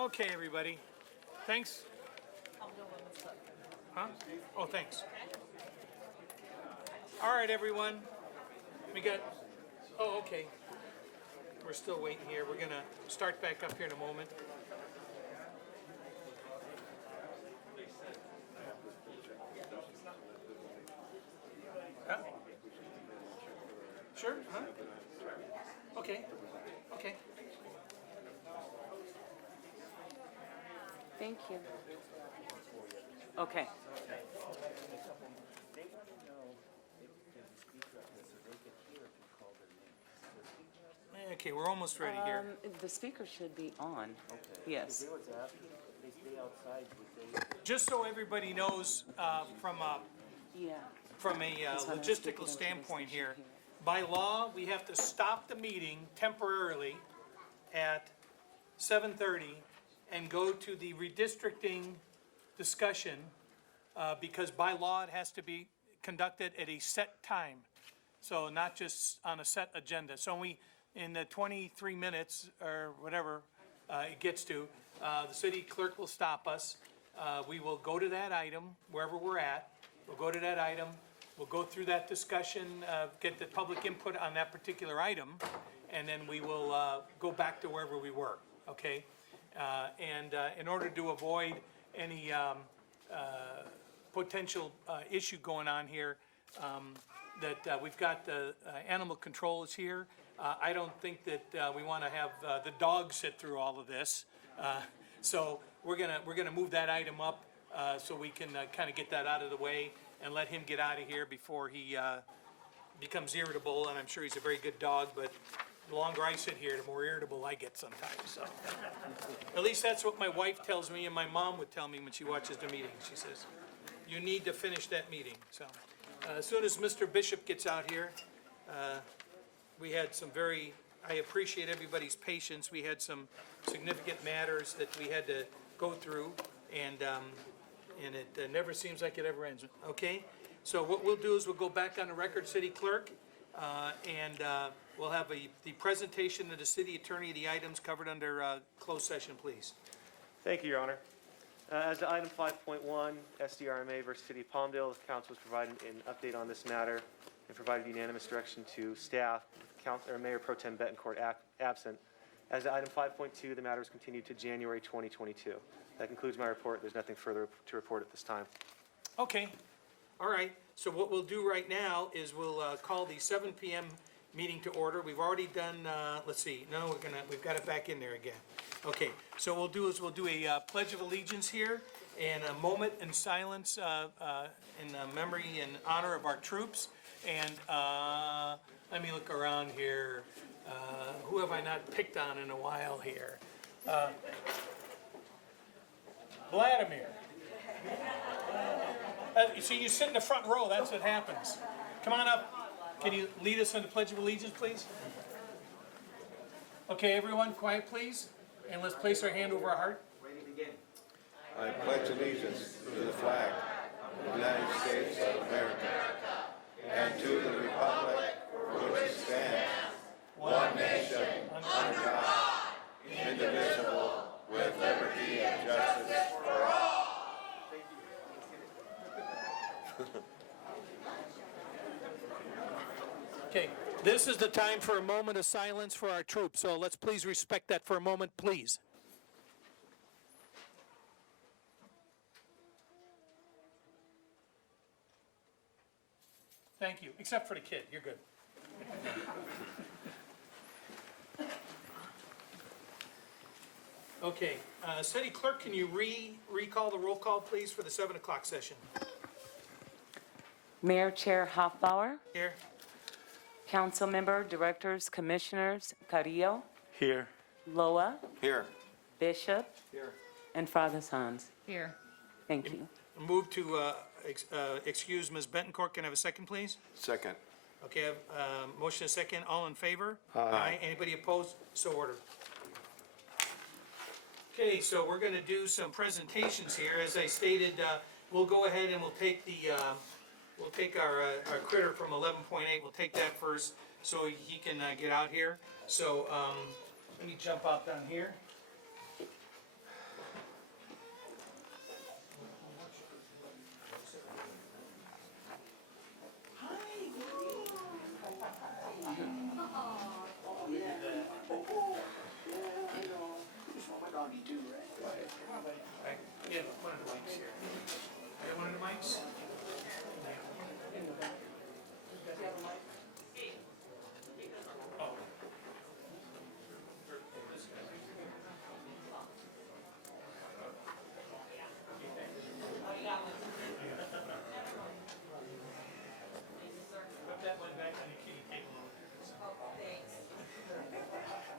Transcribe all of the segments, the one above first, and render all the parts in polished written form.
Okay, everybody. Thanks. Huh? Oh, thanks. All right, everyone. We got, oh, okay. We're still waiting here. We're gonna start back up here in a moment. Huh? Sure, huh? Okay, okay. Thank you. Okay. Okay, we're almost ready here. The speaker should be on. Yes. Just so everybody knows, Yeah. from a That's why I'm logistical speaking into this standpoint issue here, by law, we have to stop the meeting temporarily at 7:30 and go to the redistricting discussion, because by law, it has to be conducted at a set time. So not just on a set agenda. So in the 23 minutes or whatever it gets to, the city clerk will stop us. We will go to that item, wherever we're at. We'll go to that item. We'll go through that discussion, get the public input on that particular item, and then we will go back to wherever we were, okay? And in order to avoid any potential issue going on here, that we've got the animal control is here. I don't think that we want to have the dog sit through all of this. So we're gonna move that item up so we can kind of get that out of the way and let him get out of here before he becomes irritable. And I'm sure he's a very good dog, but the longer I sit here, the more irritable I get sometimes, so. At least that's what my wife tells me, and my mom would tell me when she watches the meeting. She says, you need to finish that meeting, so. As soon as Mr. Bishop gets out here, we had I appreciate everybody's patience. We had some significant matters that we had to go through, and it never seems like it ever ends, okay? So what we'll do is we'll go back on the record, City Clerk, and we'll have the presentation of the city attorney, the items covered under closed session, please. Thank you, Your Honor. As to item 5.1, SDRMA versus City of Palmdale, the council has provided an update on this matter and provided unanimous direction to staff, Mayor Pro Tem Betancourt absent. As to item 5.2, the matter is continued to January 2022. That concludes my report. There's nothing further to report at this time. Okay, all right. So what we'll do right now is we'll call the 7 p.m. meeting to order. We've already done, let's see, no, we've got it back in there again. Okay, so we'll do a pledge of allegiance here and a moment in silence in memory and honor of our troops. And let me look around here. Who have I not picked on in a while here? Vladimir. So you sit in the front row, that's what happens. Come on up. Can you lead us in the Pledge of Allegiance, please? Okay, everyone, quiet, please. And let's place our hand over our heart. Ready to begin. I pledge allegiance to the flag of the United States of America and to the republic for which it stands, one nation, under God, indivisible, with liberty and justice for all. Okay, this is the time for a moment of silence for our troops, so let's please respect that for a moment, please. Thank you, except for the kid, you're good. Okay, City Clerk, can you recall the roll call, please, for the 7 o'clock session? Mayor Chair Hoffbauer, Here. Council Member, Directors, Commissioners, Carrillo, Here. Loa, Here. Bishop, Here. and Father Sanz. Here. Thank you. Move to excuse Ms. Betancourt. Can I have a second, please? Second. Okay, I have motion and second. All in favor? Aye. Anybody opposed? So ordered. Okay, so we're going to do some presentations here. As I stated, we'll go ahead and we'll take our critter from 11.8. We'll take that first so he can get out here. So let me jump out down here. Yeah, one of the mics here. One of the mics?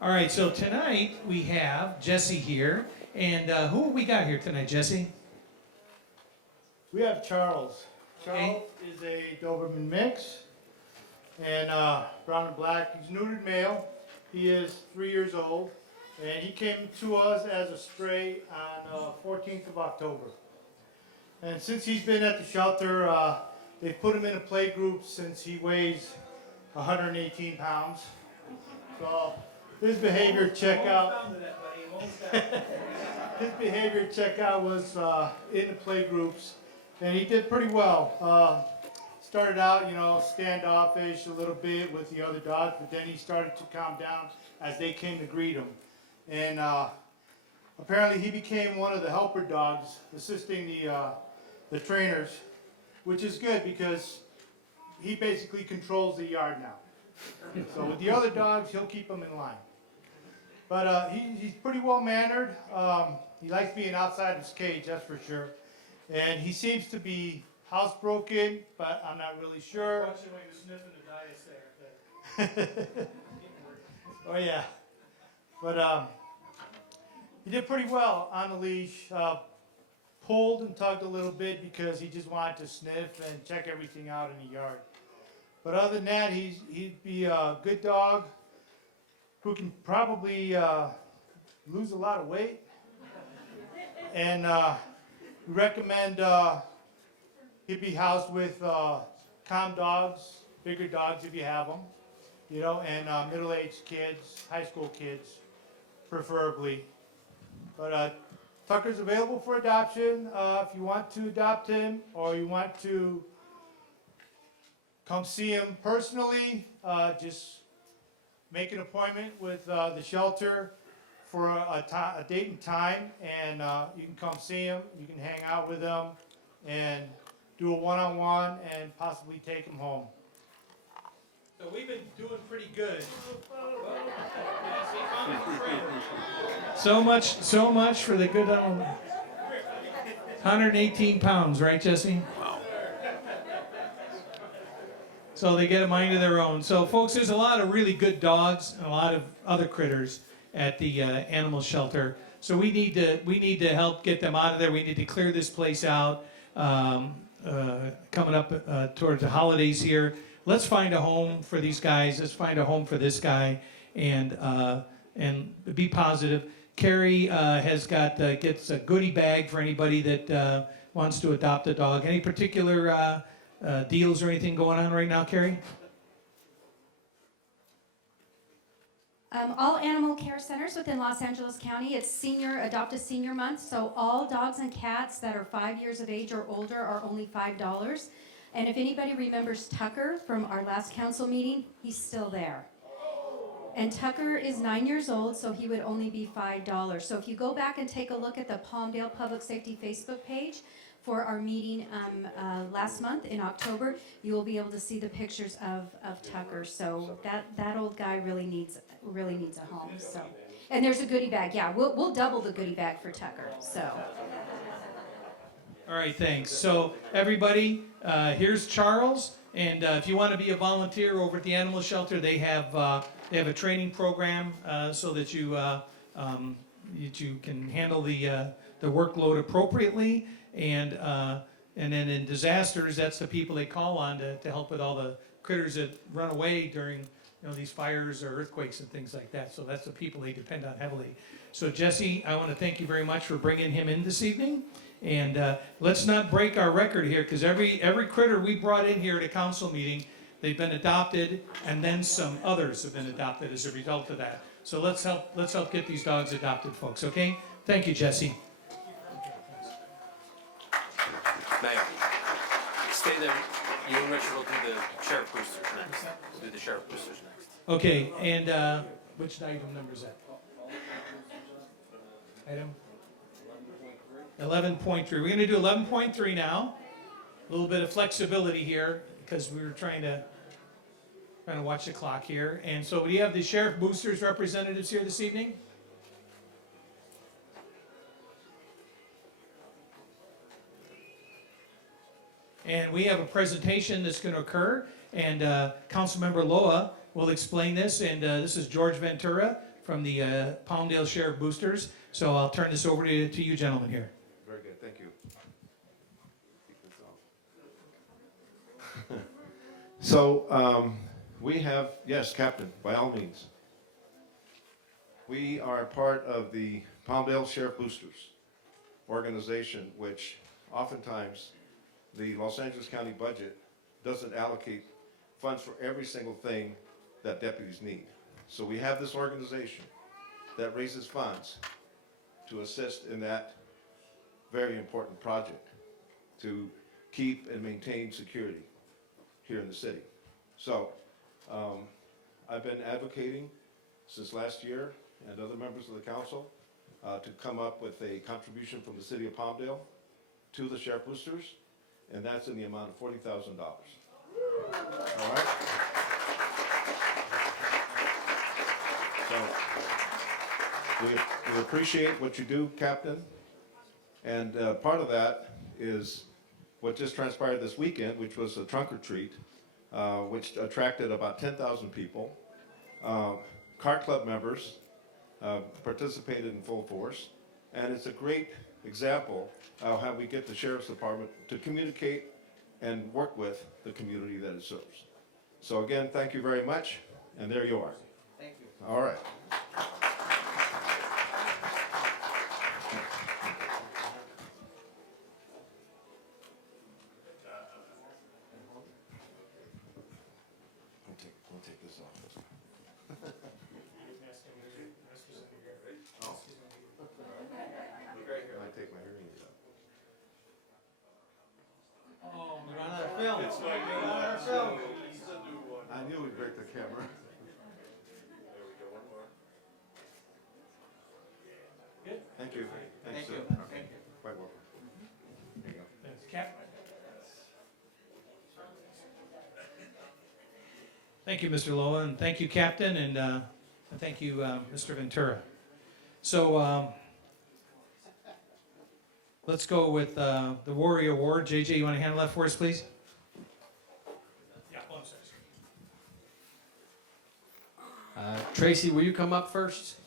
All right, so tonight we have Jesse here, and who we got here tonight, Jesse? We have Charles. Charles is a Doberman mix, and brown and black. He's neutered male. He is 3 years old, and he came to us as a stray on 14th of October. And since he's been at the shelter, they've put him in a play group since he weighs 118 pounds. So his behavior checkout. His behavior checkout was in the play groups, and he did pretty well. Started out, standoffish a little bit with the other dogs, but then he started to calm down as they came to greet him. And apparently he became one of the helper dogs, assisting the trainers, which is good because he basically controls the yard now. So with the other dogs, he'll keep them in line. But he's pretty well mannered. He likes being outside his cage, that's for sure. And he seems to be housebroken, but I'm not really sure. Watching when you're sniffing the dice there. Oh yeah. But he did pretty well on the leash. Pulled and tugged a little bit because he just wanted to sniff and check everything out in the yard. But other than that, he'd be a good dog who can probably lose a lot of weight. And we recommend he'd be housed with calm dogs, bigger dogs if you have them, and middle-aged kids, high school kids, preferably. But Tucker's available for adoption. If you want to adopt him or you want to come see him personally, just make an appointment with the shelter for a date and time, and you can come see him. You can hang out with him and do a one-on-one and possibly take him home. So we've been doing pretty good. So much for the good 118 pounds, right, Jesse? Wow. So they get a mind of their own. So folks, there's a lot of really good dogs and a lot of other critters at the animal shelter. So we need to help get them out of there. We need to clear this place out. Coming up towards the holidays here. Let's find a home for these guys. Let's find a home for this guy, and be positive. Carrie gets a goodie bag for anybody that wants to adopt a dog. Any particular deals or anything going on right now, Carrie? All animal care centers within Los Angeles County, it's Adopt a Senior Month, so all dogs and cats that are 5 years of age or older are only $5. And if anybody remembers Tucker from our last council meeting, he's still there. And Tucker is 9 years old, so he would only be $5. So if you go back and take a look at the Palmdale Public Safety Facebook page for our meeting last month in October, you will be able to see the pictures of Tucker. So that old guy really needs a home. So, and there's a goodie bag. Yeah, we'll double the goodie bag for Tucker. So. All right, thanks. So everybody, here's Charles, and if you want to be a volunteer over at the animal shelter, they have a training program so that you can handle the workload appropriately, and then in disasters, that's the people they call on to help with all the critters that run away during these fires or earthquakes and things like that. So that's the people they depend on heavily. So Jesse, I want to thank you very much for bringing him in this evening. And let's not break our record here, because every critter we brought in here at a council meeting, they've been adopted, and then some others have been adopted as a result of that. So let's help get these dogs adopted, folks. Okay? Thank you, Jesse. Mayor, stay there. You and Richard will do the sheriff boosters next. Do the sheriff boosters next. Okay, and which item number is that? Item 11.3. We're going to do 11.3 now. A little bit of flexibility here because we were trying to watch the clock here. And so we have the Sheriff Boosters representatives here this evening. And we have a presentation that's going to occur, and Councilmember Loa will explain this. And this is George Ventura from the Palmdale Sheriff Boosters. So I'll turn this over to you gentlemen here. Very good, thank you. So, we have, yes, Captain, by all means. We are part of the Palmdale Sheriff Boosters organization, which oftentimes the Los Angeles County budget doesn't allocate funds for every single thing that deputies need. So we have this organization that raises funds to assist in that very important project to keep and maintain security here in the city. So I've been advocating since last year, and other members of the council, to come up with a contribution from the city of Palmdale to the Sheriff Boosters, and that's in the amount of $40,000. All right? So we appreciate what you do, Captain, and part of that is what just transpired this weekend, which was a trunk or treat, which attracted about 10,000 people. Car club members participated in full force, and it's a great example of how we get the Sheriff's Department to communicate and work with the community that it serves. So again, thank you very much, and there you are. Thank you. All right. We'll take this off. I take my hearing aids out. Oh, we run out of film. I knew we'd break the camera. Good. Thank you. Thanks, sir. Thank you. Quite welcome. There you go. Thanks, Cap. Thank you, Mr. Loa, and thank you, Captain, and thank you, Mr. Ventura. So let's go with the Warrior Award. JJ, you want to handle that for us, please? Yeah, one second. Tracy, will you come up first?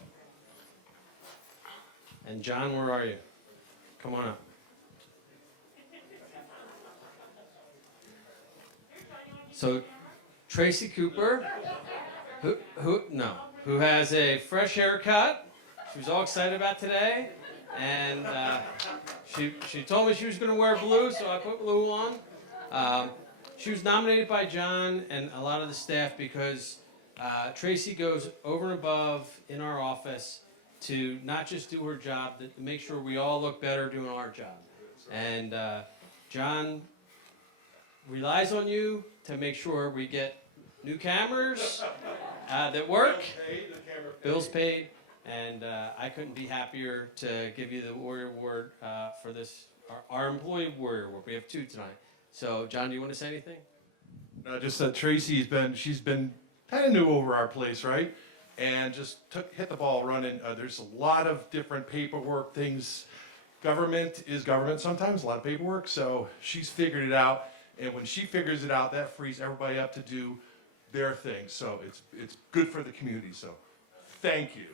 And John, where are you? Come on up. So, Tracy Cooper, who has a fresh haircut. She was all excited about today, and she told me she was going to wear blue, so I put blue on. She was nominated by John and a lot of the staff because Tracy goes over and above in our office to not just do her job, but to make sure we all look better doing our job. And John relies on you to make sure we get new cameras that work. Bills paid, and I couldn't be happier to give you the Warrior Award for this, our Employee Warrior Award. We have two tonight. So, John, do you want to say anything? Just that she's been kind of new over our place, right? And just hit the ball running. There's a lot of different paperwork things. Government is government sometimes, a lot of paperwork. So she's figured it out. And when she figures it out, that frees everybody up to do their thing. So it's good for the community. So thank you.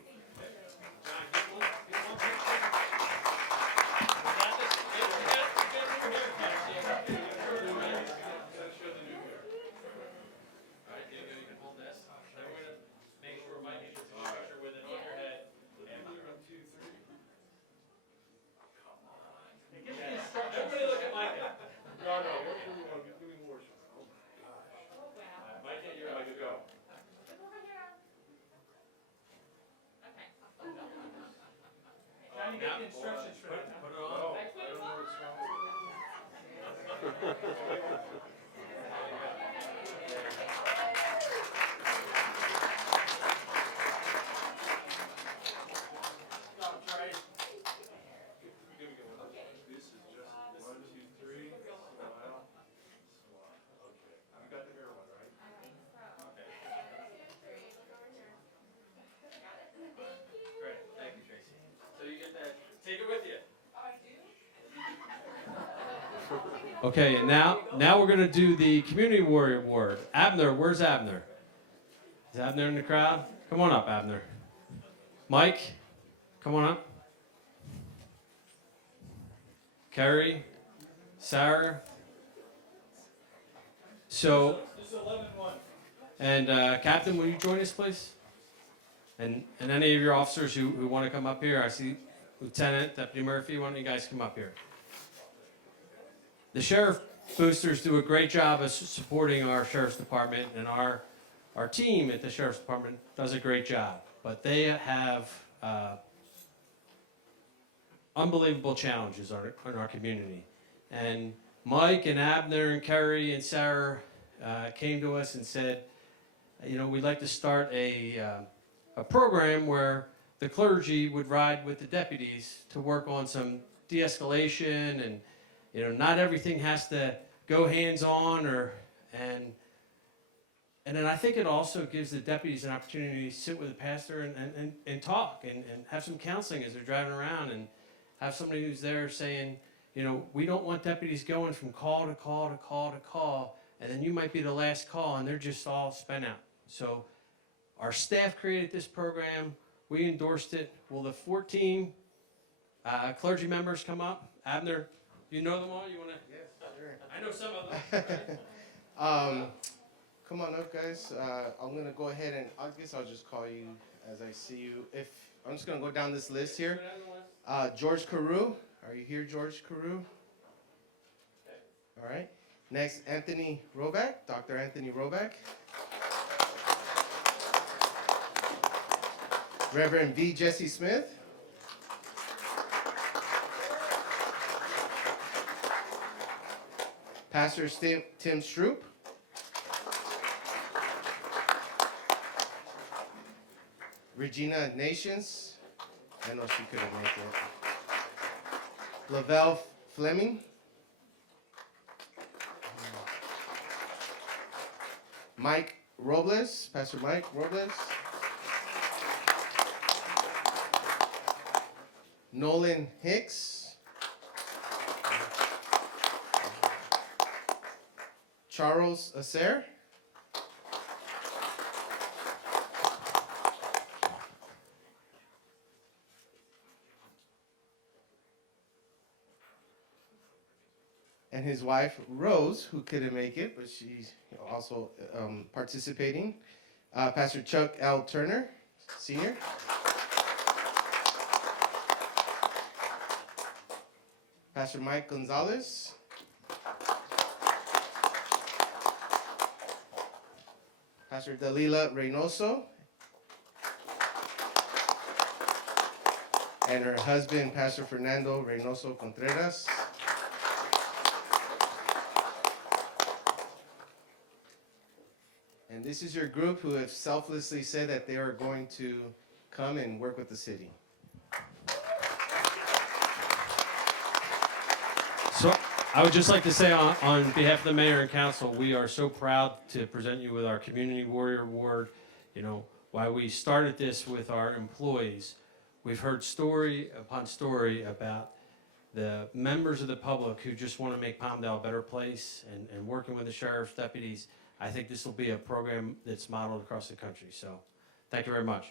Okay, and now we're gonna do the Community Warrior Award. Abner, where's Abner? Is Abner in the crowd? Come on up, Abner. Mike, come on up. Kerry, Sarah. So, and Captain, will you join us, please? And any of your officers who want to come up here, I see Lieutenant, Deputy Murphy, why don't you guys come up here? The sheriff boosters do a great job of supporting our sheriff's department, and our team at the sheriff's department does a great job. But they have unbelievable challenges in our community. And Mike and Abner and Kerry and Sarah came to us and said, you know, we'd like to start a program where the clergy would ride with the deputies to work on some de-escalation, and you know, not everything has to go hands-on, and then I think it also gives the deputies an opportunity to sit with the pastor and talk and have some counseling as they're driving around, and have somebody who's there saying, you know, we don't want deputies going from call to call to call to call, and then you might be the last call and they're just all spent out. So our staff created this program. We endorsed it. Will the 14 clergy members come up? Abner, you know them all? You want to? Yes, sure. I know some of them. Come on up, guys. I'm gonna go ahead and I guess I'll just call you as I see you. If I'm just gonna go down this list here. George Carew. Are you here, George Carew? All right. Next, Anthony Roback, Dr. Anthony Roback. Reverend V. Jesse Smith. Pastor Tim Stroop. Regina Nations. I know she couldn't make it. Lavelle Fleming. Mike Robles, Pastor Mike Robles. Nolan Hicks. Charles Acer. And his wife, Rose, who couldn't make it, but she's also participating. Pastor Chuck L. Turner, Sr. Pastor Mike Gonzalez. Pastor Dalila Reynoso. And her husband, Pastor Fernando Reynoso Contreras. And this is your group who have selflessly said that they are going to come and work with the city. So I would just like to say on behalf of the mayor and council, we are so proud to present you with our Community Warrior Award. You know, while we started this with our employees, we've heard story upon story about the members of the public who just want to make Palmdale a better place, and working with the sheriff's deputies. I think this will be a program that's modeled across the country. So thank you very much.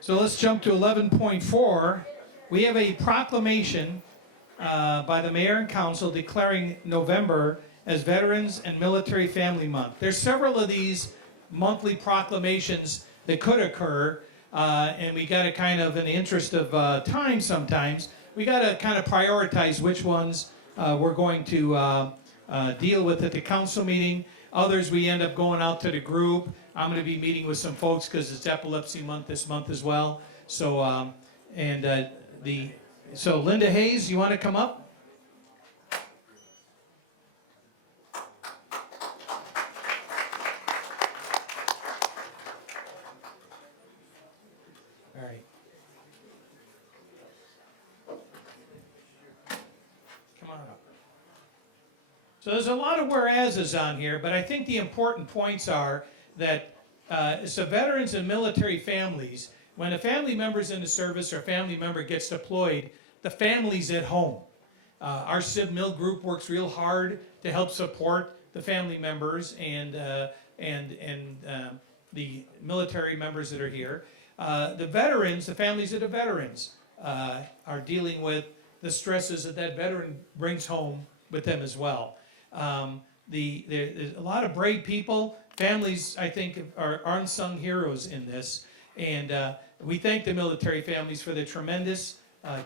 So let's jump to 11.4. We have a proclamation by the mayor and council declaring November as Veterans and Military Family Month. There's several of these monthly proclamations that could occur, and we got to kind of, in the interest of time sometimes, we got to kind of prioritize which ones we're going to deal with at the council meeting. Others we end up going out to the group. I'm going to be meeting with some folks because it's Epilepsy Month this month as well. So, so Linda Hayes, you want to come up? All right. Come on up. So there's a lot of whereases on here, but I think the important points are that so veterans and military families, when a family member's in the service or a family member gets deployed, the family's at home. Our CivMil group works real hard to help support the family members and the military members that are here. The veterans, the families of the veterans, are dealing with the stresses that that veteran brings home with them as well. There's a lot of brave people. Families, I think, are unsung heroes in this. And we thank the military families for the tremendous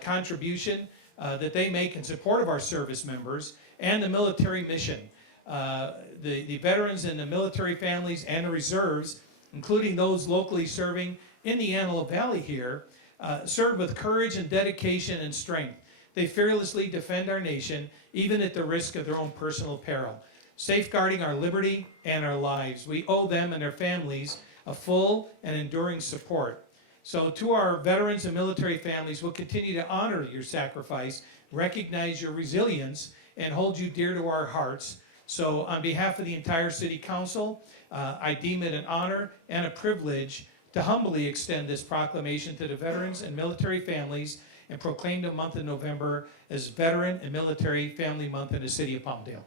contribution that they make in support of our service members and the military mission. The veterans and the military families and the reserves, including those locally serving in the Antelope Valley here, serve with courage and dedication and strength. They fearlessly defend our nation, even at the risk of their own personal peril, safeguarding our liberty and our lives. We owe them and their families a full and enduring support. So to our veterans and military families, we'll continue to honor your sacrifice, recognize your resilience, and hold you dear to our hearts. So on behalf of the entire City Council, I deem it an honor and a privilege to humbly extend this proclamation to the veterans and military families and proclaim the month of November as Veteran and Military Family Month in the City of Palmdale.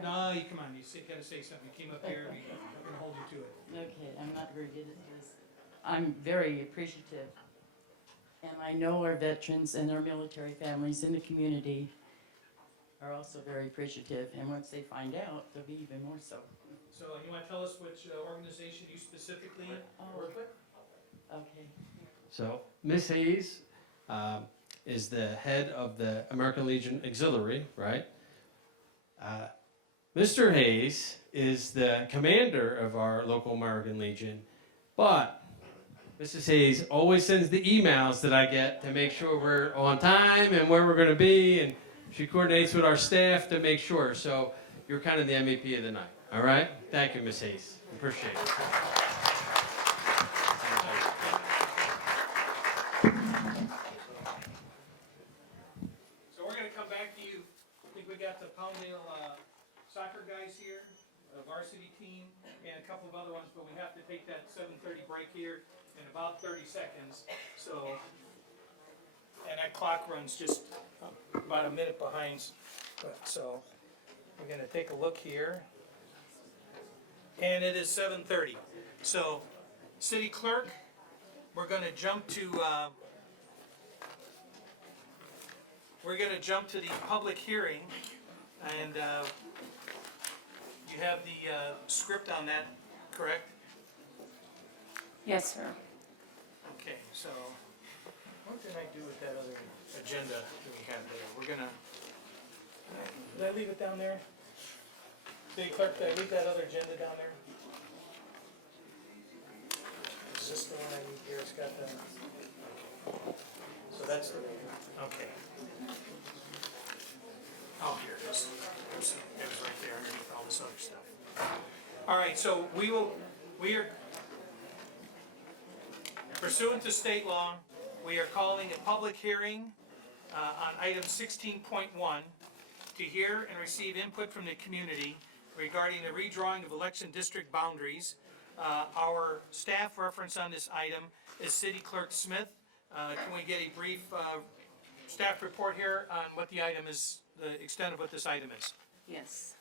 No, you come on. You gotta say something. You came up here. I'm gonna hold you to it. Okay, I'm not very good at this. I'm very appreciative, and I know our veterans and our military families in the community are also very appreciative, and once they find out, they'll be even more so. So you want to tell us which organization you specifically work with? Okay. So Miss Hayes is the head of the American Legion Auxiliary, right? Mr. Hayes is the commander of our local American Legion, but Mrs. Hayes always sends the emails that I get to make sure we're on time and where we're going to be, and she coordinates with our staff to make sure. So you're kind of the MVP of the night, all right? Thank you, Miss Hayes. Appreciate it. So we're going to come back to you. I think we got the Palmdale soccer guys here, a varsity team, and a couple of other ones, but we have to take that 7:30 break here in about 30 seconds. So, and that clock runs just about a minute behind. So we're going to take a look here. And it is 7:30. So, City Clerk, we're going to jump to the public hearing, and you have the script on that, correct? Yes, sir. Okay, so what did I do with that other agenda that we had there? We're gonna, did I leave it down there? City Clerk, did I leave that other agenda down there? Is this the one I need here? It's got the, so that's the one, okay. Oh, here it is. Oops, it was right there underneath all this other stuff. All right, so we are pursuant to state law, we are calling a public hearing on item 16.1 to hear and receive input from the community regarding the redrawing of election district boundaries. Our staff reference on this item is City Clerk Smith. Can we get a brief staff report here on what the item is, the extent of what this item is? Yes.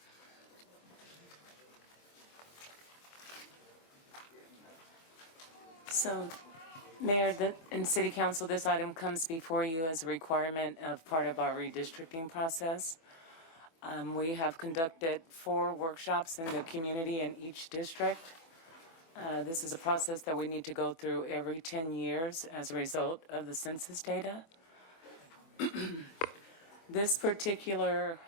So, Mayor and City Council, this item comes before you as a requirement of part of our redistricting process. We have conducted 4 workshops in the community in each district. This is a process that we need to go through every 10 years as a result of the census data. This particular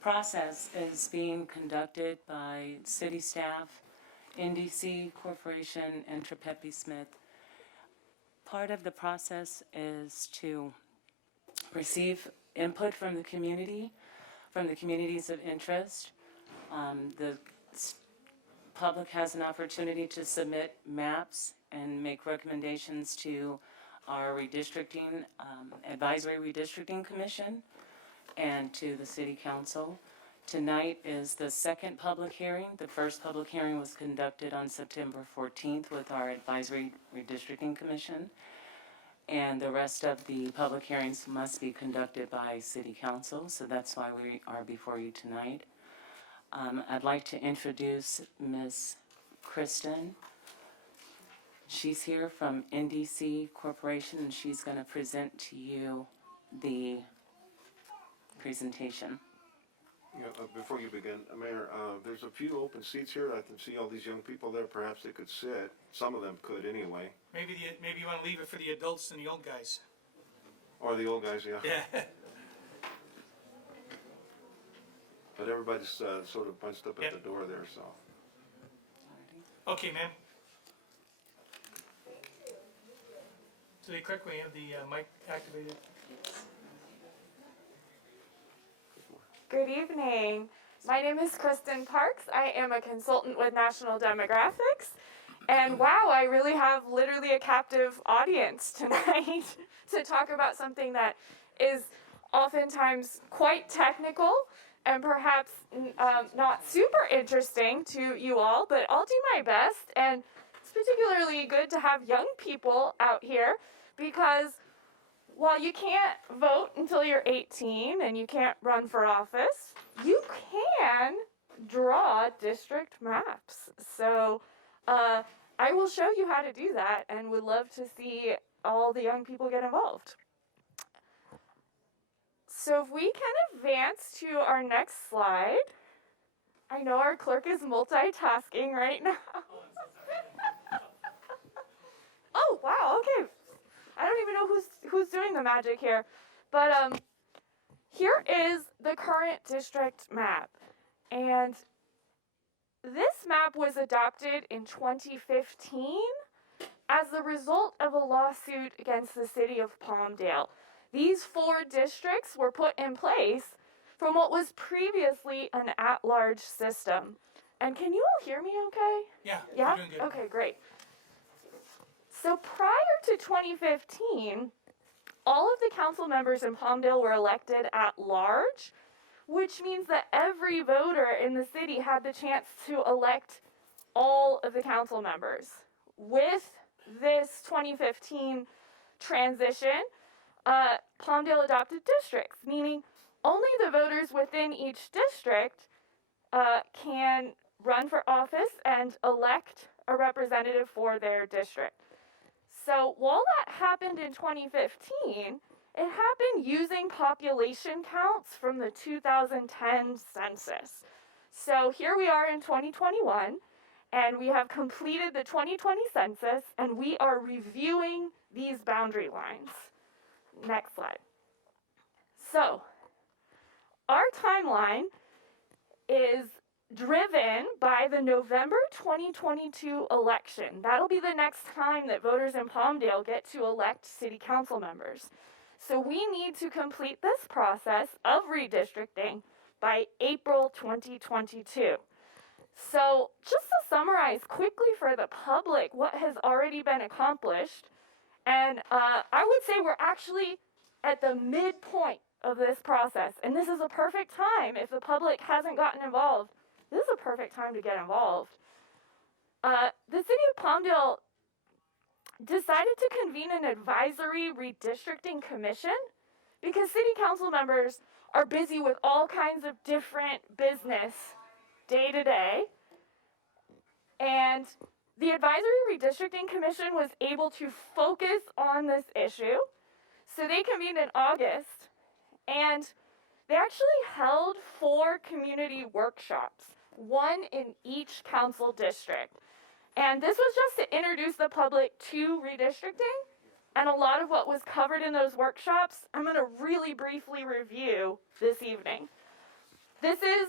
process is being conducted by city staff, NDC Corporation, and Trepepe Smith. Part of the process is to receive input from the community, from the communities of interest. The public has an opportunity to submit maps and make recommendations to our redistricting, advisory redistricting commission and to the city council. Tonight is the second public hearing. The first public hearing was conducted on September 14th with our advisory redistricting commission. And the rest of the public hearings must be conducted by city council, so that's why we are before you tonight. I'd like to introduce Ms. Kristen. She's here from NDC Corporation, and she's going to present to you the presentation. Yeah, before you begin, Mayor, there's a few open seats here. I can see all these young people there. Perhaps they could sit. Some of them could anyway. Maybe you want to leave it for the adults and the old guys. Or the old guys, yeah. Yeah. But everybody's sort of bunched up at the door there, so. Okay, ma'am. City Clerk, we have the mic activated. Good evening. My name is Kristen Parks. I am a consultant with National Demographics. And wow, I really have literally a captive audience tonight to talk about something that is oftentimes quite technical and perhaps not super interesting to you all, but I'll do my best. And it's particularly good to have young people out here because while you can't vote until you're 18 and you can't run for office, you can draw district maps. So I will show you how to do that and would love to see all the young people get involved. So if we can advance to our next slide. I know our clerk is multitasking right now. Oh, wow, okay. I don't even know who's doing the magic here. But here is the current district map. And this map was adopted in 2015 as the result of a lawsuit against the city of Palmdale. These 4 districts were put in place from what was previously an at-large system. And can you all hear me okay? Yeah, Yeah? you're doing good. Okay, great. So prior to 2015, all of the council members in Palmdale were elected at large, which means that every voter in the city had the chance to elect all of the council members. With this 2015 transition, Palmdale adopted districts, meaning only the voters within each district can run for office and elect a representative for their district. So while that happened in 2015, it happened using population counts from the 2010 census. So here we are in 2021, and we have completed the 2020 census, and we are reviewing these boundary lines. Next slide. So our timeline is driven by the November 2022 election. That'll be the next time that voters in Palmdale get to elect city council members. So we need to complete this process of redistricting by April 2022. So just to summarize quickly for the public what has already been accomplished, and I would say we're actually at the midpoint of this process, and this is a perfect time if the public hasn't gotten involved. This is a perfect time to get involved. The city of Palmdale decided to convene an advisory redistricting commission because city council members are busy with all kinds of different business day to day. And The Advisory Redistricting Commission was able to focus on this issue, so they convened in August, and they actually held 4 community workshops, 1 in each council district. And this was just to introduce the public to redistricting, and a lot of what was covered in those workshops, I'm going to really briefly review this evening. This is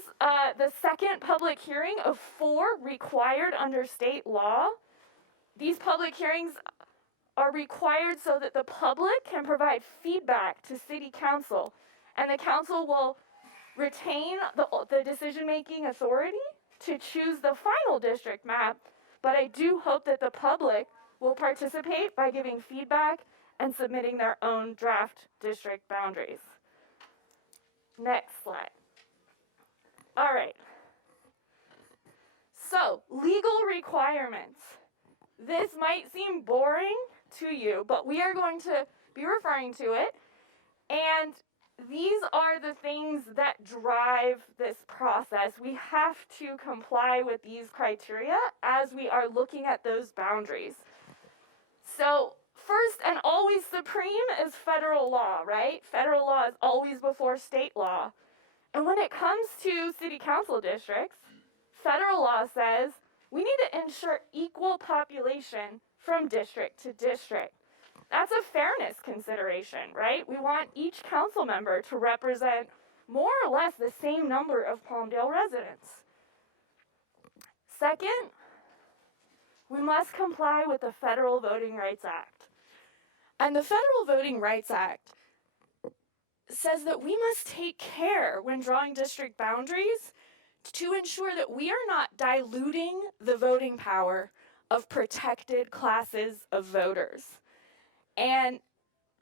the second public hearing of 4 required under state law. These public hearings are required so that the public can provide feedback to City Council, and the Council will retain the decision-making authority to choose the final district map, but I do hope that the public will participate by giving feedback and submitting their own draft district boundaries. Next slide. All right. So, legal requirements. This might seem boring to you, but we are going to be referring to it. And these are the things that drive this process. We have to comply with these criteria as we are looking at those boundaries. So, first and always supreme is federal law, right? Federal law is always before state law. And when it comes to city council districts, federal law says we need to ensure equal population from district to district. That's a fairness consideration, right? We want each council member to represent more or less the same number of Palmdale residents. Second, we must comply with the Federal Voting Rights Act. And the Federal Voting Rights Act says that we must take care when drawing district boundaries to ensure that we are not diluting the voting power of protected classes of voters. And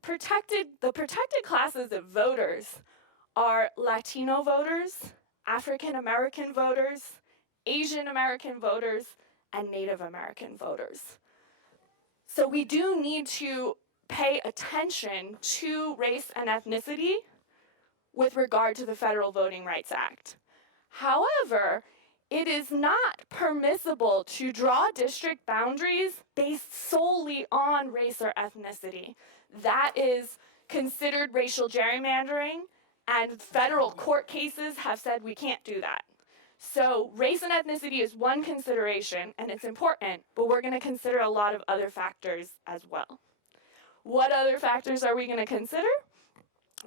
the protected classes of voters are Latino voters, African American voters, Asian American voters, and Native American voters. So we do need to pay attention to race and ethnicity with regard to the Federal Voting Rights Act. However, it is not permissible to draw district boundaries based solely on race or ethnicity. That is considered racial gerrymandering, and federal court cases have said we can't do that. So race and ethnicity is one consideration, and it's important, but we're going to consider a lot of other factors as well. What other factors are we going to consider?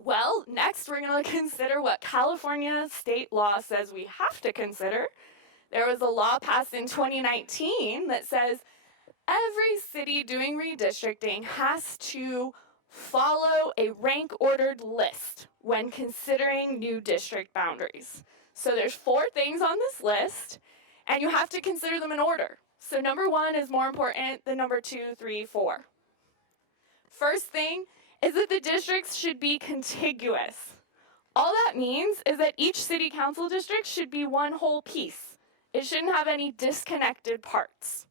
Well, next we're going to consider what California state law says we have to consider. There was a law passed in 2019 that says every city doing redistricting has to follow a rank-ordered list when considering new district boundaries. So there's 4 things on this list, and you have to consider them in order. So number 1 is more important than number 2, 3, 4. First thing is that the districts should be contiguous. All that means is that each city council district should be one whole piece. It shouldn't have any disconnected parts.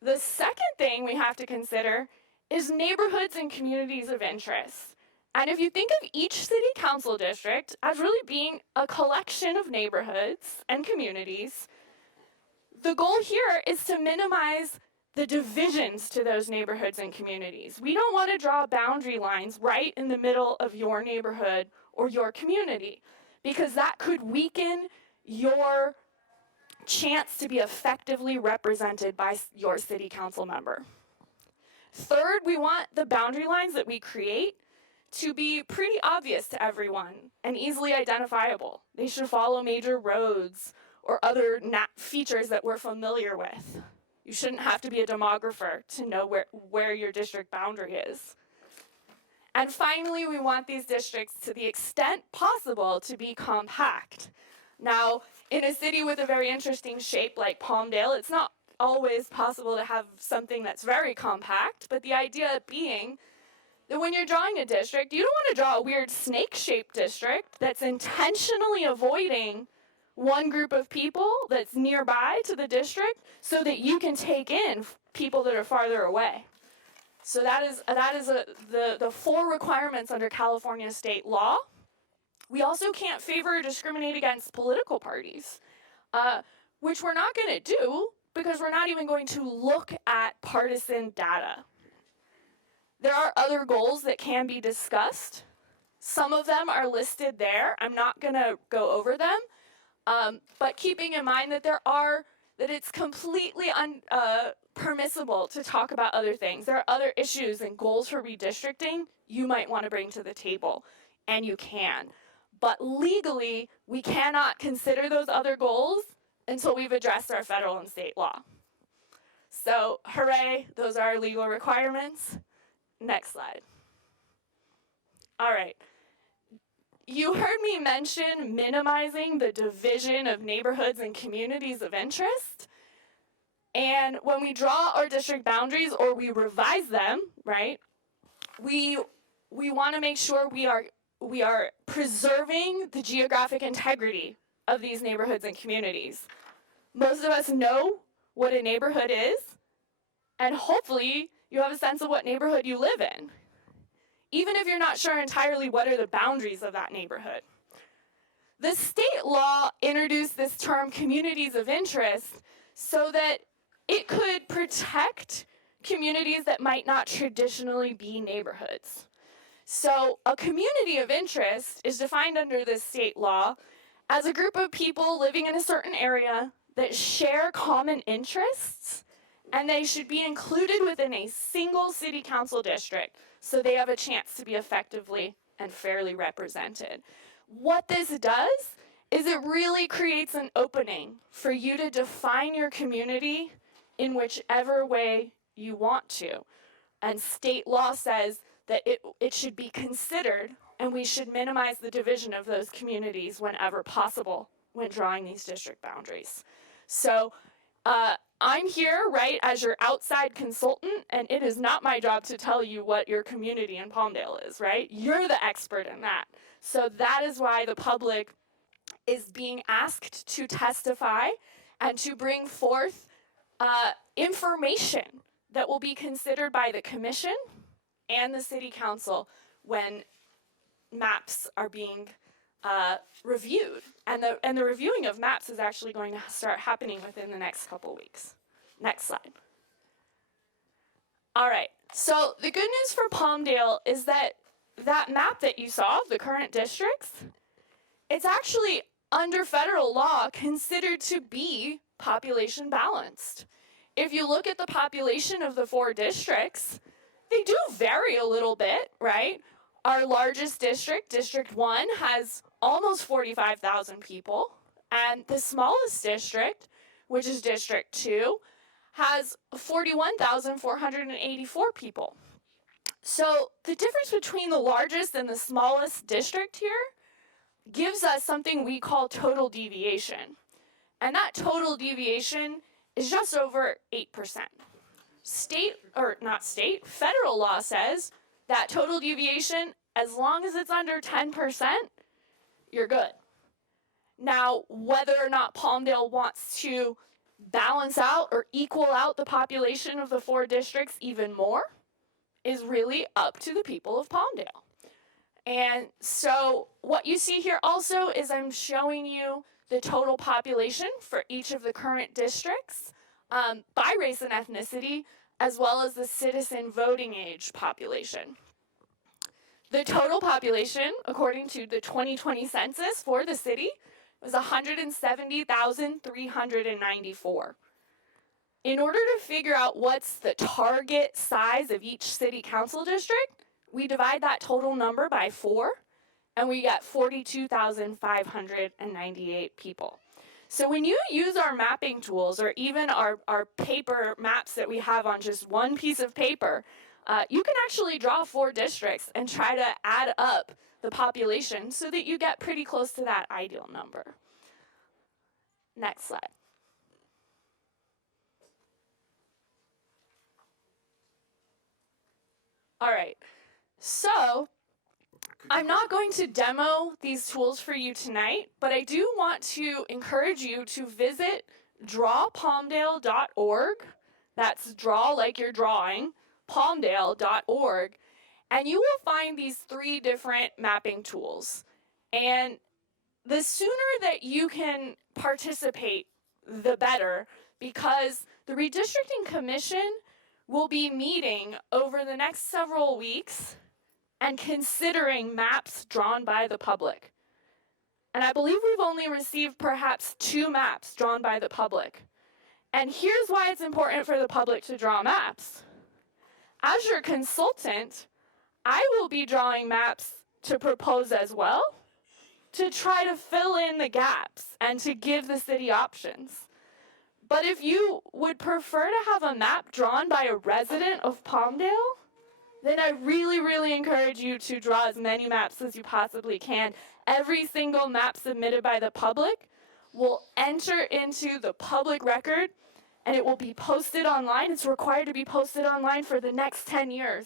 The second thing we have to consider is neighborhoods and communities of interest. And if you think of each city council district as really being a collection of neighborhoods and communities, the goal here is to minimize the divisions to those neighborhoods and communities. We don't want to draw boundary lines right in the middle of your neighborhood or your community, because that could weaken your chance to be effectively represented by your city council member. Third, we want the boundary lines that we create to be pretty obvious to everyone and easily identifiable. They should follow major roads or other features that we're familiar with. You shouldn't have to be a demographer to know where your district boundary is. And finally, we want these districts, to the extent possible, to be compact. Now, in a city with a very interesting shape like Palmdale, it's not always possible to have something that's very compact, but the idea being that when you're drawing a district, you don't want to draw a weird snake-shaped district that's intentionally avoiding one group of people that's nearby to the district so that you can take in people that are farther away. So that is the 4 requirements under California state law. We also can't favor or discriminate against political parties, which we're not going to do, because we're not even going to look at partisan data. There are other goals that can be discussed. Some of them are listed there. I'm not going to go over them, but keeping in mind that that it's completely permissible to talk about other things. There are other issues and goals for redistricting you might want to bring to the table, and you can. But legally, we cannot consider those other goals until we've addressed our federal and state law. So, hooray, those are our legal requirements. Next slide. All right. You heard me mention minimizing the division of neighborhoods and communities of interest. And when we draw our district boundaries or we revise them, right, we want to make sure we are preserving the geographic integrity of these neighborhoods and communities. Most of us know what a neighborhood is, and hopefully you have a sense of what neighborhood you live in, even if you're not sure entirely what are the boundaries of that neighborhood. The state law introduced this term communities of interest so that it could protect communities that might not traditionally be neighborhoods. So a community of interest is defined under this state law as a group of people living in a certain area that share common interests, and they should be included within a single city council district so they have a chance to be effectively and fairly represented. What this does is it really creates an opening for you to define your community in whichever way you want to. And state law says that it should be considered, and we should minimize the division of those communities whenever possible when drawing these district boundaries. So I'm here, right, as your outside consultant, and it is not my job to tell you what your community in Palmdale is, right? You're the expert in that. So that is why the public is being asked to testify and to bring forth information that will be considered by the commission and the city council when maps are being reviewed. And the reviewing of maps is actually going to start happening within the next couple weeks. Next slide. All right, so the good news for Palmdale is that map that you saw, the current districts, it's actually under federal law considered to be population balanced. If you look at the population of the 4 districts, they do vary a little bit, right? Our largest district, District 1, has almost 45,000 people, and the smallest district, which is District 2, has 41,484 people. So the difference between the largest and the smallest district here gives us something we call total deviation. And that total deviation is just over 8%. Federal law says that total deviation, as long as it's under 10%, you're good. Now, whether or not Palmdale wants to balance out or equal out the population of the 4 districts even more is really up to the people of Palmdale. And so what you see here also is I'm showing you the total population for each of the current districts by race and ethnicity, as well as the citizen voting age population. The total population, according to the 2020 census for the city, was 170,394. In order to figure out what's the target size of each city council district, we divide that total number by 4, and we get 42,598 people. So when you use our mapping tools, or even our paper maps that we have on just one piece of paper, you can actually draw 4 districts and try to add up the population so that you get pretty close to that ideal number. Next slide. All right, so I'm not going to demo these tools for you tonight, but I do want to encourage you to visit drawpalmdale.org. That's draw like you're drawing, palmdale.org, and you will find these 3 different mapping tools. And the sooner that you can participate, the better, because the redistricting commission will be meeting over the next several weeks and considering maps drawn by the public. And I believe we've only received perhaps 2 maps drawn by the public. And here's why it's important for the public to draw maps. As your consultant, I will be drawing maps to propose as well, to try to fill in the gaps and to give the city options. But if you would prefer to have a map drawn by a resident of Palmdale, then I really, really encourage you to draw as many maps as you possibly can. Every single map submitted by the public will enter into the public record, and it will be posted online. It's required to be posted online for the next 10 years,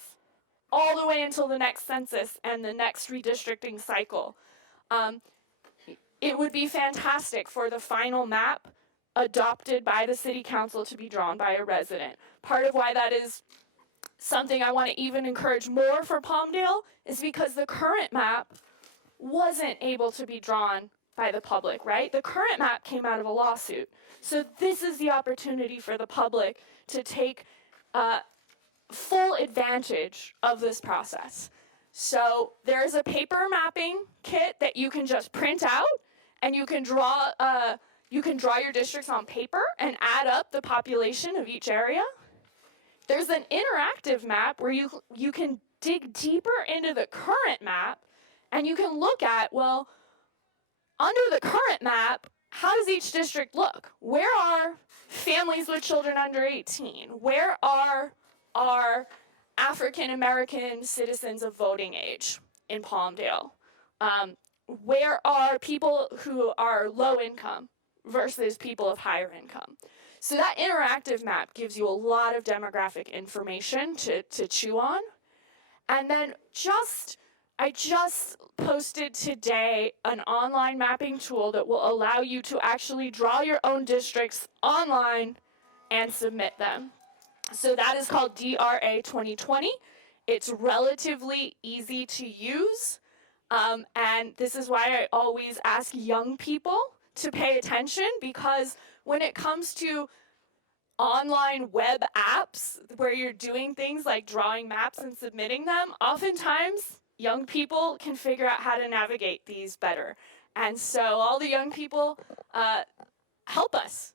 all the way until the next census and the next redistricting cycle. It would be fantastic for the final map adopted by the city council to be drawn by a resident. Part of why that is something I want to even encourage more for Palmdale is because the current map wasn't able to be drawn by the public, right? The current map came out of a lawsuit. So this is the opportunity for the public to take full advantage of this process. So there's a paper mapping kit that you can just print out, and you can draw your districts on paper and add up the population of each area. There's an interactive map where you can dig deeper into the current map, and you can look at, well, under the current map, how does each district look? Where are families with children under 18? Where are our African American citizens of voting age in Palmdale? Where are people who are low income versus people of higher income? So that interactive map gives you a lot of demographic information to chew on. And then I just posted today an online mapping tool that will allow you to actually draw your own districts online and submit them. So that is called DRA 2020. It's relatively easy to use. And this is why I always ask young people to pay attention, because when it comes to online web apps where you're doing things like drawing maps and submitting them, oftentimes young people can figure out how to navigate these better. And so all the young people, help us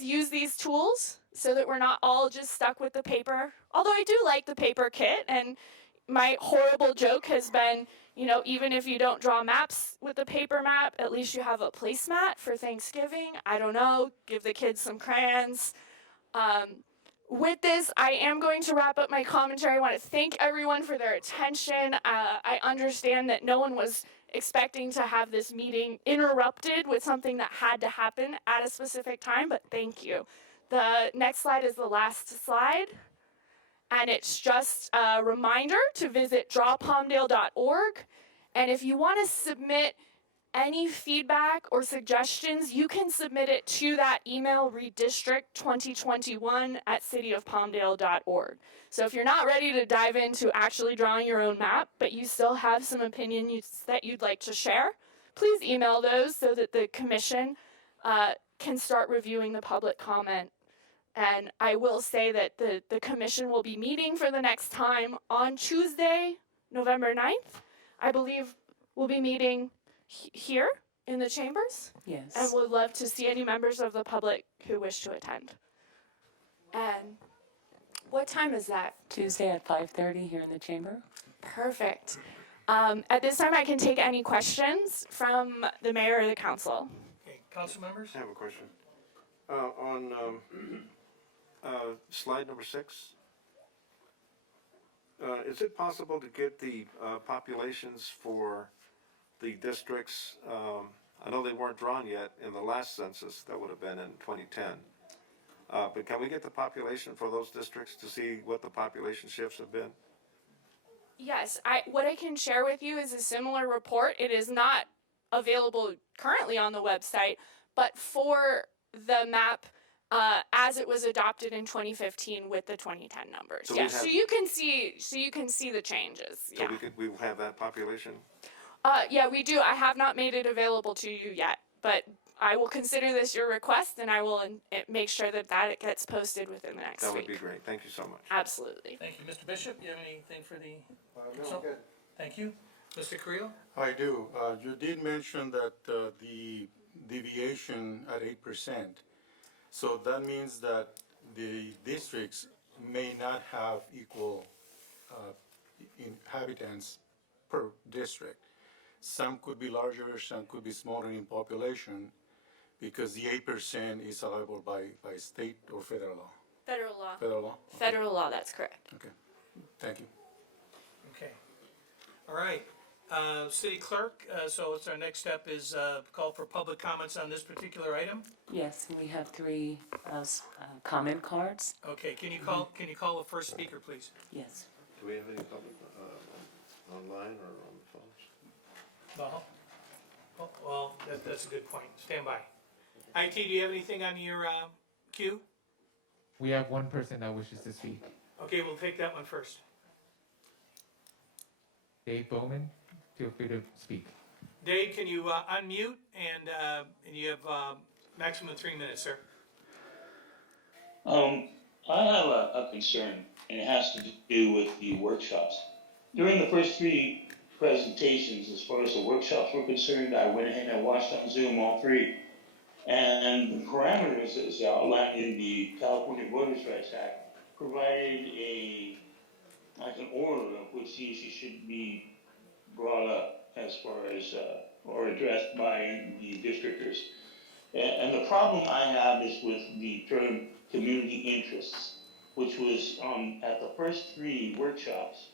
use these tools so that we're not all just stuck with the paper. Although I do like the paper kit, and my horrible joke has been, even if you don't draw maps with the paper map, at least you have a placemat for Thanksgiving. I don't know, give the kids some crayons. With this, I am going to wrap up my commentary. I want to thank everyone for their attention. I understand that no one was expecting to have this meeting interrupted with something that had to happen at a specific time, but thank you. The next slide is the last slide, and it's just a reminder to visit drawpalmdale.org. And if you want to submit any feedback or suggestions, you can submit it to that email, redistrict2021@cityofpalmdale.org. So if you're not ready to dive into actually drawing your own map, but you still have some opinions that you'd like to share, please email those so that the commission can start reviewing the public comment. And I will say that the commission will be meeting for the next time on Tuesday, November 9th. I believe we'll be meeting here in the chambers. Yes. And would love to see any members of the public who wish to attend. And what time is that? Tuesday at 5:30 here in the chamber. Perfect. At this time, I can take any questions from the mayor or the council. Okay, council members? I have a question. On slide number 6, is it possible to get the populations for the districts? I know they weren't drawn yet in the last census, that would have been in 2010. But can we get the population for those districts to see what the population shifts have been? Yes, what I can share with you is a similar report. It is not available currently on the website, but for the map as it was adopted in 2015 with the 2010 numbers. So Yes, so you can see the changes. So Yeah. we will have that population? Yeah, we do. I have not made it available to you yet, but I will consider this your request, and I will make sure that it gets posted within the next That would week. be great. Thank you so much. Absolutely. Thank you. Mr. Bishop, you have anything for the No, council? good. Thank you. Mr. Creel? I do. You did mention that the deviation at 8%. So that means that the districts may not have equal inhabitants per district. Some could be larger, some could be smaller in population, because the 8% is allowable by state or federal law. Federal law. Federal law? Okay. Federal law, that's correct. Okay, thank you. Okay. All right. City Clerk, so it's our next step is call for public comments on this particular item. Yes, we have 3 comment cards. Okay, can you call the first speaker, please? Yes. Do we have any public, online or on the phones? Well, that's a good point. Stand by. IT, do you have anything on your queue? We have one person that wishes to speak. Okay, we'll take that one first. Dave Bowman, feel free to speak. Dave, can you unmute and you have maximum 3 minutes, sir. I have a concern, and it has to do with the workshops. During the first 3 presentations, as far as the workshops were concerned, I went ahead and I watched on Zoom all 3. And the parameters as outlined in the California Voters' Rights Act provided an order of which the issue should be brought up as far as, or addressed by the districtors. And the problem I have is with the term community interests, which was at the first 3 workshops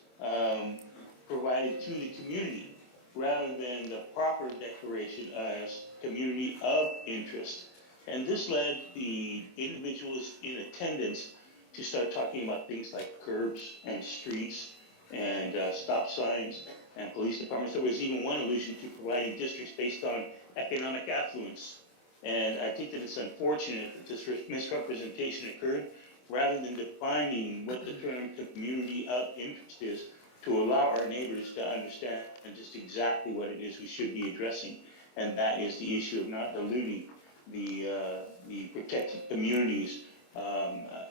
provided to the community rather than the proper declaration as community of interest. And this led the individuals in attendance to start talking about things like curbs and streets and stop signs and police departments. There was even one allusion to providing districts based on economic affluence. And I think that it's unfortunate that this misrepresentation occurred rather than defining what the term community of interest is to allow our neighbors to understand just exactly what it is we should be addressing. And that is the issue of not diluting the protected community's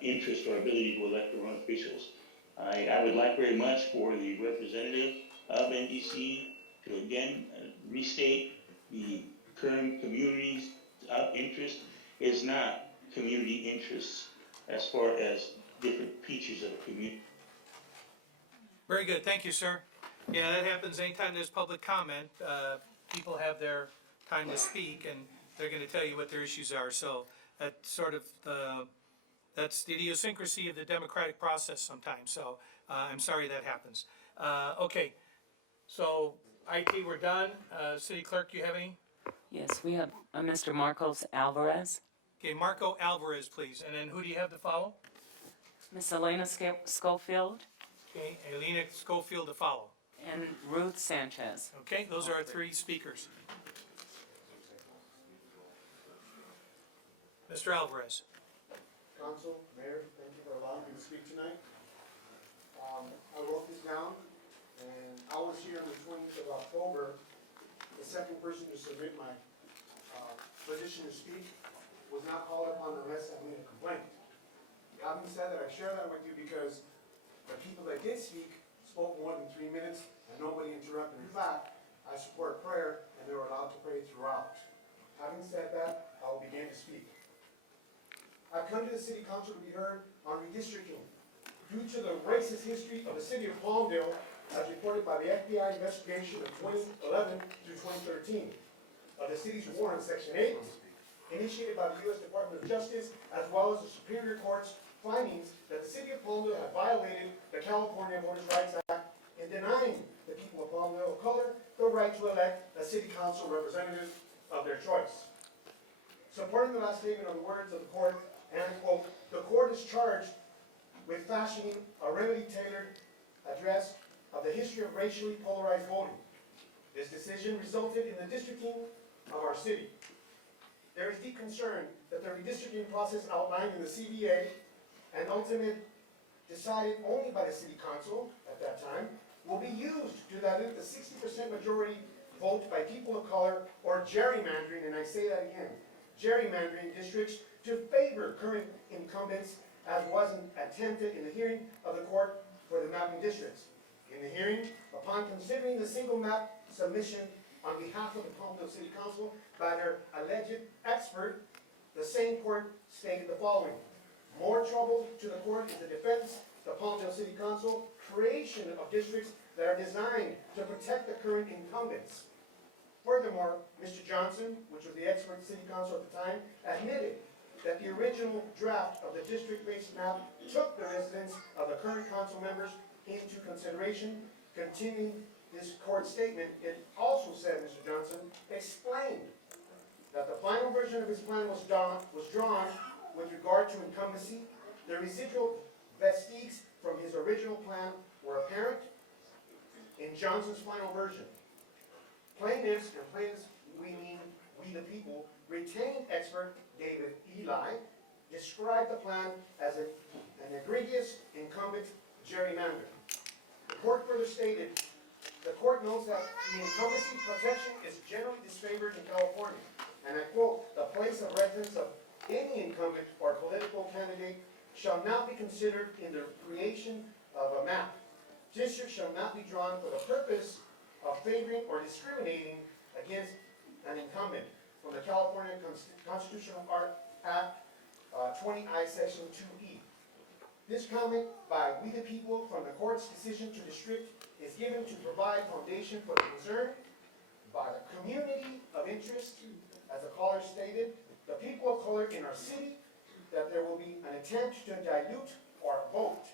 interest or ability to elect their own officials. I would like very much for the representative of NDC to again restate the term communities of interest is not community interests as far as different features of a community. Very good. Thank you, sir. Yeah, that happens anytime there's public comment. People have their time to speak, and they're going to tell you what their issues are. So that's sort of that's the idiosyncrasy of the democratic process sometimes. So I'm sorry that happens. Okay, so IT, we're done. City Clerk, do you have any? Yes, we have Mr. Marcos Alvarez, Okay, Marco Alvarez, please. And then who do you have to follow? Miss Elena Schofield, Okay, Elena Schofield to follow. and Ruth Sanchez. Okay, those are our 3 speakers. Mr. Alvarez. Council, Mayor, thank you for allowing me to speak tonight. I wrote this down, and I was here on the 20th of October. The second person to submit my petition to speak was not called upon unless I made a complaint. Having said that, I share that with you because the people that did speak spoke more than 3 minutes and nobody interrupted. In fact, I support prayer and they were allowed to pray throughout. Having said that, I will begin to speak. I've come to the City Council to be heard on redistricting due to the racist history of the City of Palmdale as reported by the FBI investigation of 2011 through 2013 of the city's war on Section 8, initiated by the U.S. Department of Justice, as well as the Superior Court's findings that the City of Palmdale had violated the California Voters' Rights Act in denying the people of Palmdale of color the right to elect a City Council representative of their choice. Supporting the last statement of the words of the court, and I quote, "The court is charged with fashioning a remedy-tailored address of the history of racially polarized voting. This decision resulted in the districting of our city. There is deep concern that the redistricting process outlined in the CBA and ultimately decided only by the City Council at that time will be used to dilute the 60% majority vote by people of color or gerrymandering, and I say that again, gerrymandering districts to favor current incumbents, as was attempted in the hearing of the court for the mapping districts. In the hearing, upon considering the single map submission on behalf of the Palmdale City Council by their alleged expert, the same court stated the following: more trouble to the court is the defense, the Palmdale City Council, creation of districts that are designed to protect the current incumbents. Furthermore, Mr. Johnson, which was the expert city council at the time, admitted that the original draft of the district-based map took the residents of the current council members into consideration. Continuing this court statement, it also said, Mr. Johnson explained that the final version of his plan was drawn with regard to incumbency. The residual vestiges from his original plan were apparent in Johnson's final version. Plaintiffs, and plaintiffs we mean we the people, retained expert David Eli, described the plan as an egregious incumbent gerrymander. The court further stated, the court notes that the incumbency protection is generally disfavored in California, and I quote, the place of residence of any incumbent or political candidate shall not be considered in the creation of a map. Districts shall not be drawn for the purpose of favoring or discriminating against an incumbent, from the California Constitutional Act 20I Section 2E. This comment by we the people from the court's decision to district is given to provide foundation for the concern by the community of interest, as the caller stated, the people of color in our city, that there will be an attempt to dilute our vote,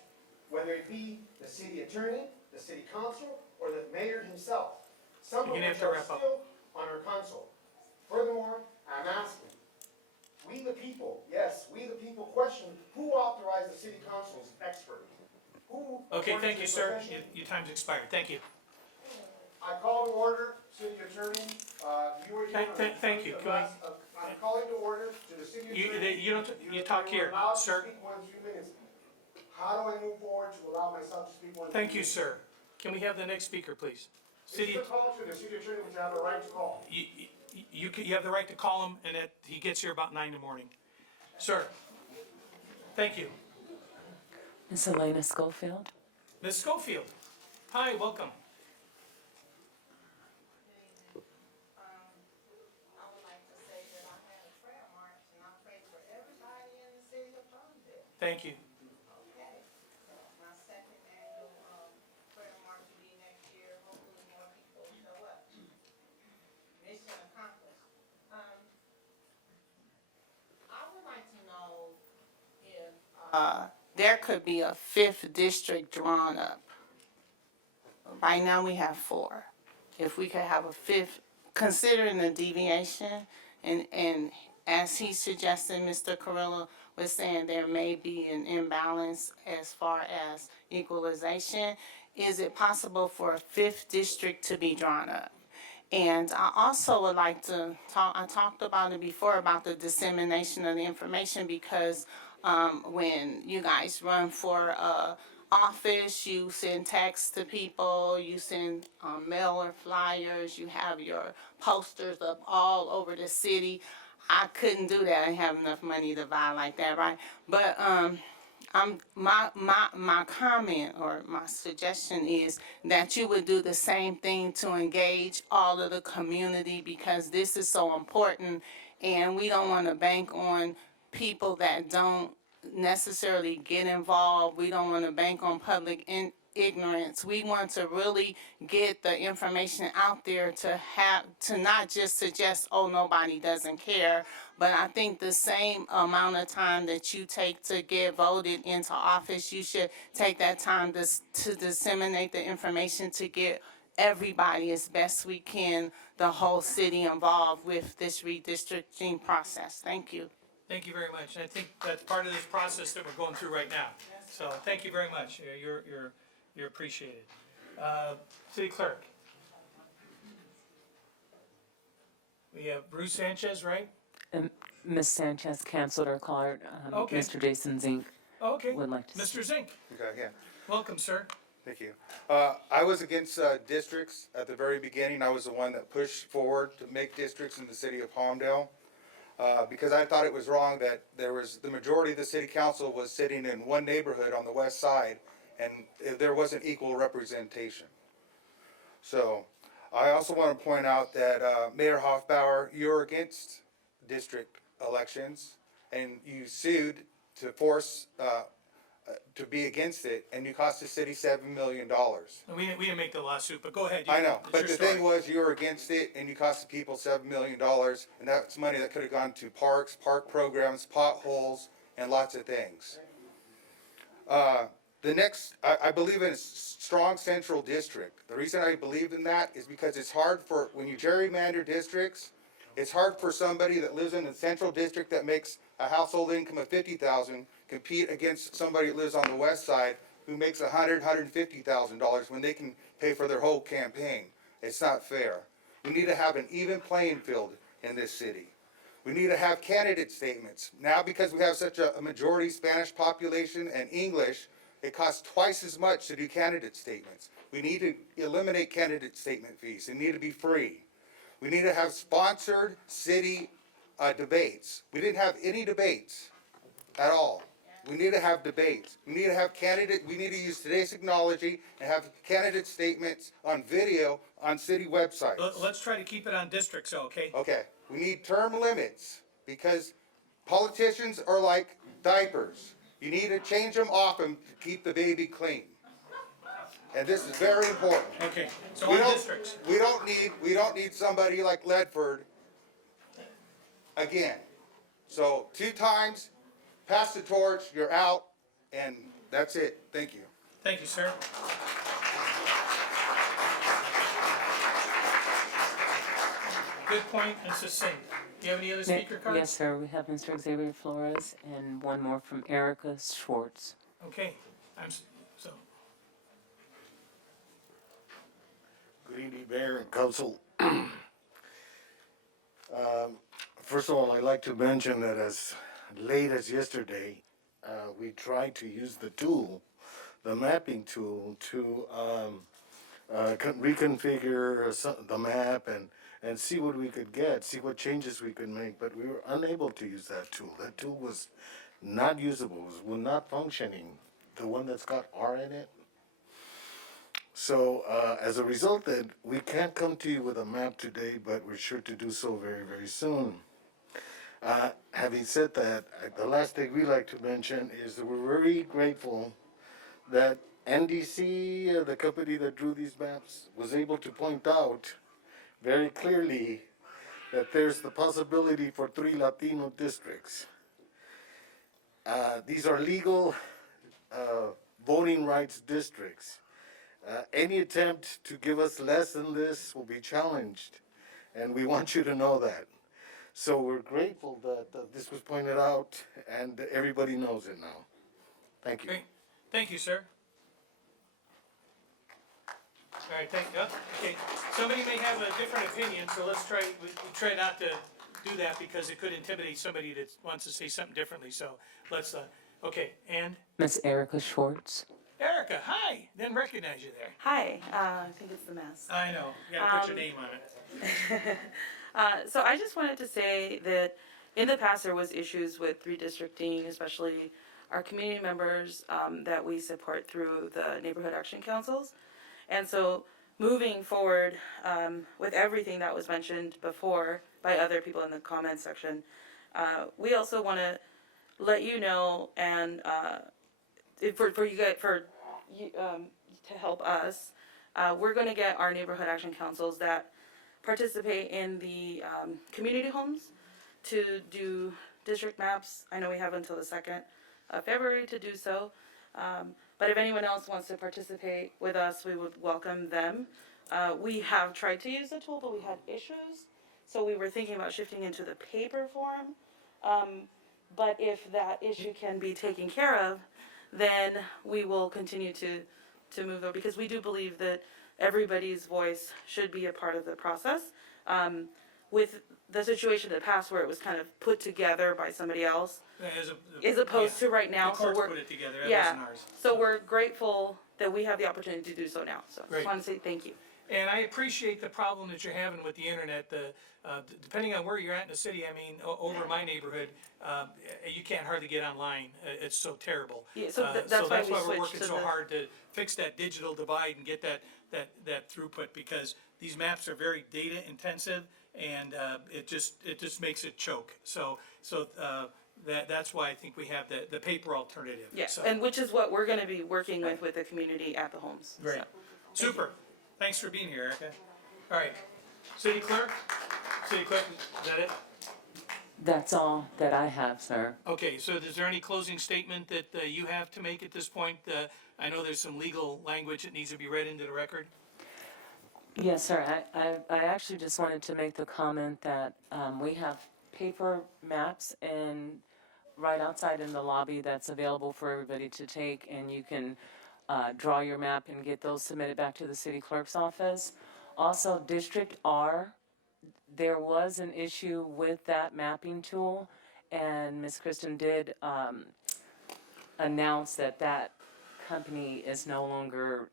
whether it be the city attorney, the city council, or the mayor himself. Some of which are still on our council. Furthermore, I'm asking, we the people, yes, we the people question who authorized the city council's expert? Who? Okay, thank you, sir. profession? Your time's expired. Thank you. I call to order, city attorney, you were here. Thank you. Can I'm calling to order to the city attorney. you talk here, sir. Speak 1 2 minutes. How do I move forward to allow myself to speak 1 2 Thank you, minutes? sir. Can we have the next speaker, please? This is a call to the city attorney, which I have the right to call. You have the right to call him, and he gets here about 9 in the morning. Sir, thank you. Ms. Elena Schofield? Ms. Schofield, hi, welcome. Thank you. My second annual prayer march will be next year. Hopefully more people show up. Mission accomplished. I would like to know if there could be a 5th district drawn up. Right now we have 4. If we could have a 5th, considering the deviation, and as he suggested, Mr. Carrillo was saying there may be an imbalance as far as equalization. Is it possible for a 5th district to be drawn up? And I also would like to talk, I talked about it before, about the dissemination of the information, because when you guys run for office, you send texts to people, you send mailer flyers, you have your posters up all over the city. I couldn't do that. I didn't have enough money to buy like that, right? But my comment or my suggestion is that you would do the same thing to engage all of the community, because this is so important, and we don't want to bank on people that don't necessarily get involved. We don't want to bank on public ignorance. We want to really get the information out there to not just suggest, oh, nobody doesn't care, but I think the same amount of time that you take to get voted into office, you should take that time to disseminate the information to get everybody as best we can, the whole city, involved with this redistricting process. Thank you. Thank you very much. I think that's part of this process that we're going through right now. So thank you very much. You're appreciated. City Clerk. We have Bruce Sanchez, right? Ms. Sanchez canceled her card. Okay. Mr. Jason Zink Okay. would like to Mr. Zink, Okay, yeah. welcome, sir. Thank you. I was against districts at the very beginning. I was the one that pushed forward to make districts in the city of Palmdale because I thought it was wrong that the majority of the city council was sitting in one neighborhood on the west side and there wasn't equal representation. So I also want to point out that Mayor Hoffbauer, you're against district elections and you sued to force to be against it, and you cost the city $7 million. We didn't make the lawsuit, but go ahead. I know, It's but your the story. thing was, you were against it, and you cost the people $7 million, and that's money that could have gone to parks, park programs, potholes, and lots of things. I believe in a strong central district. The reason I believe in that is because it's hard when you gerrymander districts, it's hard for somebody that lives in a central district that makes a household income of $50,000 compete against somebody that lives on the west side who makes $150,000 when they can pay for their whole campaign. It's not fair. We need to have an even playing field in this city. We need to have candidate statements. Now, because we have such a majority Spanish population and English, it costs twice as much to do candidate statements. We need to eliminate candidate statement fees. They need to be free. We need to have sponsored city debates. We didn't have any debates at all. We need to have debates. We need to have we need to use today's technology and have candidate statements on video on city websites. Let's try to keep it on districts, okay? Okay, we need term limits because politicians are like diapers. You need to change them often to keep the baby clean. And this is very important. Okay, so on districts. We don't need somebody like Ledford again. So 2 times, pass the torch, you're out, and that's it. Thank you. Thank you, sir. Good point and succinct. Do you have any other speaker cards? Yes, sir. We have Mr. Xavier Flores and one more from Erica Schwartz. Okay, so. Good evening, Mayor and Council. First of all, I'd like to mention that as late as yesterday, we tried to use the tool, the mapping tool, to reconfigure the map and see what we could get, see what changes we could make, but we were unable to use that tool. That tool was not usable, was not functioning, the one that's got R in it. So as a result, that we can't come to you with a map today, but we're sure to do so very, very soon. Having said that, the last thing we like to mention is that we're very grateful that NDC, the company that drew these maps, was able to point out very clearly that there's the possibility for 3 Latino districts. These are legal voting rights districts. Any attempt to give us less than this will be challenged, and we want you to know that. So we're grateful that this was pointed out, and everybody knows it now. Thank you. Great. Thank you, sir. All right, thank you. Okay, somebody may have a different opinion, so let's try, we try not to do that because it could intimidate somebody that wants to say something differently. So let's, okay, and? Miss Erica Schwartz. Erica, hi. Didn't recognize you there. Hi, I think it's the mess. I know. You gotta put your name on it. So I just wanted to say that in the past there was issues with redistricting, especially our community members that we support through the neighborhood action councils. And so moving forward with everything that was mentioned before by other people in the comments section, we also want to let you know and for you to help us, we're going to get our neighborhood action councils that participate in the community homes to do district maps. I know we have until the 2nd of February to do so. But if anyone else wants to participate with us, we would welcome them. We have tried to use the tool, but we had issues. So we were thinking about shifting into the paper form. But if that issue can be taken care of, then we will continue to move over, because we do believe that everybody's voice should be a part of the process. With the situation in the past where it was kind of put together by somebody else, as opposed to right now. The courts so we're, put it together, that yeah, wasn't ours. so we're grateful that we have the opportunity to do so now. So I Great. just want to say thank you. And I appreciate the problem that you're having with the internet. Depending on where you're at in the city, I mean, over my neighborhood, you can't hardly get online. It's so terrible. Yeah, so that's so why that's we why we're switched working to so the- hard to fix that digital divide and get that throughput, because these maps are very data intensive, and it just makes it choke. So that's why I think we have the paper alternative. Yes, So, and which is what we're going to be working with the community at the homes. great. So. Super. Thanks for being here, Erica. All right. City Clerk? City Clerk, is that it? That's all that I have, sir. Okay, so is there any closing statement that you have to make at this point? I know there's some legal language that needs to be read into the record. Yes, sir. I actually just wanted to make the comment that we have paper maps right outside in the lobby that's available for everybody to take, and you can draw your map and get those submitted back to the city clerk's office. Also, District R, there was an issue with that mapping tool, and Ms. Kristen did announce that company is no longer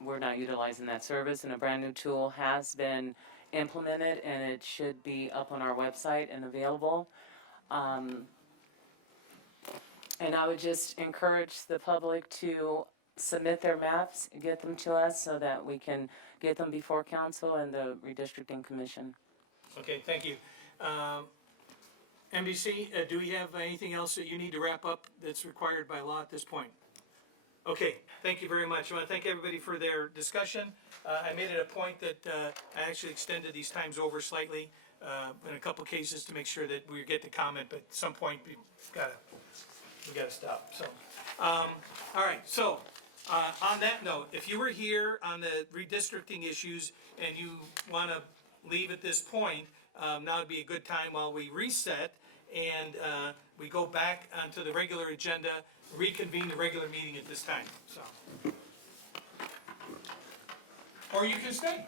we're not utilizing that service, and a brand new tool has been implemented, and it should be up on our website and available. And I would just encourage the public to submit their maps, get them to us so that we can get them before council and the redistricting commission. Okay, thank you. NBC, do we have anything else that you need to wrap up that's required by law at this point? Okay, thank you very much. I want to thank everybody for their discussion. I made it a point that I actually extended these times over slightly in a couple cases to make sure that we get the comment, but at some point we gotta stop. So, all right. So, on that note, if you were here on the redistricting issues and you want to leave at this point, now would be a good time while we reset and we go back onto the regular agenda, reconvene the regular meeting at this time. So, or you can stay.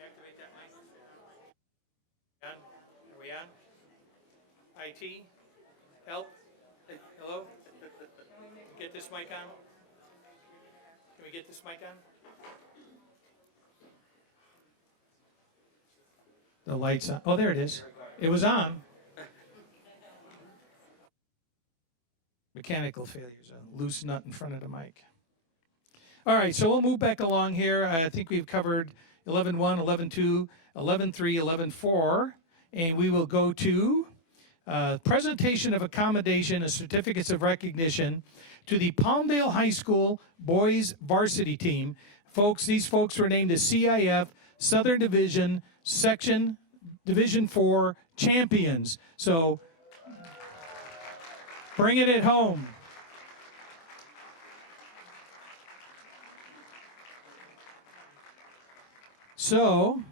Activate that mic. On? Are we on? IT? Help? Hello? Get this mic on? Can we get this mic on? The light's on. Oh, there it is. It was on. Mechanical failures, a loose nut in front of the mic. All right, so we'll move back along here. I think we've covered 11.1, 11.2, 11.3, 11.4, and we will go to presentation of accommodation and certificates of recognition to the Palmdale High School boys varsity team. Folks, these folks were named as CIF Southern Division Section Division 4 champions. So bringing it home. So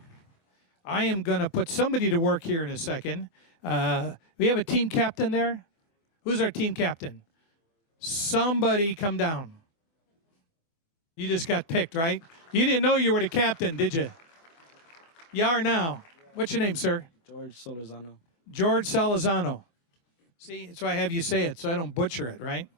I am going to put somebody to work here in a second. We have a team captain there. Who's our team captain? Somebody come down. You just got picked, right? You didn't know you were the captain, did you? You are now. What's your name, sir? George Solorzano. George Salazano. See, that's why I have you say it, so I don't butcher it, right?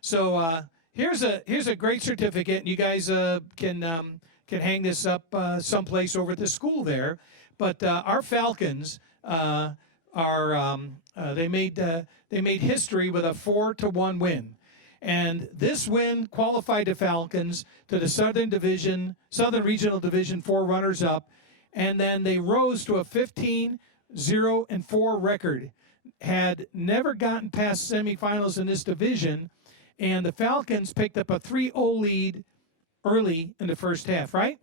So here's a great certificate, and you guys can hang this up someplace over at the school there. But our Falcons they made history with a 4-1 win, and this win qualified the Falcons to the Southern Regional Division 4 runners-up, and then they rose to a 15-0-4 record. had never gotten past semifinals in this division, and the Falcons picked up a 3-0 lead early in the first half, right?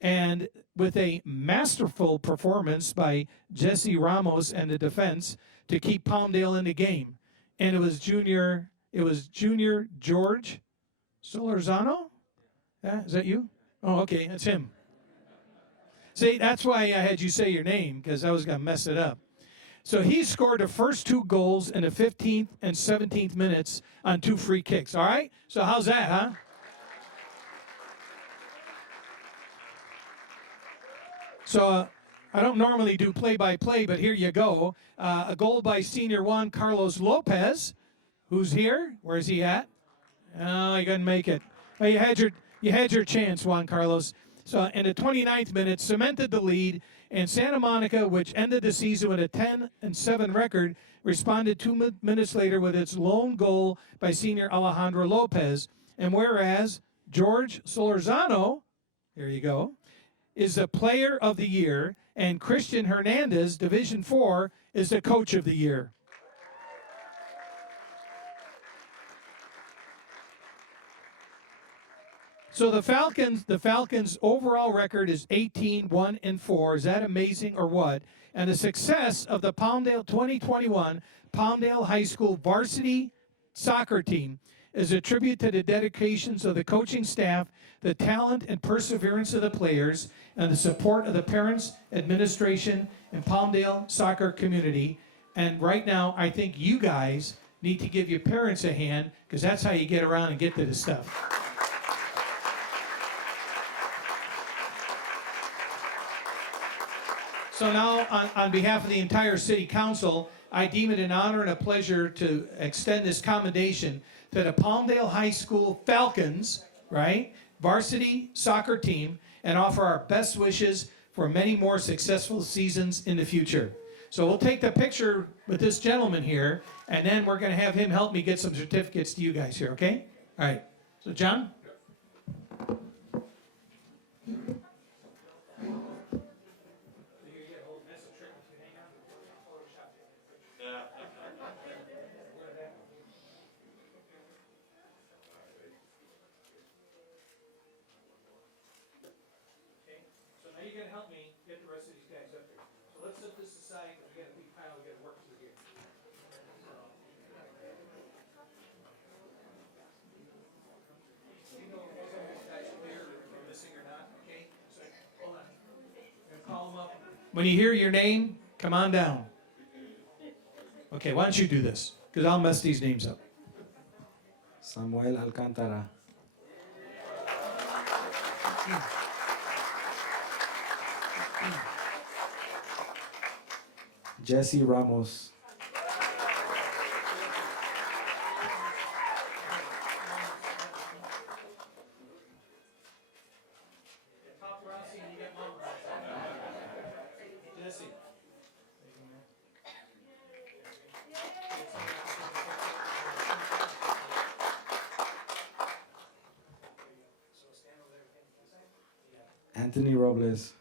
And with a masterful performance by Jesse Ramos and the defense to keep Palmdale in the game. And it was junior George Solorzano? Yeah, is that you? Oh, okay, that's him. See, that's why I had you say your name, because I was going to mess it up. So he scored the first 2 goals in the 15th and 17th minutes on 2 free kicks, all right? So how's that, huh? So I don't normally do play-by-play, but here you go. A goal by senior Juan Carlos Lopez, who's here. Where's he at? Oh, he couldn't make it. Well, you had your chance, Juan Carlos. So in the 29th minute, cemented the lead, and Santa Monica, which ended the season with a 10-7 record, responded 2 minutes later with its lone goal by senior Alejandro Lopez. And whereas George Solorzano, here you go, is the player of the year, and Christian Hernandez, Division 4, is the coach of the year. So the Falcons' overall record is 18-1-4. Is that amazing or what? And the success of the Palmdale 2021 Palmdale High School varsity soccer team is a tribute to the dedications of the coaching staff, the talent and perseverance of the players, and the support of the parents, administration, and Palmdale soccer community. And right now, I think you guys need to give your parents a hand, because that's how you get around and get to this stuff. So now, on behalf of the entire City Council, I deem it an honor and a pleasure to extend this commendation to the Palmdale High School Falcons, right, varsity soccer team, and offer our best wishes for many more successful seasons in the future. So we'll take the picture with this gentleman here, and then we're going to have him help me get some certificates to you guys here, okay? All right. So, John? You're gonna help me get the rest of these guys up here. So let's set this aside, because we got a big pile we gotta work through here. You know if some of these guys are clear or if they're missing or not, okay? So, hold on. I'm gonna call them up. When you hear your name, come on down. Okay, why don't you do this? Because I'll mess these names up. Samuel Alcántara. Jesse Ramos. Jesse. Anthony Robles.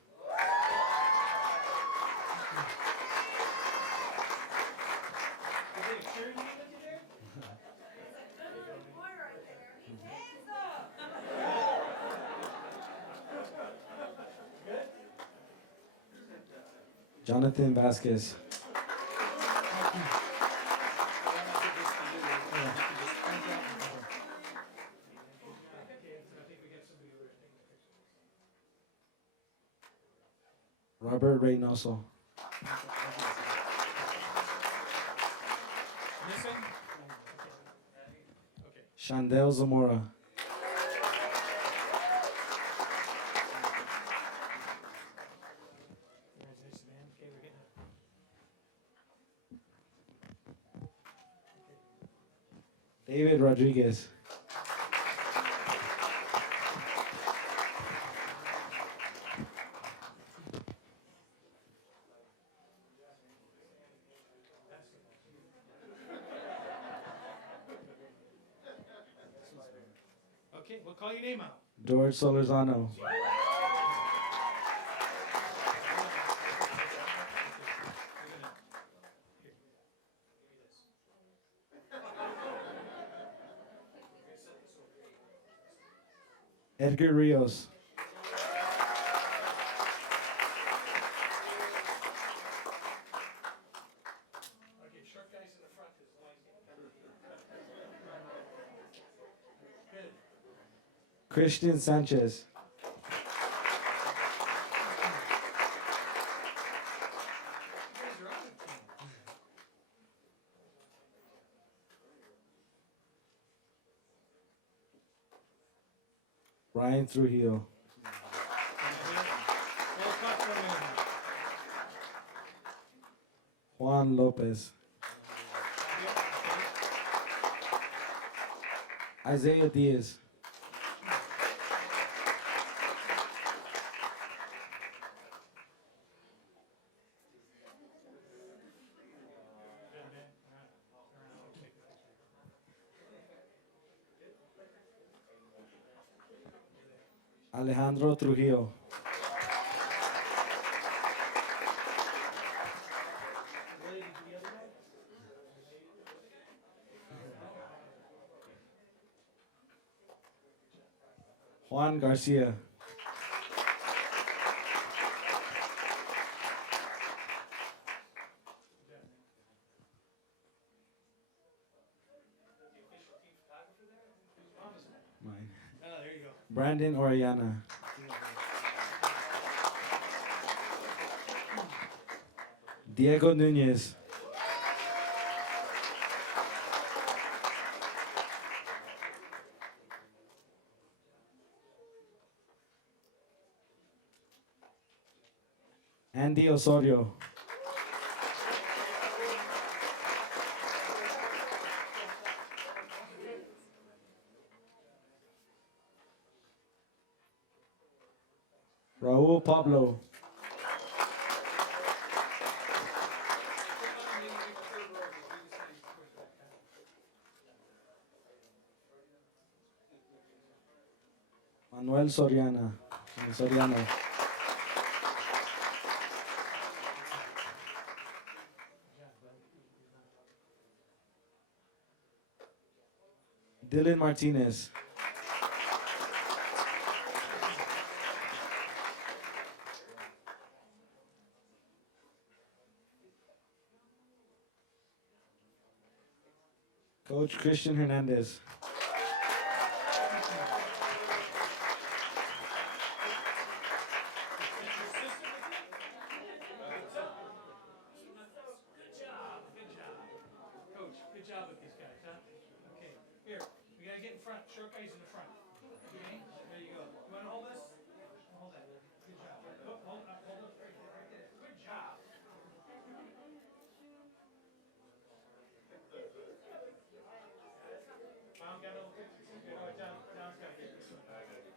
Jonathan Vasquez. Robert Reynoso. Shandell Zamora. David Rodriguez. Okay, we'll call your name out. George Solorzano. Edgar Rios. Okay, short guys in the front is noisy. Good. Christian Sanchez. You guys are on the team. Ryan Trujillo. Well, talk for a minute. Juan Lopez. Isaiah Diaz. Alejandro Trujillo. Juan Garcia. Mine. Oh, there you go. Brandon Oriana. Diego Nunez. Andy Osorio. Raul Pablo. Manuel Soriano. Dylan Martinez. Coach Christian Hernandez. Coach, good job with these guys, huh? Okay, here, we gotta get in front, short guys in the front. Okay, there you go. You wanna hold this? Hold that. Good job. Hold up, right there. Good job. Mom got a little picture. Good. Oh, John's gotta get this one. Good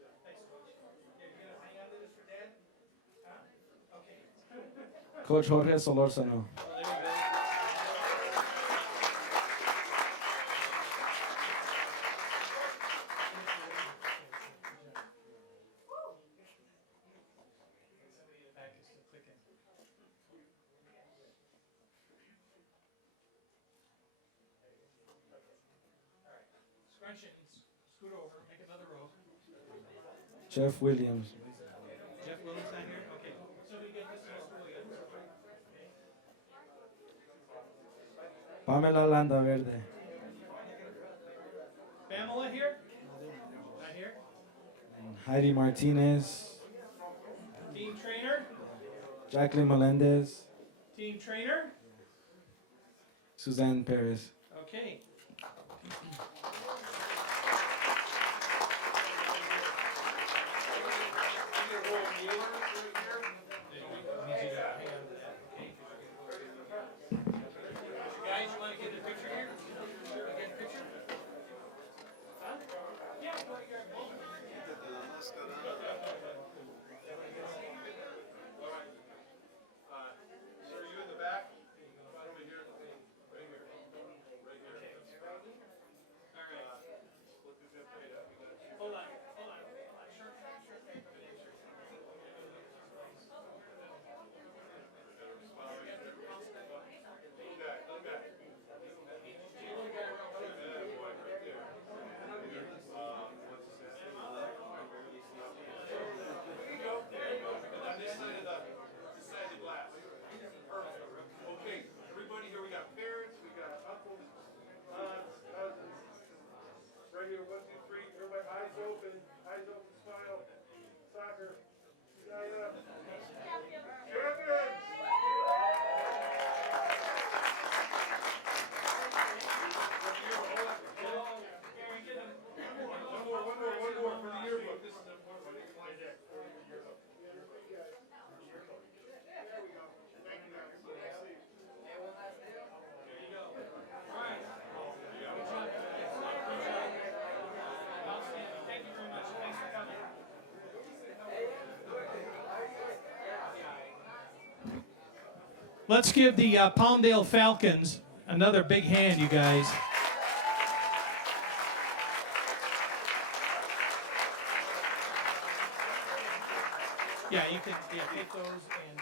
job. Thanks, Coach. Yeah, you gonna hang on to this for Dad? Huh? Okay. Coach Jorge Solorzano. Scrunch it and scoot over, make another row. Jeff Williams. Jeff Williams not here? Okay. Somebody get this Mr. Williams. Pamela Landaverde. Pamela here? Not here? Heidi Martinez. Team trainer? Jacqueline Melendez. Team trainer? Suzanne Perez. Okay. Guys, you want to get a picture here? Get a picture? Huh? Yeah, go ahead. Sir, you in the back? Over here, right here. Right here. All right. Hold on. Sure. let's give the Palmdale Falcons another big hand, you guys. Yeah, you can take those and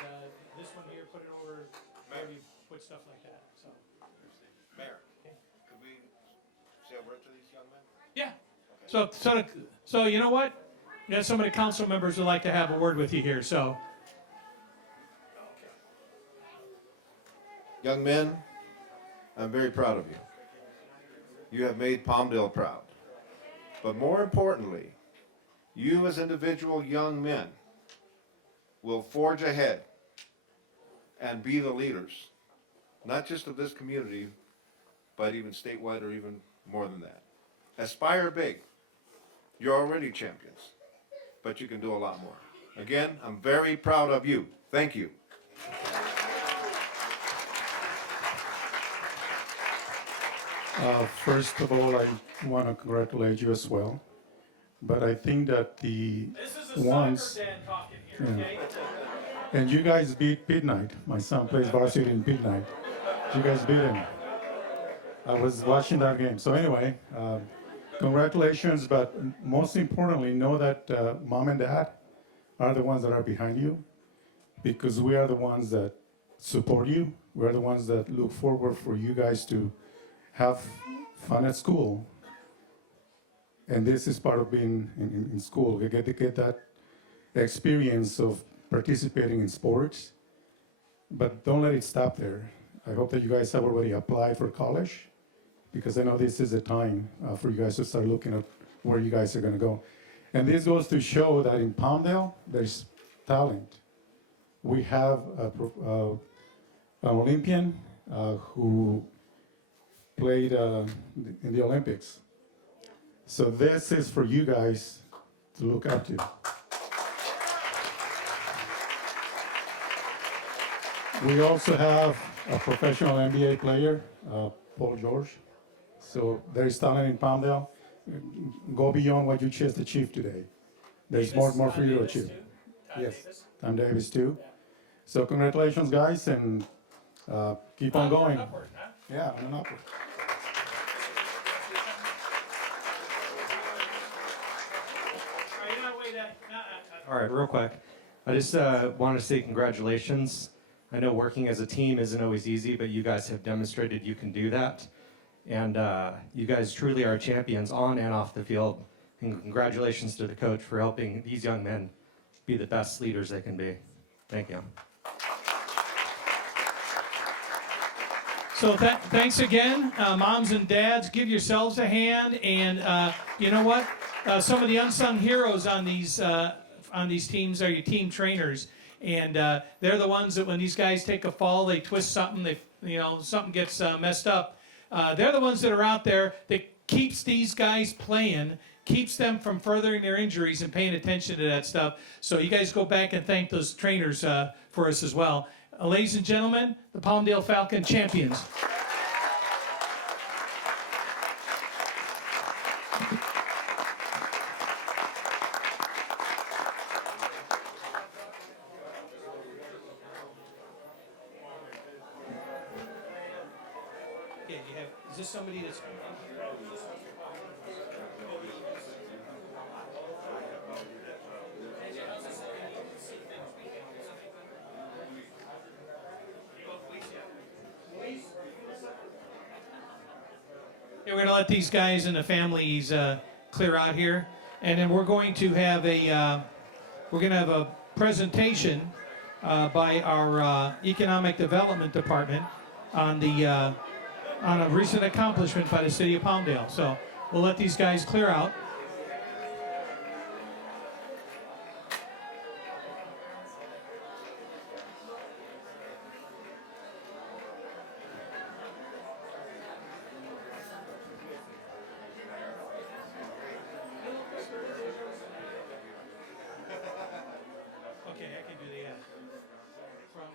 this one here, put it over where you put stuff like that. So. Mayor, could we say a word to these young men? Yeah. So you know what? Yeah, some of the council members would like to have a word with you here. So. Young men, I'm very proud of you. You have made Palmdale proud. But more importantly, you as individual young men will forge ahead and be the leaders, not just of this community, but even statewide or even more than that. Aspire big. You're already champions, but you can do a lot more. Again, I'm very proud of you. Thank you. First of all, I want to congratulate you as well. But I think that the ones, and you guys beat Midnight. My son plays varsity in Midnight. You guys beat him. I was watching that game. So anyway, congratulations. But most importantly, know that mom and dad are the ones that are behind you, because we are the ones that support you. We are the ones that look forward for you guys to have fun at school. And this is part of being in school. You get to get that experience of participating in sports, but don't let it stop there. I hope that you guys have already applied for college, because I know this is the time for you guys to start looking at where you guys are going to go. And this goes to show that in Palmdale, there's talent. We have an Olympian who played in the Olympics. So this is for you guys to look up to. We also have a professional NBA player, Paul George. So there is talent in Palmdale. Go beyond what you just achieved today. There's more for you to achieve. Yes, Tom Davis too. So congratulations, guys, and keep on going. Yeah, on an upward. All right, real quick. I just want to say congratulations. I know working as a team isn't always easy, but you guys have demonstrated you can do that. And you guys truly are champions on and off the field. And congratulations to the coach for helping these young men be the best leaders they can be. Thank you. So thanks again, moms and dads. Give yourselves a hand, and you know what? Some of the unsung heroes on these teams are your team trainers, and they're the ones that when these guys take a fall, they twist something, something gets messed up. They're the ones that are out there that keeps these guys playing, keeps them from furthering their injuries and paying attention to that stuff. So you guys go back and thank those trainers for us as well. Ladies and gentlemen, the Palmdale Falcon champions. Yeah, is this somebody that's... Yeah, we're going to let these guys and the families clear out here, and then we're going to have a presentation by our Economic Development Department on a recent accomplishment by the city of Palmdale. So we'll let these guys clear out. Okay, I can do the from.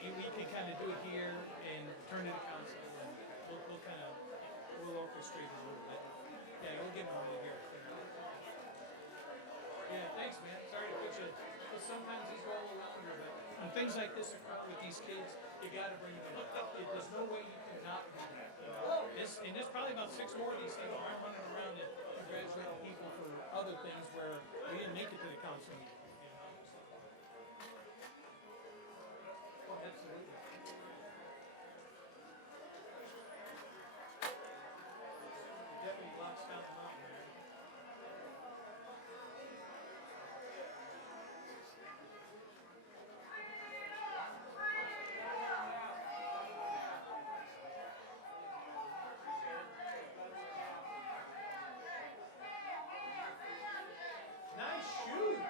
We can kind of do it here and turn it to council, and we'll orchestrate it a little bit. Yeah, we'll get them over here. Yeah, thanks, man. Sorry to put sometimes he's all arounder, but on things like this with these kids, you gotta bring them in. There's no way you can not do that. You know? And there's probably about 6 more of these things where I'm running around and congratulating people for other things where we didn't make it to the council meeting. You know? Oh, absolutely. Definitely locks down the mountain there. Nice shoes.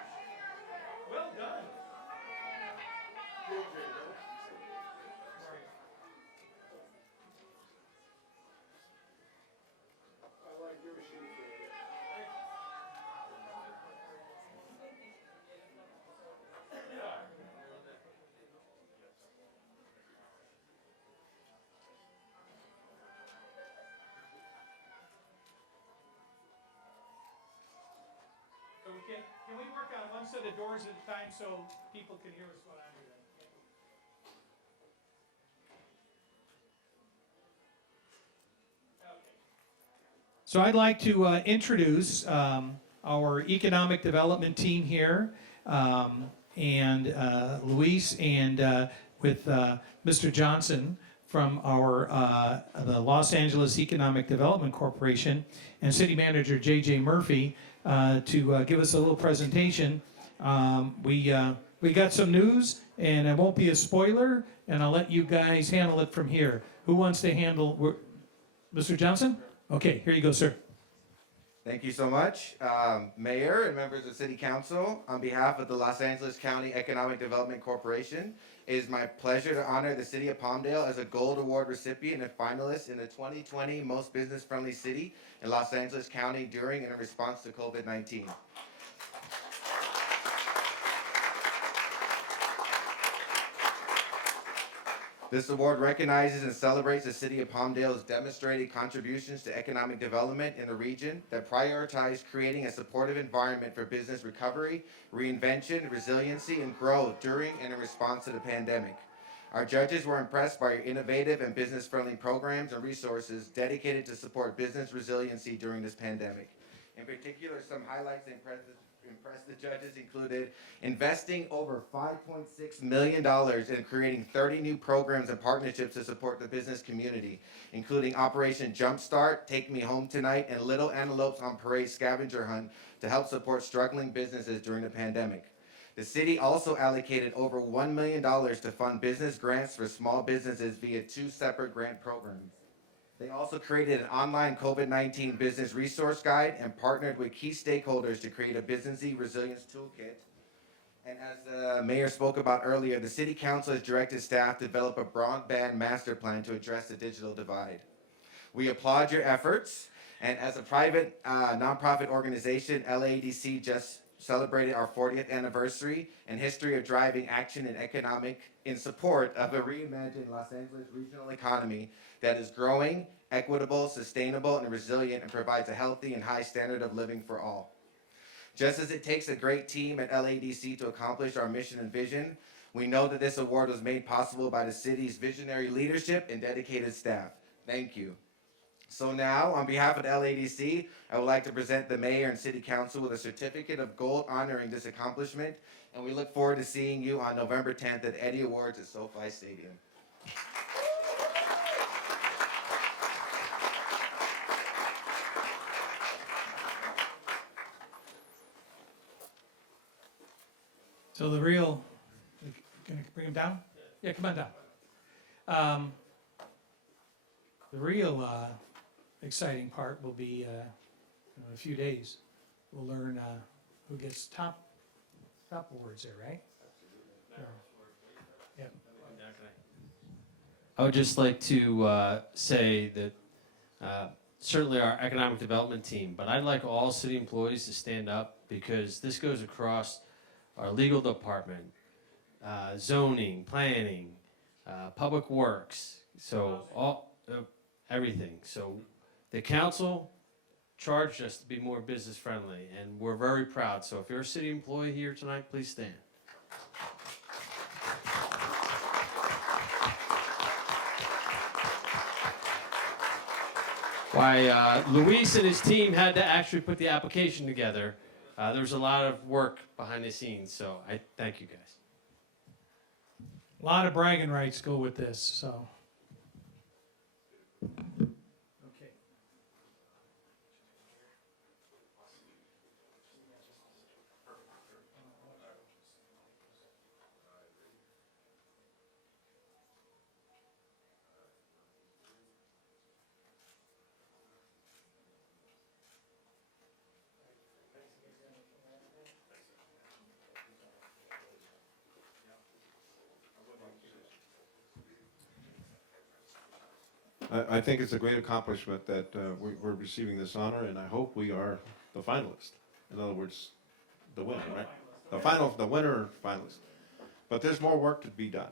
Well done. Sorry. I like your shoes. So can we work on one set of doors at a time so people can hear what's going on here? So I'd like to introduce our economic development team here, and Luis, and with Mr. Johnson from our the Los Angeles Economic Development Corporation, and City Manager J.J. Murphy to give us a little presentation. We got some news, and it won't be a spoiler, and I'll let you guys handle it from here. Who wants to handle, Mr. Johnson? Okay, here you go, sir. Thank you so much. Mayor and members of City Council, on behalf of the Los Angeles County Economic Development Corporation, it is my pleasure to honor the City of Palmdale as a Gold Award recipient and finalist in the 2020 Most Business Friendly City in Los Angeles County during and in response to COVID-19. This award recognizes and celebrates the City of Palmdale's demonstrated contributions to economic development in the region that prioritize creating a supportive environment for business recovery, reinvention, resiliency, and growth during and in response to the pandemic. Our judges were impressed by your innovative and business-friendly programs and resources dedicated to support business resiliency during this pandemic. In particular, some highlights that impressed the judges included investing over $5.6 million in creating 30 new programs and partnerships to support the business community, including Operation Jumpstart, Take Me Home Tonight, and Little Antelopes on Parade scavenger hunt to help support struggling businesses during the pandemic. The city also allocated over $1 million to fund business grants for small businesses via 2 separate grant programs. They also created an online COVID-19 business resource guide and partnered with key stakeholders to create a businessy resilience toolkit. And as the mayor spoke about earlier, the City Council has directed staff to develop a broadband master plan to address the digital divide. We applaud your efforts, and as a private nonprofit organization, LADC just celebrated our 40th anniversary and history of driving action in support of a reimagined Los Angeles regional economy that is growing, equitable, sustainable, and resilient, and provides a healthy and high standard of living for all. Just as it takes a great team at LADC to accomplish our mission and vision, we know that this award was made possible by the city's visionary leadership and dedicated staff. Thank you. So now, on behalf of the LADC, I would like to present the mayor and city council with a certificate of gold honoring this accomplishment, and we look forward to seeing you on November 10th at Eddie Awards at SoFi Stadium. So the real, can I bring him down? Yeah, come on down. The real exciting part will be in a few days. We'll learn who gets top awards there, right? Yeah. I would just like to say that certainly our economic development team, but I'd like all city employees to stand up because this goes across our legal department, zoning, planning, public works, so everything. So the council charged us to be more business friendly, and we're very proud. So if you're a city employee here tonight, please stand. why Luis and his team had to actually put the application together. There was a lot of work behind the scenes, so I thank you guys. A lot of bragging rights go with this, so. Okay. I think it's a great accomplishment that we're receiving this honor, and I hope we are the finalist. In other words, the winner, right? The winner or finalist. But there's more work to be done.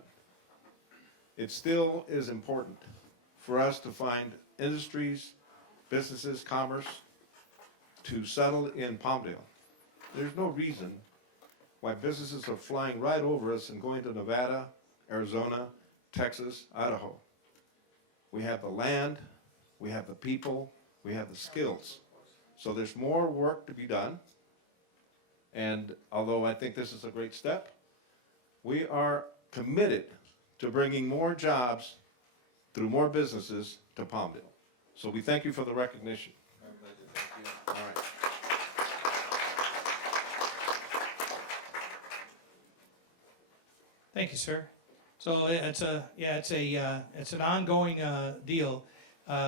It still is important for us to find industries, businesses, commerce to settle in Palmdale. There's no reason why businesses are flying right over us and going to Nevada, Arizona, Texas, Idaho. We have the land, we have the people, we have the skills. So there's more work to be done. And although I think this is a great step, we are committed to bringing more jobs through more businesses to Palmdale. So we thank you for the recognition. All right. Thank you, sir. So it's an ongoing deal.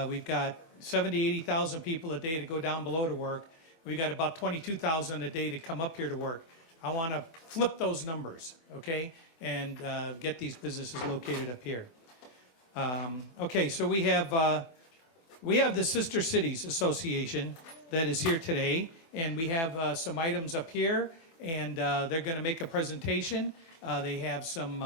We've got 70, 80,000 people a day to go down below to work. We've got about 22,000 a day to come up here to work. I want to flip those numbers, okay, and get these businesses located up here. Okay, so we have the Sister Cities Association that is here today, and we have some items up here, and they're going to make a presentation. They have some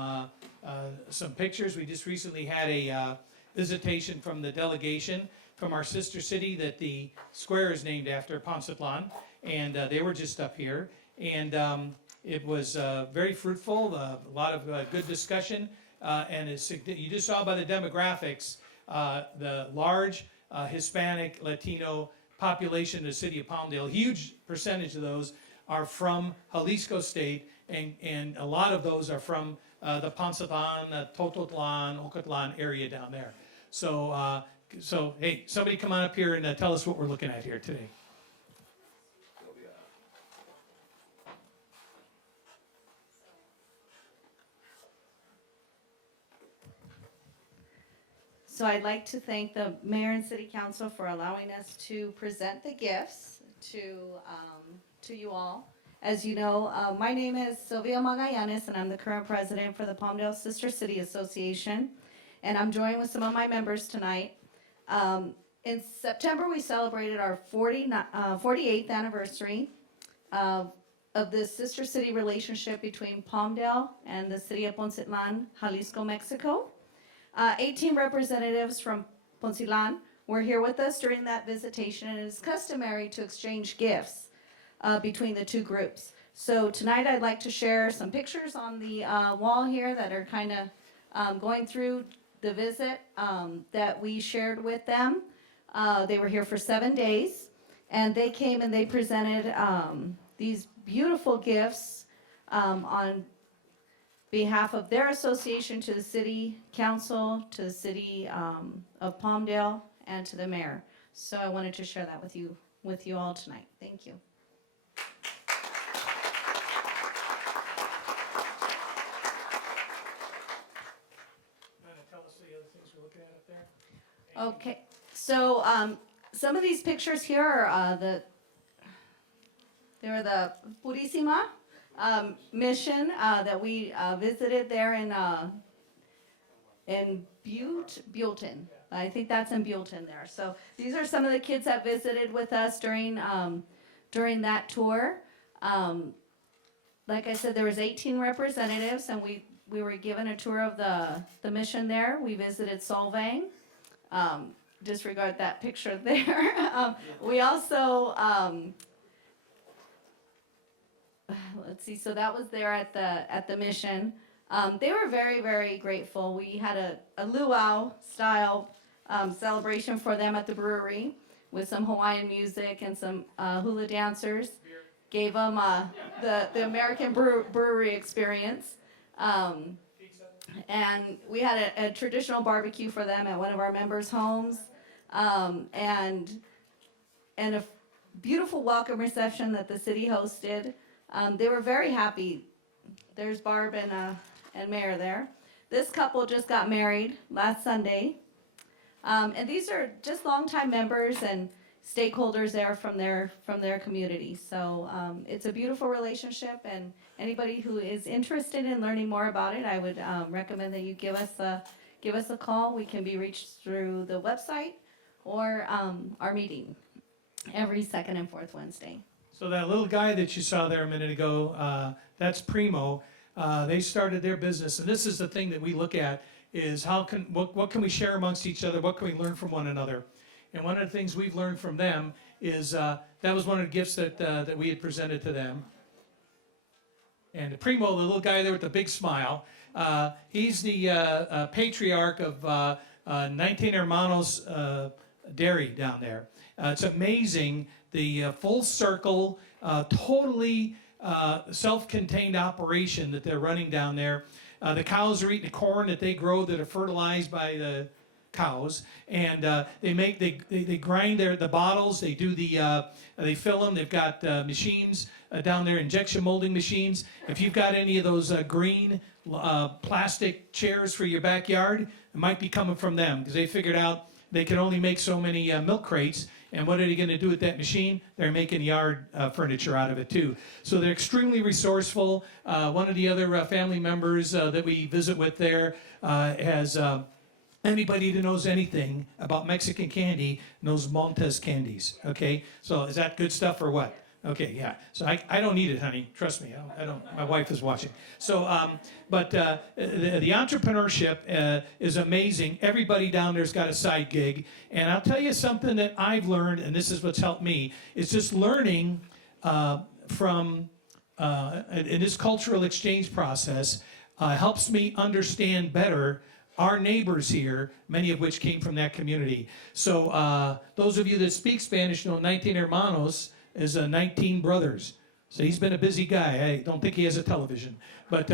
pictures. We just recently had a visitation from the delegation from our sister city that the square is named after, Poncetlan, and they were just up here. And it was very fruitful, a lot of good discussion, and you just saw by the demographics, the large Hispanic, Latino population of the city of Palmdale. A huge percentage of those are from Jalisco State, and a lot of those are from the Poncetlan, Tototlan, Ocotlan area down there. So, hey, somebody come on up here and tell us what we're looking at here today. So I'd like to thank the mayor and city council for allowing us to present the gifts to you all. As you know, my name is Sylvia Magallanes, and I'm the current president for the Palmdale Sister City Association. And I'm joined with some of my members tonight. In September, we celebrated our 48th anniversary of the sister city relationship between Palmdale and the city of Poncetlan, Jalisco, Mexico. 18 representatives from Poncetlan were here with us during that visitation, and it is customary to exchange gifts between the two groups. So tonight I'd like to share some pictures on the wall here that are kind of going through the visit that we shared with them. They were here for 7 days, and they came and they presented these beautiful gifts on behalf of their association to the city council, to the city of Palmdale, and to the mayor. So I wanted to share that with you all tonight. Thank you. Tell us the other things we're looking at up there. Okay, so some of these pictures here are they're the Purísima mission that we visited there in Buellton. I think that's in Buellton there. So these are some of the kids that visited with us during that tour. Like I said, there was 18 representatives, and we were given a tour of the mission there. We visited Solvang. Disregard that picture there. We also, let's see, so that was there at the mission. They were very, very grateful. We had a luau style celebration for them at the brewery with some Hawaiian music and some hula dancers. Gave them the American brewery experience. And we had a traditional barbecue for them at one of our members' homes. And a beautiful welcome reception that the city hosted. They were very happy. There's Barb and Mayor there. This couple just got married last Sunday. And these are just longtime members and stakeholders there from their community. So it's a beautiful relationship, and anybody who is interested in learning more about it, I would recommend that you give us a call. We can be reached through the website or our meeting every second and fourth Wednesday. So that little guy that you saw there a minute ago, that's Primo. They started their business, and this is the thing that we look at is what can we share amongst each other? What can we learn from one another? And one of the things we've learned from them is that was one of the gifts that we had presented to them. And Primo, the little guy there with the big smile, he's the patriarch of 19 Hermanos Dairy down there. It's amazing, the full circle, totally self-contained operation that they're running down there. The cows are eating the corn that they grow that are fertilized by the cows, and they grind the bottles. They do they fill them. They've got machines down there, injection molding machines. If you've got any of those green plastic chairs for your backyard, it might be coming from them because they figured out they can only make so many milk crates. And what are they going to do with that machine? They're making yard furniture out of it too. So they're extremely resourceful. One of the other family members that we visit with there has anybody that knows anything about Mexican candy knows Montes candies. Okay, so is that good stuff or what? Okay, yeah. So I don't need it, honey. Trust me. I don't. My wife is watching. So, but the entrepreneurship is amazing. Everybody down there's got a side gig, and I'll tell you something that I've learned, and this is what's helped me. Is just learning from in this cultural exchange process helps me understand better our neighbors here, many of which came from that community. So those of you that speak Spanish know 19 Hermanos is 19 brothers. So he's been a busy guy. I don't think he has a television. But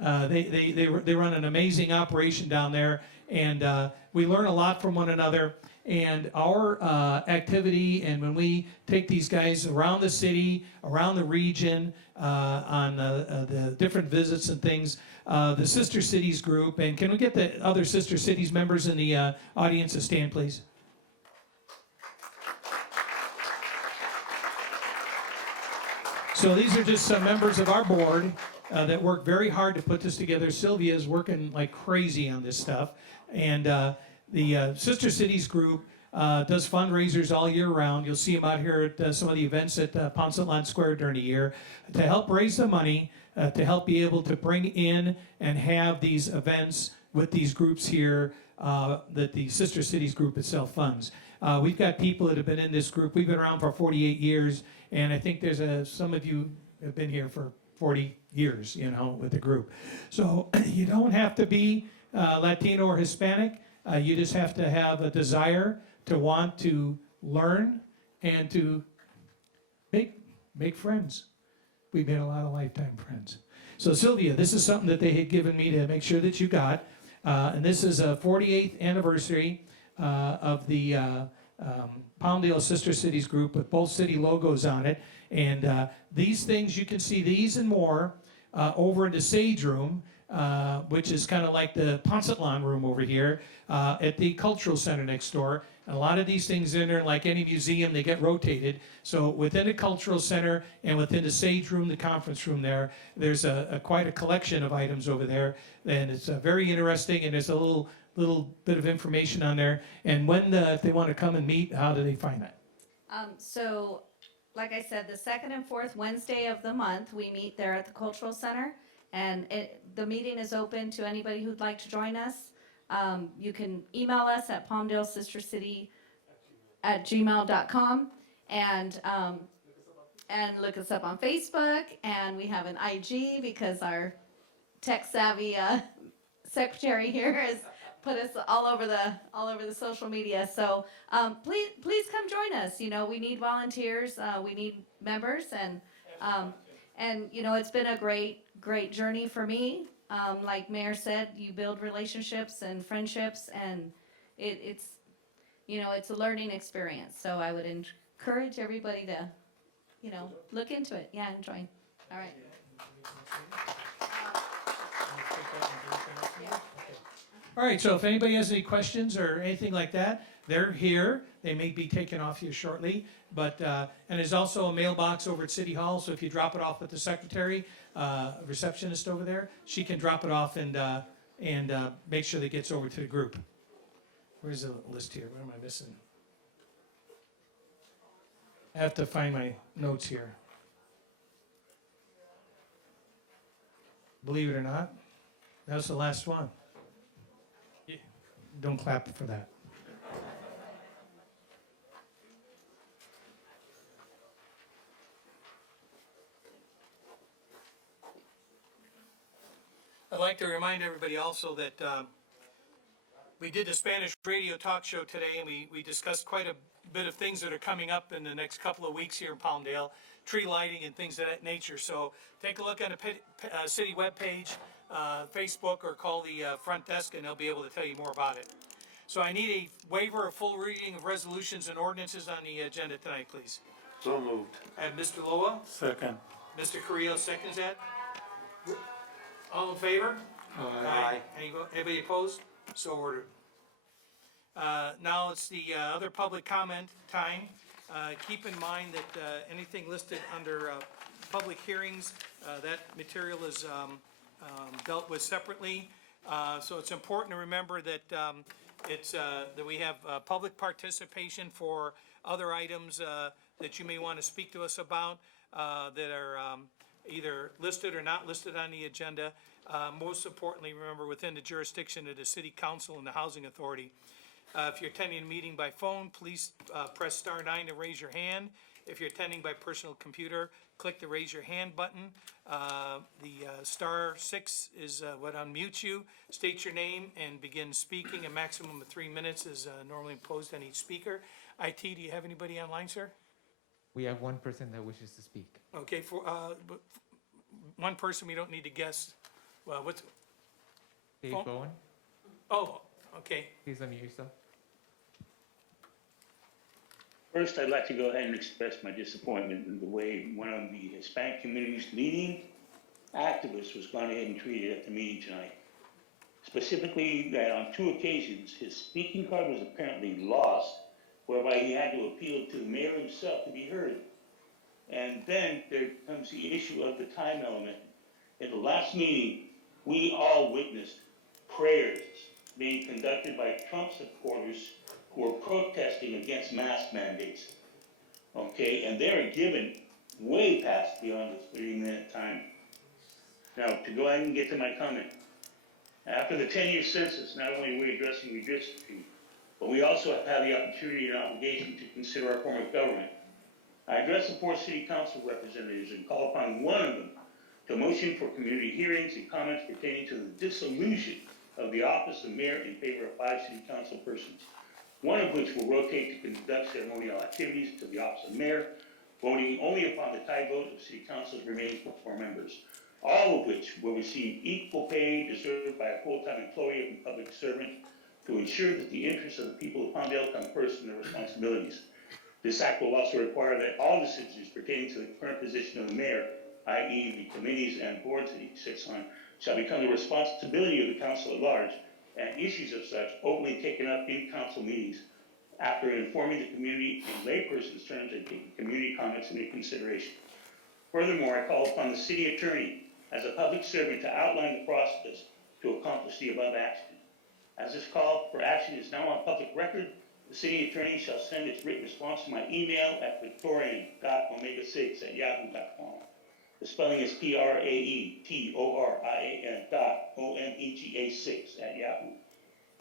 they run an amazing operation down there, and we learn a lot from one another. And our activity, and when we take these guys around the city, around the region, on the different visits and things, the Sister Cities group, and can we get the other Sister Cities members in the audience to stand, please? So these are just some members of our board that work very hard to put this together. Sylvia is working like crazy on this stuff. And the Sister Cities group does fundraisers all year round. You'll see them out here at some of the events at Ponce Square during the year to help raise the money, to help be able to bring in and have these events with these groups here that the Sister Cities group itself funds. We've got people that have been in this group. We've been around for 48 years. And I think there's some of you have been here for 40 years, with the group. So you don't have to be Latino or Hispanic. You just have to have a desire to want to learn and to make friends. We've made a lot of lifetime friends. So Sylvia, this is something that they had given me to make sure that you got. And this is a 48th anniversary of the Palmdale Sister Cities group with both city logos on it. And these things, you can see these and more over in the Sage Room, which is kind of like the Poncetlon room over here at the Cultural Center next door. And a lot of these things in there, like any museum, they get rotated. So within the Cultural Center and within the Sage Room, the conference room there's quite a collection of items over there. And it's very interesting, and there's a little bit of information on there. And when if they want to come and meet, how do they find that? So, like I said, the second and fourth Wednesday of the month, we meet there at the Cultural Center. And the meeting is open to anybody who'd like to join us. You can email us at palmdalesistercity@gmail.com and look us up on Facebook. And we have an IG because our tech-savvy secretary here is put us all over the social media. So please come join us. You know, we need volunteers, we need members, and you know, it's been a great journey for me. Like Mayor said, you build relationships and friendships, and it's you know, it's a learning experience. So I would encourage everybody to, you know, look into it. Yeah, and join. All right. All right, so if anybody has any questions or anything like that, they're here. They may be taken off here shortly, but, and there's also a mailbox over at City Hall, so if you drop it off with the secretary, receptionist over there, she can drop it off and make sure that it gets over to the group. Where's the list here? What am I missing? I have to find my notes here. Believe it or not, that was the last one. Don't clap for that. I'd like to remind everybody also that we did the Spanish radio talk show today, and we discussed quite a bit of things that are coming up in the next couple of weeks here in Palmdale, tree lighting and things of that nature. So take a look on the city webpage, Facebook, or call the front desk, and they'll be able to tell you more about it. So I need a waiver of full reading of resolutions and ordinances on the agenda tonight, please. So moved. I have Mr. Loa, Second. Mr. Carrillo seconds that. All in favor? Aye. Anybody opposed? So ordered. Now it's the other public comment time. Keep in mind that anything listed under public hearings, that material is dealt with separately. So it's important to remember that that we have public participation for other items that you may want to speak to us about that are either listed or not listed on the agenda. Most importantly, remember, within the jurisdiction of the City Council and the Housing Authority. If you're attending a meeting by phone, please press *9 to raise your hand. If you're attending by personal computer, click the raise your hand button. The *6 is what unmutes you. State your name and begin speaking. A maximum of 3 minutes is normally imposed on each speaker. IT, do you have anybody online, sir? We have one person that wishes to speak. Okay, for one person, we don't need to guess. Well, what's Dave phone? Bowen, Oh, okay. please unmute yourself. First, I'd like to go ahead and express my disappointment in the way one of the Hispanic community's leading activists was gone ahead and treated at the meeting tonight. Specifically, that on 2 occasions, his speaking card was apparently lost, whereby he had to appeal to the mayor himself to be heard. And then there comes the issue of the time element. At the last meeting, we all witnessed prayers being conducted by Trump supporters who are protesting against mask mandates. Okay, and they're given way past beyond the 3-minute time. Now, to go ahead and get to my comment. After the 10-year census, not only are we addressing redistricting, but we also have the opportunity and obligation to consider our form of government. I address the 4 city council representatives and call upon one of them to motion for community hearings and comments pertaining to the dissolution of the office of mayor in favor of 5 city council persons, one of which will rotate to conduct ceremonial activities to the office of mayor, voting only upon the tie vote of city council's remaining 4 members, all of which will receive equal pay deserved by a full-time employee and public servant to ensure that the interests of the people of Palmdale come first in their responsibilities. This act will also require that all decisions pertaining to the current position of the mayor, i.e. the committees and boards that he sits on, shall become the responsibility of the council at large, and issues of such openly taken up in council meetings after informing the community in layperson's terms and taking community comments into consideration. Furthermore, I call upon the city attorney as a public servant to outline the process to accomplish the above action. As this call for action is now on public record, the city attorney shall send its written response to my email at victorian.omega6@yahoo.com. The spelling is praetorian.omega6@yahoo.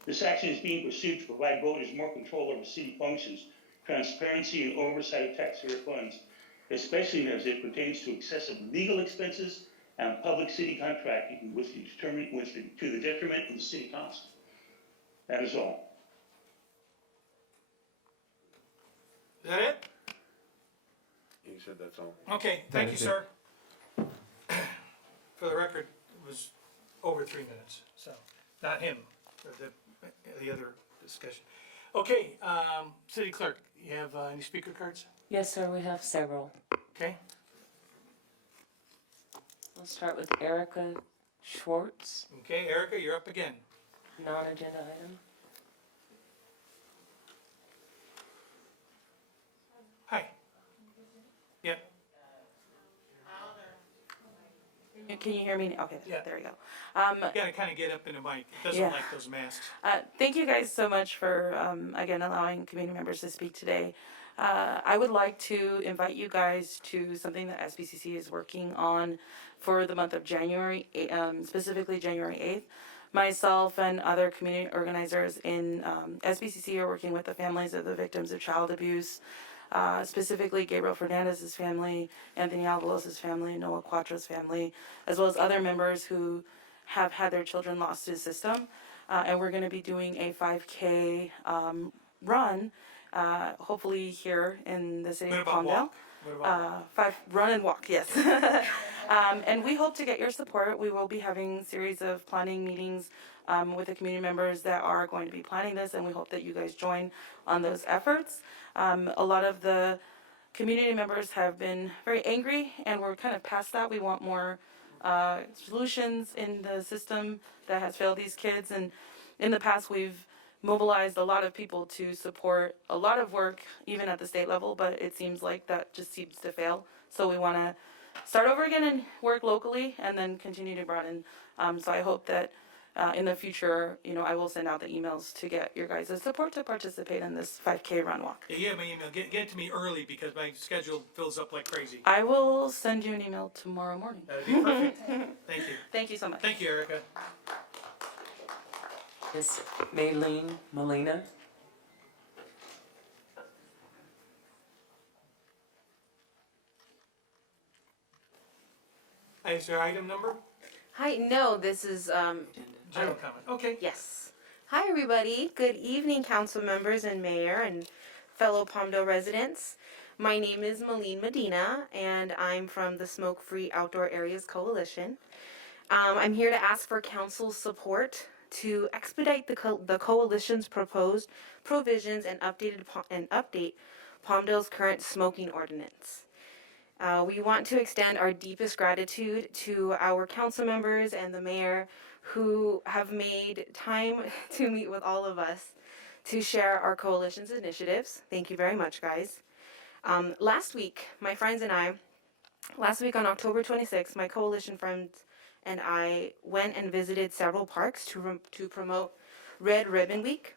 This action is being pursued to provide voters more control over city functions, transparency, and oversight of taxpayer funds, especially as it pertains to excessive legal expenses and public city contracting, which to the detriment of the city council. That is all. Is that it? He said that's all. Okay, thank That you, is it. sir. For the record, it was over 3 minutes, so, not him, the other discussion. Okay, city clerk, you have any speaker cards? Yes, sir, we have several. Okay, We'll start with Erica Schwartz, okay, Erica, you're up again. non-agenda item. Hi. Yep, Can you hear me? Okay, Yeah. there we go. you gotta kinda get up in the mic, it doesn't Yeah. like those masks. Thank you guys so much for, again, allowing community members to speak today. I would like to invite you guys to something that SBCC is working on for the month of January, specifically January 8th. Myself and other community organizers in SBCC are working with the families of the victims of child abuse, specifically Gabriel Fernandez's family, Anthony Avalos' family, Noah Quattro's family, as well as other members who have had their children lost to the system. And we're going to be doing a 5K run, hopefully here in the city What of about Palmdale. walk? What about Run and walk, yes. And we hope to get your support. We will be having a series of planning meetings with the community members that are going to be planning this, and we hope that you guys join on those efforts. A lot of the community members have been very angry, and we're kind of past that. We want more solutions in the system that has failed these kids. And in the past, we've mobilized a lot of people to support a lot of work, even at the state level, but it seems like that just seems to fail. So we want to start over again and work locally and then continue to broaden. So I hope that in the future, I will send out the emails to get your guys' support to participate in this 5K run walk. Yeah, you have my email, get it to me early because my schedule fills up like crazy. I will send you an email tomorrow morning. That'd be perfect, thank you. Thank you so much. Thank you, Erica. Miss Maylene Molina. Is there item number? Hi, no, this is, General comment, okay. yes. Hi, everybody. Good evening, council members and mayor and fellow Palmdale residents. My name is Malene Medina, and I'm from the Smoke Free Outdoor Areas Coalition. I'm here to ask for council support to expedite the coalition's proposed provisions and update Palmdale's current smoking ordinance. We want to extend our deepest gratitude to our council members and the mayor who have made time to meet with all of us to share our coalition's initiatives. Thank you very much, guys. Last week, my friends and I, on October 26th, my coalition friends and I went and visited several parks to promote Red Ribbon Week.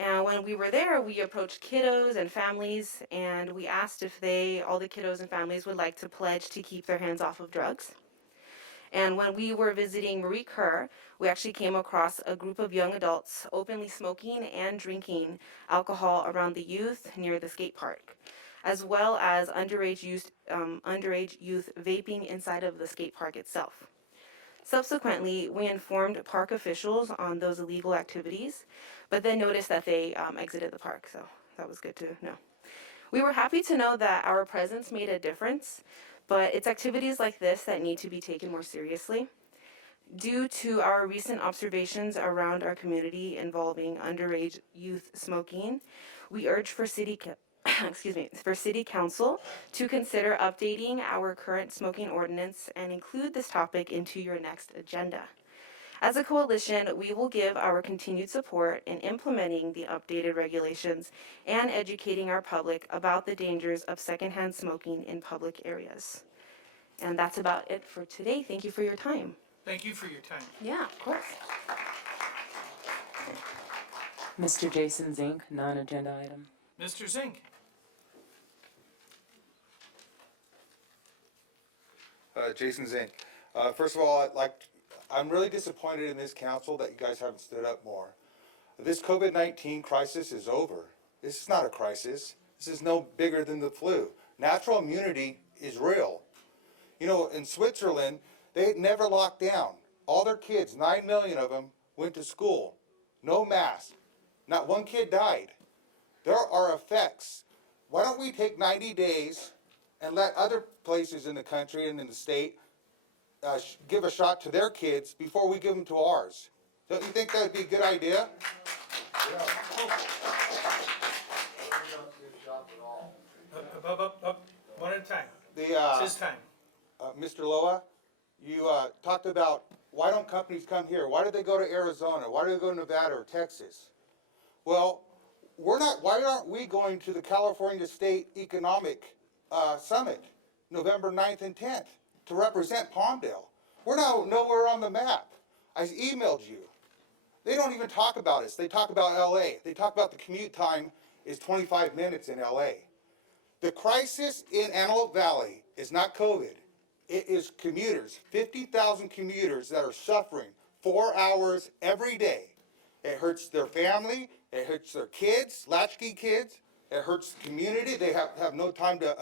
And when we were there, we approached kiddos and families, and we asked if all the kiddos and families would like to pledge to keep their hands off of drugs. And when we were visiting Marie Kerr, we actually came across a group of young adults openly smoking and drinking alcohol around the youth near the skate park, as well as underage youth vaping inside of the skate park itself. Subsequently, we informed park officials on those illegal activities, but then noticed that they exited the park, so that was good to know. We were happy to know that our presence made a difference, but it's activities like this that need to be taken more seriously. Due to our recent observations around our community involving underage youth smoking, we urge for city council to consider updating our current smoking ordinance and include this topic into your next agenda. As a coalition, we will give our continued support in implementing the updated regulations and educating our public about the dangers of secondhand smoking in public areas. And that's about it for today. Thank you for your time. Thank you for your time. Yeah, of course. Mr. Jason Zink, non-agenda item. Mr. Zink. Jason Zink. First of all, I'm really disappointed in this council that you guys haven't stood up more. This COVID-19 crisis is over. This is not a crisis. This is no bigger than the flu. Natural immunity is real. You know, in Switzerland, they never locked down. All their kids, 9 million of them, went to school. no mask. Not one kid died. There are effects. Why don't we take 90 days and let other places in the country and in the state give a shot to their kids before we give them to ours? Don't you think that would be a good idea? Up, one at a time. The, It's his time. Mr. Loa, you talked about why don't companies come here? Why do they go to Arizona? Why do they go to Nevada or Texas? Well, why aren't we going to the California State Economic Summit, November 9th and 10th, to represent Palmdale? We're now nowhere on the map. I emailed you. They don't even talk about us. They talk about LA. They talk about the commute time is 25 minutes in LA. The crisis in Antelope Valley is not COVID. It is commuters, 50,000 commuters that are suffering 4 hours every day. It hurts their family. It hurts their kids, latchkey kids. It hurts the community. They have no time to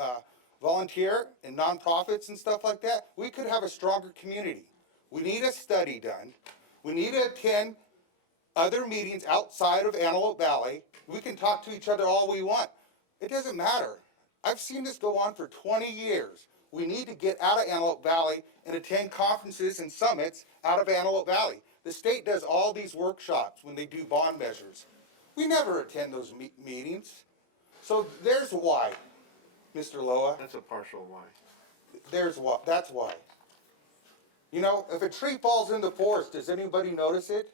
volunteer in nonprofits and stuff like that. We could have a stronger community. We need a study done. We need to attend other meetings outside of Antelope Valley. We can talk to each other all we want. It doesn't matter. I've seen this go on for 20 years. We need to get out of Antelope Valley and attend conferences and summits out of Antelope Valley. The state does all these workshops when they do bond measures. We never attend those meetings. So there's why, Mr. Loa. That's a partial why. There's why. That's why. You know, if a tree falls in the forest, does anybody notice it?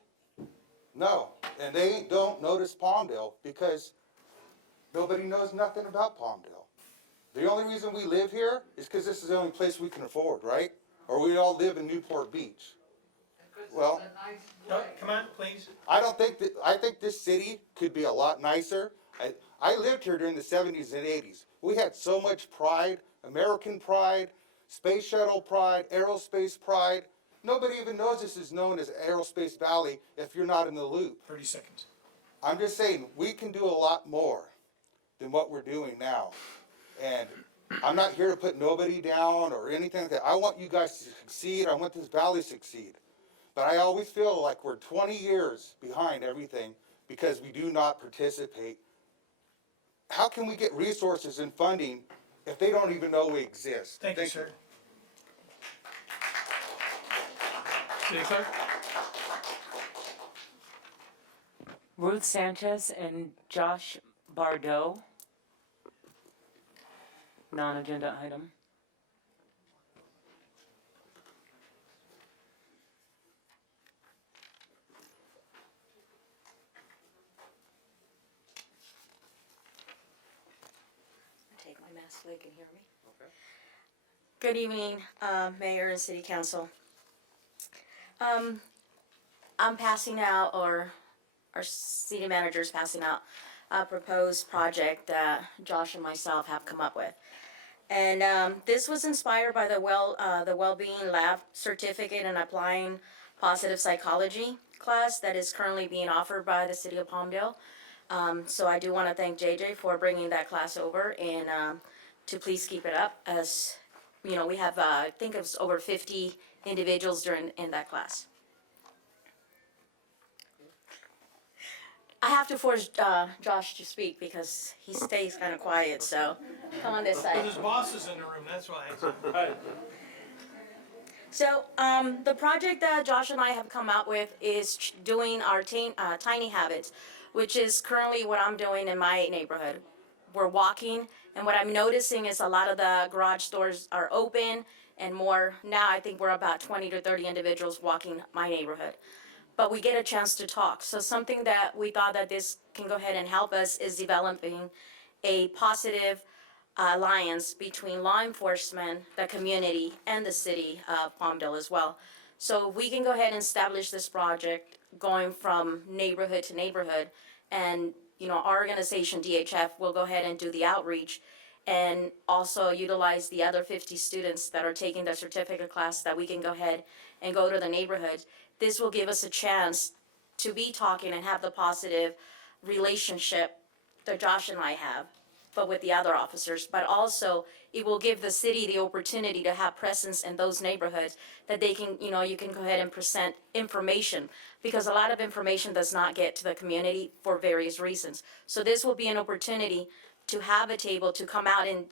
No. And they don't notice Palmdale because nobody knows nothing about Palmdale. The only reason we live here is because this is the only place we can afford, right? Or we all live in Newport Beach. Well, No, come on, please. I think this city could be a lot nicer. I lived here during the 70s and 80s. We had so much pride, American pride, space shuttle pride, aerospace pride. Nobody even knows this is known as Aerospace Valley if you're not in the loop. 30 seconds. I'm just saying, we can do a lot more than what we're doing now. And I'm not here to put nobody down or anything like that. I want you guys to succeed. I want this valley to succeed. But I always feel like we're 20 years behind everything because we do not participate. How can we get resources and funding if they don't even know we exist? Thank you, sir. City Clerk? Ruth Sanchez and Josh Bardot. Non-agenda item. Take my mask so they can hear me. Okay. Good evening, Mayor and City Council. I'm passing out, or our city manager's passing out, a proposed project that Josh and myself have come up with. And this was inspired by the Wellbeing Lab Certificate in Applying Positive Psychology class that is currently being offered by the City of Palmdale. So I do want to thank JJ for bringing that class over and to please keep it up. As you know, we have I think it was over 50 individuals in that class. I have to force Josh to speak because he stays kind of quiet. So come on this side. Because his boss is in the room, that's why. So the project that Josh and I have come out with is doing our tiny habits, which is currently what I'm doing in my neighborhood. We're walking, and what I'm noticing is a lot of the garage doors are open, and more now. I think we're about 20 to 30 individuals walking my neighborhood. But we get a chance to talk. So something that we thought that this can go ahead and help us is developing a positive alliance between law enforcement, the community, and the city of Palmdale as well. So we can go ahead and establish this project going from neighborhood to neighborhood. And, you know, our organization, DHF, will go ahead and do the outreach and also utilize the other 50 students that are taking the certificate class that we can go ahead and go to the neighborhoods. This will give us a chance to be talking and have the positive relationship that Josh and I have. but with the other officers. But also, it will give the city the opportunity to have presence in those neighborhoods that they can, you can go ahead and present information, because a lot of information does not get to the community for various reasons. So this will be an opportunity to have a table to come out and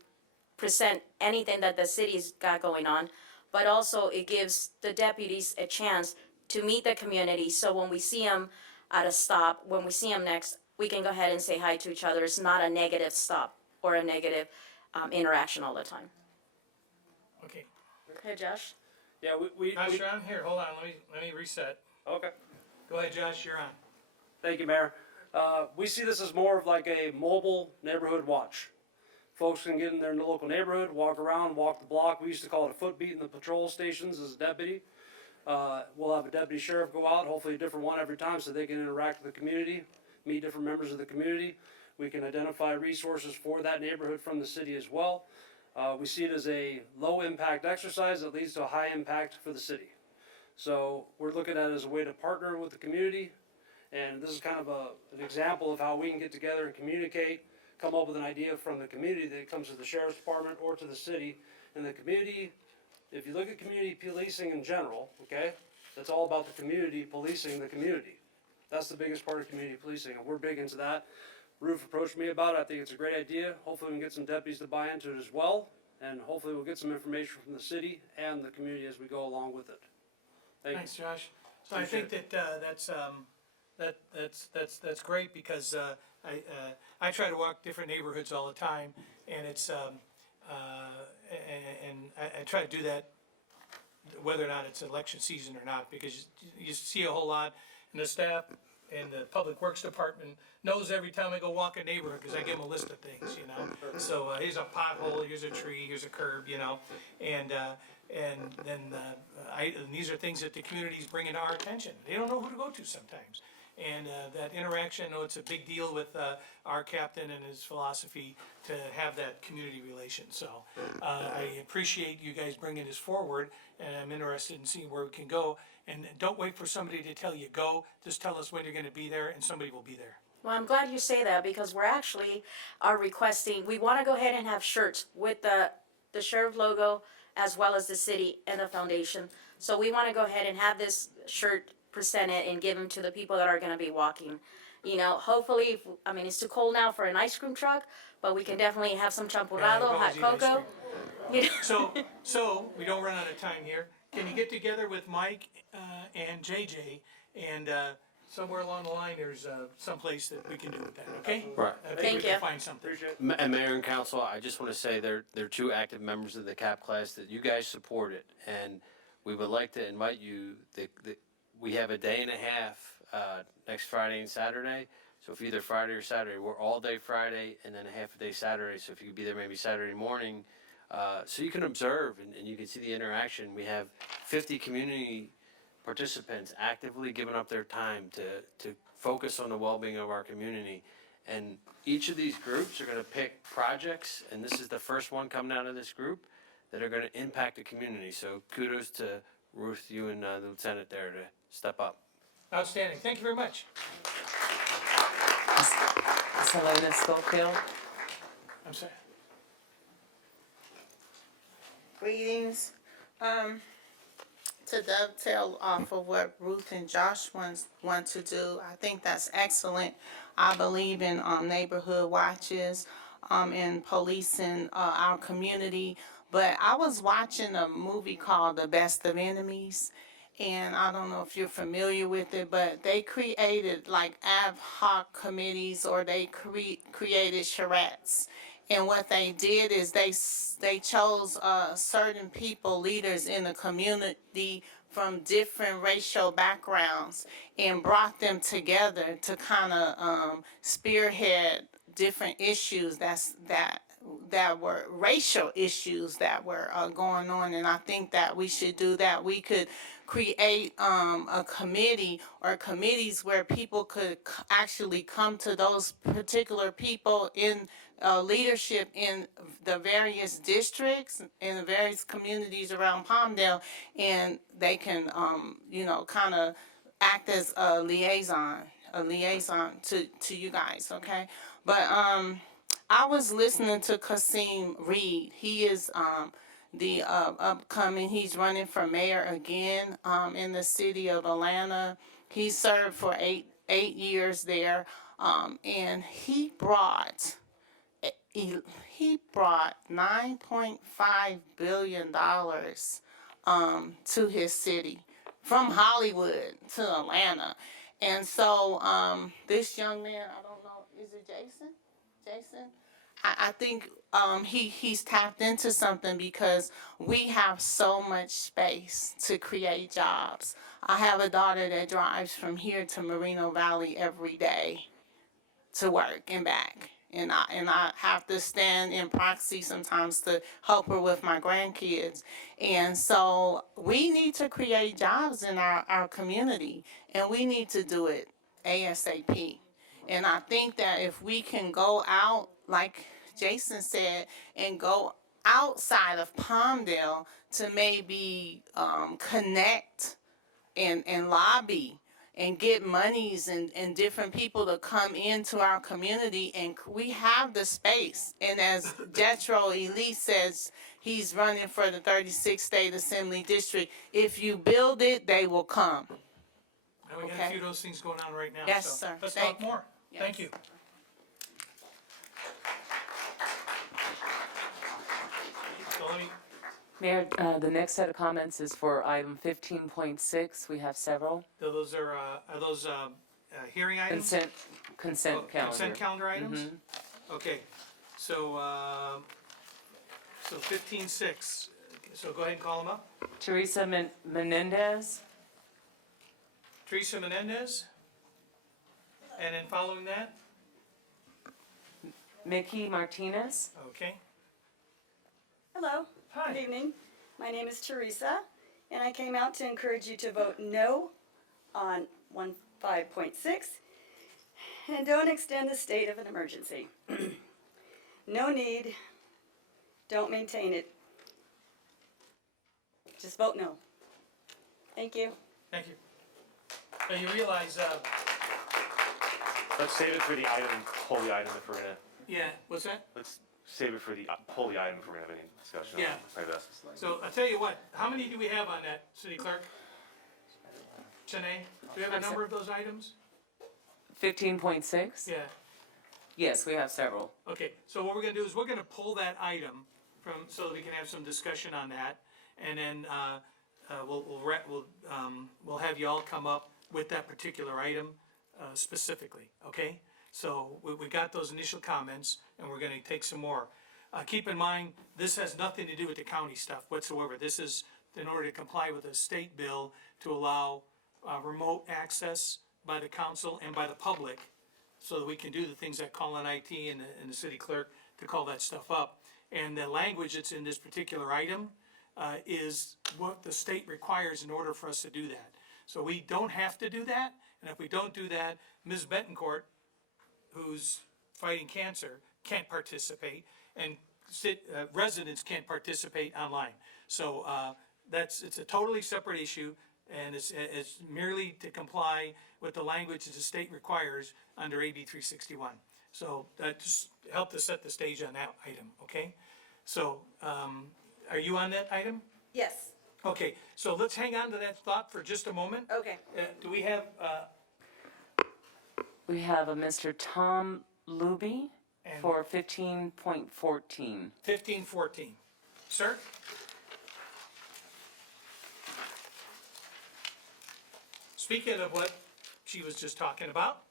present anything that the city's got going on, but also it gives the deputies a chance to meet the community, so when we see them at a stop, when we see them next, we can go ahead and say hi to each other. It's not a negative stop or a negative interaction all the time. Okay. Okay, Josh? Yeah, we Josh, you're on here. Hold on. Let me reset. okay. Go ahead, Josh. You're on. Thank you, Mayor. We see this as more of like a mobile neighborhood watch. Folks can get in their local neighborhood, walk around, walk the block. We used to call it a foot beat in the patrol stations as a deputy. We'll have a deputy sheriff go out, hopefully a different one every time, so they can interact with the community, meet different members of the community. We can identify resources for that neighborhood from the city as well. We see it as a low impact exercise that leads to a high impact for the city. So we're looking at it as a way to partner with the community. And this is kind of an example of how we can get together and communicate, come up with an idea from the community that comes to the sheriff's department or to the city. And the community, if you look at community policing in general, okay, that's all about the community policing the community. That's the biggest part of community policing, and we're big into that. Roof approached me about it. I think it's a great idea. Hopefully we can get some deputies to buy into it as well, and hopefully we'll get some information from the city and the community as we go along with it. Thank Thanks, you. Josh. So I think that that's great, because I try to walk different neighborhoods all the time, and it's and I try to do that whether or not it's election season or not, because you see a whole lot, and the staff and the Public Works Department knows every time I go walk a neighborhood, because I give them a list of things, So here's a pothole, here's a tree, here's a curb, and then and these are things that the community's bringing to our attention. They don't know who to go to sometimes. And that interaction, I know it's a big deal with our captain and his philosophy to have that community relation. So I appreciate you guys bringing this forward, and I'm interested in seeing where we can go. And don't wait for somebody to tell you go. Just tell us when you're going to be there, and somebody will be there. Well, I'm glad you say that, because we're actually requesting, we want to go ahead and have shirts with the sheriff logo as well as the city and the foundation. So we want to go ahead and have this shirt presented and given to the people that are going to be walking. Hopefully, it's too cold now for an ice cream truck, but we can definitely have some champurrado, hot cocoa. So we don't run out of time here. Can you get together with Mike and JJ, and somewhere along the line there's some place that we can do with that, okay? Right. I think Thank we can you. find something. And Mayor and Council, I just want to say they're two active members of the CAP class that you guys supported, and we would like to invite you. We have a day and a half next Friday and Saturday. So if either Friday or Saturday, we're all day Friday and then a half a day Saturday. So if you could be there maybe Saturday morning, so you can observe and you can see the interaction. We have 50 community participants actively giving up their time to focus on the well-being of our community. And each of these groups are going to pick projects, and this is the first one coming out of this group, that are going to impact the community. So kudos to Ruth, you and the lieutenant there to step up. Outstanding. Thank you very much. Selena Schofield. I'm sorry. Greetings. To dovetail off of what Ruth and Josh want to do, I think that's excellent. I believe in neighborhood watches, in policing our community. But I was watching a movie called The Best of Enemies, and I don't know if you're familiar with it, but they created like ad hoc committees, or they created charrettes. And what they did is they chose certain people, leaders in the community from different racial backgrounds, and brought them together to kind of spearhead different issues that were racial issues that were going on. And I think that we should do that. We could create a committee or committees where people could actually come to those particular people in leadership in the various districts, in the various communities around Palmdale, and they can, kind of act as a liaison to you guys, okay? But I was listening to Kasim Reed. He is the upcoming. He's running for mayor again in the city of Atlanta. He served for eight years there, and he brought $9.5 billion to his city from Hollywood to Atlanta. And so this young man, I don't know, is it Jason? Jason? I think he's tapped into something because we have so much space to create jobs. I have a daughter that drives from here to Moreno Valley every day to work and back. And I have to stand in proxy sometimes to help her with my grandkids. And so we need to create jobs in our community, and we need to do it ASAP. And I think that if we can go out, like Jason said, and go outside of Palmdale to maybe connect and lobby and get monies and different people to come into our community, and we have the space. And as Jethro Elise says, he's running for the 36th State Assembly District. If you build it, they will come. And we got a few of those things going on right now. Yes, so sir. Let's Thank talk more. you. Thank you. So let me, Mayor, the next set of comments is for item 15.6. We have several. those are those hearing items? Consent Oh, calendar. Consent calendar items? Mhm. Okay, so 15.6, so go ahead and call them up. Teresa Menendez, Teresa Menendez. And then following that, Mickey Martinez, okay. Hello. Hi. Good evening. My name is Teresa, and I came out to encourage you to vote no on 15.6 and don't extend the state of an emergency. No need. Don't maintain it. Just vote no. Thank you. Thank you. Now you realize, Let's save it for the item, holy item if we're gonna, yeah, what's that? let's save it for the holy item if we're gonna have any discussion. Yeah. Maybe that's- So I'll tell you what, how many do we have on that, City Clerk? Chanae, do we have a number of those items? 15.6? Yeah. Yes, we have several. Okay, so what we're gonna do is we're gonna pull that item from, so that we can have some discussion on that. And then, we'll have you all come up with that particular item, specifically, okay? So we got those initial comments, and we're gonna take some more. Keep in mind, this has nothing to do with the county stuff whatsoever. This is in order to comply with a state bill to allow, remote access by the council and by the public, so that we can do the things that call on IT and the city clerk to call that stuff up. And the language that's in this particular item, is what the state requires in order for us to do that. So we don't have to do that, and if we don't do that, Ms. Betancourt, who's fighting cancer, can't participate, and residents can't participate online. So, it's a totally separate issue, and it's merely to comply with the language that the state requires under AB 361. So that just helped to set the stage on that item, okay? So, are you on that item? Yes. Okay, so let's hang on to that thought for just a moment. Okay. Do we have, We have a Mr. Tom Luby And- for 15.14. 1514? Sir? Speaking of what she was just talking about,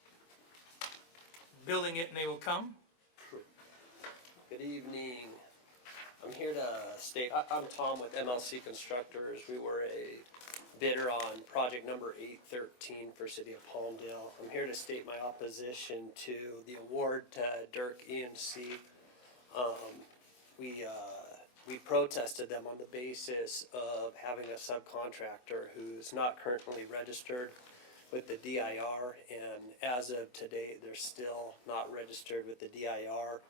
building it and they will come. Good evening. I'm here to state, I'm Tom with MLC Constructors. We were a bidder on project number 813 for City of Palmdale. I'm here to state my opposition to the award to Dirk ENC. We protested them on the basis of having a subcontractor who's not currently registered with the DIR, and as of today, they're still not registered with the DIR.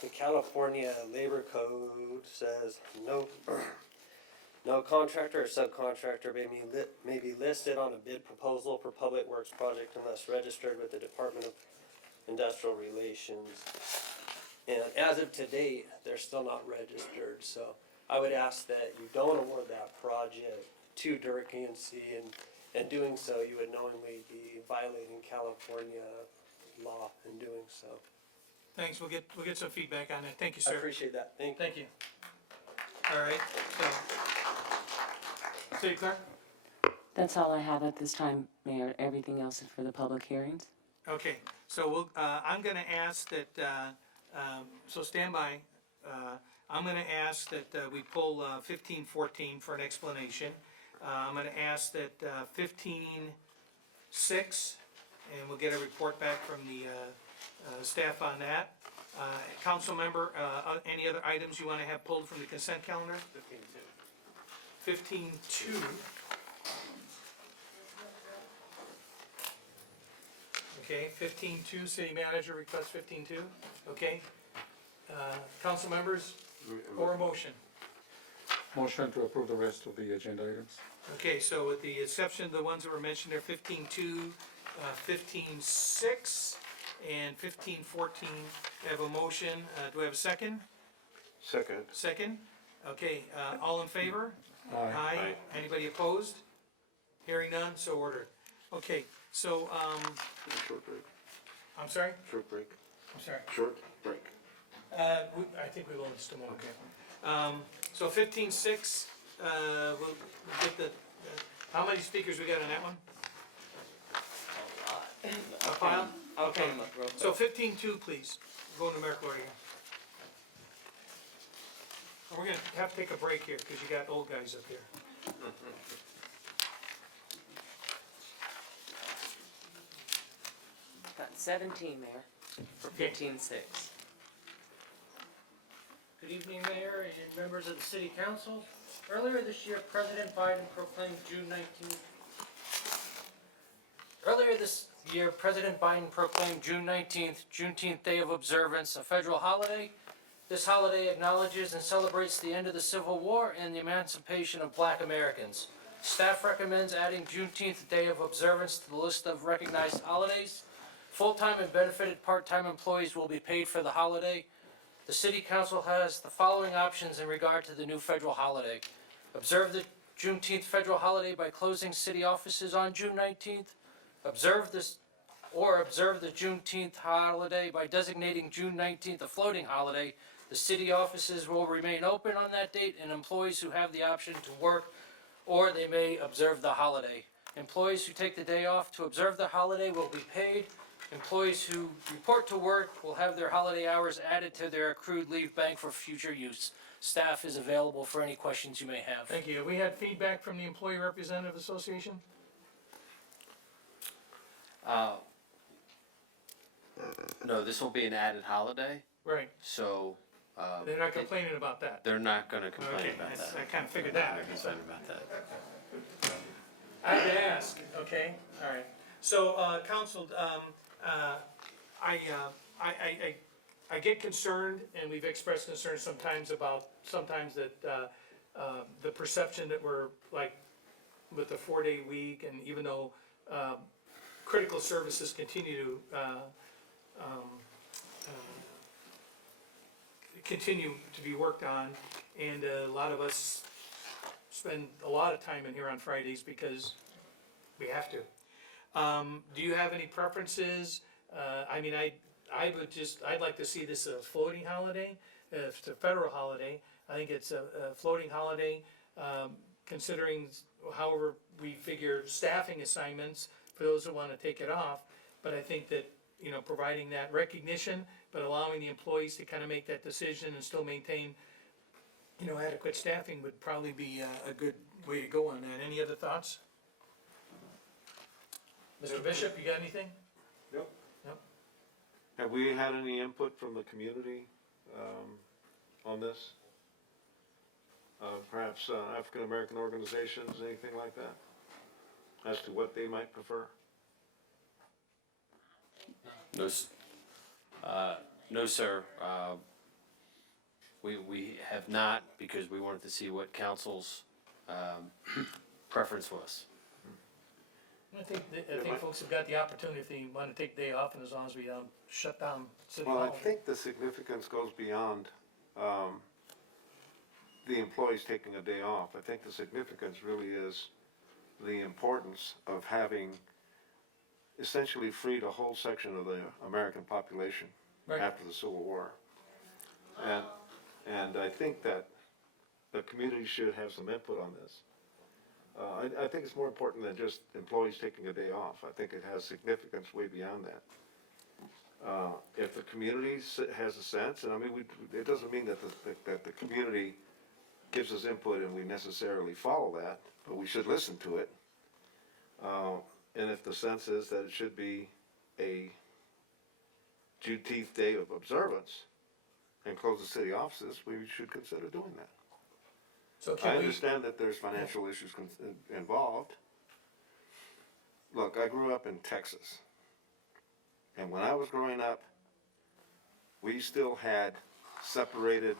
The California Labor Code says no contractor or subcontractor may be listed on a bid proposal for public works project unless registered with the Department of industrial relations. And as of today, they're still not registered, so I would ask that you don't award that project to Dirk ENC, and in doing so, you would knowingly be violating California law in doing so. Thanks, we'll get some feedback on that. Thank you, I sir. appreciate that, thank you. Thank you. All right, so, City Clerk? That's all I have at this time, Mayor. Everything else is for the public hearings. Okay, so we'll, I'm gonna ask that, so stand by. I'm gonna ask that, we pull, 1514 for an explanation. I'm gonna ask that, 15:06, and we'll get a report back from the, staff on that. Council member, any other items you wanna have pulled from the consent calendar? 15:2. Okay, 15:2, city manager request 15:2, okay. Council members, or a motion? Motion to approve the rest of the agenda items. Okay, so with the exception of the ones that were mentioned there, 15:2, 15:6, and 15:14, I have a motion, do I have a second? Second. Second, okay, all in favor? Aye. Anybody opposed? Hearing none, so ordered. Okay, so, Short break. I'm sorry? Short break. I'm sorry. Short break. I think we will in just a moment. So 15:6, we'll get the, how many speakers we got on that one? A pile? Okay, so 15:2, please, go in numerical order. And we're gonna have to take a break here, because you got old guys up here. Got 17, Mayor, for Okay. 15:6. Good evening, Mayor and members of the City Council. Earlier this year, President Biden proclaimed June 19th Juneteenth Day of Observance, a federal holiday. This holiday acknowledges and celebrates the end of the Civil War and the emancipation of Black Americans. Staff recommends adding Juneteenth Day of Observance to the list of recognized holidays. Full-time and benefited part-time employees will be paid for the holiday. The City Council has the following options in regard to the new federal holiday. Observe the Juneteenth federal holiday by closing city offices on June 19th. Observe the Juneteenth holiday by designating June 19th a floating holiday. The city offices will remain open on that date, and employees who have the option to work or they may observe the holiday. Employees who take the day off to observe the holiday will be paid. Employees who report to work will have their holiday hours added to their accrued leave bank for future use. Staff is available for any questions you may have. Thank you. Have we had feedback from the Employee Representative Association? No, this will be an added holiday, Right, so, they're not complaining about that. they're not gonna complain Okay, about that. I kinda figured They're that. not concerned about that. I had to ask, okay, all right. So, council, I get concerned, and we've expressed concern sometimes that, the perception that we're like, with the 4-day week, and even though, critical services continue to, continue to be worked on, and a lot of us spend a lot of time in here on Fridays because we have to. Do you have any preferences? I mean, I'd like to see this a floating holiday. If it's a federal holiday, I think it's a floating holiday, considering however we figure staffing assignments for those who wanna take it off. But I think that, providing that recognition, but allowing the employees to kinda make that decision and still maintain, adequate staffing would probably be a good way to go on that. Any other thoughts? Mr. Bishop, you got anything? Nope. Nope. Have we had any input from the community, on this? Perhaps, African-American organizations, anything like that? As to what they might prefer? No, sir. We have not, because we wanted to see what council's preference was. I think folks have got the opportunity if they want to take the day off, and as long as we shut down City Hall. Well, I think the significance goes beyond the employees taking a day off. I think the significance really is the importance of having essentially freed a whole section of the American population Right. after the Civil War. And I think that the community should have some input on this. I think it's more important than just employees taking a day off. I think it has significance way beyond that. If the community has a sense, and I mean, it doesn't mean that the community gives us input and we necessarily follow that, but we should listen to it. And if the sense is that it should be a Juneteenth day of observance and close the city offices, we should consider doing that. So I understand that there's financial issues involved. Look, I grew up in Texas. And when I was growing up, we still had separated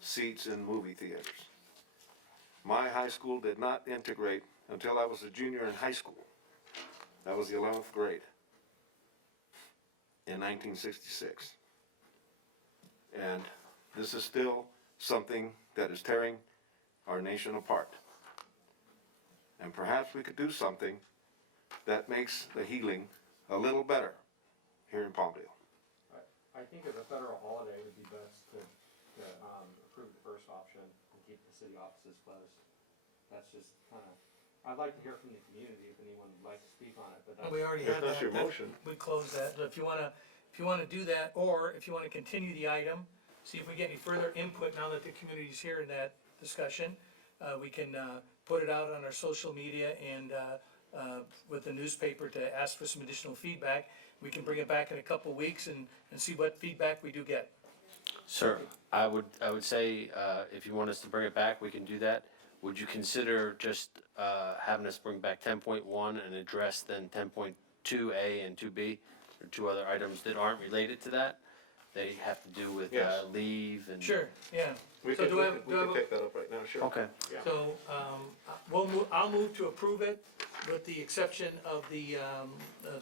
seats in movie theaters. My high school did not integrate until I was a junior in high school. That was the 11th grade in 1966. And this is still something that is tearing our nation apart. And perhaps we could do something that makes the healing a little better here in Palmdale. I think as a federal holiday, it would be best to approve the first option and keep the city offices closed. That's just kind of, I'd like to hear from the community if anyone would like to speak on it, but that's. We already If had that. that's your motion. We closed that. If you wanna do that, or if you wanna continue the item, see if we get any further input now that the community's here in that discussion. We can put it out on our social media and with the newspaper to ask for some additional feedback. We can bring it back in a couple weeks and see what feedback we do get. Sir, I would say, if you want us to bring it back, we can do that. Would you consider just having us bring back 10.1 and address then 10.2A and 2B, or two other items that aren't related to that? They have to do with Yes. leave and. Sure, yeah. We So can, do I have- we do I can have a- take that up right now, sure. Okay. So, I'll move to approve it with the exception of the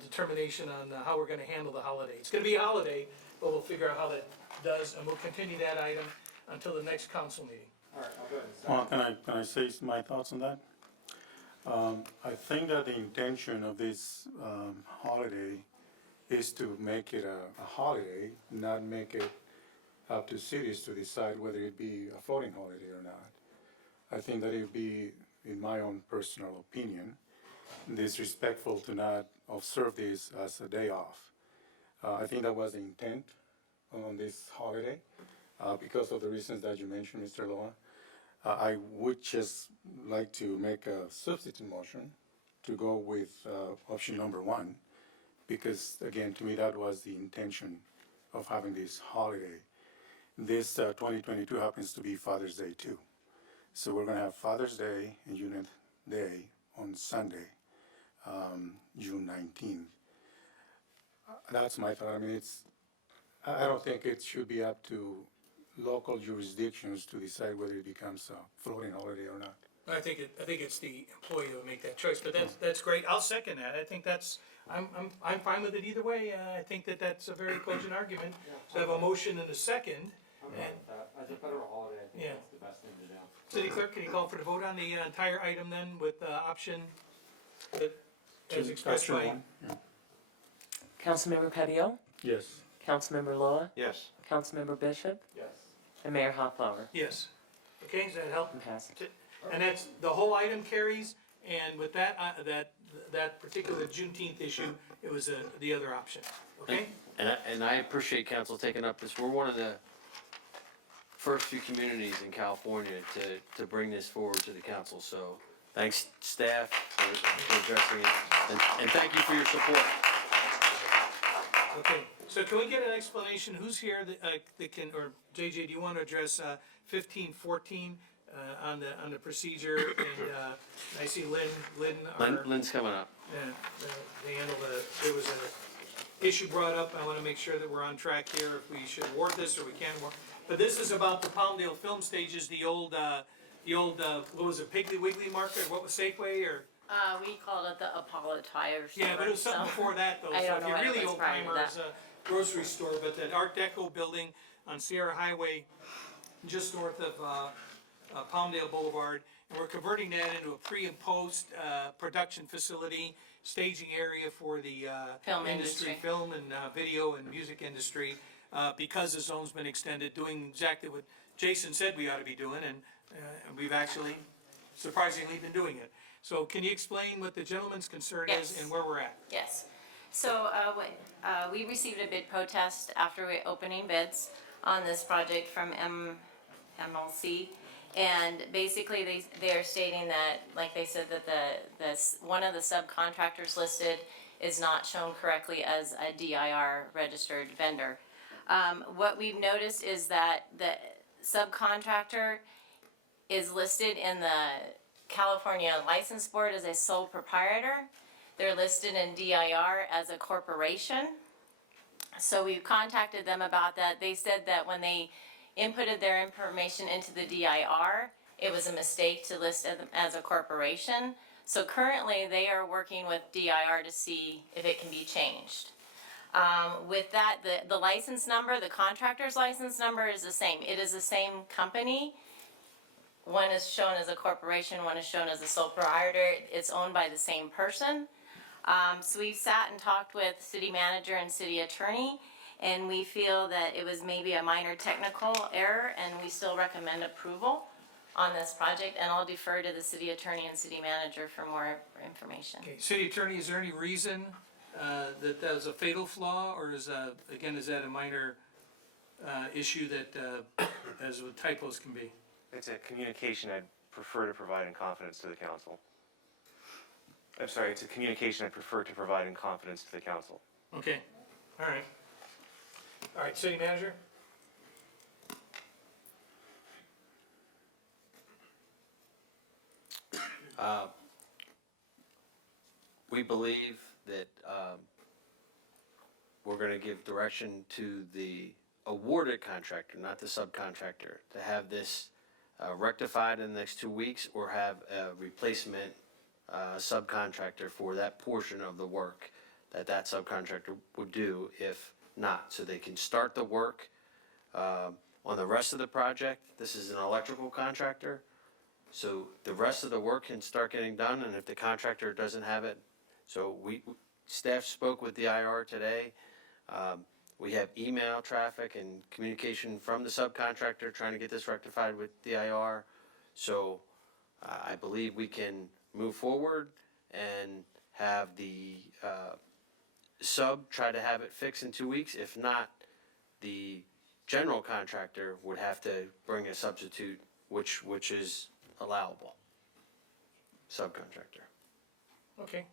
determination on how we're gonna handle the holiday. It's gonna be a holiday, but we'll figure out how that does, and we'll continue that item until the next council meeting. All right, I'll go ahead and Well, can I say my thoughts on that? I think that the intention of this holiday is to make it a holiday, not make it up to cities to decide whether it be a floating holiday or not. I think that it would be, in my own personal opinion, disrespectful to not observe this as a day off. I think that was the intent on this holiday, because of the reasons that you mentioned, Mr. Loa. I would just like to make a substitute motion to go with option number 1, because again, to me, that was the intention of having this holiday. This 2022 happens to be Father's Day too. So we're gonna have Father's Day and Unit Day on Sunday, June 19th. That's my thought. I mean, I don't think it should be up to local jurisdictions to decide whether it becomes a floating holiday or not. I think it's the employee that will make that choice, but that's great. I'll second that. I think I'm fine with it either way. I think that's a very cogent argument. So I have a motion and a second. I'm fine with that. As a federal holiday, I think Yeah. that's the best thing to do. City Clerk, can you call for the vote on the entire item then with option that as expressed Option by? 1, yeah. Councilmember Petio, Yes. Councilmember Loa, Yes. Councilmember Bishop, Yes. and Mayor Hofflower. Yes. Okay, does that help? And pass. And that's, the whole item carries, and with that, that particular Juneteenth issue, it was the other option, okay? And I appreciate council taking up this. We're one of the first few communities in California to bring this forward to the council. So thanks staff for addressing it, and thank you for your support. Okay, so can we get an explanation, who's here that can, or JJ, do you want to address 1514 on the procedure? And I see Lynn. Lynn's coming up. They handle there was a issue brought up. I want to make sure that we're on track here, if we should award this or we can award. But this is about the Palmdale Film Stages, the old, what was it, Piggly Wiggly market, what was Safeway or? We called it the Apollo Tire Store. Yeah, but it was something so- before that though, I so don't if know you're what it really was old prior to timer, that. it's a grocery store, but that Art Deco building on Sierra Highway, just north of, Palmdale Boulevard, and we're converting that into a pre and post, production facility, staging area for the, Film industry. film and, video and music industry, because the zone's been extended, doing exactly what Jason said we ought to be doing, and we've actually surprisingly been doing it. So can you explain what the gentleman's concern is Yes. and where we're at? Yes. So, we received a bid protest after opening bids on this project from MLC. And basically, they're stating that, like they said, that one of the subcontractors listed is not shown correctly as a DIR registered vendor. What we've noticed is that the subcontractor is listed in the California License Board as a sole proprietor. They're listed in DIR as a corporation. So we've contacted them about that. They said that when they inputted their information into the DIR, it was a mistake to list them as a corporation. So currently, they are working with DIR to see if it can be changed. With that, the license number, the contractor's license number is the same. It is the same company. One is shown as a corporation, one is shown as a sole proprietor. It's owned by the same person. So we've sat and talked with city manager and city attorney, and we feel that it was maybe a minor technical error, and we still recommend approval on this project, and I'll defer to the city attorney and city manager for more information. Okay, city attorney, is there any reason, that was a fatal flaw, or is, again, is that a minor, issue that, as with typos can be? It's a communication I'd prefer to provide in confidence to the council. I'm sorry, it's a communication I prefer to provide in confidence to the council. Okay, all right. All right, city manager? We believe that we're going to give direction to the awarded contractor, not the subcontractor, to have this rectified in the next 2 weeks or have a replacement subcontractor for that portion of the work that subcontractor would do if not. So they can start the work on the rest of the project. This is an electrical contractor. So the rest of the work can start getting done, and if the contractor doesn't have it, so staff spoke with the IR today. We have email traffic and communication from the subcontractor trying to get this rectified with the IR. So I believe we can move forward and have the sub try to have it fixed in 2 weeks. If not, the general contractor would have to bring a substitute, which is allowable. Subcontractor. Okay.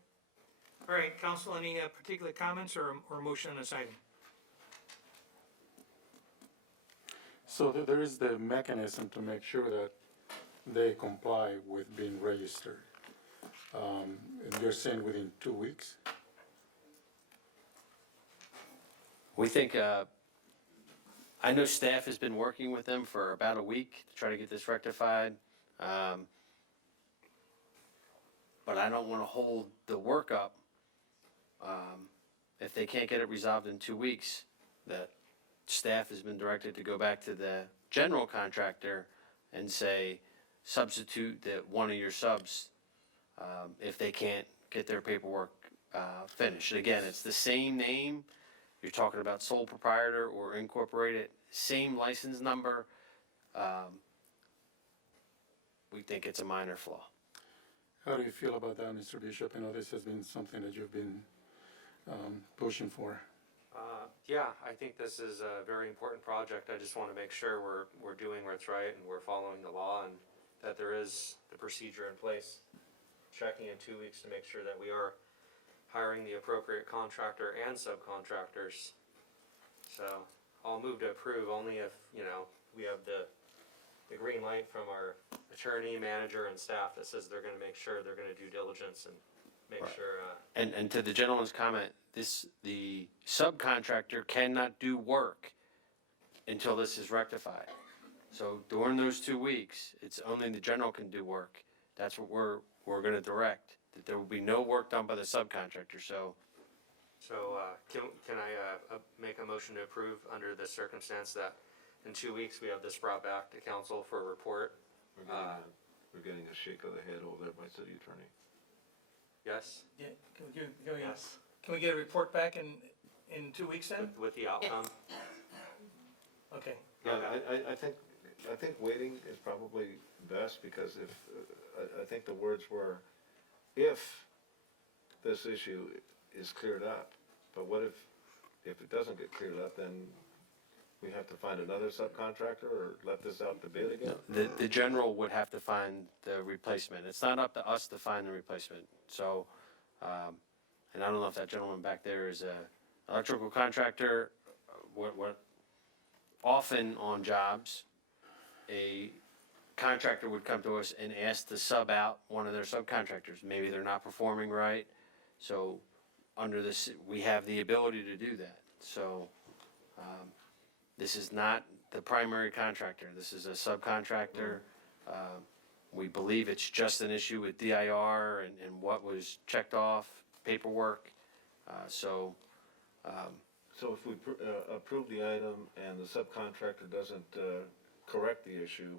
All right, council, any particular comments or motion on this item? So there is the mechanism to make sure that they comply with being registered. And you're saying within 2 weeks? We think, I know staff has been working with them for about a week to try to get this rectified. But I don't want to hold the work up if they can't get it resolved in 2 weeks. That staff has been directed to go back to the general contractor and say, substitute one of your subs if they can't get their paperwork finished. Again, it's the same name. You're talking about sole proprietor or incorporated, same license number. We think it's a minor flaw. How do you feel about that, Mr. Bishop? I know this has been something that you've been pushing for. Yeah, I think this is a very important project. I just want to make sure we're doing what's right and we're following the law and that there is the procedure in place. Checking in 2 weeks to make sure that we are hiring the appropriate contractor and subcontractors. So I'll move to approve only if, we have the green light from our attorney, manager, and staff that says they're gonna make sure they're gonna do diligence and make Right. sure, And to the gentleman's comment, the subcontractor cannot do work until this is rectified. So during those 2 weeks, it's only the general can do work. That's what we're gonna direct, that there will be no work done by the subcontractor, so. So, can I, make a motion to approve under the circumstance that in 2 weeks we have this brought back to council for a report? We're getting a shake of the head over there by city attorney. Yes? Yeah, can we get a report back in 2 weeks then? With the outcome? Okay. Yeah, I think waiting is probably best, because if, I think the words were, if this issue is cleared up, but what if it doesn't get cleared up, then we have to find another subcontractor or let this out to bid again? The general would have to find the replacement. It's not up to us to find the replacement. So, and I don't know if that gentleman back there is a electrical contractor. What often on jobs, a contractor would come to us and ask to sub out one of their subcontractors. Maybe they're not performing right. So under this, we have the ability to do that. So, this is not the primary contractor. This is a subcontractor. We believe it's just an issue with DIR and what was checked off, paperwork. So if we approve the item and the subcontractor doesn't correct the issue,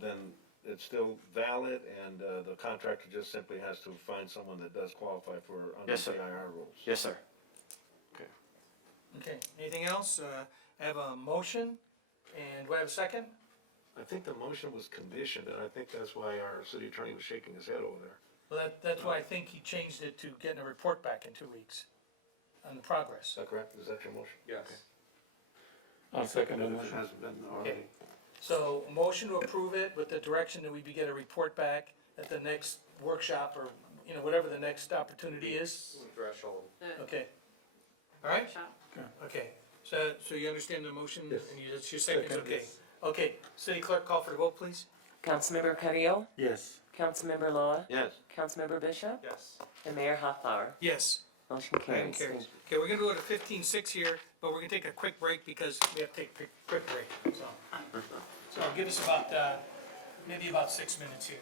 then it's still valid, and the contractor just simply has to find someone that does qualify for under Yes, sir. DIR rules. yes, sir. Okay, anything else? I have a motion, and do I have a second? I think the motion was conditioned, and I think that's why our city attorney was shaking his head over there. Well, that's why I think he changed it to getting a report back in 2 weeks on the progress. Is that correct? Is that your motion? Yes. I'll second the If it motion. hasn't been already. So, a motion to approve it with the direction that we get a report back at the next workshop, or, you know, whatever the next opportunity is. Threshold. Okay. All right? Okay, so you understand the motion? Yes. And that's your second, okay. Okay, city clerk, call for the vote, please. Councilmember Carrillo, Yes. Councilmember Loa, Yes. Councilmember Bishop, Yes. and Mayor Hoffbauer. Yes. Motion Motion carries. carries. Okay, we're gonna go to 15-6 here, but we're gonna take a quick break because we have to take a quick break, so. So give us about, maybe about 6 minutes here.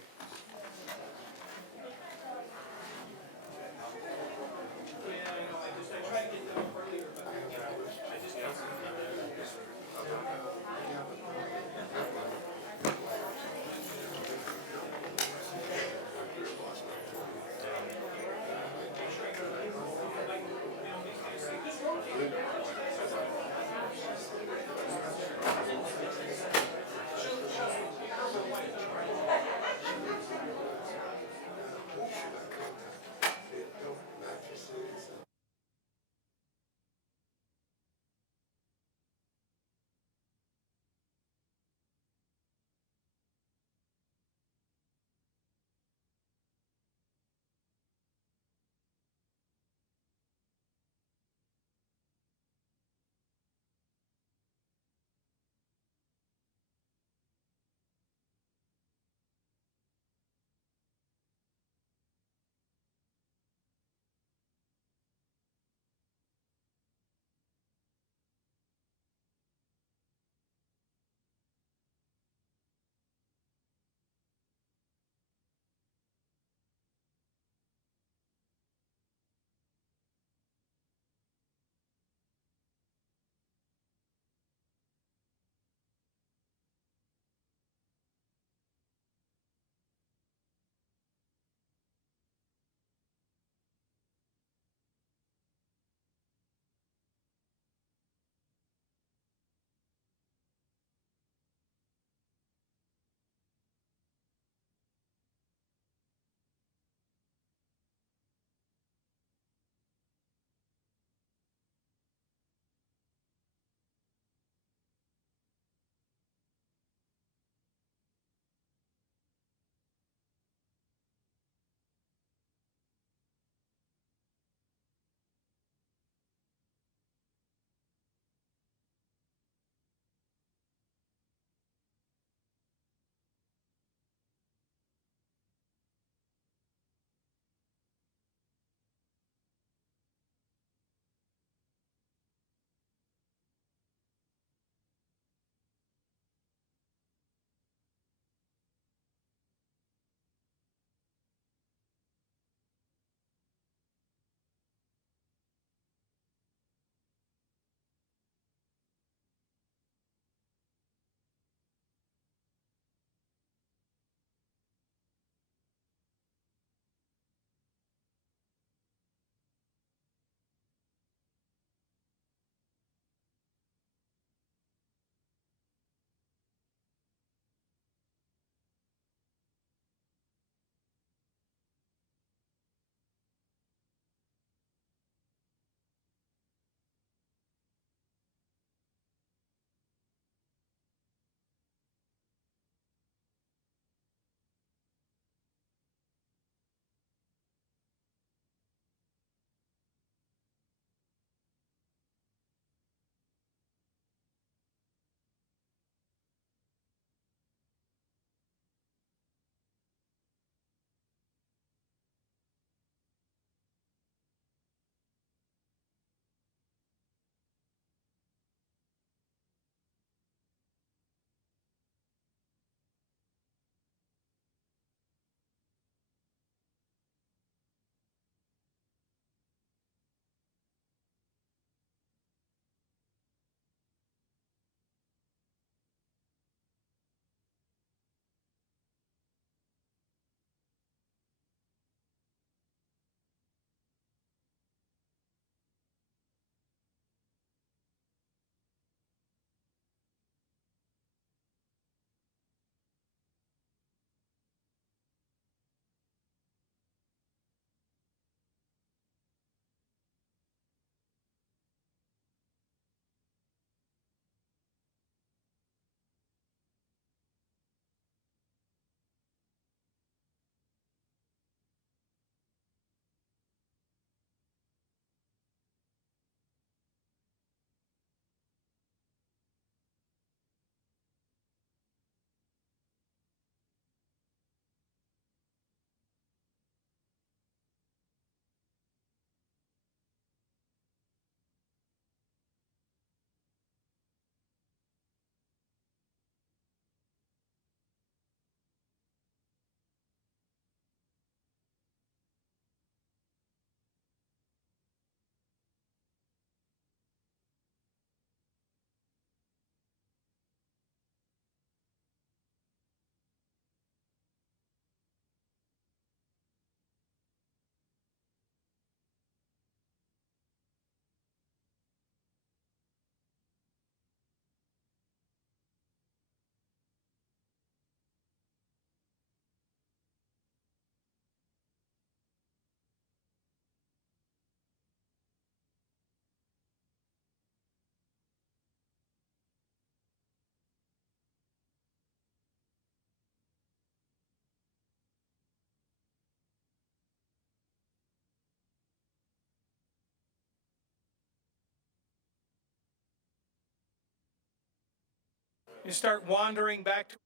You start wandering back to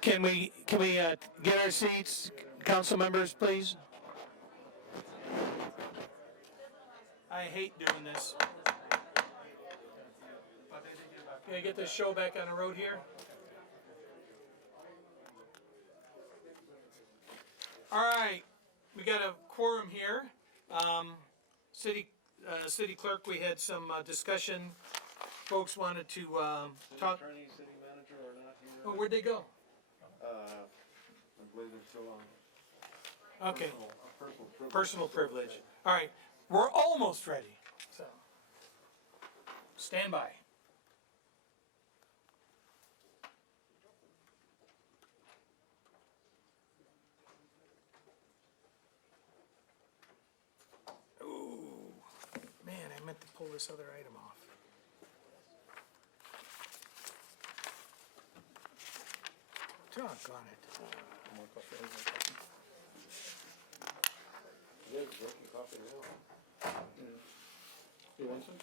Can we get our seats, council members, please? I hate doing this. Can I get this show back on the road here? All right, we got a quorum here. City clerk, we had some discussion. Folks wanted to talk. Attorney, city manager are not here. Oh, where'd they go? I believe they're still on. Okay. Personal privilege. Personal privilege. All right, we're almost ready, so stand by. Ooh, man, I meant to pull this other item off. Doggone it. Yeah, rookie coffee now. You want some?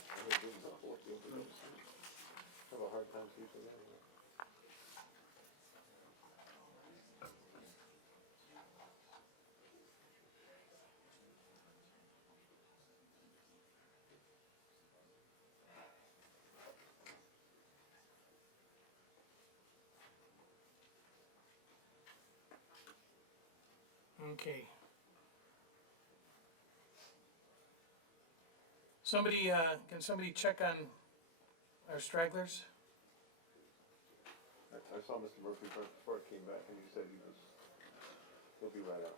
Have a hard time keeping that. Okay. Somebody, can somebody check on our stragglers? I saw Mr. Murphy right before I came back, and he said he'll be right out.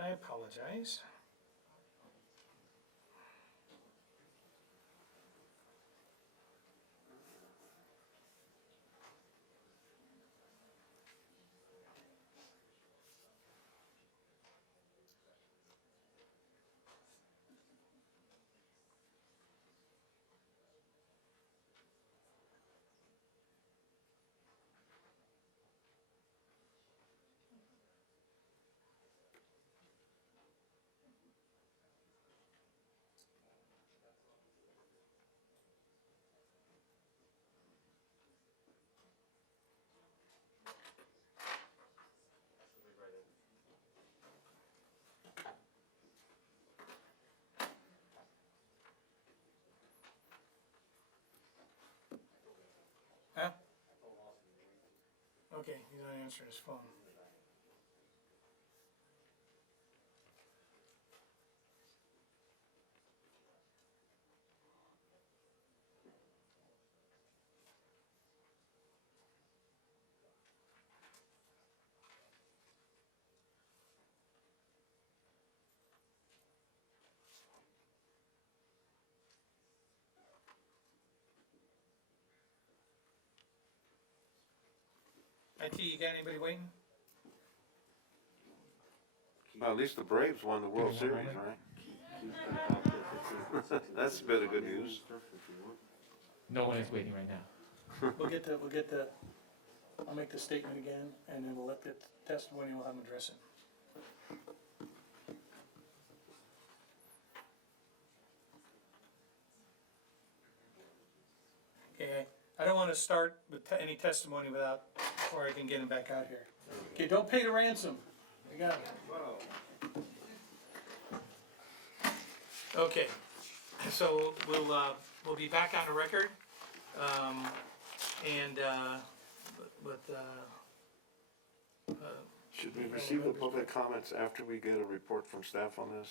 I apologize. Huh? Okay, he's not answering his phone. IT, you got anybody waiting? Well, at least the Braves won the World Series, right? That's a bit of good news. No one is waiting right now. We'll get the, I'll make the statement again, and then we'll let the testimony, we'll have them address it. Okay, I don't want to start with any testimony before I can get him back out here. Okay, don't pay the ransom. We got it. Okay, so we'll be back on the record, Should we receive the public comments after we get a report from staff on this?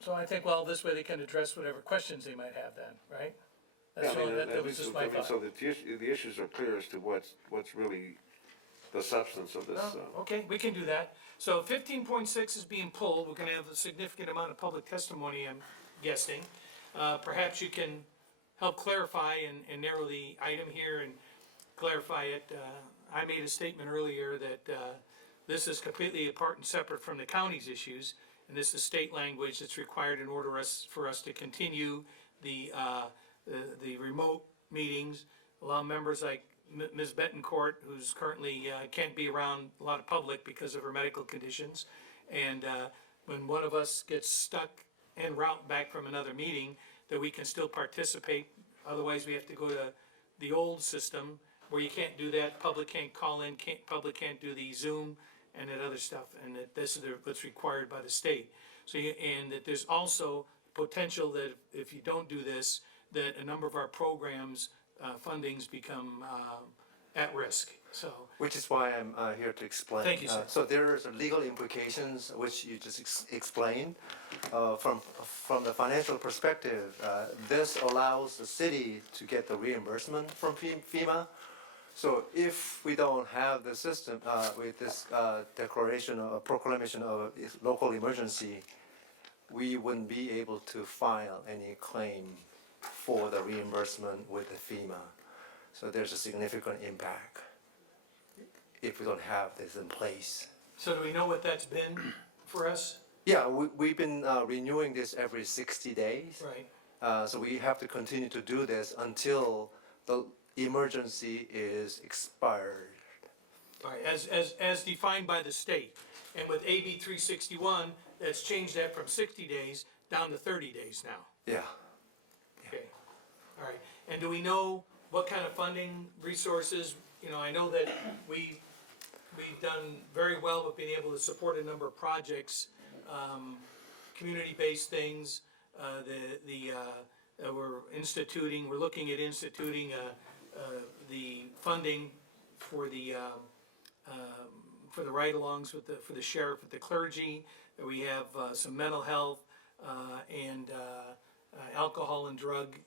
so I think, well, this way they can address whatever questions they might have then, right? That's Yeah, I all, mean, that at was least, just my thought. so that the issues are clear as to what's really the substance of this. Okay, we can do that. So 15.6 is being pulled. We're gonna have a significant amount of public testimony, I'm guessing. Perhaps you can help clarify and narrow the item here and clarify it. I made a statement earlier that this is completely apart and separate from the county's issues, and this is state language that's required in order for us to continue the remote meetings, allow members like Ms. Betancourt, who's currently can't be around a lot of public because of her medical conditions, and when one of us gets stuck en route back from another meeting, that we can still participate. Otherwise, we have to go to the old system where you can't do that. Public can't call in, public can't do the Zoom and that other stuff, and that this is what's required by the state. So, and that there's also potential that if you don't do this, that a number of our programs, fundings become at risk, so. Which is why I'm here to explain. Thank you, sir. So there's legal implications, which you just explained. From the financial perspective, this allows the city to get the reimbursement from FEMA. So if we don't have the system with this proclamation of local emergency, we wouldn't be able to file any claim for the reimbursement with the FEMA. So there's a significant impact if we don't have this in place. So do we know what that's been for us? Yeah, we've been renewing this every 60 days. Right. So we have to continue to do this until the emergency is expired. All right, as defined by the state. And with AB 361, that's changed that from 60 days down to 30 days now. Yeah. Okay, all right. And do we know what kind of funding resources? You know, I know that we've done very well with being able to support a number of projects, community-based things. We're looking at instituting the funding for the ride-alongs for the sheriff, with the clergy. We have some mental health and alcohol and drug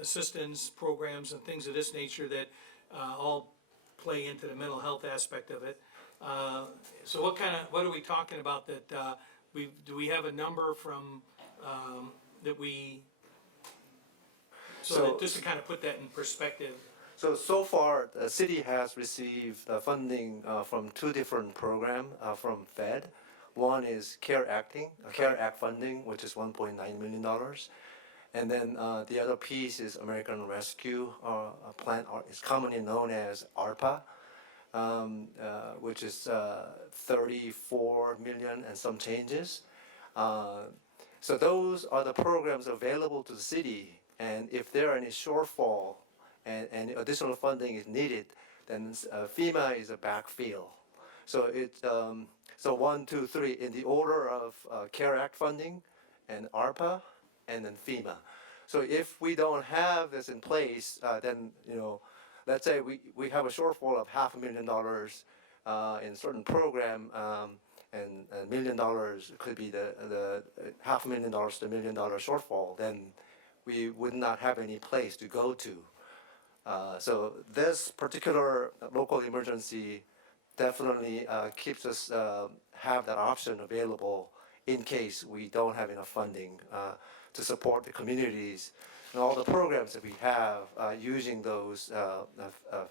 assistance programs and things of this nature that all play into the mental health aspect of it. So what are we talking about that do we have a number from that we, so that just to kind of put that in perspective? So far, the city has received funding from two different programs from Fed. One is CARE Act funding, which is $1.9 million. And then the other piece is American Rescue Plan, is commonly known as ARPA, which is 34 million and some changes. So those are the programs available to the city, and if there are any shortfall and additional funding is needed, then FEMA is a backfill. So it's so 1, 2, 3 in the order of CARE Act funding and ARPA and then FEMA. So if we don't have this in place, then let's say we have a shortfall of $500,000 in a certain program, and $1 million could be the $500,000 to $1 million shortfall, then we would not have any place to go to. So this particular local emergency definitely keeps us have that option available in case we don't have enough funding to support the communities and all the programs that we have using those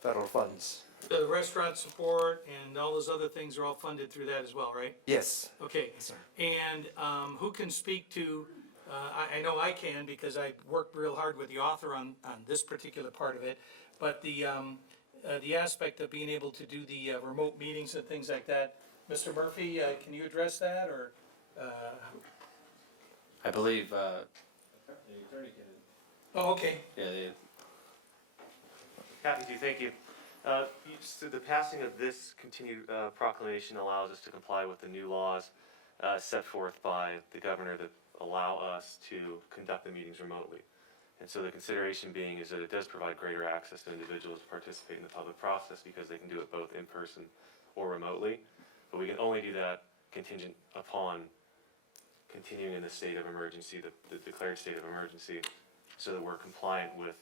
federal funds. The restaurant support and all those other things are all funded through that as well, right? Yes. Okay. Yes, sir. And who can speak to, I know I can because I worked real hard with the author on this particular part of it, but the aspect of being able to do the remote meetings and things like that. Mr. Murphy, can you address that, or? I believe, the attorney can. Oh, okay. Yeah, Happy to, thank you. So the passing of this continued proclamation allows us to comply with the new laws set forth by the governor that allow us to conduct the meetings remotely. And so the consideration being is that it does provide greater access to individuals to participate in the public process because they can do it both in person or remotely. But we can only do that contingent upon continuing in the state of emergency, the declared state of emergency, so that we're compliant with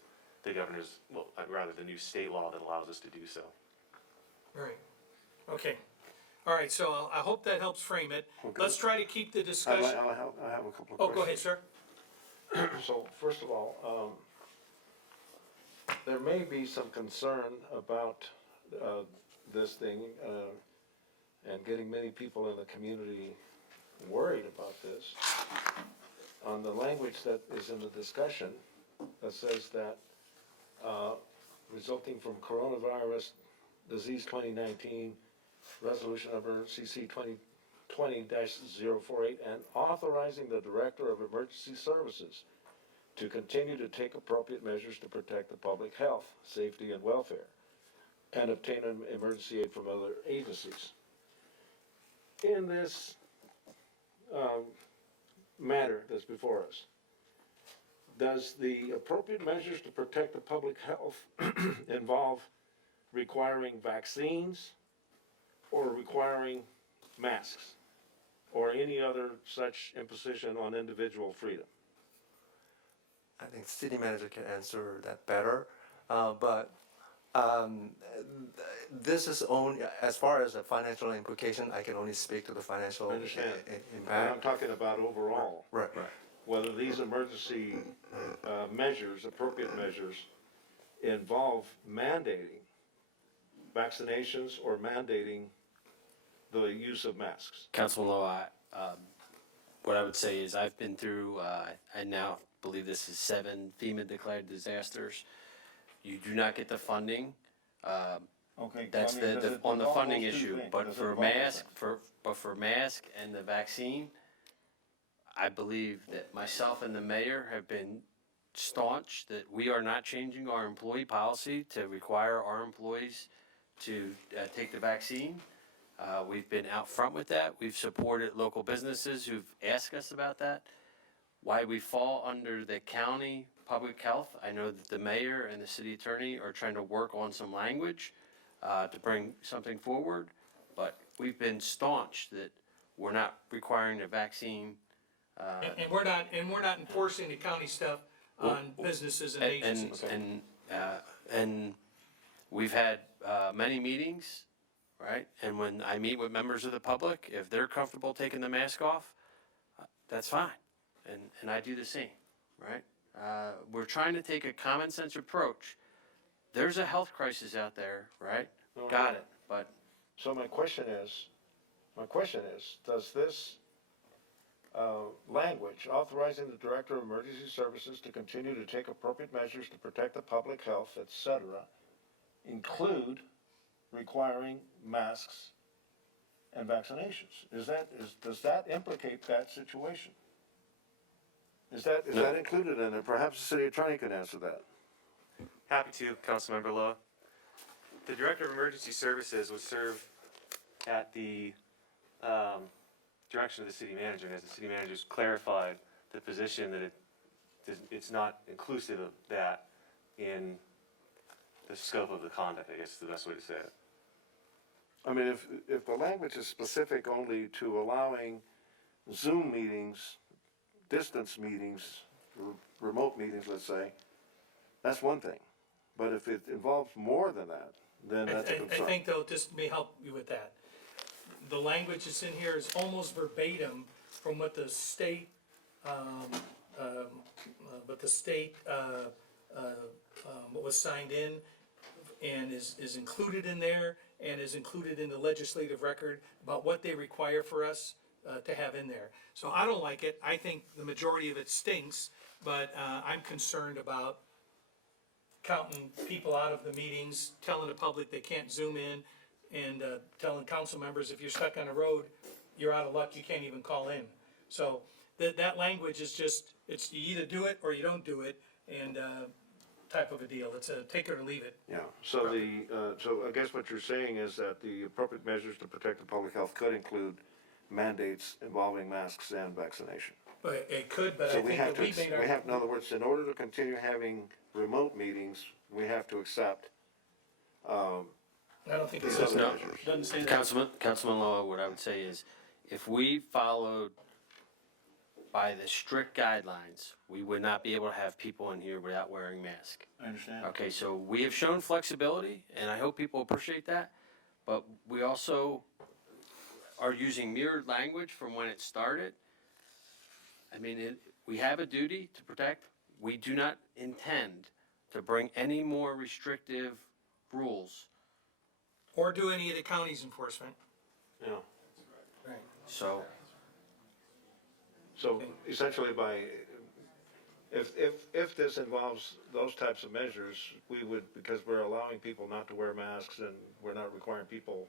the governor's, well, rather the new state law that allows us to do so. Right. Okay. All right, so I hope that helps frame it. Okay. Let's try to keep the discussion. I have a couple of questions. Oh, go ahead, sir. So, first of all, there may be some concern about this thing and getting many people in the community worried about this. On the language that is in the discussion that says that resulting from coronavirus disease 2019, resolution number CC 2020-048, and authorizing the Director of Emergency Services to continue to take appropriate measures to protect the public health, safety, and welfare, and obtain an emergency aid from other agencies. In this matter that's before us, does the appropriate measures to protect the public health involve requiring vaccines or requiring masks or any other such imposition on individual freedom? I think the city manager can answer that better, but this is only, as far as the financial implication, I can only speak to the financial I understand. impact. I'm talking about overall. Right. Whether these emergency measures, appropriate measures, involve mandating vaccinations or mandating the use of masks. Councilman Lowe, what I would say is I've been through, I now believe this is 7 FEMA declared disasters. You do not get the funding. Okay. That's I mean, does it on the involve funding those two issue, things? but Does it for involve mask, that? for mask and the vaccine, I believe that myself and the mayor have been staunch that we are not changing our employee policy to require our employees to take the vaccine. We've been out front with that. We've supported local businesses who've asked us about that. Why we fall under the county public health, I know that the mayor and the city attorney are trying to work on some language to bring something forward, but we've been staunch that we're not requiring a vaccine. And we're not enforcing the county stuff on businesses and agencies. And we've had many meetings, right? And when I meet with members of the public, if they're comfortable taking the mask off, that's fine. And I do the same, right? We're trying to take a common sense approach. There's a health crisis out there, right? Got it, but. So my question is, does this language authorizing the Director of Emergency Services to continue to take appropriate measures to protect the public health, etc., include requiring masks and vaccinations? Does that implicate that situation? Is that included in it? Perhaps the city attorney can answer that. Happy to, Councilmember Loa. The Director of Emergency Services would serve at the direction of the city manager, and as the city manager's clarified the position that it's not inclusive of that in the scope of the conduct, I guess is the best way to say it. I mean, if the language is specific only to allowing Zoom meetings, distance meetings, remote meetings, let's say, that's one thing. But if it involves more than that, then that's a concern. I think though, this may help you with that. The language that's in here is almost verbatim from what the state, what was signed in and is included in there and is included in the legislative record about what they require for us to have in there. So I don't like it. I think the majority of it stinks, but I'm concerned about counting people out of the meetings, telling the public they can't zoom in, and telling council members, if you're stuck on a road, you're out of luck, you can't even call in. So that language is just, it's you either do it or you don't do it, and type of a deal. It's a take it or leave it. Yeah, so so I guess what you're saying is that the appropriate measures to protect the public health could include mandates involving masks and vaccination. But it could, but So I think that we made our. in other words, in order to continue having remote meetings, we have to accept, I don't think it these says other that. measures. Doesn't say that. Councilman Lowe, what I would say is, if we followed by the strict guidelines, we would not be able to have people in here without wearing masks. I understand. Okay, so we have shown flexibility, and I hope people appreciate that, but we also are using mirrored language from when it started. I mean, we have a duty to protect. We do not intend to bring any more restrictive rules. Or do any of the county's enforcement. Yeah. Right. So, So essentially if this involves those types of measures, we would, because we're allowing people not to wear masks and we're not requiring people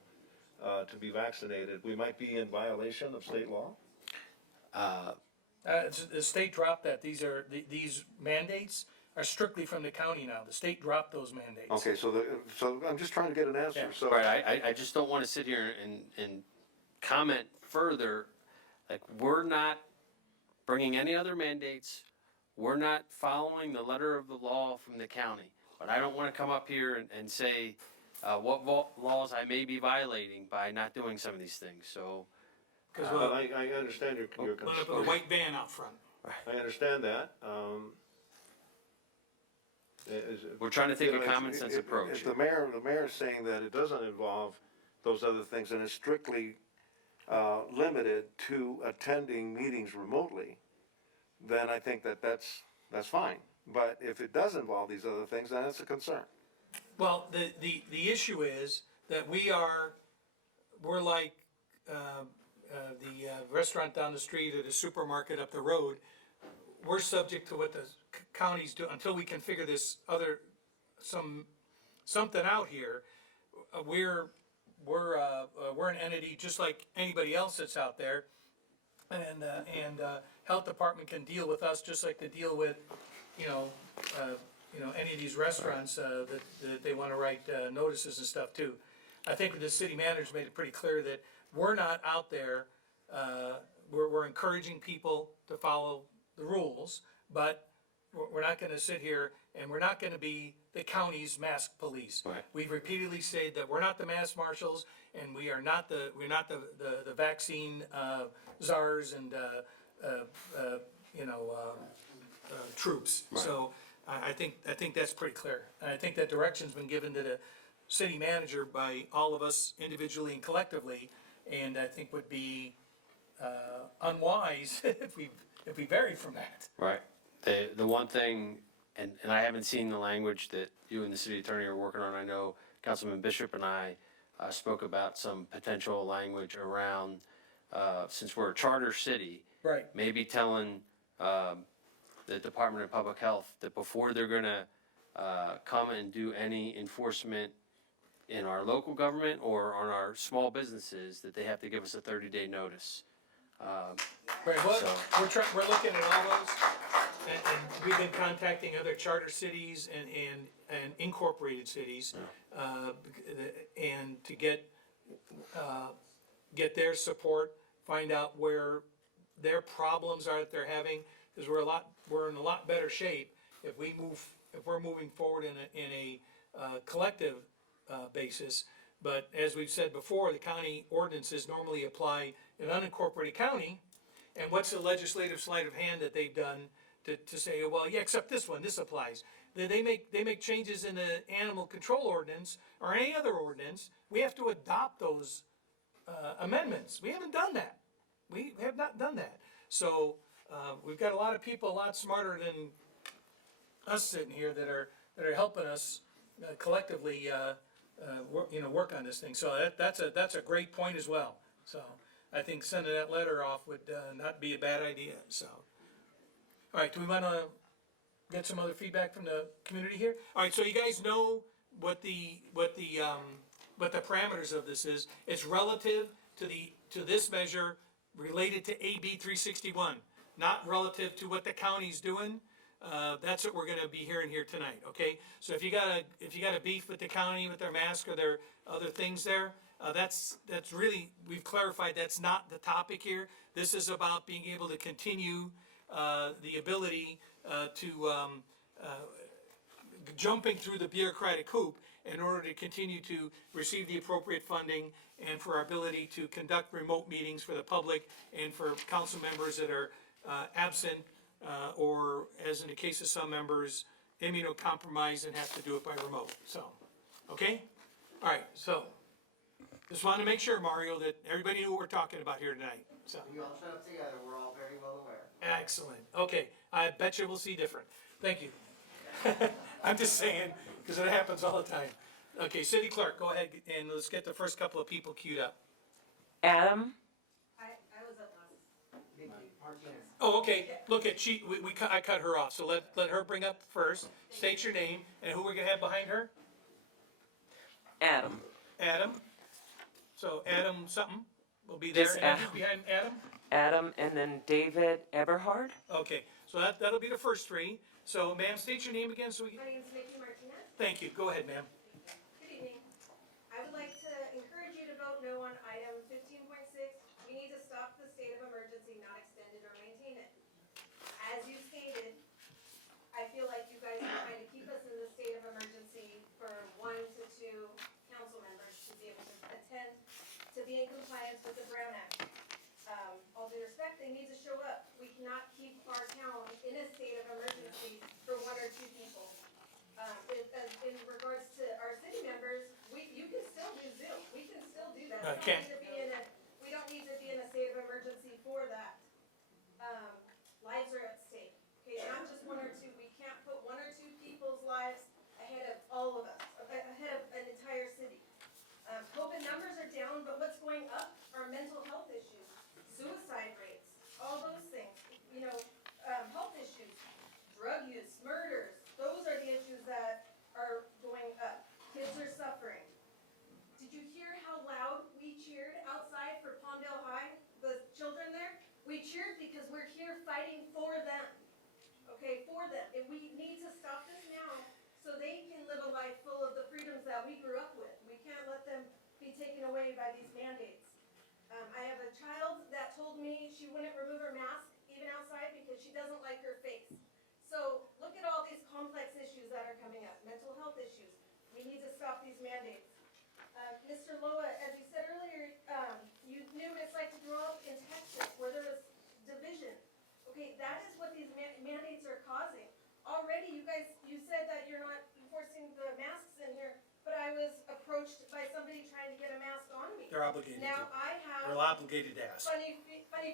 to be vaccinated, we might be in violation of state law? The state dropped that. These mandates are strictly from the county now. The state dropped those mandates. Okay, so I'm just trying to get an answer, Yeah. so. right, I just don't want to sit here and comment further. Like, we're not bringing any other mandates. We're not following the letter of the law from the county. But I don't want to come up here and say what laws I may be violating by not doing some of these things, so. Well, I understand your Put up with a concern. white van out front. I understand that. We're trying to take a You know, common sense approach. If the mayor is saying that it doesn't involve those other things and it's strictly limited to attending meetings remotely, then I think that's fine. But if it does involve these other things, then it's a concern. Well, the issue is that we're like the restaurant down the street or the supermarket up the road. We're subject to what the counties do until we can figure this something out here. We're an entity just like anybody else that's out there, and health department can deal with us just like they deal with, any of these restaurants that they want to write notices and stuff too. I think the city manager made it pretty clear that we're not out there. We're encouraging people to follow the rules, but we're not going to sit here and we're not going to be the county's mask police. Right. We've repeatedly said that we're not the mask marshals and we're not the vaccine czars and troops. Right. So I think that's pretty clear. And I think that direction's been given to the city manager by all of us individually and collectively, and I think would be unwise if we vary from that. Right. The one thing, and I haven't seen the language that you and the city attorney are working on. I know Councilman Bishop and I spoke about some potential language around, since we're a charter city, Right. maybe telling the Department of Public Health that before they're gonna come and do any enforcement in our local government or on our small businesses, that they have to give us a 30-day notice. Right, well, we're looking at all those, and we've been contacting other charter cities and incorporated cities, and to get their support, find out where their problems are that they're having, because we're in a lot better shape if we're moving forward in a collective basis. But as we've said before, the county ordinances normally apply in unincorporated county. And what's the legislative sleight of hand that they've done to say, well, yeah, except this one, this applies. They make changes in the animal control ordinance or any other ordinance. We have to adopt those amendments. We haven't done that. we have not done that. So, we've got a lot of people a lot smarter than us sitting here that are helping us collectively, work on this thing. So that's a great point as well. So I think sending that letter off would not be a bad idea, so. All right, do we wanna get some other feedback from the community here? All right, so you guys know what the parameters of this is. It's relative to this measure related to AB 361, not relative to what the county's doing. That's what we're gonna be hearing here tonight, okay? So if you got a beef with the county, with their mask or their other things there, that's really, we've clarified that's not the topic here. This is about being able to continue, the ability, jumping through the bureaucratic hoop in order to continue to receive the appropriate funding and for our ability to conduct remote meetings for the public and for council members that are, absent, or as in the case of some members, immunocompromised and have to do it by remote, so, okay? All right, so, just wanted to make sure, Mario, that everybody knew what we're talking about here tonight, so. We all shut up together, we're all very well aware. Excellent, okay, I bet you we'll see different, thank you. I'm just saying, because it happens all the time. Okay, City Clerk, go ahead and let's get the first couple of people queued up. Adam, I was up last. Vicky Martinez. Oh, okay, look at, I cut her off, so let her bring up first, state your name, and who we're gonna have behind her? Adam. Adam. So Adam something will be there, Just and Adam. who's behind Adam? Adam, and then David Eberhard. Okay, so that'll be the first three. So ma'am, state your name again so we My name is Vicky Martinez. thank you, go ahead, ma'am. Good evening. I would like to encourage you to vote no on item 15.6. We need to stop the state of emergency, not extend it or maintain it. As you stated, I feel like you guys are trying to keep us in the state of emergency for 1 to 2 council members to be able to attend, to be in compliance with the Brown Act. All due respect, they need to show up. We cannot keep our town in a state of emergency for 1 or 2 people. In regards to our city members, you can still do Zoom. We can still do that. Okay. We don't need to be in a state of emergency for that. Lives are at stake. Okay, not just 1 or 2. We can't put 1 or 2 people's lives ahead of all of us, ahead of an entire city. COVID numbers are down, but what's going up are mental health issues, suicide rates, all those things. Health issues, drug use, murders. Those are the issues that are going up. Kids are suffering. Did you hear how loud we cheered outside for Palmdale High, the children there? We cheered because we're here fighting for them. Okay, for them. And we need to stop this now so they can live a life full of the freedoms that we grew up with. We can't let them be taken away by these mandates. I have a child that told me she wouldn't remove her mask even outside because she doesn't like her face. So look at all these complex issues that are coming up, mental health issues. We need to stop these mandates. Mr. Loa, as you said earlier, you knew what it's like to grow up in Texas where there was division. Okay, that is what these mandates are causing. Already, you said that you're not enforcing the masks in here, but I was approached by somebody trying to get a mask on me. They're obligated Now to. I have They're obligated to ask. funny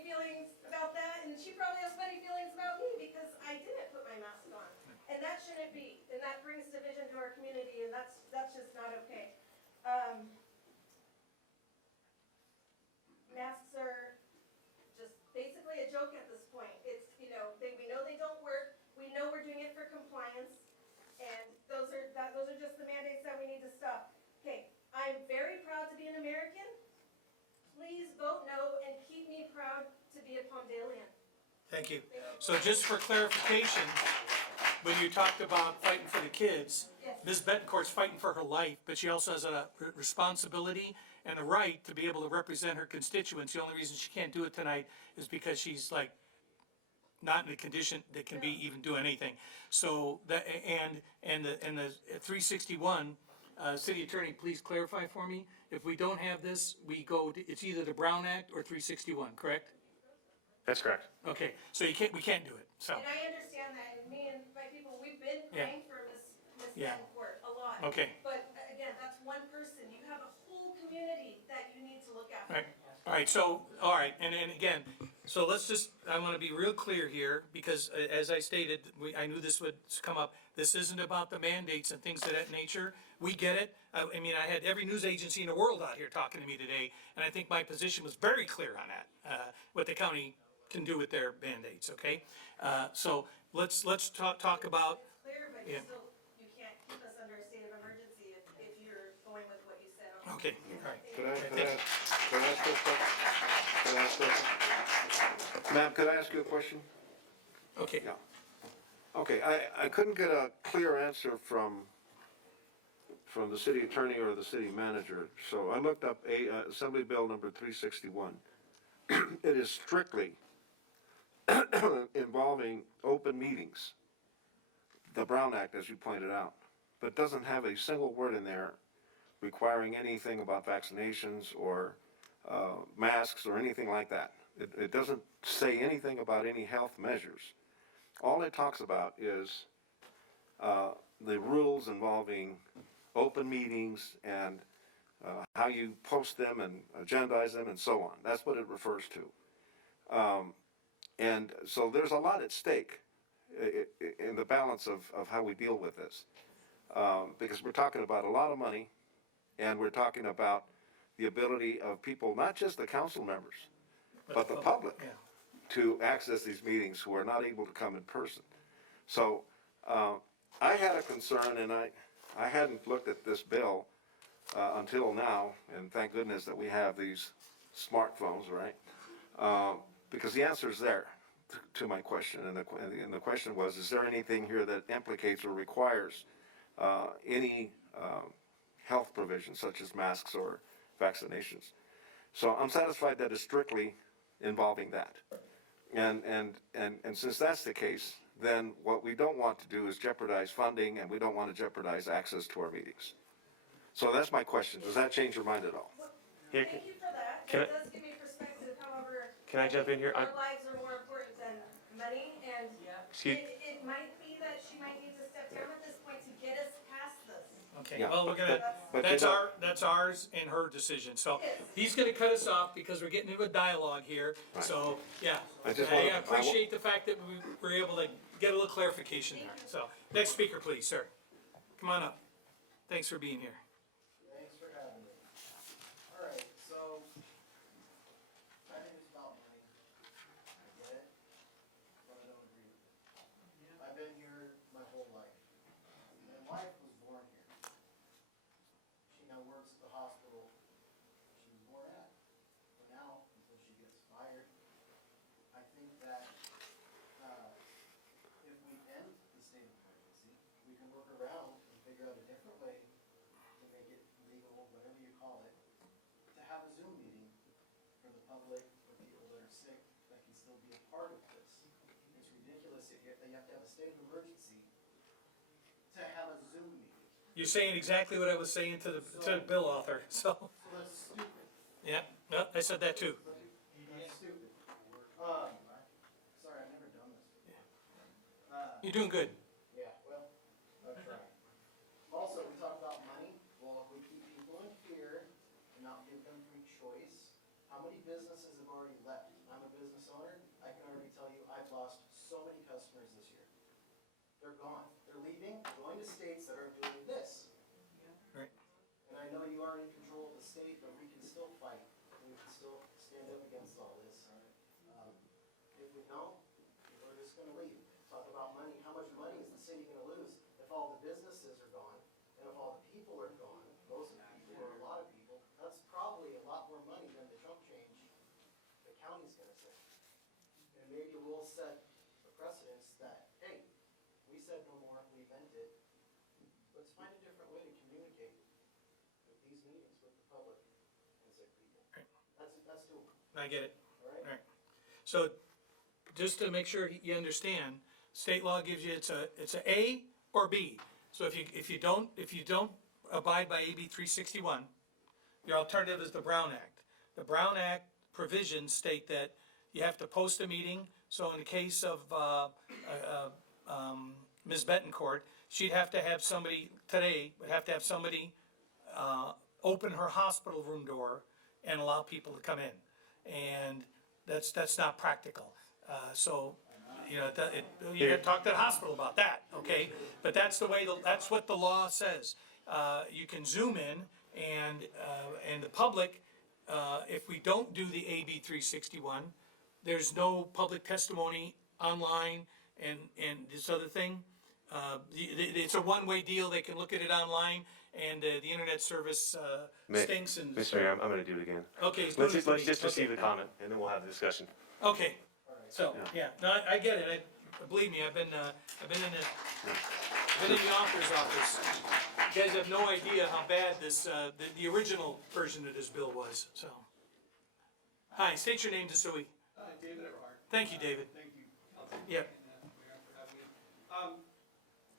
feelings about that, and she probably has funny feelings about me because I didn't put my mask on, and that shouldn't be, and that brings division to our community, and that's just not okay. Masks are just basically a joke at this point. It's we know they don't work. We know we're doing it for compliance, and those are just the mandates that we need to stop. Okay, I'm very proud to be an American. Please vote no and keep me proud to be a Palmdalean. Thank you. So just for clarification, when you talked about fighting for the kids, Yes. Ms. Betancourt's fighting for her life, but she also has a responsibility and a right to be able to represent her constituents. The only reason she can't do it tonight is because she's like not in a condition that can be even do anything. So that, and the 361, City Attorney, please clarify for me. If we don't have this, we go to, it's either the Brown Act or 361, correct? That's correct. Okay, so we can't do it, so. And I understand that, and me and my people, we've been praying for Miss Yeah. Betancourt a lot. Okay. But again, that's one person. You have a whole community that you need to look after. Right. All right, so, all right, and again, so let's just, I wanna be real clear here, because as I stated, I knew this would come up. This isn't about the mandates and things of that nature. We get it. I mean, I had every news agency in the world out here talking to me today, and I think my position was very clear on that, what the county can do with their mandates, okay? So let's talk about. Clear, but Yeah. you can't keep us under a state of emergency if you're going with what you said. Okay, all right. Could I ask you a question? Could I ask you a question? Ma'am, could I ask you a question? Okay. Yeah. Okay, I couldn't get a clear answer from the city attorney or the city manager, so I looked up Assembly Bill number 361. It is strictly involving open meetings, the Brown Act, as you pointed out, but doesn't have a single word in there requiring anything about vaccinations or masks or anything like that. It doesn't say anything about any health measures. All it talks about is the rules involving open meetings and how you post them and agendize them and so on. That's what it refers to. And so there's a lot at stake in the balance of how we deal with this. Because we're talking about a lot of money, and we're talking about the ability of people, not just the council members, but the public, to access these meetings who are not able to come in person. So I had a concern, and I hadn't looked at this bill until now, and thank goodness that we have these smartphones, right? Because the answer is there to my question, and the question was, is there anything here that implicates or requires any health provisions such as masks or vaccinations? So I'm satisfied that it's strictly involving that. And since that's the case, then what we don't want to do is jeopardize funding, and we don't want to jeopardize access to our meetings. So that's my question. Does that change your mind at all? Here, Thank you for that. can It does give me perspective, however. Can I jump in here? Our lives are more important than money, and Excuse- it might be that she might need to step down at this point to get us past this. Okay, Yeah, well, we're gonna, but that's ours and her decision, so he's gonna cut us off because we're getting into a dialogue here, so, yeah. I just I wanna- appreciate the fact that we were able to get a little clarification there, so, next speaker, please, sir. Come on up. Thanks for being here. Thanks for having me. All right, so I think it's about money. I get it, but I don't agree with it. I've been here my whole life. My wife was born here. She now works at the hospital she was born at. For now, until she gets fired. I think that if we end the state of emergency, we can work around and figure out a different way to make it legal, whatever you call it, to have a Zoom meeting for the public, for people that are sick, that can still be a part of this. It's ridiculous that you have to have a state of emergency to have a Zoom meeting. You're saying exactly what I was saying to the bill author, so, So that's stupid. yeah, no, I said that too. That's stupid. Sorry, I've never done this before. You're doing good. Yeah, well, I've tried. Also, we talk about money. Well, if we keep people in fear and not give them free choice, how many businesses have already left? I'm a business owner. I can already tell you I've lost so many customers this year. They're gone. They're leaving, going to states that are doing this. Right. And I know you aren't in control of the state, but we can still fight. And we can still stand up against all this. If we don't, we're just gonna leave. Talk about money. How much money is the city gonna lose if all the businesses are gone and if all the people are gone? Most of the people, or a lot of people, that's probably a lot more money than the chunk change the county's gonna say. And maybe we'll set a precedence that, hey, we said no more, we meant it. Let's find a different way to communicate with these meetings with the public and sick people. That's doable, I get it. all right? All right. So, just to make sure you understand, state law gives you, it's a A or B. So if you don't abide by AB 361, your alternative is the Brown Act. The Brown Act provisions state that you have to post a meeting, so in the case of, Ms. Betancourt, she'd have to have somebody, today, would have to have somebody, open her hospital room door and allow people to come in. and that's not practical. So, you know, you gotta talk to the hospital about that, okay? But that's the way, that's what the law says. You can zoom in, and the public, if we don't do the AB 361, there's no public testimony online and this other thing. It's a one-way deal, they can look at it online, and the internet service stinks and. Mr. Mayor, I'm gonna do it again. Okay. Let's just receive the comment, and then we'll have the discussion. Okay, so, yeah, no, I get it, believe me, I've been in the author's office. You guys have no idea how bad this, the original version of this bill was, so. Hi, state your name, Desui. David Everhart. Thank you, David. Thank you. Yep. For having me.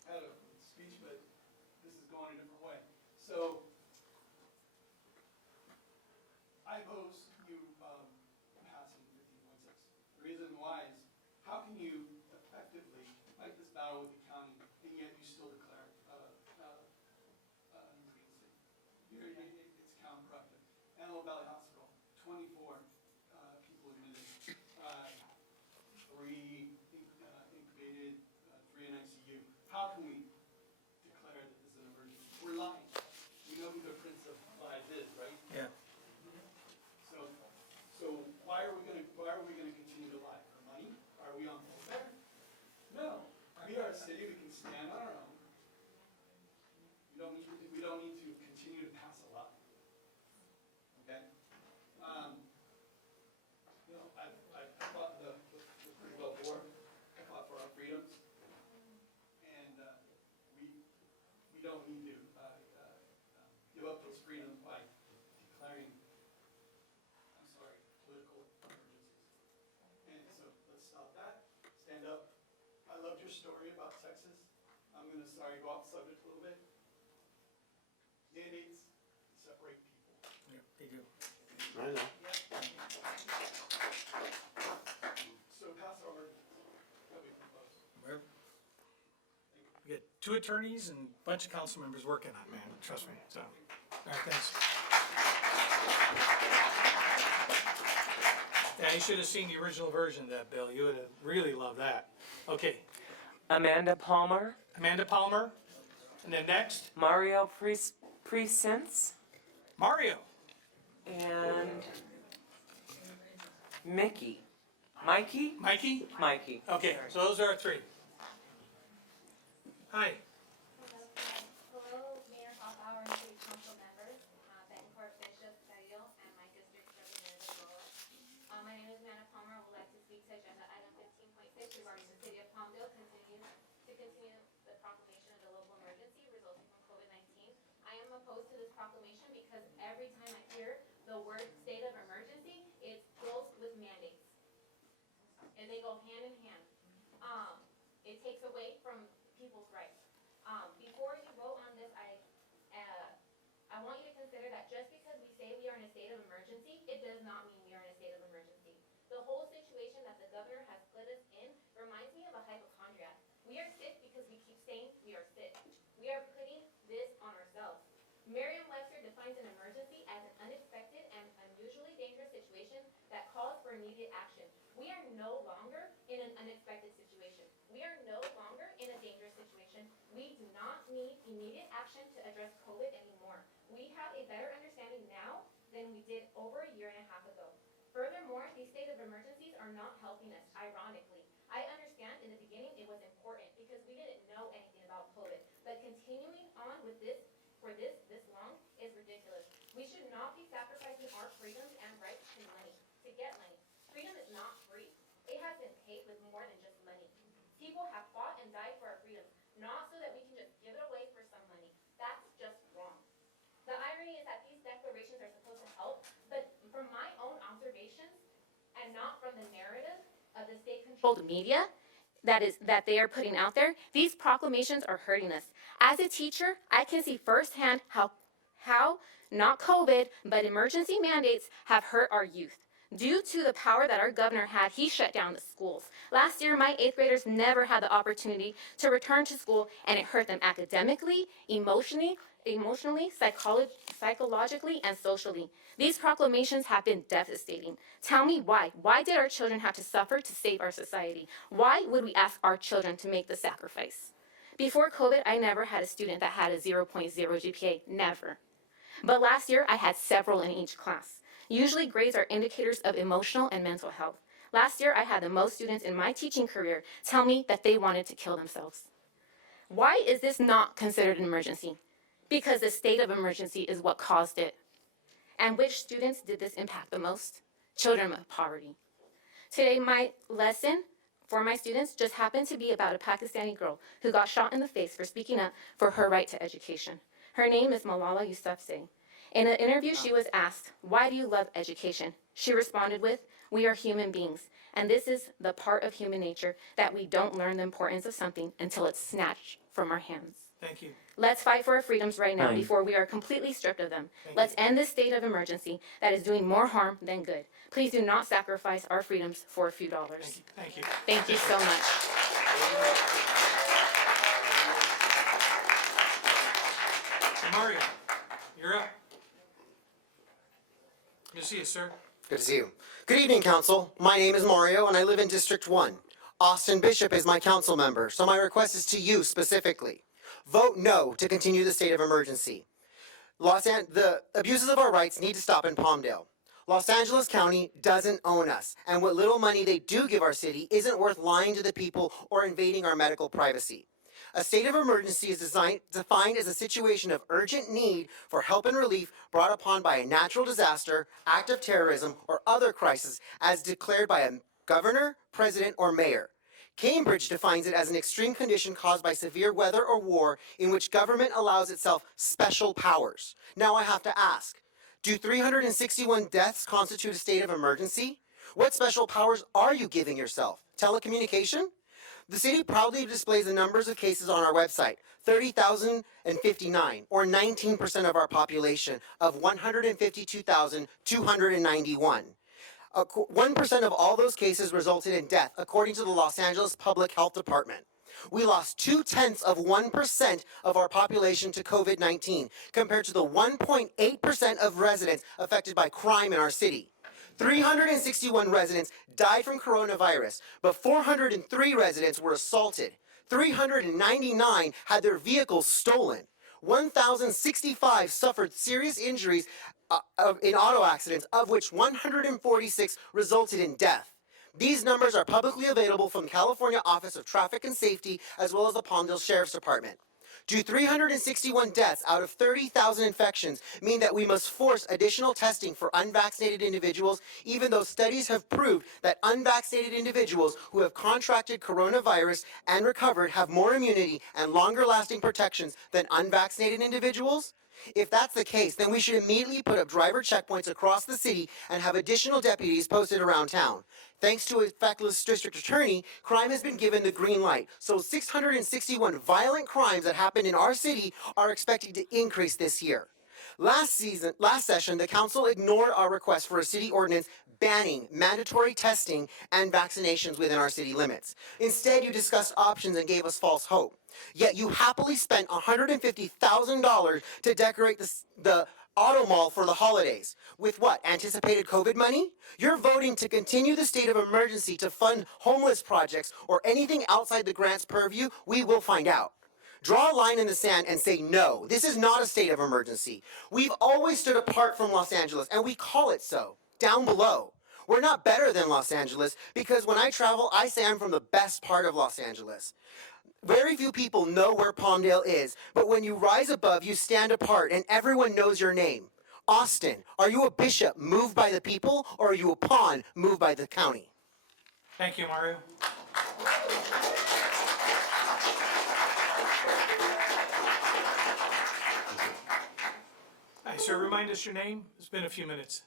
Had a speech, but this is going a different way. So, I oppose you passing 15.6. The reason why is, how can you effectively fight this battle with the county, and yet you still declare an emergency? It's counterproductive. Antelope Valley Hospital, 24 people admitted, 3 incubated, 3 in ICU. How can we declare that this is an emergency? We're lying. We know who the Prince of Lies is, right? Yeah. So why are we gonna continue to lie? For money? Are we on welfare? No. We are a city, we can stand on our own. We don't need to continue to pass a law. Okay? You know, I fought the pretty well war. I fought for our freedoms. And we don't need to give up those freedoms by declaring, I'm sorry, political emergencies. And so let's stop that. Stand up. I loved your story about Texas. I'm gonna, go off the subject a little bit. Mandates separate people. Yeah, they do. I know. So pass our ordinance that we propose. We got 2 attorneys and a bunch of council members working on it, man, trust me, so. All right, thanks. Yeah, you should have seen the original version of that, Bill. You would have really loved that. Okay, Amanda Palmer, Amanda Palmer, and then next, Mario Presence, Mario. and Mikey. Mikey? Mikey? Mikey. Okay, so those are our 3. Hi. Hello, Mayor Hoffbauer and City Council members, Betancourt, Bishop, Carrillo, and my district representative, Rolo. My name is Amanda Palmer. I would like to speak to agenda item 15.6 regarding the city of Palmdale continue the proclamation of the local emergency resulting from COVID-19. I am opposed to this proclamation because every time I hear the word state of emergency, it goes with mandates. And they go hand in hand. It takes away from people's rights. Before you vote on this, I want you to consider that just because we say we are in a state of emergency, it does not mean we are in a state of emergency. The whole situation that the governor has put us in reminds me of a hypochondriac. We are sick because we keep saying we are sick. We are putting this on ourselves. Merriam-Webster defines an emergency as an unexpected and unusually dangerous situation that calls for immediate action. We are no longer in an unexpected situation. We are no longer in a dangerous situation. We do not need immediate action to address COVID anymore. We have a better understanding now than we did over a year and a half ago. Furthermore, these state of emergencies are not helping us, ironically. I understand in the beginning it was important because we didn't know anything about COVID, but continuing on with this for this long is ridiculous. We should not be sacrificing our freedoms and rights to money, to get money. Freedom is not free. It has been paid with more than just money. People have fought and died for our freedoms, not so that we can just give it away for some money. That's just wrong. The irony is that these declarations are supposed to help, but from my own observations, and not from the narrative of the state-controlled media that they are putting out there, these proclamations are hurting us. As a teacher, I can see firsthand how not COVID, but emergency mandates have hurt our youth. Due to the power that our governor had, he shut down the schools. Last year, my 8th graders never had the opportunity to return to school, and it hurt them academically, emotionally, psychologically, and socially. These proclamations have been devastating. Tell me why. Why did our children have to suffer to save our society? Why would we ask our children to make the sacrifice? Before COVID, I never had a student that had a 0.0 GPA, never. But last year, I had several in each class. Usually, grades are indicators of emotional and mental health. Last year, I had the most students in my teaching career tell me that they wanted to kill themselves. Why is this not considered an emergency? Because the state of emergency is what caused it. And which students did this impact the most? Children of poverty. Today, my lesson for my students just happened to be about a Pakistani girl who got shot in the face for speaking up for her right to education. Her name is Malala Yousafzai. In an interview, she was asked, "Why do you love education?" She responded with, "We are human beings, and this is the part of human nature that we don't learn the importance of something until it's snatched from our hands." Thank you. Let's fight for our freedoms right now before we are completely stripped of them. Let's end this state of emergency that is doing more harm than good. Please do not sacrifice our freedoms for a few dollars. Thank you. Thank you so much. Mario, you're up. Good to see you, sir. Good to see you. Good evening, Council. My name is Mario, and I live in District 1. Austin Bishop is my council member, so my request is to you specifically. Vote no to continue the state of emergency. The abuses of our rights need to stop in Palmdale. Los Angeles County doesn't own us, and what little money they do give our city isn't worth lying to the people or invading our medical privacy. A state of emergency is defined as a situation of urgent need for help and relief brought upon by a natural disaster, act of terrorism, or other crisis as declared by a governor, president, or mayor. Cambridge defines it as an extreme condition caused by severe weather or war in which government allows itself special powers. Now I have to ask, do 361 deaths constitute a state of emergency? What special powers are you giving yourself? Telecommunication? The city proudly displays the numbers of cases on our website, 30,059, or 19% of our population of 152,291. 1% of all those cases resulted in death, according to the Los Angeles Public Health Department. We lost 0.2% of our population to COVID-19, compared to the 1.8% of residents affected by crime in our city. 361 residents died from coronavirus, but 403 residents were assaulted. 399 had their vehicles stolen. 1,065 suffered serious injuries in auto accidents, of which 146 resulted in death. These numbers are publicly available from the California Office of Traffic and Safety, as well as the Palmdale Sheriff's Department. Do 361 deaths out of 30,000 infections mean that we must force additional testing for unvaccinated individuals, even though studies have proved that unvaccinated individuals who have contracted coronavirus and recovered have more immunity and longer-lasting protections than unvaccinated individuals? If that's the case, then we should immediately put up driver checkpoints across the city and have additional deputies posted around town. Thanks to a feckless district attorney, crime has been given the green light, so 661 violent crimes that happened in our city are expected to increase this year. Last session, the council ignored our request for a city ordinance banning mandatory testing and vaccinations within our city limits. Instead, you discussed options and gave us false hope. Yet you happily spent $150,000 to decorate the auto mall for the holidays. With what? Anticipated COVID money? You're voting to continue the state of emergency to fund homeless projects or anything outside the grant's purview. We will find out. Draw a line in the sand and say no. This is not a state of emergency. We've always stood apart from Los Angeles, and we call it so. Down below. We're not better than Los Angeles because when I travel, I say I'm from the best part of Los Angeles. Very few people know where Palmdale is, but when you rise above, you stand apart, and everyone knows your name. Austin, are you a bishop moved by the people, or are you a pawn moved by the county? Thank you, Mario. Hi, sir, remind us your name. It's been a few minutes.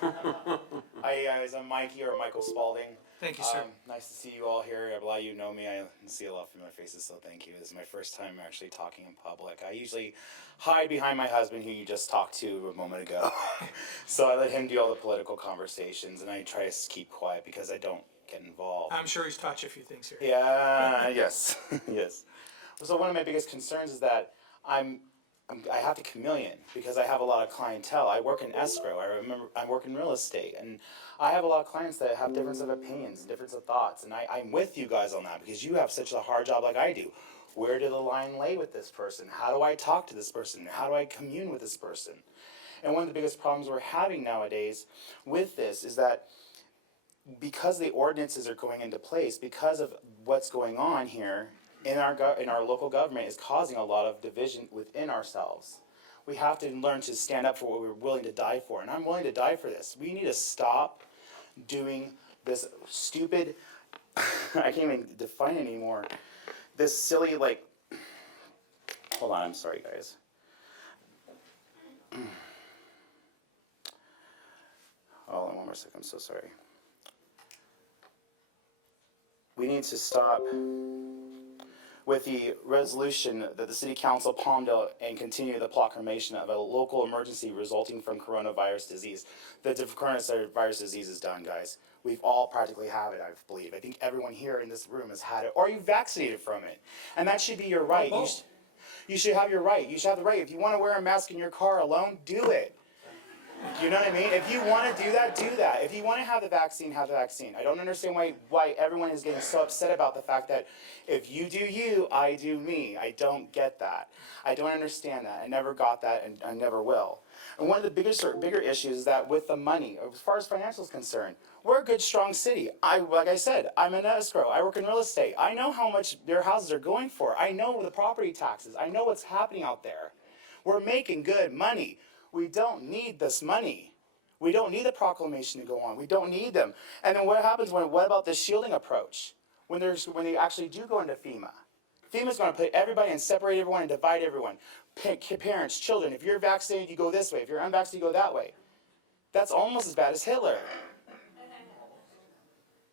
Hi guys, I'm Mikey or Michael Spalding. Thank you, sir. Nice to see you all here. A lot of you know me. I see a lot of familiar faces, so thank you. This is my first time actually talking in public. I usually hide behind my husband, who you just talked to a moment ago. So I let him do all the political conversations, and I try to keep quiet because I don't get involved. I'm sure he's taught you a few ththings here. Yeah, yes, yes. So one of my biggest concerns is that I have to chameleon because I have a lot of clientele. I work in escrow. I work in real estate, and I have a lot of clients that have difference of opinions, difference of thoughts, and I'm with you guys on that because you have such a hard job like I do. Where do the line lay with this person? How do I talk to this person? How do I commune with this person? And one of the biggest problems we're having nowadays with this is that because the ordinances are going into place, because of what's going on here in our local government is causing a lot of division within ourselves. We have to learn to stand up for what we're willing to die for, and I'm willing to die for this. We need to stop doing this stupid, I can't even define it anymore, this silly, like, hold on, I'm sorry guys. Hold on one more second, I'm so sorry. We need to stop with the resolution that the City Council Palmdale and continue the proclamation of a local emergency resulting from coronavirus disease. The coronavirus disease is done, guys. We've all practically have it, I believe. I think everyone here in this room has had it, or you vaccinated from it. And that should be your right. You should have your right. You should have the right. If you want to wear a mask in your car alone, do it. You know what I mean? If you want to do that, do that. If you want to have the vaccine, have the vaccine. I don't understand why everyone is getting so upset about the fact that if you do you, I do me. I don't get that. I don't understand that. I never got that, and I never will. And one of the bigger issues is that with the money, as far as financial is concerned, we're a good, strong city. Like I said, I'm an escrow. I work in real estate. I know how much their houses are going for. I know the property taxes. I know what's happening out there. We're making good money. We don't need this money. We don't need the proclamation to go on. We don't need them. And then what happens what about the shielding approach? When they actually do go into FEMA. FEMA's going to put everybody and separate everyone and divide everyone. Parents, children, if you're vaccinated, you go this way. If you're unvaccinated, you go that way. That's almost as bad as Hitler.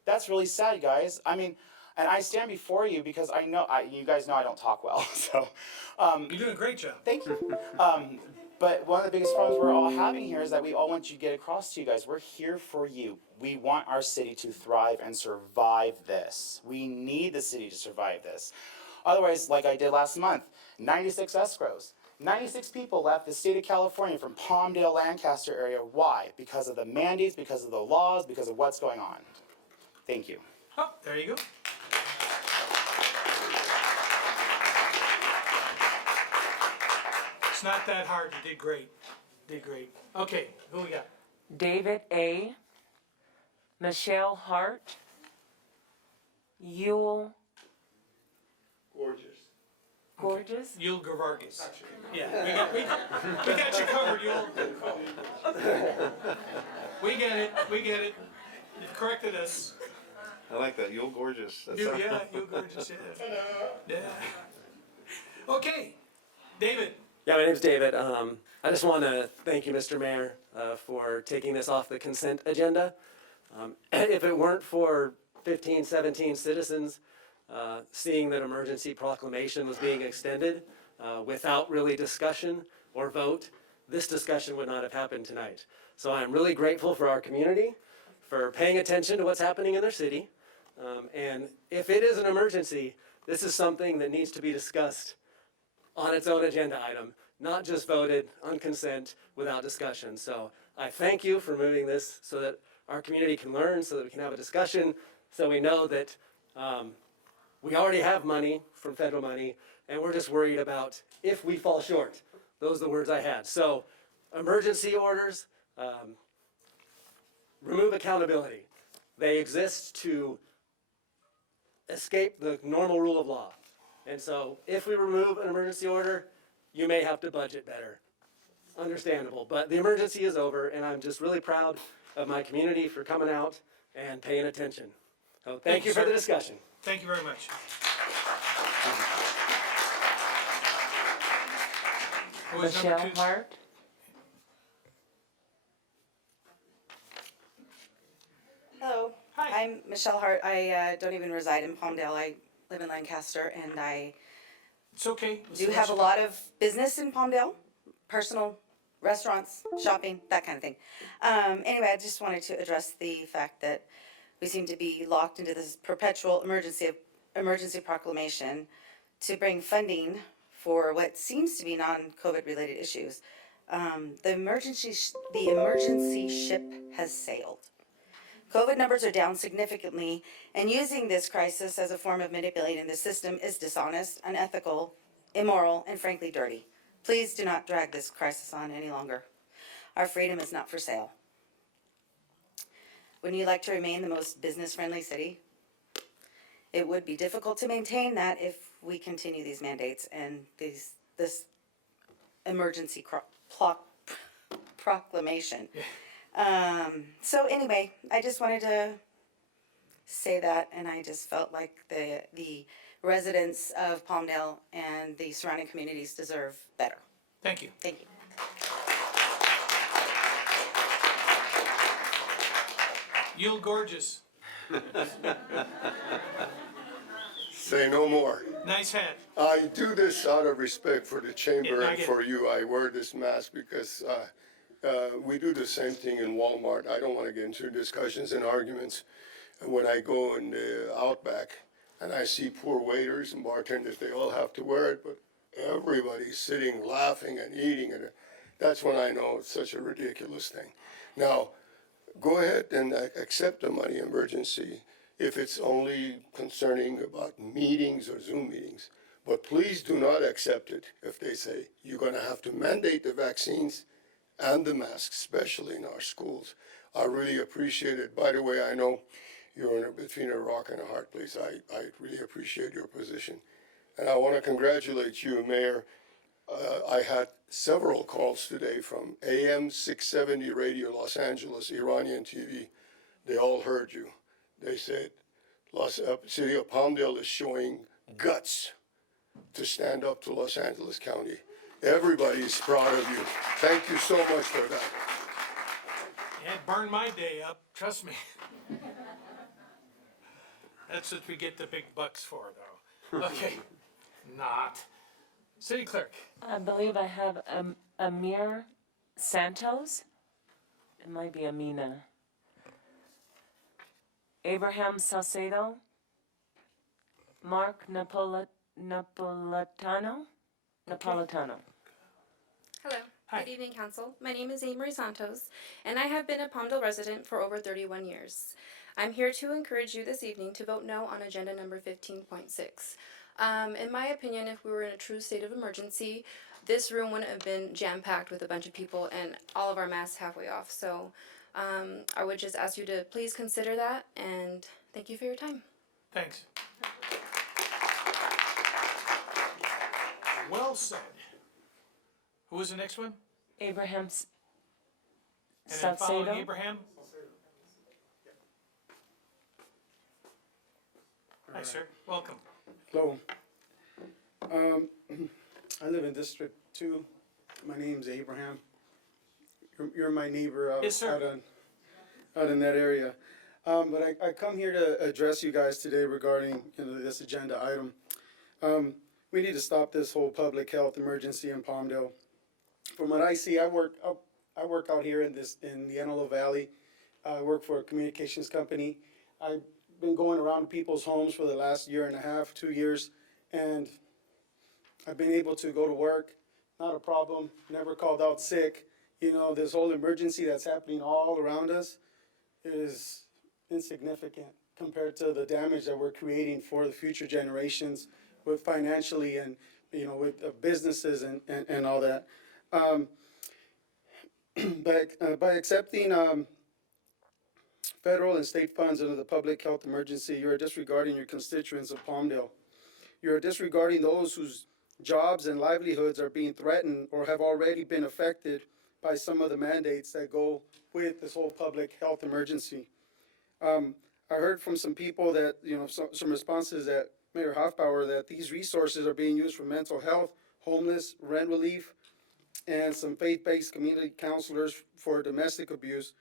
That's really sad, guys. I mean, and I stand before you because I know, you guys know I don't talk well. So, You're doing a great job. Thank you. But one of the biggest problems we're all having here is that we all want you to get across to you guys. We're here for you. We want our city to thrive and survive this. We need the city to survive this. Otherwise, like I did last month, 96 escrows. 96 people left the state of California from Palmdale, Lancaster area. Why? Because of the mandates, because of the laws, because of what's going on. Thank you. Oh, there you go. It's not that hard. You did great. Did great. Okay, who we got? David A., Michelle Hart, Yule Gorgeous. Yul Vargas. Yeah, we got you covered, Yul. We get it. You've corrected us. I like that. You're gorgeous. Yul Gorgeous, yeah. Okay, David. Yeah, my name's David. I just want to thank you, Mr. Mayor, for taking this off the consent agenda. If it weren't for 15, 17 citizens seeing that emergency proclamation was being extended without really discussion or vote, this discussion would not have happened tonight. So I'm really grateful for our community for paying attention to what's happening in their city. And if it is an emergency, this is something that needs to be discussed on its own agenda item, not just voted on consent without discussion. So I thank you for moving this so that our community can learn, so that we can have a discussion, so we know that we already have money from federal money, and we're just worried about if we fall short. Those are the words I had. So emergency orders, remove accountability. They exist to escape the normal rule of law. And so if we remove an emergency order, you may have to budget better. Understandable. But the emergency is over, and I'm just really proud of my community for coming out and paying attention. So thank you for the discussion. Thank you very much. Michelle Hart. I'm Michelle Hart. I don't even reside in Palmdale. I live in Lancaster, and I It's okay. do have a lot of business in Palmdale, personal restaurants, shopping, that kind of thing. Anyway, I just wanted to address the fact that we seem to be locked into this perpetual emergency proclamation to bring funding for what seems to be non-COVID related issues. The emergency ship has sailed. COVID numbers are down significantly, and using this crisis as a form of manipulating the system is dishonest, unethical, immoral, and frankly dirty. Please do not drag this crisis on any longer. Our freedom is not for sale. Wouldn't you like to remain the most business-friendly city? It would be difficult to maintain that if we continue these mandates and this emergency proclamation. So anyway, I just wanted to say that, and I just felt like the residents of Palmdale and the surrounding communities deserve better. Thank you. Thank you. Yule Gorgeous. Say no more. Nice hat. I do this out of respect for the chamber Yeah, I and get for you. I wear this mask because we do the same thing in Walmart. I don't want to get into discussions and arguments. And when I go in the Outback and I see poor waiters and bartenders, they all have to wear it, but everybody's sitting, laughing and eating, and that's when I know it's such a ridiculous thing. Now, go ahead and accept the money emergency if it's only concerning about meetings or Zoom meetings. But please do not accept it if they say you're going to have to mandate the vaccines and the masks, especially in our schools. I really appreciate it. By the way, I know you're between a rock and a hard place. I really appreciate your position. And I want to congratulate you, Mayor. I had several calls today from AM 670 Radio Los Angeles, Iranian TV. They all heard you. They said, City of Palmdale is showing guts to stand up to Los Angeles County. Everybody is proud of you. Thank you so much for that. It burned my day up, trust me. That's what we get the big bucks for, though. Okay, not. City Clerk. I believe I have Amir Santos. It might be Amina. Abraham Salcedo. Mark Napolitano. Hello. Hi. Good evening, Council. My name is Amory Santos, and I have been a Palmdale resident for over 31 years. I'm here to encourage you this evening to vote no on agenda number 15.6. In my opinion, if we were in a true state of emergency, this room wouldn't have been jam-packed with a bunch of people and all of our masks halfway off. So I would just ask you to please consider that, and thank you for your time. Thanks. Well said. Who was the next one? Abraham And then following Salcedo. Abraham? Hi, sir. Welcome. Hello. I live in District 2. My name's Abraham. You're my neighbor out, Yes, sir. out in that area. But I come here to address you guys today regarding this agenda item. We need to stop this whole public health emergency in Palmdale. From what I see, I work out here in the Antelope Valley. I work for a communications company. I've been going around to people's homes for the last year and a half, 2 years, and I've been able to go to work, not a problem, never called out sick. You know, this whole emergency that's happening all around us is insignificant compared to the damage that we're creating for the future generations with financially and, with businesses and all that. By accepting federal and state funds under the public health emergency, you are disregarding your constituents of Palmdale. You are disregarding those whose jobs and livelihoods are being threatened or have already been affected by some of the mandates that go with this whole public health emergency. I heard from some people that, some responses that Mayor Hoffbauer, that these resources are being used for mental health, homeless, rent relief, and some faith-based community counselors for domestic abuse.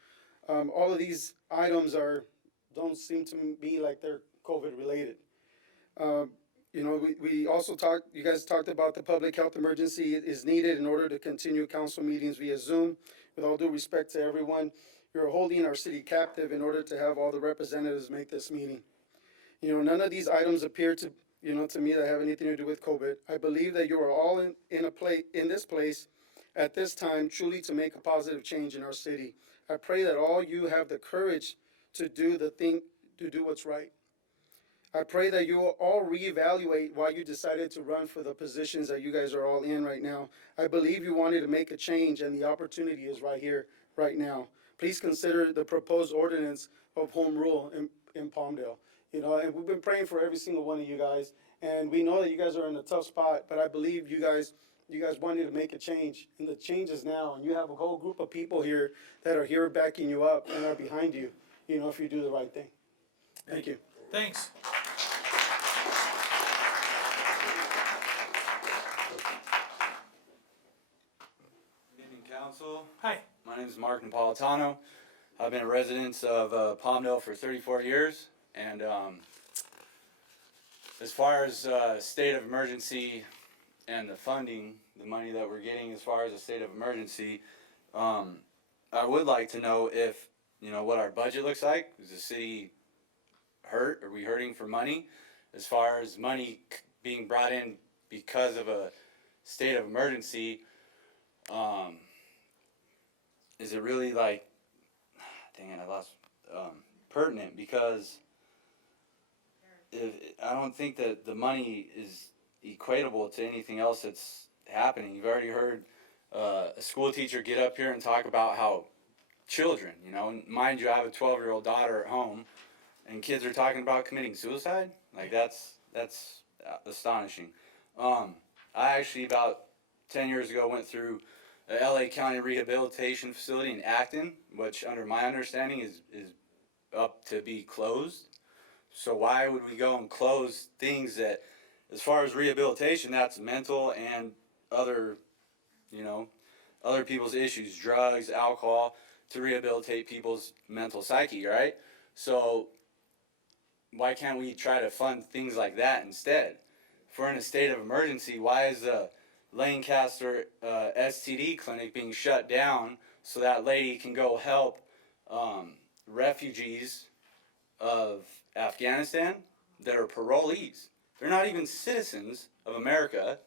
All of these items are don't seem to me like they're COVID related. You know, we also talked, you guys talked about the public health emergency is needed in order to continue council meetings via Zoom. With all due respect to everyone, you're holding our city captive in order to have all the representatives make this meeting. You know, none of these items appear to, you know, to me that have anything to do with COVID. I believe that you are all in this place at this time truly to make a positive change in our city. I pray that all you have the courage to do what's right. I pray that you will all reevaluate why you decided to run for the positions that you guys are all in right now. I believe you wanted to make a change, and the opportunity is right here, right now. Please consider the proposed ordinance of home rule in Palmdale. You know, and we've been praying for every single one of you guys, and we know that you guys are in a tough spot, but I believe you guys wanted to make a change, and the change is now, and you have a whole group of people here that are here backing you up and are behind you, you know, if you do the right thing. Thank you. Thanks. Good evening, council. Hi. My name is Mark Napolitano. I've been a resident of Palmdale for 34 years, and as far as state of emergency and the funding, the money that we're getting as far as a state of emergency, I would like to know if, you know, what our budget looks like. Is the city hurt? Are we hurting for money? As far as money being brought in because of a state of emergency, is it really like, dang it, I lost, pertinent? Because I don't think that the money is equatable to anything else that's happening. You've already heard a school teacher get up here and talk about how children, you know, and mind you, I have a 12-year-old daughter at home, and kids are talking about committing suicide. Like that's astonishing. I actually about 10 years ago went through a LA County rehabilitation facility in Acton, which under my understanding is up to be closed. So why would we go and close things that, as far as rehabilitation, that's mental and other, you know, other people's issues, drugs, alcohol, to rehabilitate people's mental psyche, right? So why can't we try to fund things like that instead? If we're in a state of emergency, why is the Lancaster STD clinic being shut down so that lady can go help refugees of Afghanistan that are parolees? They're not even citizens of America,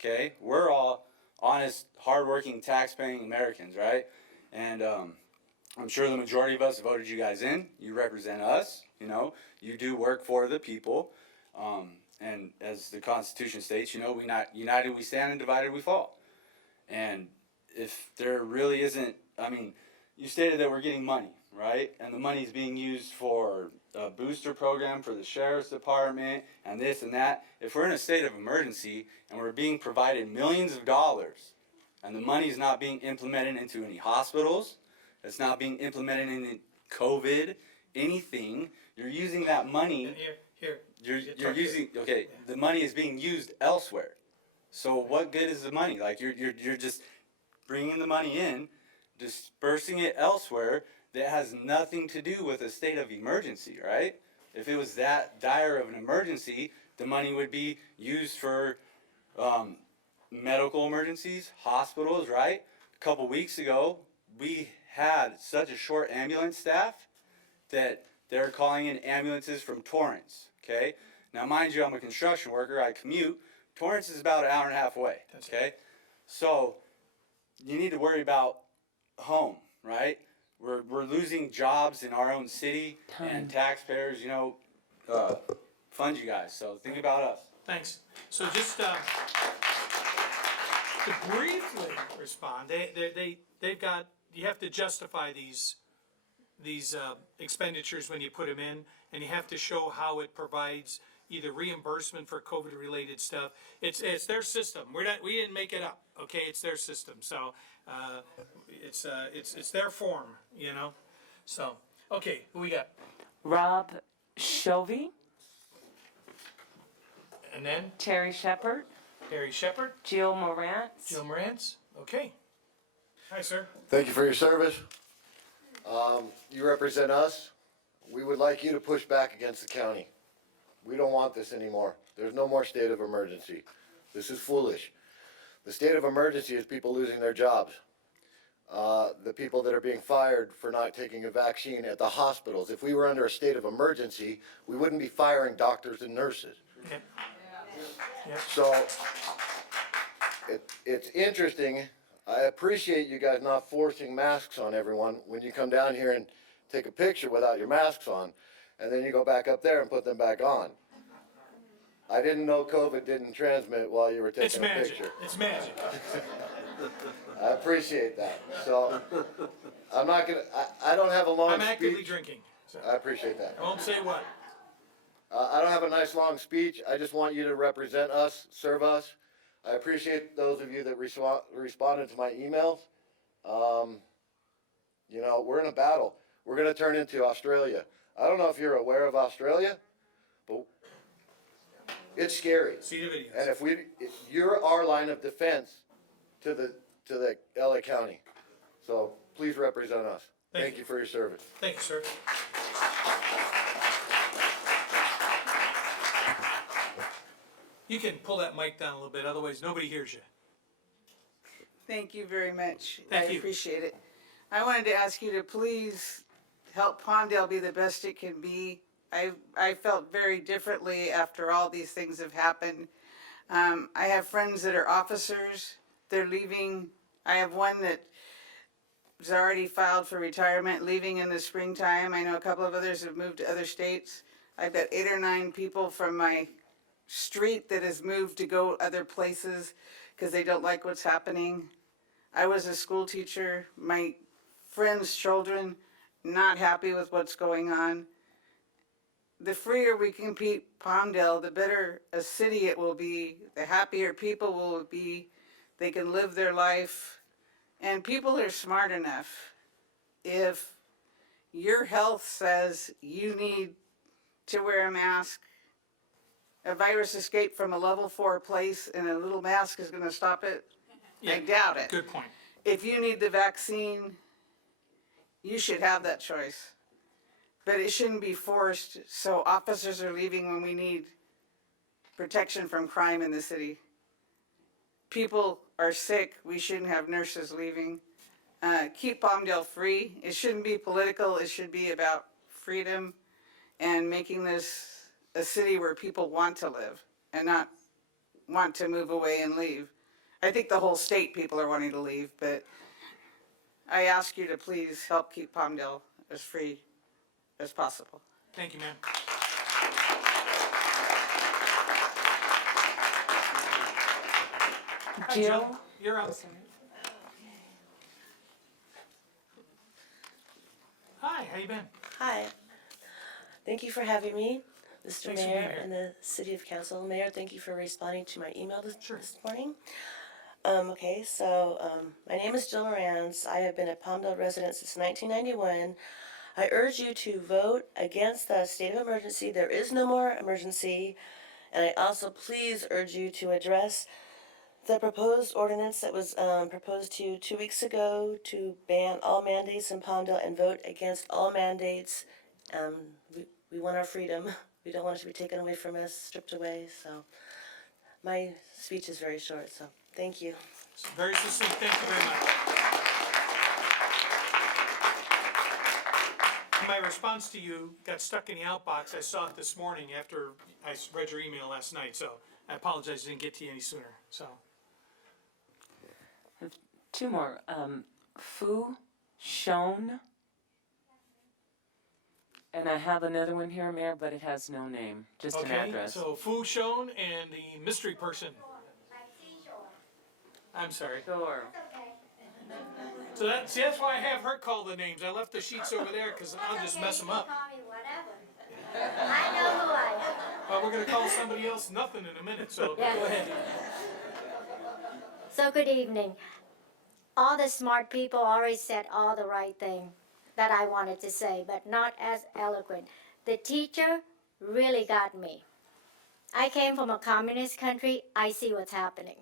okay? We're all honest, hardworking, tax-paying Americans, right? And I'm sure the majority of us voted you guys in. You represent us, you know. You do work for the people. And as the Constitution states, you know, we not united we stand and divided we fall. And if there really isn't, I mean, you stated that we're getting money, right? And the money is being used for a booster program for the sheriff's department and this and that. If we're in a state of emergency and we're being provided millions of dollars and the money is not being implemented into any hospitals, it's not being implemented in COVID, anything, you're using that money. And here. You're using, okay, the money is being used elsewhere. So what good is the money? Like you're just bringing the money in, dispersing it elsewhere that has nothing to do with a state of emergency, right? If it was that dire of an emergency, the money would be used for medical emergencies, hospitals, right? A couple weeks ago, we had such a short ambulance staff that they're calling in ambulances from Torrance, okay? Now, mind you, I'm a construction worker. I commute. Torrance is about an hour and a half away, okay? So you need to worry about home, right? We're losing jobs in our own city, and taxpayers, you know, fund you guys. So think about us. Thanks. So just to briefly respond, they've got, you have to justify these expenditures when you put them in, and you have to show how it provides either reimbursement for COVID-related stuff. It's their system. We didn't make it up. Okay, it's their system. So it's their form, you know. So okay, who we got? Rob Shovey, And then Terry Shepard, Jill Jill Morantz. Morantz. Okay. Hi, sir. Thank you for your service. You represent us. we would like you to push back against the county. We don't want this anymore. There's no more state of emergency. This is foolish. The state of emergency is people losing their jobs. The people that are being fired for not taking a vaccine at the hospitals. If we were under a state of emergency, we wouldn't be firing doctors and nurses. So it's interesting. I appreciate you guys not forcing masks on everyone when you come down here and take a picture without your masks on, and then you go back up there and put them back on. I didn't know COVID didn't transmit while you were taking a picture. It's magic. I appreciate that. So I'm not gonna. I don't have a long. I'm actively speech. drinking. So. I appreciate that. I won't say what. I don't have a nice long speech. I just want you to represent us, serve us. I appreciate those of you that responded to my emails. You know, we're in a battle. We're going to turn into Australia. I don't know if you're aware of Australia, but it's scary. See the videos. And if you're our line of defense to the LA County. So please represent us. Thank you for your service. Thank you, sir. You can pull that mic down a little bit, otherwise nobody hears you. Thank you very much. Thank I you. appreciate it. I wanted to ask you to please help Palmdale be the best it can be. I felt very differently after all these things have happened. I have friends that are officers. They're leaving. I have one that has already filed for retirement, leaving in the springtime. I know a couple of others have moved to other states. I've got 8 or 9 people from my street that has moved to go other places because they don't like what's happening. I was a school teacher. My friends' children not happy with what's going on. The freer we can keep Palmdale, the better a city it will be, the happier people will be. They can live their life. And people are smart enough. If your health says you need to wear a mask, a virus escaped from a level 4 place and a little mask is going to stop it? Yeah, I doubt it. Good point. If you need the vaccine, you should have that choice. But it shouldn't be forced, so officers are leaving when we need protection from crime in the city. People are sick, we shouldn't have nurses leaving. Keep Palmdale free. It shouldn't be political, it should be about freedom and making this a city where people want to live and not want to move away and leave. I think the whole state people are wanting to leave, but I ask you to please help keep Palmdale as free as possible. Thank you, ma'am. Hi, Jill. You're up. Hi, how you been? Hi. Thank you for having me, Mr. Thanks for being Mayor here. and the City of Council. Mayor, thank you for responding to my email this morning. My name is Jill Morans. I have been a Palmdale resident since 1991. I urge you to vote against the state of emergency. There is no more emergency. And I also please urge you to address the proposed ordinance that was proposed to you 2 weeks ago to ban all mandates in Palmdale and vote against all mandates. We want our freedom. We don't want it to be taken away from us, stripped away. So my speech is very short, so thank you. Very succinct. Thank you very much. My response to you got stuck in the outbox. I saw it this morning after I read your email last night, so I apologize I didn't get to you any sooner. So 2 more. Fu Shone. And I have another one here, Mayor, but it has no name, just an address. So Fu Shone and the mystery person. I'm sorry. Sure. So that's why I have her call the names. I left the sheets over there because I'll just mess them up. I know who I am. Well, we're going to call somebody else nothing in a minute, so Yeah. go ahead. So good evening. All the smart people already said all the right thing that I wanted to say, but not as eloquent. The teacher really got me. I came from a communist country. I see what's happening.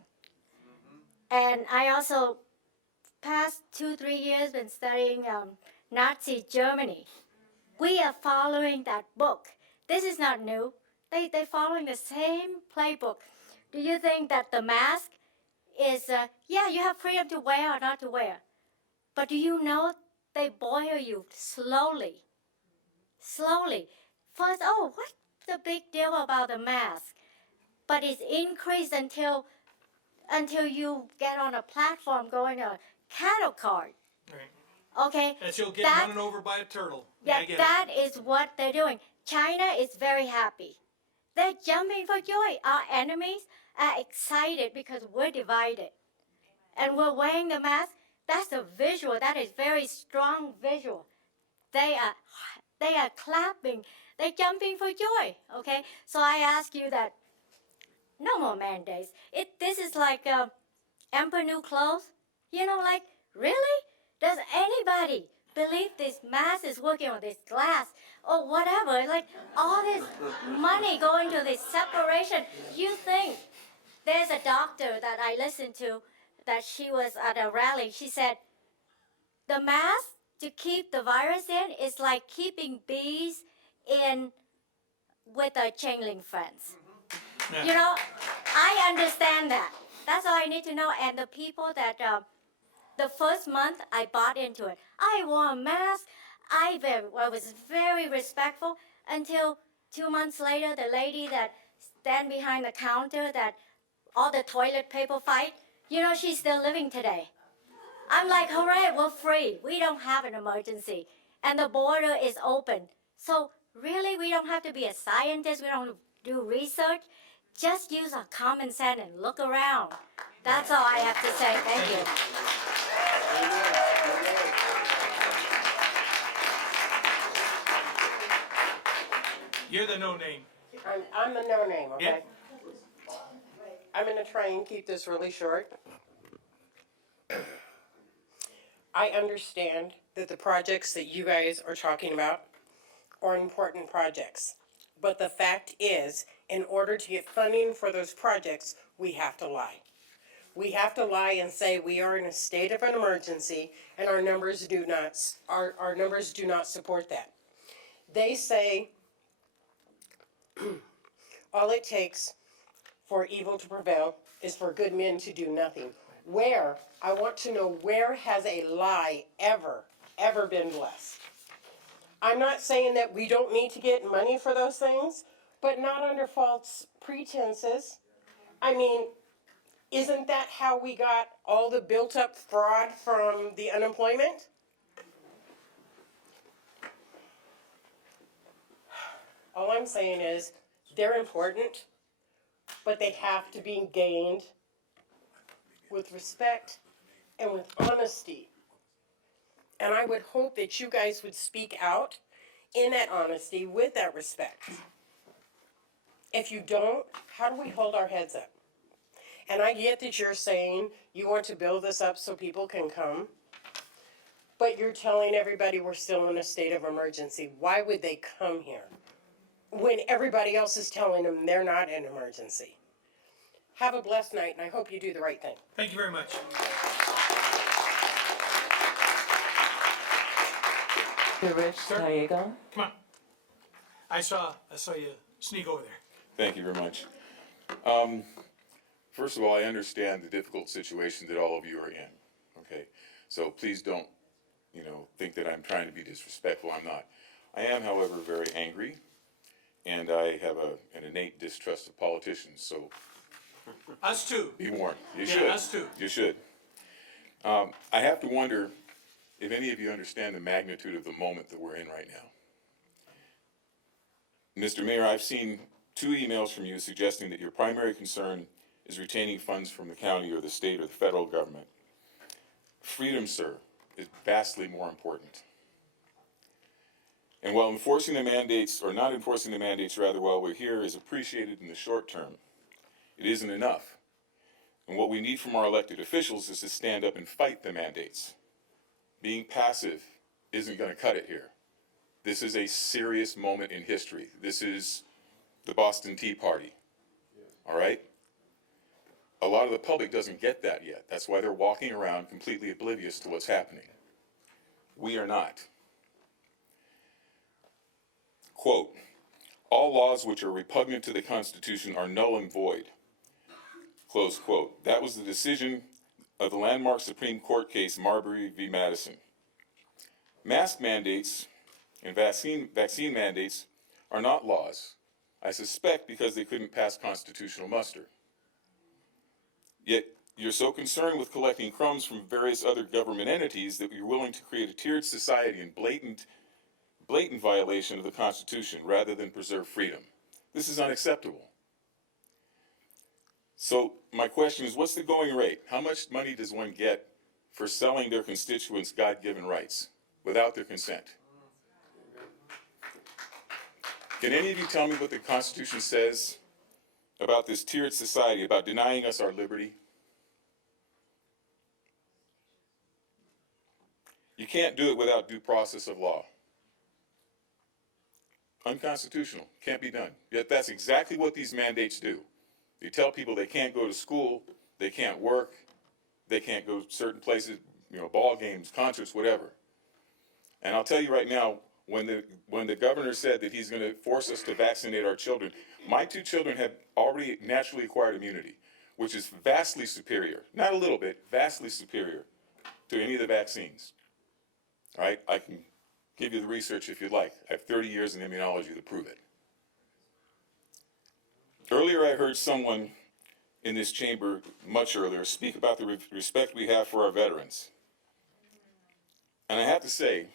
And I also, past 2-3 years, been studying Nazi Germany. We are following that book. This is not new. They're following the same playbook. Do you think that the mask is, yeah, you have freedom to wear or not to wear. But do you know they boil you slowly? Slowly. First, oh, what's the big deal about the mask? But it's increased until you get on a platform going a cattle cart. Right. Okay? And you'll get running over by a turtle. Yeah, I get that is what they're doing. China is very happy. They're jumping for joy. Our enemies are excited because we're divided. And we're wearing the mask. That's a visual. That is very strong visual. They are clapping. They're jumping for joy. Okay? So I ask you that no more mandates. This is like emperor new clothes. You know, like, really? Does anybody believe this mask is working on this glass or whatever? Like, all this money going to this separation. You think there's a doctor that I listened to that she was at a rally. She said, the mask to keep the virus in is like keeping bees in with a chain link fence. Yeah. You know, I understand that. That's all I need to know. And the people that, the first month I bought into it. I wore a mask. I was very respectful until 2 months later, the lady that stand behind the counter that all the toilet paper fight, you know, she's still living today. I'm like, hooray, we're free. We don't have an emergency. And the border is open. So really, we don't have to be a scientist. We don't do research. Just use our common sense and look around. That's all I have to say. Thank you. You're the no name. I'm the no name, okay? Yep. I'm gonna try and keep this really short. I understand that the projects that you guys are talking about are important projects. But the fact is, in order to get funding for those projects, we have to lie. We have to lie and say we are in a state of an emergency and our numbers do not support that. They say all it takes for evil to prevail is for good men to do nothing. I want to know where has a lie ever been blessed? I'm not saying that we don't need to get money for those things, but not under false pretenses. I mean, isn't that how we got all the built up fraud from the unemployment? All I'm saying is they're important, but they have to be gained with respect and with honesty. And I would hope that you guys would speak out in that honesty with that respect. If you don't, how do we hold our heads up? And I get that you're saying you want to build this up so people can come, but you're telling everybody we're still in a state of emergency. Why would they come here when everybody else is telling them they're not in emergency? Have a blessed night, and I hope you do the right thing. Thank you very much. Rich Gallego. Come on. I saw you sneak over there. Thank you very much. First of all, I understand the difficult situation that all of you are in, okay? So please don't, think that I'm trying to be disrespectful. I'm not. I am, however, very angry, and I have an innate distrust of politicians, so Us too. be warned. You Yeah, should. us too. You should. I have to wonder if any of you understand the magnitude of the moment that we're in right now. Mr. Mayor, I've seen 2 emails from you suggesting that your primary concern is retaining funds from the county or the state or the federal government. Freedom, sir, is vastly more important. And while enforcing the mandates, or not enforcing the mandates rather, while we're here is appreciated in the short term, it isn't enough. And what we need from our elected officials is to stand up and fight the mandates. Being passive isn't going to cut it here. This is a serious moment in history. This is the Boston Tea Party. All right? A lot of the public doesn't get that yet. That's why they're walking around completely oblivious to what's happening. We are not. quote, all laws which are repugnant to the Constitution are null and void, close quote. That was the decision of the landmark Supreme Court case Marbury v. Madison. Mask mandates and vaccine mandates are not laws, I suspect because they couldn't pass constitutional muster. Yet you're so concerned with collecting crumbs from various other government entities that you're willing to create a tiered society in blatant violation of the Constitution rather than preserve freedom. This is unacceptable. So my question is, what's the going rate? How much money does one get for selling their constituents God-given rights without their consent? Can any of you tell me what the Constitution says about this tiered society, about denying us our liberty? You can't do it without due process of law. Unconstitutional, can't be done. Yet that's exactly what these mandates do. They tell people they can't go to school, they can't work, they can't go certain places, ball games, concerts, whatever. And I'll tell you right now, when the governor said that he's going to force us to vaccinate our children, my 2 children have already naturally acquired immunity, which is vastly superior, not a little bit, vastly superior to any of the vaccines. All right, I can give you the research if you'd like. I have 30 years in immunology to prove it. Earlier, I heard someone in this chamber, much earlier, speak about the respect we have for our veterans. And I have to say,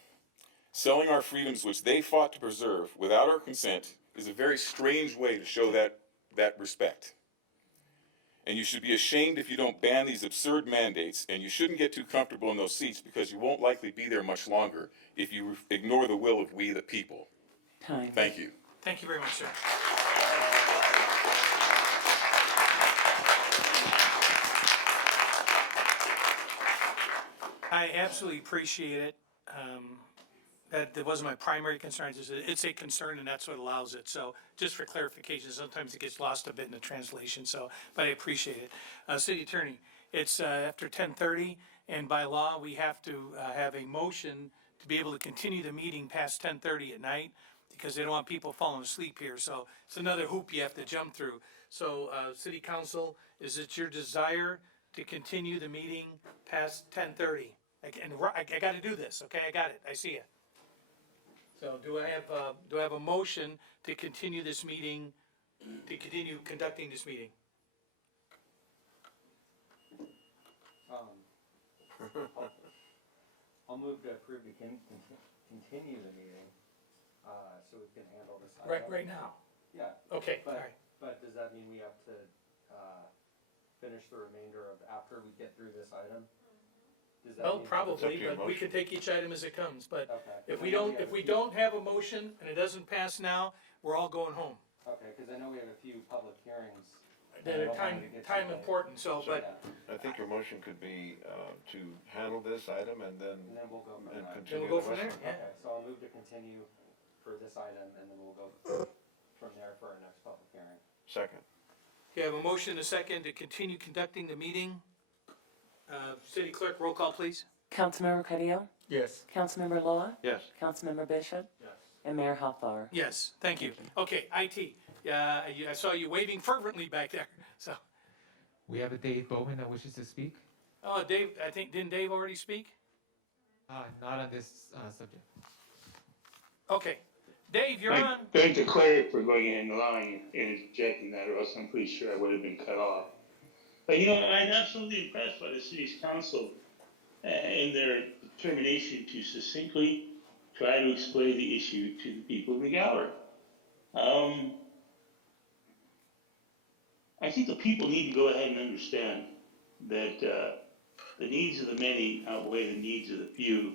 selling our freedoms which they fought to preserve without our consent is a very strange way to show that respect. And you should be ashamed if you don't ban these absurd mandates, and you shouldn't get too comfortable in those seats because you won't likely be there much longer if you ignore the will of we the people. Time. Thank you. Thank you very much, sir. I absolutely appreciate it. That wasn't my primary concern. It's a concern, and that's what allows it. So just for clarification, sometimes it gets lost a bit in the translation. So, but I appreciate it. City Attorney, it's after 10:30, and by law we have to have a motion to be able to continue the meeting past 10:30 at night because they don't want people falling asleep here. So it's another hoop you have to jump through. So, City Council, is it your desire to continue the meeting past 10:30? And I got to do this, okay? I got it. I see it. So do I have a motion to continue this meeting, to continue conducting this meeting? I'll move to approve to continue the meeting, so we can handle this item. Right now? Yeah. Okay, all right. But does that mean we have to, finish the remainder of after we get through this item? Does that Well, mean- probably, but we can take each item as it comes, but Okay. if we don't have a motion and it doesn't pass now, we're all going home. Okay, cause I know we have a few public hearings. That are time important, so, but I think your motion could be, to handle this item and then, And then we'll go from and there. continue we'll the go from rest. there, yeah. Okay, so I'll move to continue for this item, and then we'll go from there for our next public hearing. Second. you have a motion and a second to continue conducting the meeting. City Clerk, roll call, please. Councilmember Carrillo? Yes. Councilmember Loa? Yes. Councilmember Bishop? Yes. And Mayor Hoffbauer? Yes, thank you. Okay, IT, I saw you waving fervently back there, so. We have a Dave Bowman that wishes to speak. Oh, Dave, didn't Dave already speak? Not on this subject. Okay, Dave, you're on. Thank the clerk for going in and allowing and interjecting that, or else I'm pretty sure I would have been cut off. But I'm absolutely impressed by the city's council and their determination to succinctly try to explain the issue to the people of the gallery. I think the people need to go ahead and understand that the needs of the many outweigh the needs of the few.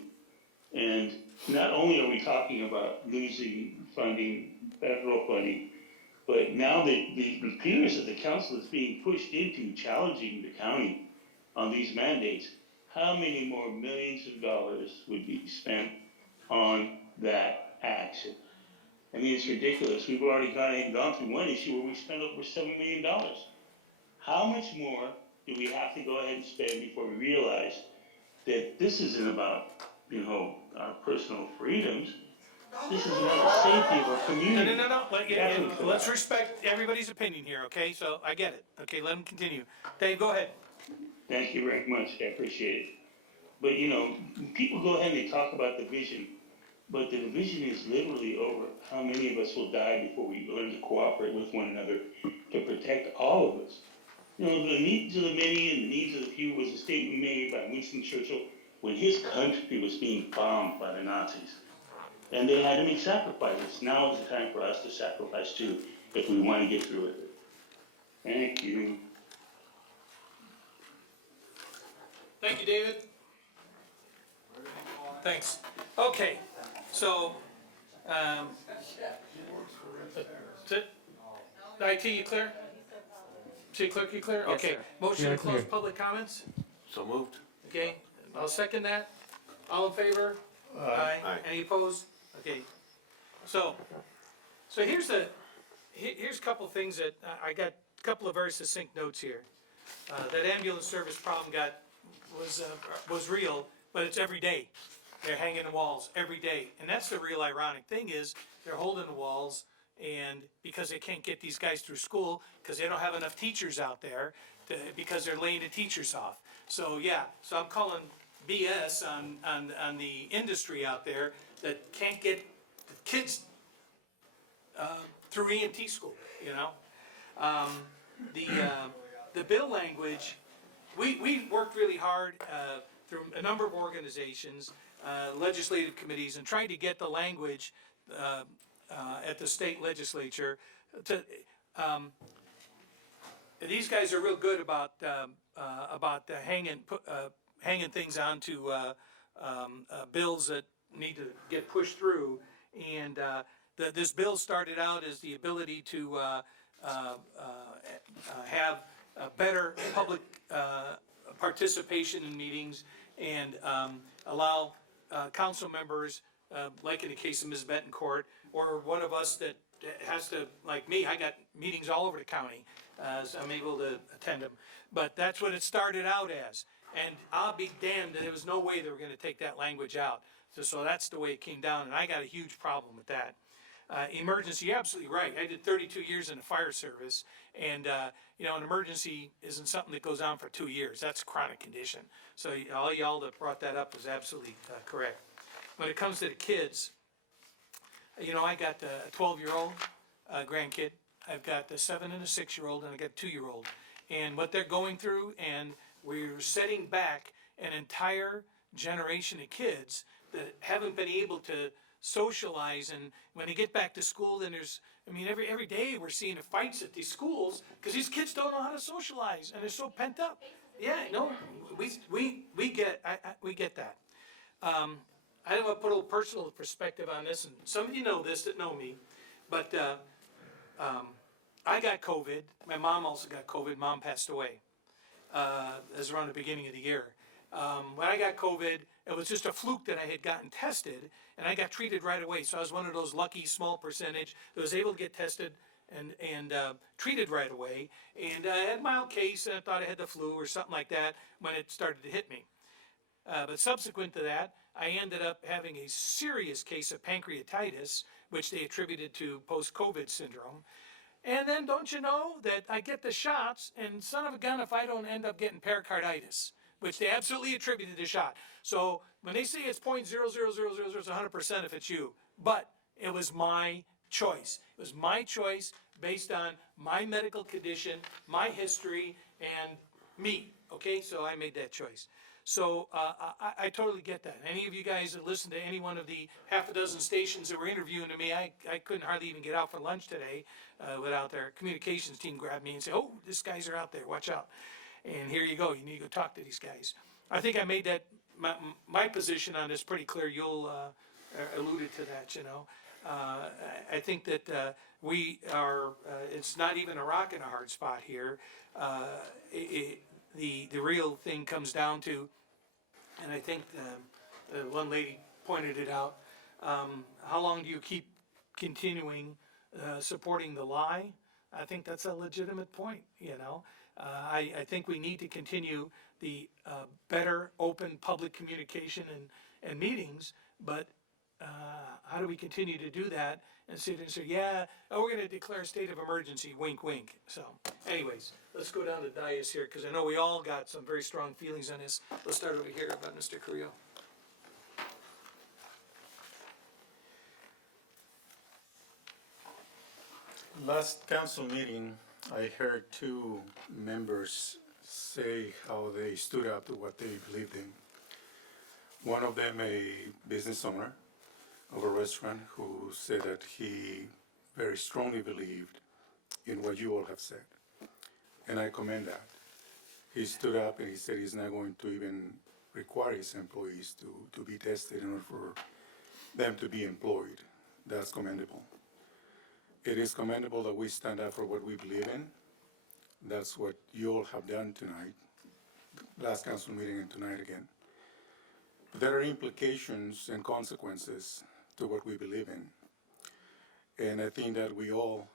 And not only are we talking about losing funding, federal funding, but now the appears that the council is being pushed into challenging the county on these mandates. How many more millions of dollars would be spent on that action? I mean, it's ridiculous. We've already gone through one issue where we spent over $7 million. How much more do we have to go ahead and spend before we realize that this isn't about, our personal freedoms, This is about the safety of our No, community. no. That's what it's Let's about. respect everybody's opinion here, okay? So I get it. Okay, let him continue. Dave, go ahead. Thank you very much, I appreciate it. But you know, people go ahead and they talk about the vision, but the division is literally over how many of us will die before we learn to cooperate with one another to protect all of us. You know, the needs of the many and the needs of the few was a statement made by Winston Churchill when his country was being bombed by the Nazis. And they had to make sacrifices. Now is the time for us to sacrifice too, if we want to get through it. Thank you. Thank you, David. Thanks. Okay, so, IT, you clear? City Clerk, you clear? Yes, Okay. sir. Motion Yeah, to close clear. public comments? So moved. Okay, I'll second that. All in favor? Aye. Any opposed? Okay. So here's a couple things that, I got a couple of very succinct notes here. That ambulance service problem was real, but it's every day. They're hanging the walls every day. And that's the real ironic thing is, they're holding the walls and because they can't get these guys through school, because they don't have enough teachers out there, because they're laying the teachers off. So yeah, so I'm calling BS on the industry out there that can't get the kids through EMT school, you know? The bill language, we worked really hard through a number of organizations, legislative committees, and tried to get the language at the state legislature to, these guys are real good about hanging things onto bills that need to get pushed through. And this bill started out as the ability to have better public participation in meetings and allow council members, like in the case of Ms. Betancourt, or one of us that has to, like me, I got meetings all over the county, so I'm able to attend them. But that's what it started out as. And I'll be damned, there was no way they were gonna take that language out. So that's the way it came down, and I got a huge problem with that. Emergency, you're absolutely right. I did 32 years in the fire service, and you know, an emergency isn't something that goes on for 2 years. That's a chronic condition. So all y'all that brought that up was absolutely correct. When it comes to the kids, you know, I got a 12-year-old grandkid. I've got a 7 and a 6-year-old, and I got a 2-year-old. And what they're going through, and we're setting back an entire generation of kids that haven't been able to socialize. And when they get back to school, then there's, I mean, every day we're seeing fights at these schools because these kids don't know how to socialize and they're so pent up. Yeah, no, we get that. I don't want to put a little personal perspective on this, and some of you know this that know me, but I got COVID. My mom also got COVID. Mom passed away. It was around the beginning of the year. When I got COVID, it was just a fluke that I had gotten tested, and I got treated right away. So I was one of those lucky small percentage that was able to get tested and treated right away. And I had a mild case, and I thought I had the flu or something like that when it started to hit me. But subsequent to that, I ended up having a serious case of pancreatitis, which they attributed to post-COVID syndrome. And then don't you know that I get the shots, and son of a gun if I don't end up getting pericarditis, which they absolutely attributed to the shot. So when they say it's 0.00000, it's 100% if it's you. But it was my choice. It was my choice based on my medical condition, my history, and me. Okay, so I made that choice. So I totally get that. Any of you guys that listen to any one of the half a dozen stations that were interviewing me, I couldn't hardly even get out for lunch today without their communications team grab me and say, oh, these guys are out there, watch out. And here you go, you need to go talk to these guys. I think I made that, my position on this pretty clear. You'll alluded to that, you know. I think that we are, it's not even a rock in a hard spot here. The real thing comes down to, and I think one lady pointed it out, how long do you keep continuing supporting the lie? I think that's a legitimate point, you know. I think we need to continue the better open public communication and meetings, but how do we continue to do that? And sit and say, yeah, oh, we're gonna declare a state of emergency, wink, wink. So anyways, let's go down to dais here, because I know we all got some very strong feelings on this. Let's start over here about Mr. Carrillo. Last council meeting, I heard two members say how they stood up to what they believed in. One of them, a business owner of a restaurant, who said that he very strongly believed in what you all have said. And I commend that. He stood up and he said he's not going to even require his employees to be tested in order for them to be employed. That's commendable. It is commendable that we stand up for what we believe in. That's what you all have done tonight, last council meeting and tonight again. But there are implications and consequences to what we believe in. And I think that we all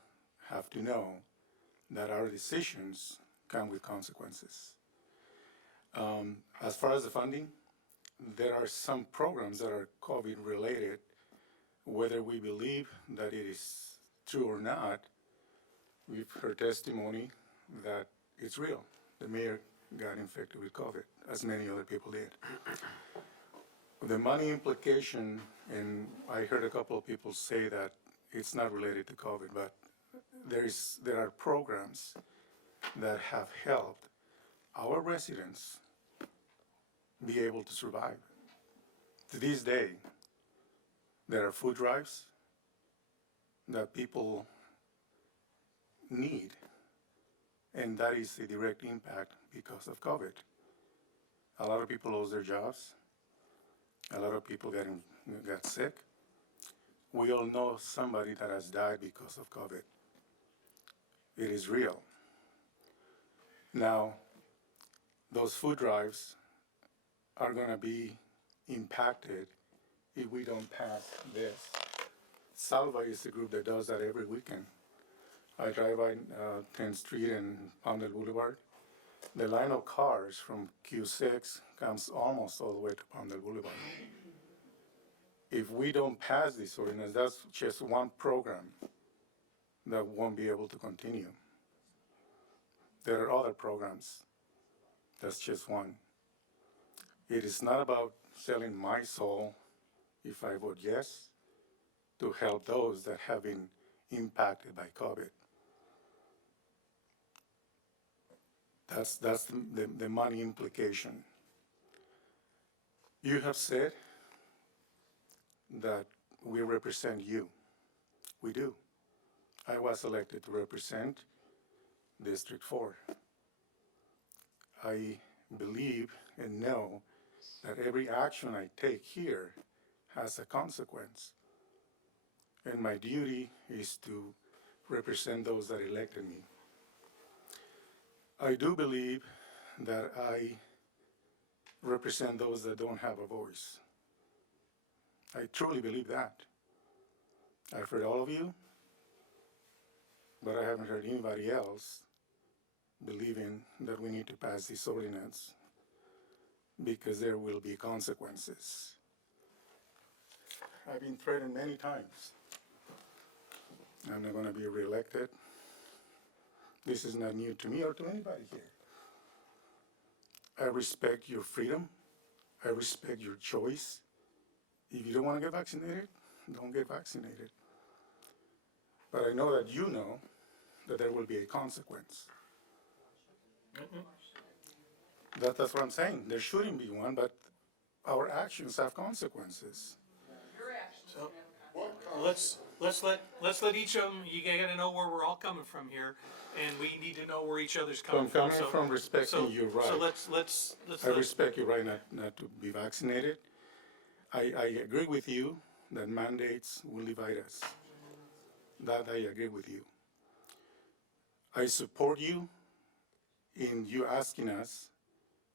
have to know that our decisions come with consequences. As far as the funding, there are some programs that are COVID related, whether we believe that it is true or not. We've heard testimony that it's real. The mayor got infected with COVID, as many other people did. The money implication, and I heard a couple of people say that it's not related to COVID, but there are programs that have helped our residents be able to survive. To this day, there are food drives that people need, and that is a direct impact because of COVID. A lot of people lost their jobs. A lot of people got sick. We all know somebody that has died because of COVID. It is real. Now, those food drives are going to be impacted if we don't pass this. Salva is a group that does that every weekend. I drive by 10th Street and Palmdale Boulevard. The line of cars from Q6 comes almost all the way to Palmdale Boulevard. If we don't pass this ordinance, that's just one program that won't be able to continue. There are other programs. That's just one. It is not about selling my soul if I vote yes to help those that have been impacted by COVID. That's the money implication. You have said that we represent you. We do. I was elected to represent District 4. I believe and know that every action I take here has a consequence. And my duty is to represent those that elected me. I do believe that I represent those that don't have a voice. I truly believe that. I've heard all of you, but I haven't heard anybody else believing that we need to pass this ordinance because there will be consequences. I've been threatened many times. I'm not going to be reelected. This is not new to me or to anybody here. I respect your freedom. I respect your choice. If you don't want to get vaccinated, don't get vaccinated. But I know that you know that there will be a consequence. That's what I'm saying. There shouldn't be one, but our actions have consequences. So, let's let each of them, you gotta know where we're all coming from here, and we need to know where each other's coming from. I'm coming from respecting your right. So let's. I respect your right not to be vaccinated. I agree with you that mandates will divide us. That I agree with you. I support you in you asking us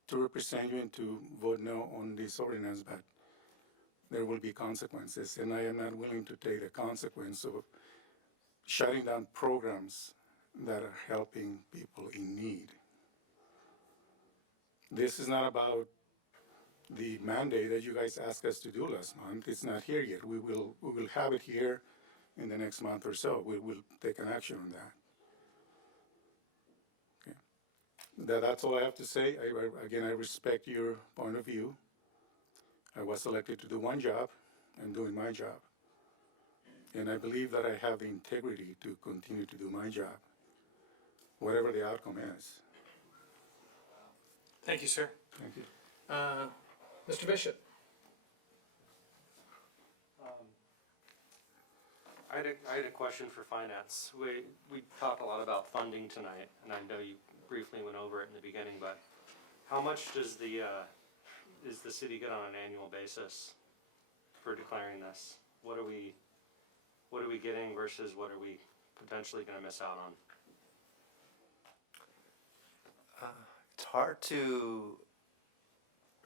to represent you and to vote no on this ordinance, but there will be consequences, and I am not willing to take the consequence of shutting down programs that are helping people in need. This is not about the mandate that you guys asked us to do last month. It's not here yet. We will have it here in the next month or so. We will take an action on that. Okay. That's all I have to say. Again, I respect your point of view. I was elected to do one job. I'm doing my job. And I believe that I have the integrity to continue to do my job, whatever the outcome is. Thank you, sir. Thank you. Mr. Bishop? I had a question for finance. We talked a lot about funding tonight, and I know you briefly went over it in the beginning, but how much does is the city get on an annual basis for declaring this? What are we getting versus what are we potentially going to miss out on? It's hard to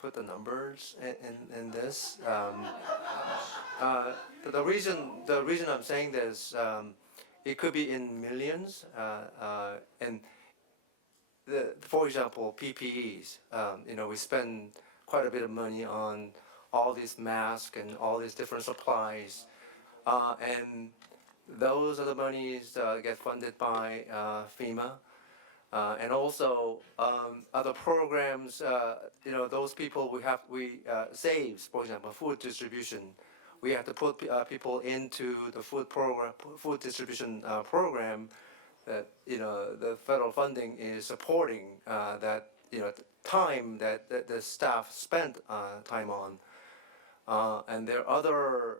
put the numbers in this. The reason I'm saying this, it could be in millions, and for example, PPEs. We spend quite a bit of money on all these masks and all these different supplies, and those are the monies that get funded by FEMA. And also other programs, those people we saves, for example, food distribution. We have to put people into the food distribution program that the federal funding is supporting that time that the staff spent time on. And there are other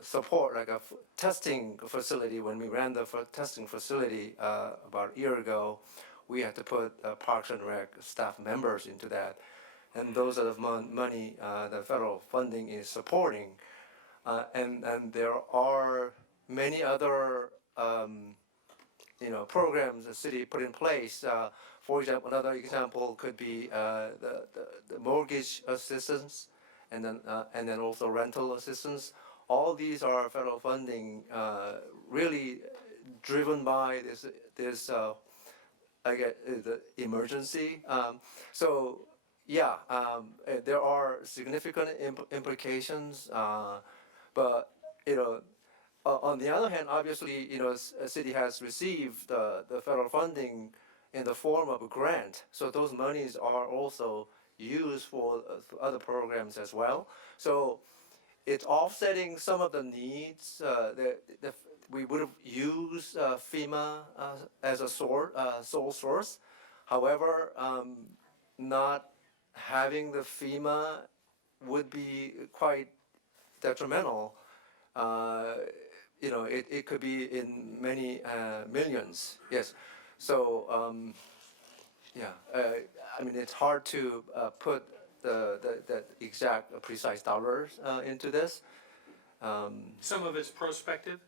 support, like a testing facility. When we ran the testing facility about a year ago, we had to put Parks and Rec staff members into that. And those are the money the federal funding is supporting. And there are many other programs the city put in place. For example, another example could be the mortgage assistance. And then also rental assistance. All these are federal funding, really driven by this the emergency. So yeah, there are significant implications. But on the other hand, obviously, a city has received the federal funding in the form of a grant. So those monies are also used for other programs as well. So it's offsetting some of the needs that we would have used FEMA as a sole source. However, not having the FEMA would be quite detrimental. It could be in many millions. Yes. So it's hard to put the exact precise dollars into this. Some of it's prospective?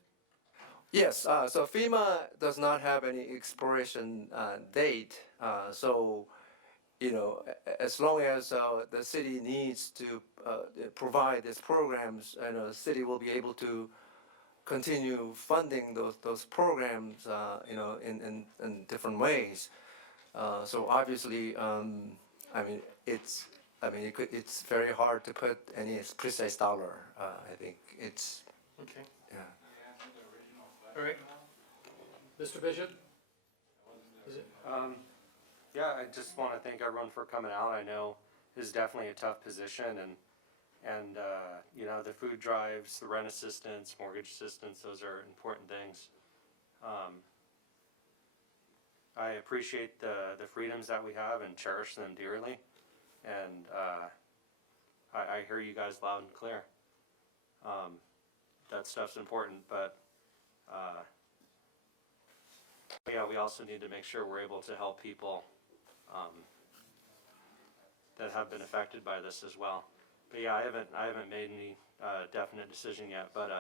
Yes, so FEMA does not have any expiration date. So, as long as the city needs to provide these programs, the city will be able to continue funding those programs, in different ways. So obviously, it's very hard to put any precise dollar. I think it's Okay. yeah. All right. Mr. Bishop? Is it? Yeah, I just want to thank everyone for coming out. I know this is definitely a tough position, and the food drives, the rent assistance, mortgage assistance, those are important things. I appreciate the freedoms that we have and cherish them dearly, and I hear you guys loud and clear. That stuff's important, but we also need to make sure we're able to help people that have been affected by this as well. But yeah, I haven't made any definite decision yet, but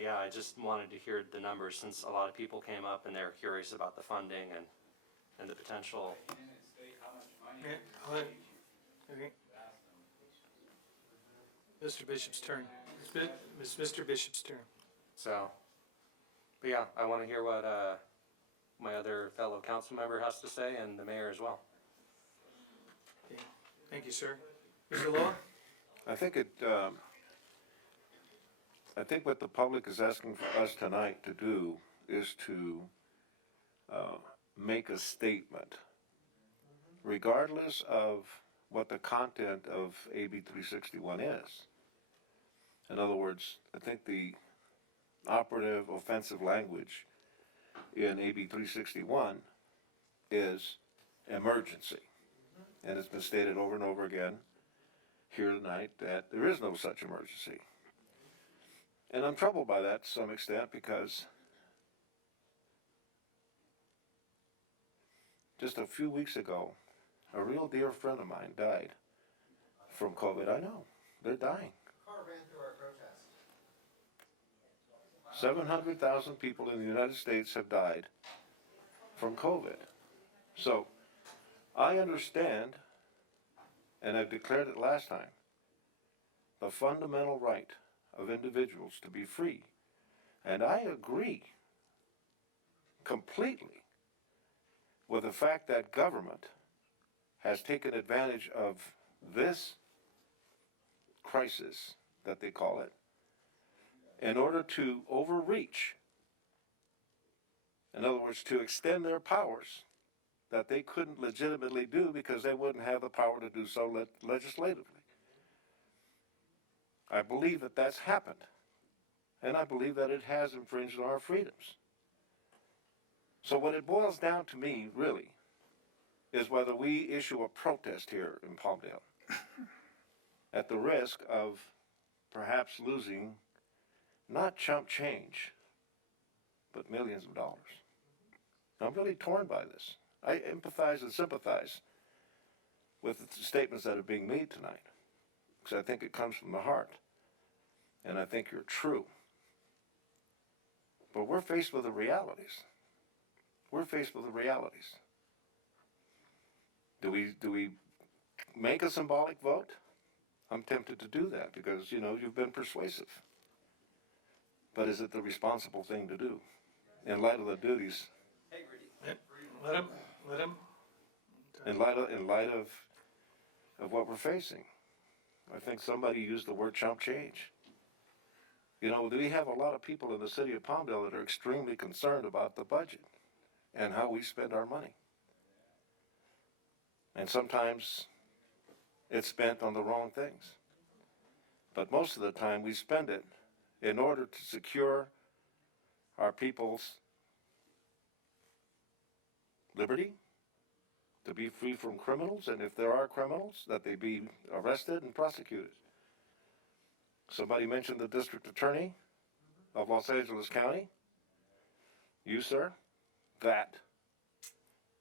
yeah, I just wanted to hear the numbers since a lot of people came up and they were curious about the funding and the potential. Yeah, okay. Mr. Bishop's turn. It's Mr. Bishop's turn. So, but yeah, I want to hear what my other fellow council member has to say and the mayor as well. Okay. Thank you, sir. Mr. Loa? I think I think what the public is asking for us tonight to do is to make a statement, regardless of what the content of AB 361 is. In other words, I think the operative offensive language in AB 361 is emergency. And it's been stated over and over again here tonight that there is no such emergency. And I'm troubled by that to some extent because just a few weeks ago, a real dear friend of mine died from COVID. I know, they're dying. 700,000 people in the United States have died from COVID. So I understand, and I've declared it last time, the fundamental right of individuals to be free. And I agree completely with the fact that government has taken advantage of this crisis, that they call it, in order to overreach. In other words, to extend their powers that they couldn't legitimately do because they wouldn't have the power to do so legislatively. I believe that that's happened, and I believe that it has infringed on our freedoms. So what it boils down to me, really, is whether we issue a protest here in Palmdale at the risk of perhaps losing not chump change, but millions of dollars. I'm really torn by this. I empathize and sympathize with the statements that are being made tonight, because I think it comes from the heart, and I think you're true. But we're faced with the realities. We're faced with the realities. Do we make a symbolic vote? I'm tempted to do that because, you know, you've been persuasive. But is it the responsible thing to do in light of the duties? Let him. In light of what we're facing. I think somebody used the word chump change. You know, we have a lot of people in the city of Palmdale that are extremely concerned about the budget and how we spend our money. And sometimes it's spent on the wrong things. But most of the time we spend it in order to secure our people's liberty, to be free from criminals, and if there are criminals, that they be arrested and prosecuted. Somebody mentioned the district attorney of Los Angeles County. You, sir, that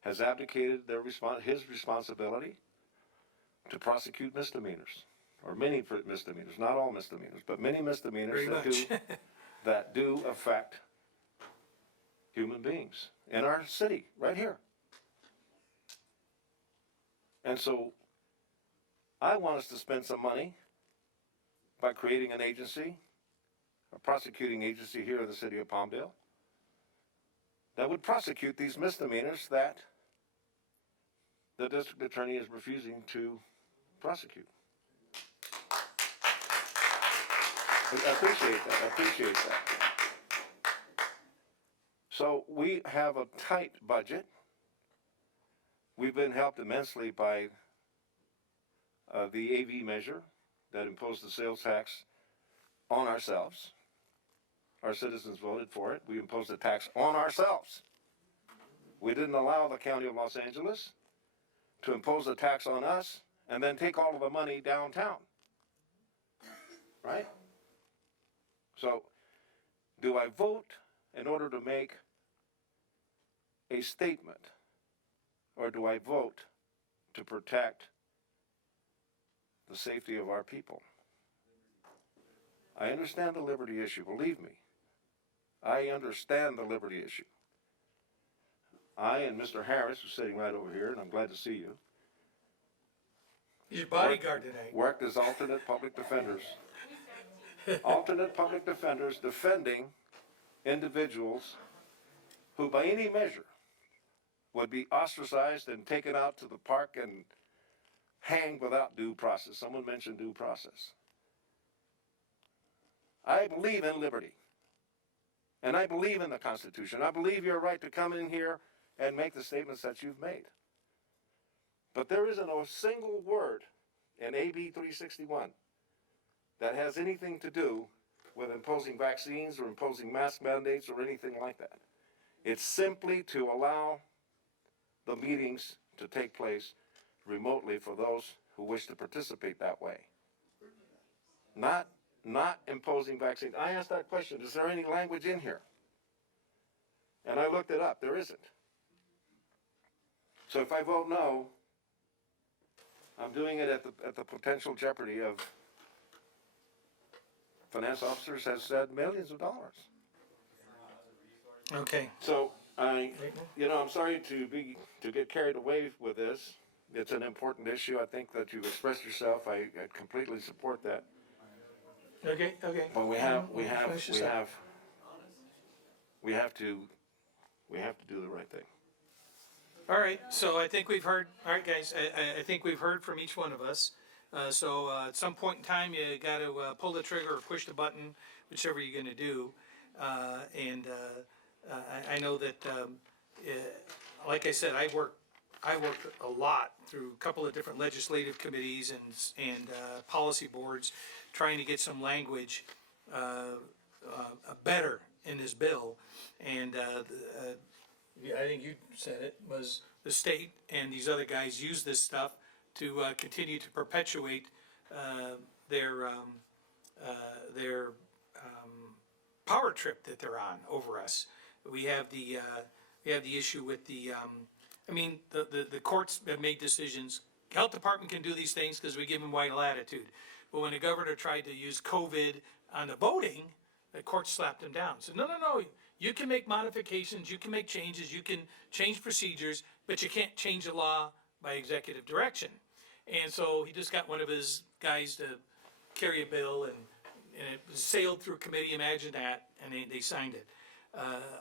has abdicated his responsibility to prosecute misdemeanors, or many misdemeanors, not all misdemeanors, but many misdemeanors that do affect human beings in our city, right here. And so I want us to spend some money by creating an agency, a prosecuting agency here in the city of Palmdale, that would prosecute these misdemeanors that the district attorney is refusing to prosecute. I appreciate that. So we have a tight budget. We've been helped immensely by the AV measure that imposed the sales tax on ourselves. Our citizens voted for it. We imposed a tax on ourselves. We didn't allow the county of Los Angeles to impose a tax on us and then take all of the money downtown. Right? So, do I vote in order to make a statement, or do I vote to protect the safety of our people? I understand the liberty issue, believe me. I understand the liberty issue. I and Mr. Harris, who's sitting right over here, and I'm glad to see you. He's your bodyguard today. Worked as alternate public defenders. Alternate public defenders defending individuals who by any measure would be ostracized and taken out to the park and hanged without due process. Someone mentioned due process. I believe in liberty. And I believe in the Constitution. I believe your right to come in here and make the statements that you've made. But there isn't a single word in AB 361 that has anything to do with imposing vaccines or imposing mask mandates or anything like that. It's simply to allow the meetings to take place remotely for those who wish to participate that way. Not imposing vaccines. I asked that question, is there any language in here? And I looked it up, there isn't. So if I vote no, I'm doing it at the potential jeopardy of, finance officers have said, millions of dollars. Okay. So I'm sorry to get carried away with this. It's an important issue. I think that you've expressed yourself. I completely support that. Okay. But we have to do the right thing. All right, so I think we've heard, all right, guys, I think we've heard from each one of us. So at some point in time, you got to pull the trigger or push the button, whichever you're going to do. I know that, like I said, I worked a lot through a couple of different legislative committees and policy boards, trying to get some language better in this bill. And I think you said it, was the state and these other guys use this stuff to continue to perpetuate their power trip that they're on over us. We have the issue with the courts have made decisions. Health department can do these things because we give them wide latitude. But when the governor tried to use COVID on the voting, the court slapped him down. So no. You can make modifications, you can make changes, you can change procedures, but you can't change a law by executive direction. And so he just got one of his guys to carry a bill, and it sailed through committee, imagine that, and they signed it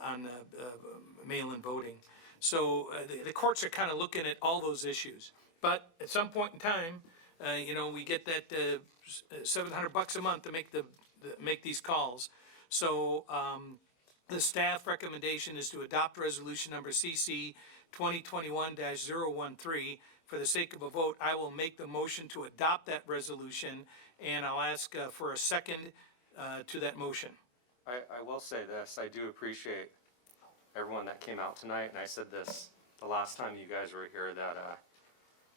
on mail-in voting. So the courts are kind of looking at all those issues. But at some point in time, we get that $700 a month to make these calls. So the staff recommendation is to adopt resolution number CC 2021-013. For the sake of a vote, I will make the motion to adopt that resolution, and I'll ask for a second to that motion. I will say this, I do appreciate everyone that came out tonight, and I said this the last time you guys were here, that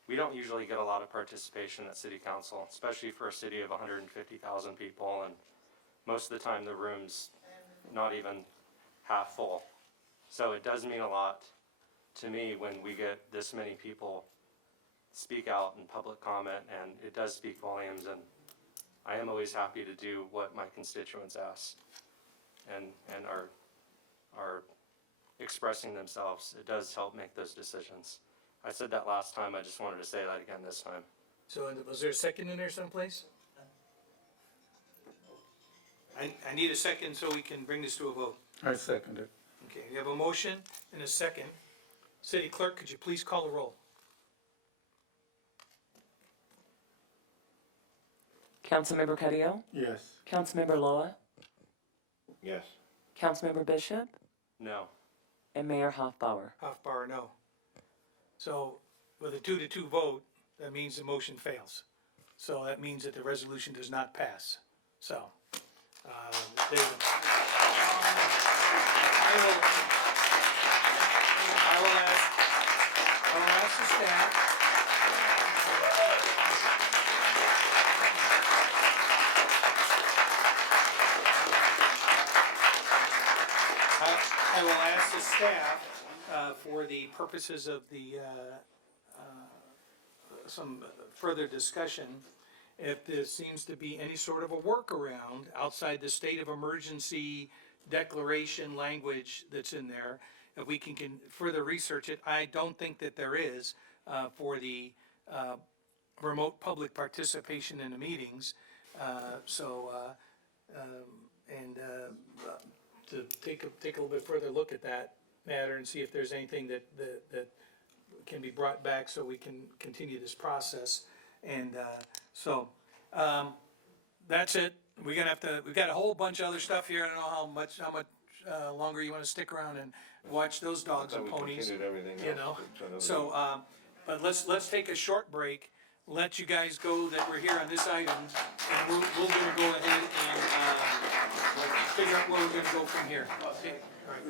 we don't usually get a lot of participation at city council, especially for a city of 150,000 people, and most of the time the room's not even half full. So it does mean a lot to me when we get this many people speak out in public comment, and it does speak volumes, and I am always happy to do what my constituents ask and are expressing themselves. It does help make those decisions. I said that last time, I just wanted to say that again this time. So was there a second in there someplace? I need a second so we can bring this to a vote. I second it. Okay, we have a motion and a second. City Clerk, could you please call the roll? Councilmember Carrillo? Yes. Councilmember Loa? Yes. Councilmember Bishop? No. And Mayor Hoffbauer? Hoffbauer, no. So with a 2-2 vote, that means the motion fails. So that means that the resolution does not pass. So, there you go. I will ask the staff. I will ask the staff for the purposes of the some further discussion, if there seems to be any sort of a workaround outside the state of emergency declaration language that's in there, if we can further research it. I don't think that there is for the remote public participation in the meetings. To take a little bit further look at that matter and see if there's anything that can be brought back so we can continue this process. And, that's it. We're gonna have to, we've got a whole bunch of other stuff here. I don't know how much longer you wanna stick around and watch those dogs and thought we ponies, continued everything you else know? to another So, but let's take a short break, let you guys go that we're here on this item, and we're gonna go ahead and, figure out where we're gonna go from here. Okay, all right.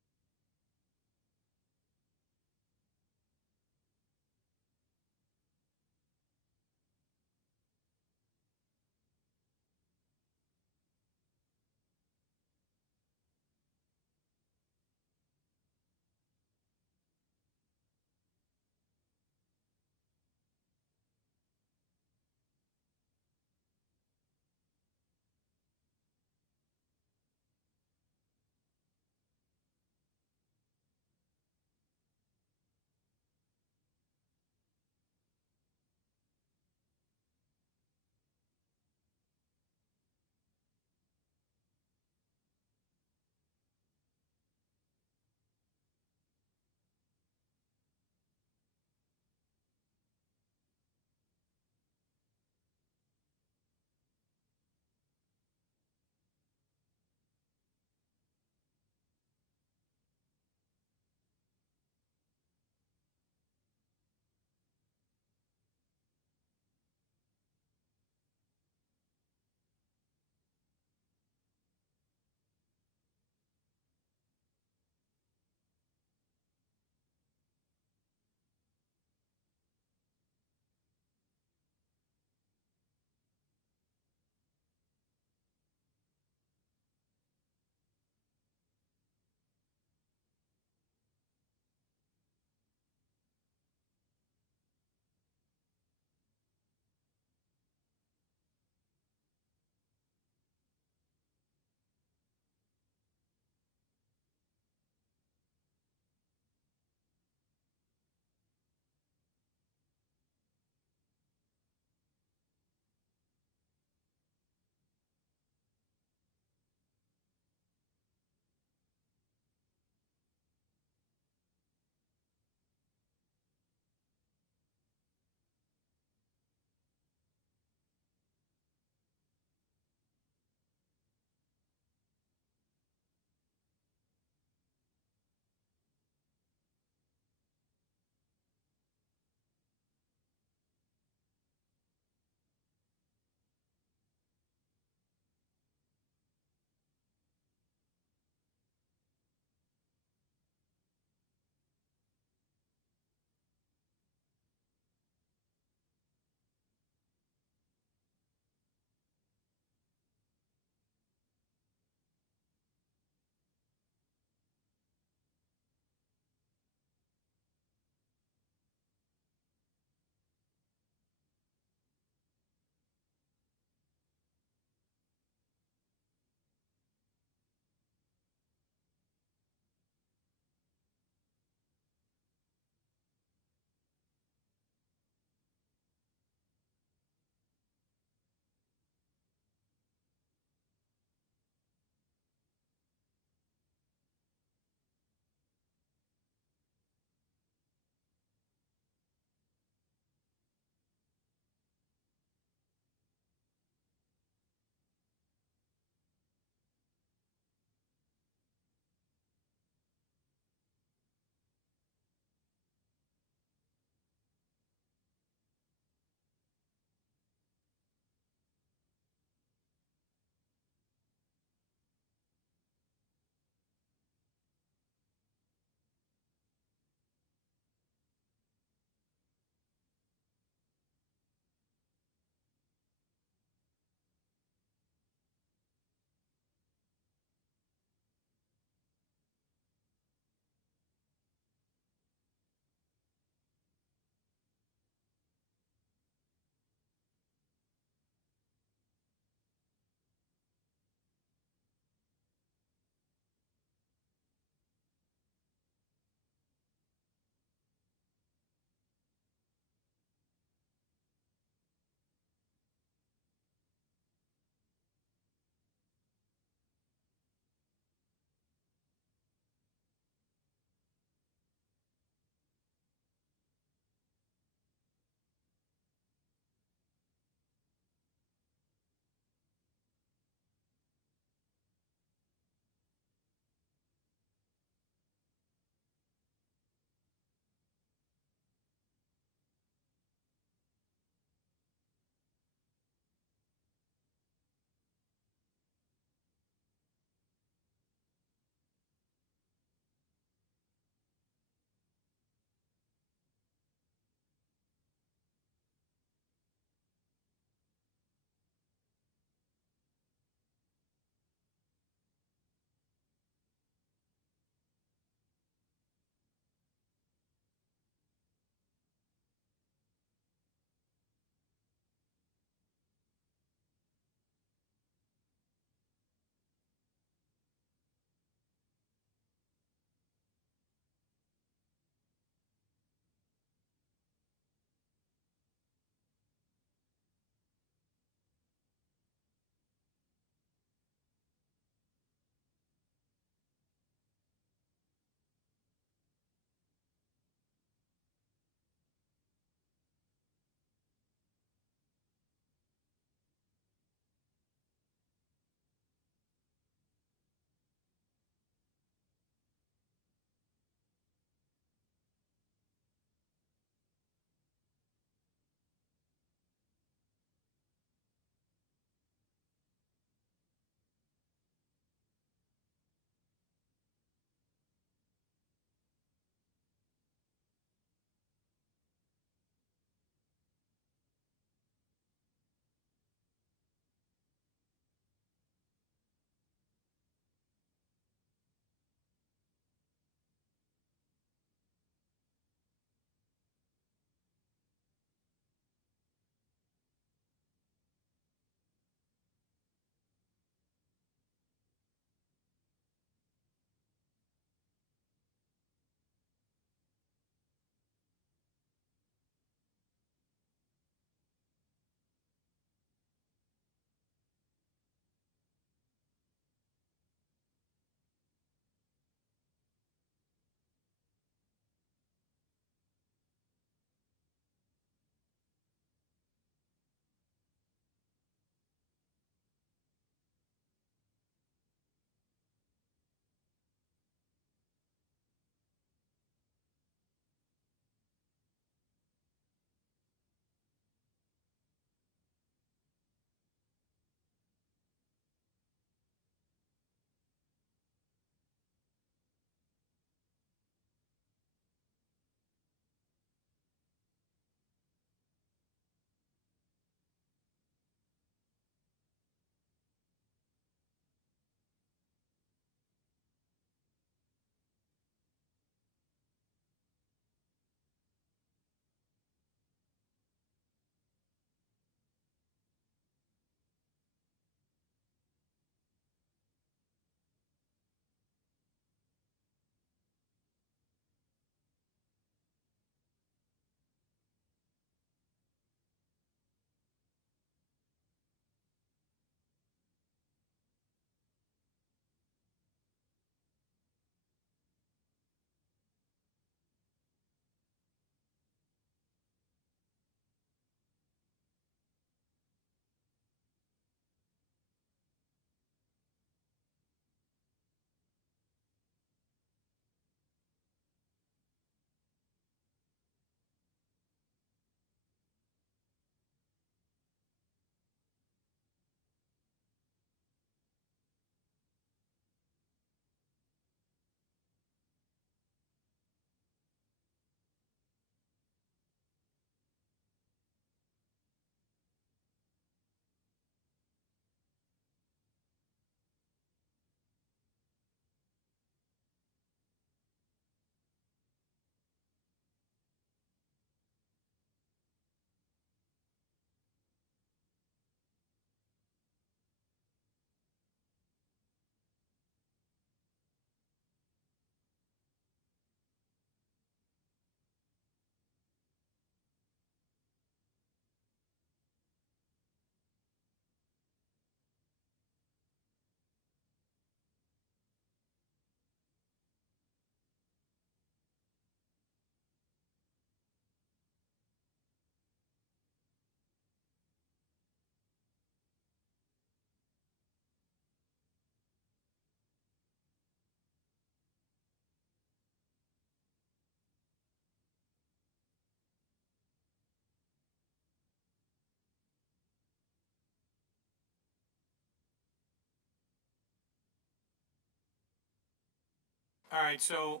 All right, so,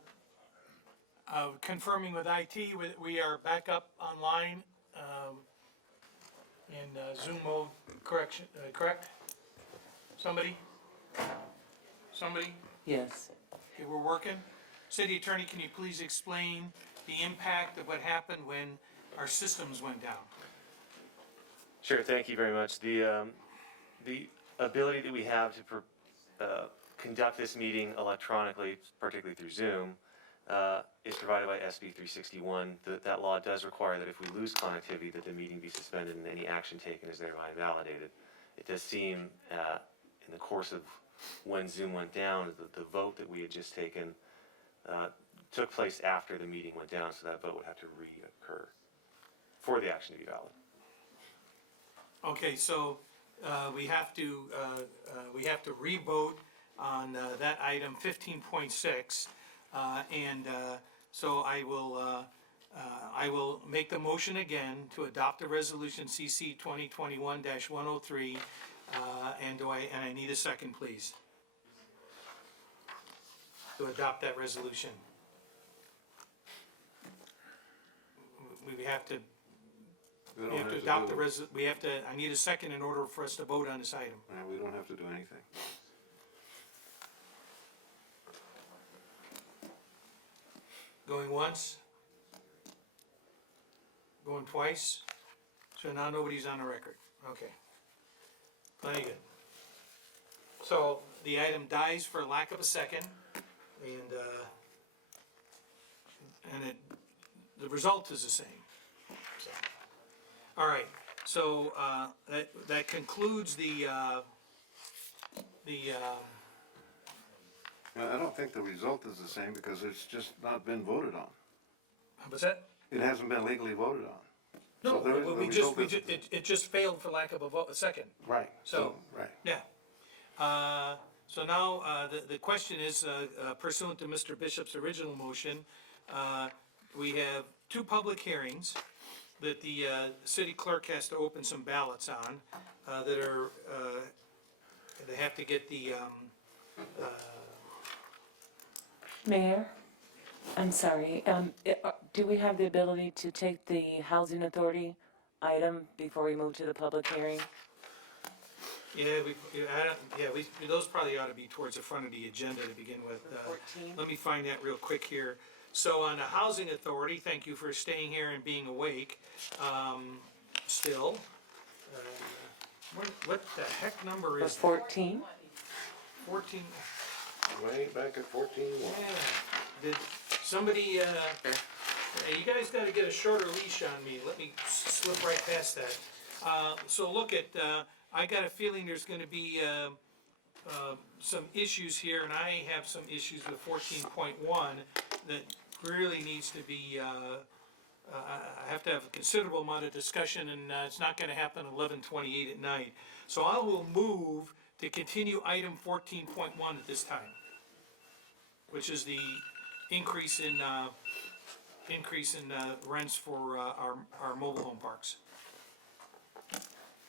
confirming with IT, we are back up online, in Zoom mode, correct? Somebody? Yes. Okay, we're working. City Attorney, can you please explain the impact of what happened when our systems went down? Sure, thank you very much. The ability that we have to conduct this meeting electronically, particularly through Zoom, is provided by SB 361. That law does require that if we lose connectivity, that the meeting be suspended and any action taken is thereby invalidated. It does seem, in the course of when Zoom went down, the vote that we had just taken took place after the meeting went down, so that vote would have to reoccur for the action to be valid. Okay, so, we have to re-vote on, that item 15.6. So I will make the motion again to adopt the resolution CC 2021-103. And I need a second, please. To adopt that resolution. We have to adopt I need a second in order for us to vote on this item. We don't have to do anything. Going once? Going twice? So now nobody's on the record. Okay. Very good. So the item dies for lack of a second, and the result is the same. So, all right. So that concludes I don't think the result is the same because it's just not been voted on. What's that? It hasn't been legally voted on. No, So it just failed for lack of a second. Right. So, right. Yeah. So now, the question is, pursuant to Mr. Bishop's original motion, we have two public hearings that the city clerk has to open some ballots on, that are, they have to get the, Mayor, I'm sorry, do we have the ability to take the Housing Authority item before we move to the public hearing? those probably ought to be towards the front of the agenda to begin with. 14? Let me find that real quick here. So on the Housing Authority, thank you for staying here and being awake, still. What the heck number is that? 14? 14, Way back at 14-1. yeah. Did somebody, you guys gotta get a shorter leash on me, let me slip right past that. So look at, I got a feeling there's gonna be, some issues here, and I have some issues with 14.1 that really needs to be, I have to have a considerable amount of discussion, and it's not gonna happen 11:28 at night. So I will move to continue item 14.1 at this time, which is the increase in rents for our mobile home parks.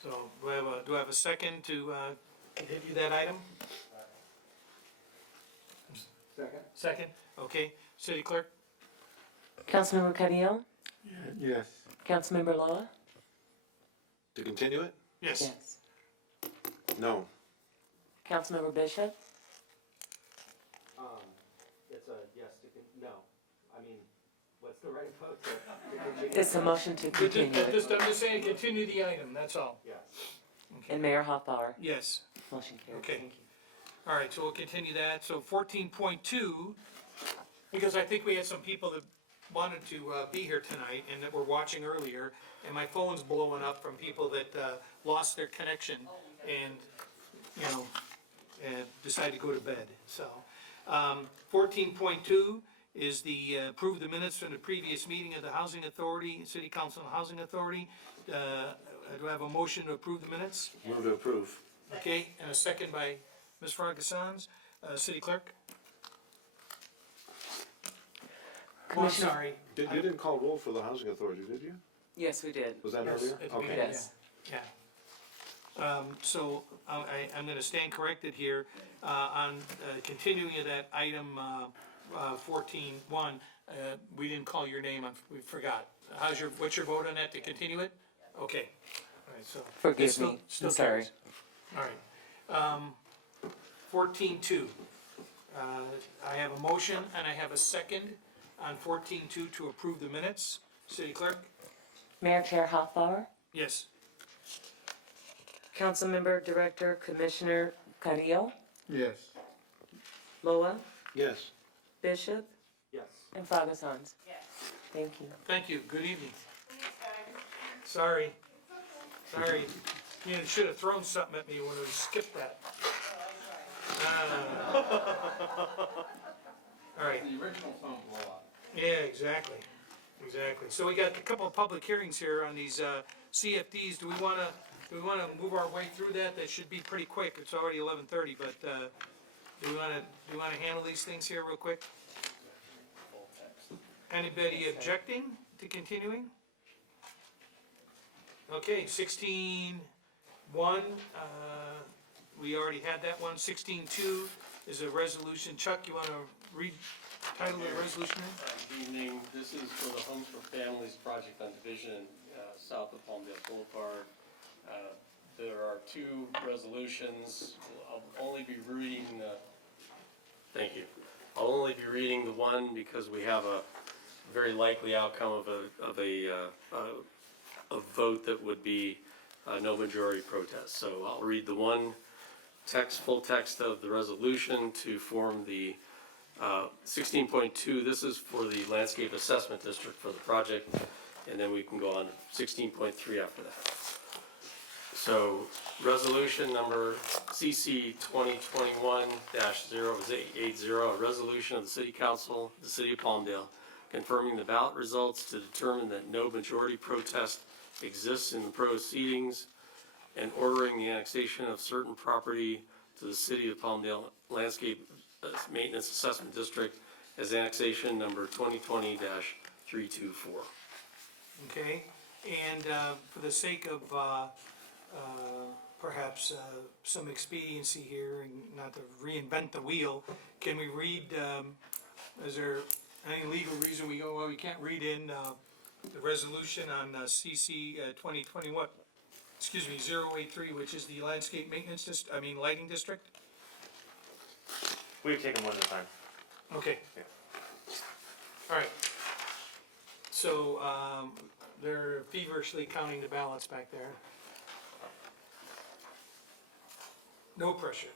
So do I have a second to continue that item? Second, okay. City Clerk? Councilmember Carrillo? Yes. Councilmember Loa? To continue it? Yes. Yes. No. Councilmember Bishop? It's a yes to, no. I mean, what's the right vote to It's a motion to continue I'm it. just saying, continue the item, that's all. Yes. And Mayor Hoffbauer? Yes. Motion carries. Okay. Thank you. All right, so we'll continue that. So 14.2, because I think we had some people that wanted to be here tonight and that were watching earlier, and my phone's blowing up from people that lost their connection and, and decided to go to bed. So 14.2 is the approve the minutes from the previous meeting of the Housing Authority, City Council and Housing Authority. Do I have a motion to approve the minutes? Move to approve. Okay, and a second by Ms. Fargasons. City Clerk? Oh, I'm sorry. You didn't call roll for the housing authority, did you? Yes, we did. Was that Yes, earlier? at the Okay. beginning, Yes. Yeah. So I'm gonna stand corrected here, on continuing of that item, 14-1, we didn't call your name, we forgot. What's your vote on that, to continue it? Okay, all right, so. Forgive it still- me. still I'm sorry. carries. All right. 14-2. I have a motion and I have a second on 14-2 to approve the minutes. City Clerk? Mayor Chair Hoffbauer, Yes. Councilmember Director Commissioner Carrillo, Yes. Loa, Yes. Bishop, Yes. and Fagusons. Yes. Thank you. Thank you, good evening. Sorry. You should have thrown something at me when we skipped that. All right. The original phone blow up. Yeah, exactly. So we got a couple of public hearings here on these CFDs. Do we wanna move our way through that? That should be pretty quick. It's already 11:30, but do we wanna handle these things here real quick? Anybody objecting to continuing? Okay, 16-1, we already had that one. 16-2 is a resolution. Chuck, you wanna read title of the resolution? Good evening. This is for the Homes for Families project on Division, south of Palmdale Boulevard. There are two resolutions. I'll only be reading, thank you. I'll only be reading the one because we have a very likely outcome of a vote that would be no majority protest. So I'll read the one full text of the resolution to form the 16.2. This is for the landscape assessment district for the project, and then we can go on to 16.3 after that. So resolution number CC 2021-080, a resolution of the City Council, the City of Palmdale, confirming the ballot results to determine that no majority protest exists in the proceedings and ordering the annexation of certain property to the City of Palmdale Landscape Maintenance Assessment District as annexation number 2020-324. Okay, and for the sake of perhaps some expediency here and not to reinvent the wheel, can we read, is there any legal reason we can't read in the resolution on CC 083, which is the landscape maintenance lighting district? We've taken one at a time. Okay. Yeah. All right. So, they're feverishly counting the ballots back there. No pressure.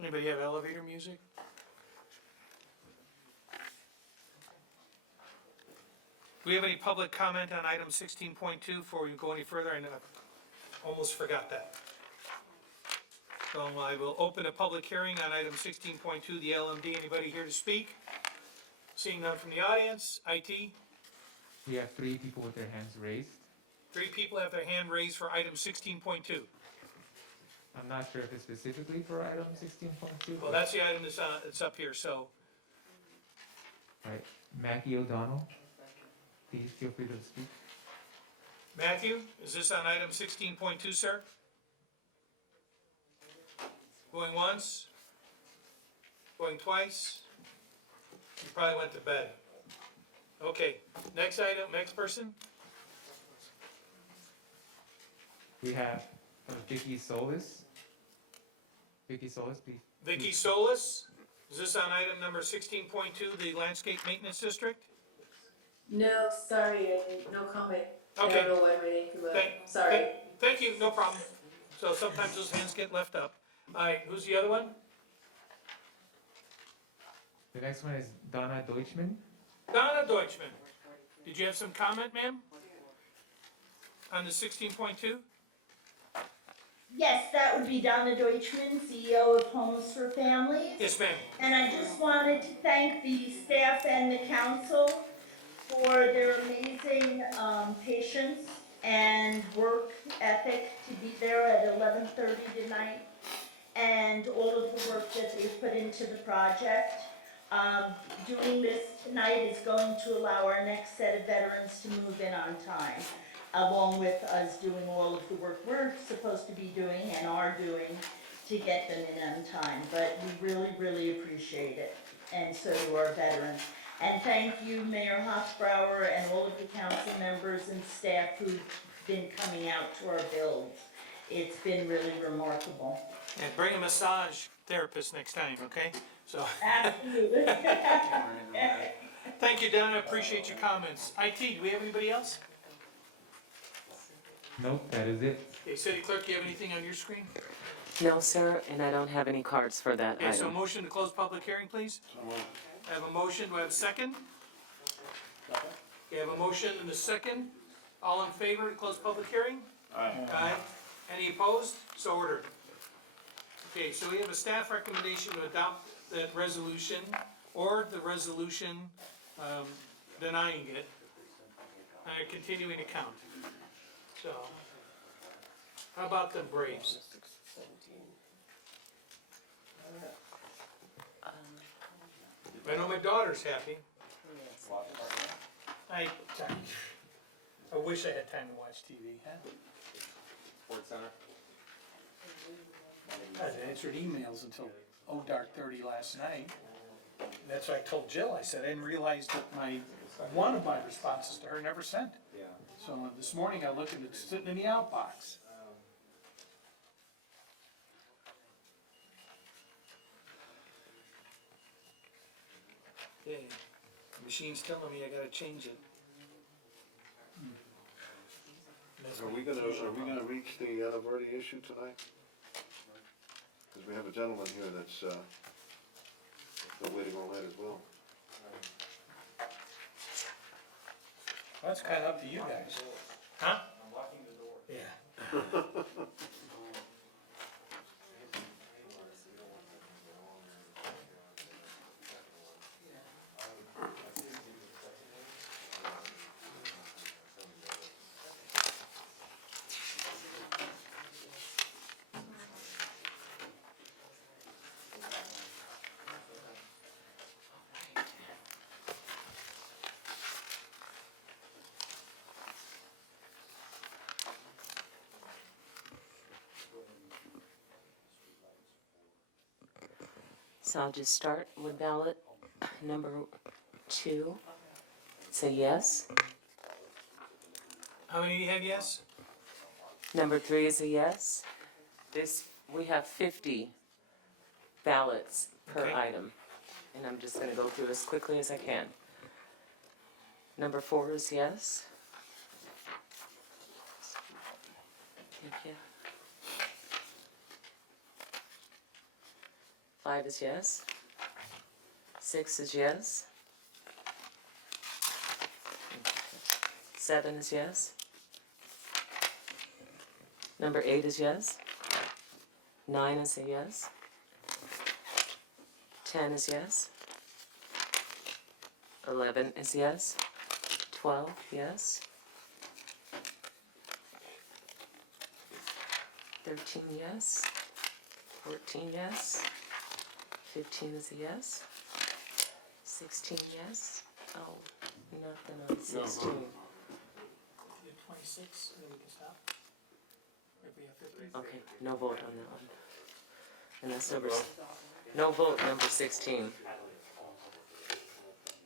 Anybody have elevator music? Do we have any public comment on item 16.2 before we go any further? I almost forgot that. So I will open a public hearing on item 16.2, the LMD. Anybody here to speak? Seeing none from the audience. IT? We have 3 people with their hands raised. 3 people have their hand raised for item 16.2. I'm not sure if it's specifically for item 16.2. Well, that's the item that's up here, so. Right. Mackie O'Donnell, please feel free to speak. Matthew, is this on item 16.2, sir? Going once? Going twice? You probably went to bed. Okay, next item, next person? We have Vicky Solis. Vicky Solis, please. Vicky Solis, is this on item number 16.2, the landscape maintenance district? No, sorry, no comment. Okay. I don't know why my name came up. Thank- Sorry. Thank you, no problem. So sometimes those hands get left up. All right, who's the other one? The next one is Donna Deutschman. Donna Deutschman. Did you have some comment, ma'am? On the 16.2? Yes, that would be Donna Deutschman, CEO of Homes for Families. Yes, ma'am. And I just wanted to thank the staff and the council for their amazing patience and work ethic to be there at 11:30 tonight, and all of the work that they've put into the project. Doing this tonight is going to allow our next set of veterans to move in on time, along with us doing all of the work we're supposed to be doing and are doing to get them in on time. But we really, really appreciate it, and so do our veterans. And thank you, Mayor Hoffbauer, and all of the council members and staff who've been coming out to our builds. It's been really remarkable. And bring a massage therapist next time, okay? So, Absolutely. thank you, Donna, appreciate your comments. IT, do we have anybody else? Nope, that is it. Okay, City Clerk, you have anything on your screen? No, sir, and I don't have any cards for that Okay, so a item. motion to close public hearing, please? I have a motion, do I have a second? Okay, I have a motion and a second. All in favor to close public hearing? Aye. Any opposed? So ordered. Okay, so we have a staff recommendation to adopt that resolution, or the resolution denying it, continuing to count. So, how about the Braves? I know my daughter's happy. I wish I had time to watch TV, huh? Sports Center. I answered emails until dark 30 last night. That's why I told Jill, I said, I didn't realize that one of my responses to her never sent. Yeah. So this morning I looked and it's sitting in the outbox. Okay, the machine's telling me I gotta change it. Are we gonna reach the Verde issue tonight? Because we have a gentleman here that's, still waiting on that as well. That's kinda up to you guys. Huh? I'm locking the door. Yeah. So I'll just start with ballot number 2. It's a yes. How many do you have yes? Number 3 is a yes. We have 50 ballots per Okay. item, and I'm just gonna go through as quickly as I can. Number 4 is yes. Thank you. 5 is yes. 6 is yes. 7 is yes. Number 8 is yes. 9 is a yes. 10 is yes. 11 is yes. 12, yes. 13, yes. 14, yes. 15 is a yes. 16, yes. Oh, nothing on 16. 26, and then we can stop. If we have 50. Okay, no vote on that one. And that's no vote number 16.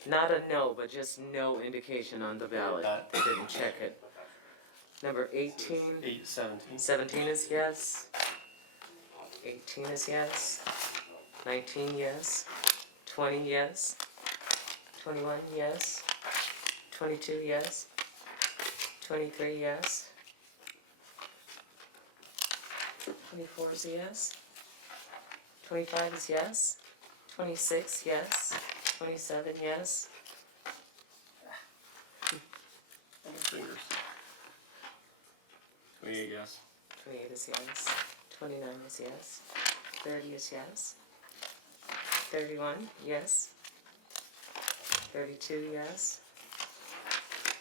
Not a no, but just no indication on the ballot. They didn't check it. Number 18. 17. 17 is yes. 18 is yes. 19 yes. 20 yes. 21 yes. 22 yes. 23 yes. 24 is a yes. 25 is yes. 26 yes. 27 yes. Fingers. 28 yes. 28 is yes. 29 is yes. 30 is yes. 31, yes. 32, yes.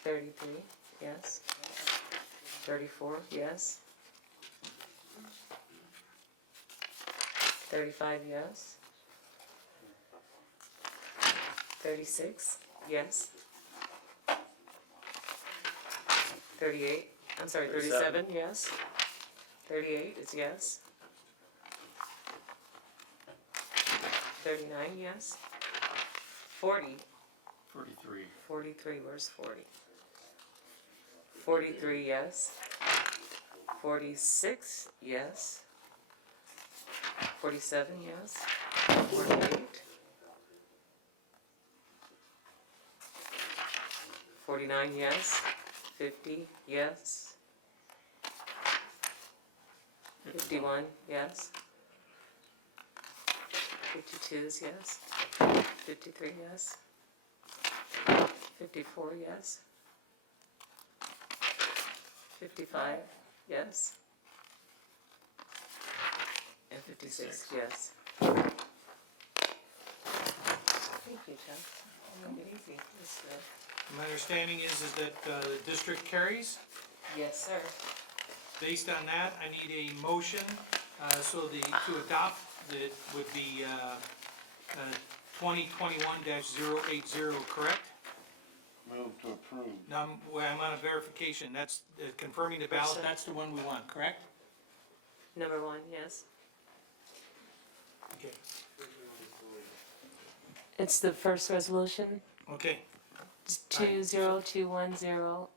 33, yes. 34, yes. 35, yes. 36, yes. 38, I'm sorry, 37, yes. 38 is yes. 39, yes. 40, 43. 43, where's 40? 43, yes. 46, yes. 47, yes. 48. 49, yes. 50, yes. 51, yes. 52 is yes. 53, yes. 54, yes. 55, yes. And 56, yes. Thank you, Jeff. Make it easy. This is My understanding is that the district carries. yes, sir. Based on that, I need a motion, to adopt, that would be 2021-080, correct? Move to approve. Now, I'm on a verification, that's confirming the ballot, that's the one we want, correct? Number 1, yes. Okay. It's the first resolution. Okay, 2021-080.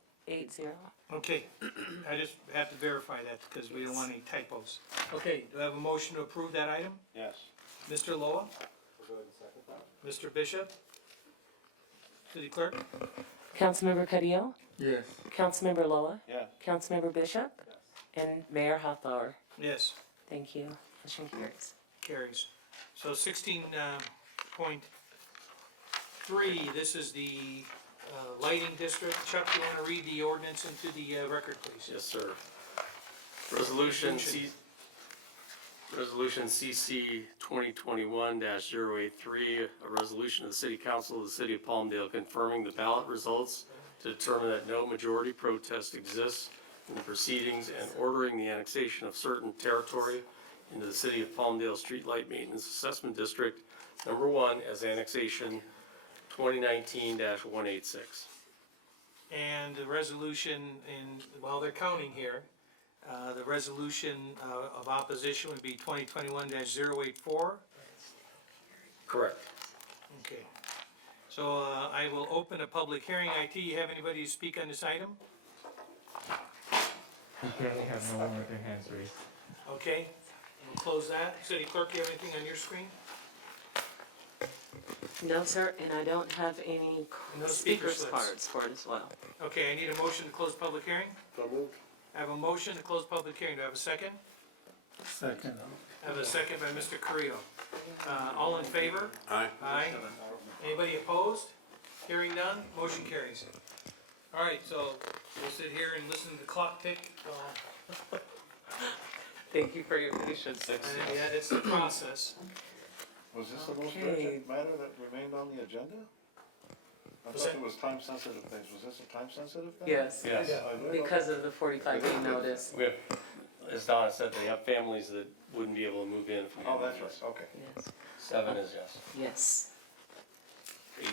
okay, I just have to verify that, because we don't want any typos. Okay, do I have a motion to approve that item? Yes. Mr. Loa? Mr. Bishop? City Clerk? Councilmember Cadillo? Yes. Councilmember Loa? Yeah. Councilmember Bishop? And Mayor Hoffbauer. Yes. Thank you. Motion carries. Carries. So 16.3, this is the lighting district. Chuck, you want to read the ordinance into the record, please? Yes, sir. Resolution CC 2021-083, a resolution of the City Council of the City of Palmdale confirming the ballot results to determine that no majority protest exists in the proceedings and ordering the annexation of certain territory into the City of Palmdale Streetlight Maintenance Assessment District Number 1 as annexation 2019-186. And the resolution while they're counting here, the resolution of opposition would be 2021-084. Correct. Okay. So I will open a public hearing. IT, you have anybody to speak on this item? We currently have no one with their hands raised. Okay, we'll close that. City Clerk, you have anything on your screen? No, sir, and I don't have any No speaker speakers slips. cards for it as well. Okay, I need a motion to close public hearing. So moved. I have a motion to close public hearing. Do I have a second? Second. I have a second by Mr. Carrillo. All in favor? Aye. Aye. Anybody opposed? Hearing none, motion carries. All right, so we'll sit here and listen to the clock tick. Thank you for your patience. Yeah, it's the process. Was this the most Okay. urgent matter that remained on the agenda? I Was thought that- it was time-sensitive things. Was this a time-sensitive thing? Yes, Yes. Yeah, I read because of the 45-day notice. We have, as Donna said, they have families that wouldn't be able to move in. If we Oh, didn't that's do this. right, okay. Yes. 7 is yes. Yes. 8,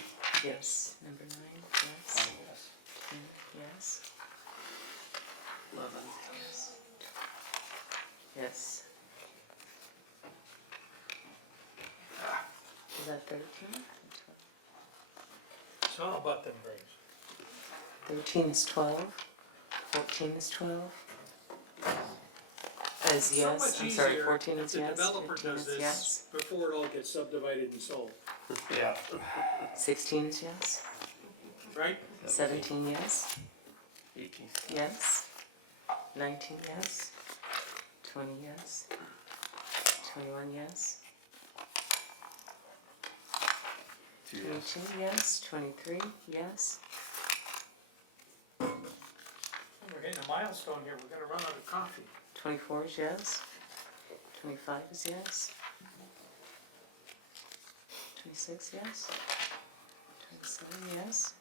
Yes. Number 9, yes. yes. 10, yes. 11, Yes. Yes. Is that 13? So how about them brains? 13 is 12. 14 is 12. As So yes, much I'm sorry, easier 14 if is the yes, developer 15 does is this yes, before it all gets subdivided and sold, Yeah. 16 is yes, right? 17 yes, 18. yes, 19 yes, 20 yes, 21 yes, 2 yes. 22 yes, 23 yes, We're hitting a milestone here, we're gonna run out of coffee. 24 is yes, 25 is yes. 26, yes. 27, yes.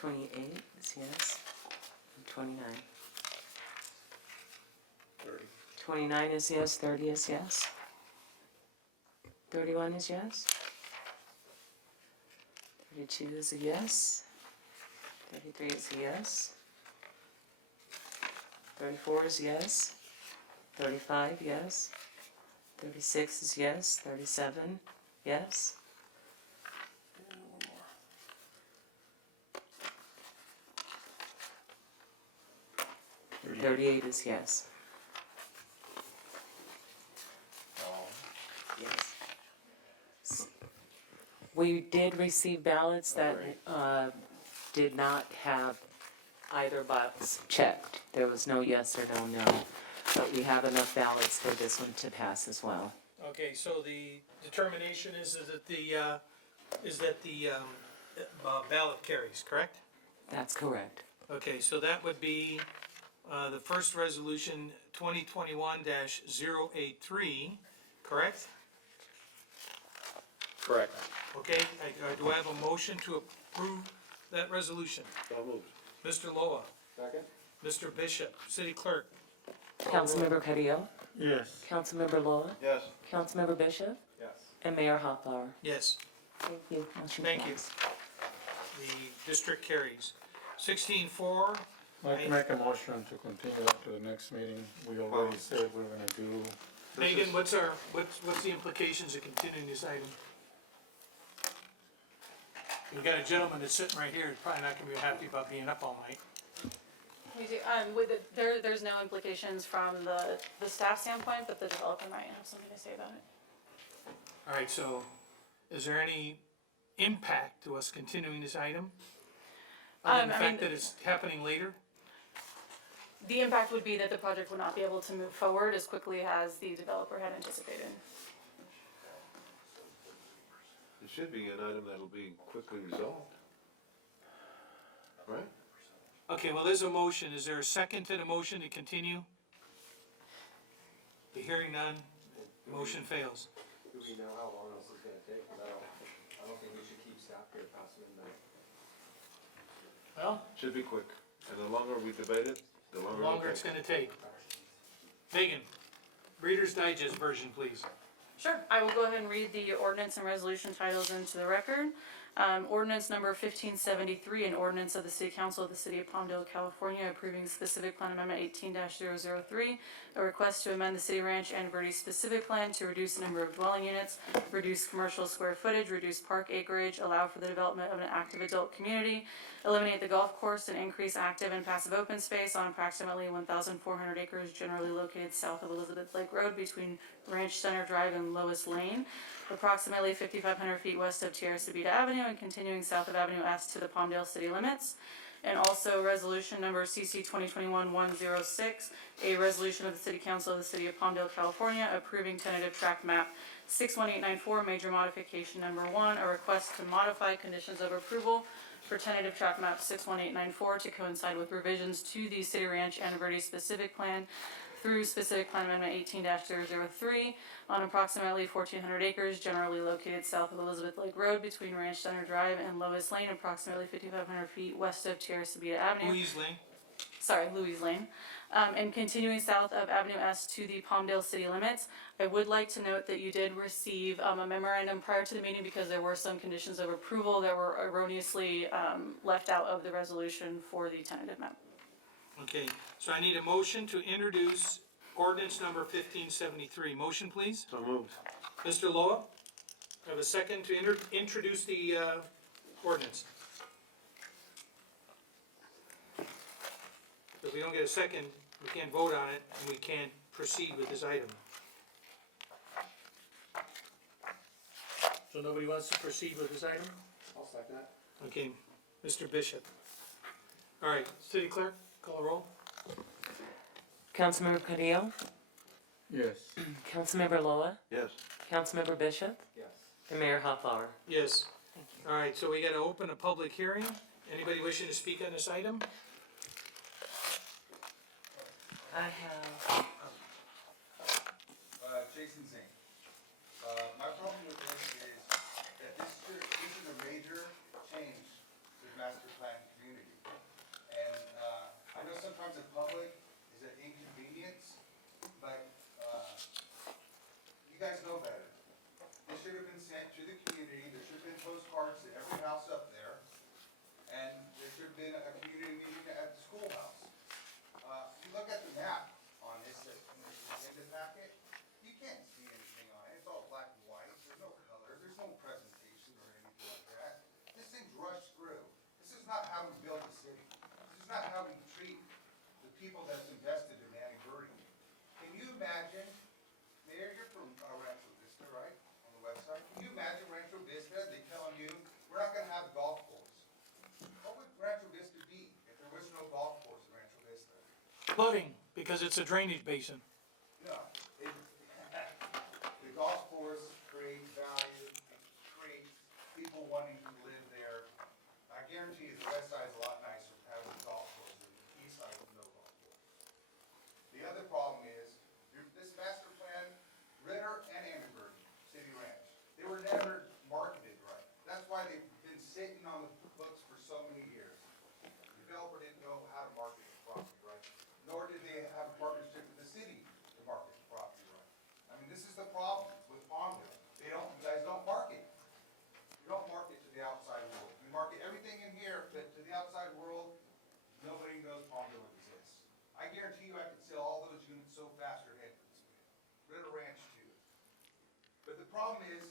28 is yes. And 29. 29 is yes, 30 is yes. 31 is yes. 32 is a yes. 33 is a yes. 34 is yes. 35, yes. 36 is yes. 37, yes. 38 is yes. Yes. We did receive ballots that did not have either box checked. There was no yes or no. But we have enough ballots for this one to pass as well. Okay, so the determination is that the ballot carries, correct? That's correct. Okay, so that would be the first resolution, 2021-083, correct? Correct. Okay, do I have a motion to approve that resolution? So moved. Mr. Loa, Second? Mr. Bishop, City Clerk. Councilmember Carrillo, Yes. Councilmember Loa, Yes. Councilmember Bishop, Yes. and Mayor Hoffbauer. Yes, Thank you. Motion thank you. passed. The district carries. 16-4, I'd like to make a motion to continue that to the next meeting. We already said we're gonna do. Megan, what's the implications of continuing this item? We've got a gentleman that's sitting right here, who's probably not gonna be happy about being up all night. We do, there's no implications from the staff standpoint, but the developer might have something to say about it. All right, so is there any impact to us continuing this item? Other than the fact that it's happening later? The impact would be that the project would not be able to move forward as quickly as the developer had anticipated. It should be an item that'll be quickly resolved. Right? Okay, well, there's a motion. Is there a second to the motion to continue? The hearing none, motion fails. Do we know how long this is gonna take? 'Cause I don't think we should keep staff here past midnight. Well, Should be quick. And the longer we debate it, the the longer longer it's gonna take. Megan, Reader's Digest version, please. Sure, I will go ahead and read the ordinance and resolution titles into the record. Ordinance number 1573, an ordinance of the City Council of the City of Palmdale, California, approving specific plan amendment 18-003, a request to amend the City Ranch and Verde specific plan to reduce the number of dwelling units, reduce commercial square footage, reduce park acreage, allow for the development of an active adult community, eliminate the golf course and increase active and passive open space on approximately 1,400 acres generally located south of Elizabeth Lake Road between Ranch Center Drive and Lois Lane, approximately 5,500 feet west of Tierra Subida Avenue and continuing south of Avenue S to the Palmdale city limits. And also resolution number CC 2021-106, a resolution of the City Council of the City of Palmdale, California, approving tentative tract map 61894, major modification number 1, a request to modify conditions of approval for tentative tract map 61894 to coincide with revisions to the City Ranch and Verde specific plan through specific plan amendment 18-003 on approximately 1,400 acres generally located south of Elizabeth Lake Road between Ranch Center Drive and Lois Lane, approximately 5,500 feet west of Tierra Subida Avenue. Louise Lane. Louise Lane. And continuing south of Avenue S to the Palmdale city limits. I would like to note that you did receive a memorandum prior to the meeting because there were some conditions of approval that were erroneously left out of the resolution for the tentative map. Okay, so I need a motion to introduce ordinance number 1573. Motion, please. So moved. Mr. Loa, I have a second to introduce the ordinance. If we don't get a second, we can't vote on it, and we can't proceed with this item. So nobody wants to proceed with this item? I'll second that. Okay, Mr. Bishop. All right, City Clerk, call a roll. Councilmember Carrillo, Yes. Councilmember Loa, Yes. Councilmember Bishop, Yes. and Mayor Hoffbauer. Yes. Thank you. All right, so we gotta open a public hearing. Anybody wishing to speak on this item? I have, Jason Zink. My problem with this is that this is a major change to the master plan community. And I know sometimes the public is an inconvenience, but you guys know better. This should have been sent to the community. There should have been postcards to every house up there. And there should have been a community meeting at the schoolhouse. If you look at the map on this, in the agenda packet, you can't see anything on it. It's all black and white. There's no color. There's no presentation or anything like that. This thing's rushed through. This is not how we build the city. This is not how we treat the people that's invested in Manny. Can you imagine, Mayor, you're from Rancho Vista, right? On the website. Can you imagine Rancho Vista? They telling you, we're not gonna have a golf course. What would Rancho Vista be if there was no golf course in Rancho Vista? Flooding, because it's a drainage basin. No. The golf course creates value, it creates people wanting to live there. I guarantee you the west side's a lot nicer having a golf course than the east side with no golf course. The other problem is, this master plan, Ritter and Amberburg, City Ranch, they were never marketed right. That's why they've been sitting on the books for so many years. The developer didn't know how to market the property right, nor did they have a partnership with the city to market the property right. I mean, this is the problem with Palmdale. You guys don't market. You don't market to the outside world. You market everything in here, but to the outside world, nobody knows Palmdale exists. I guarantee you I could sell all those units so fast your head would spin. Ritter Ranch too. But the problem is,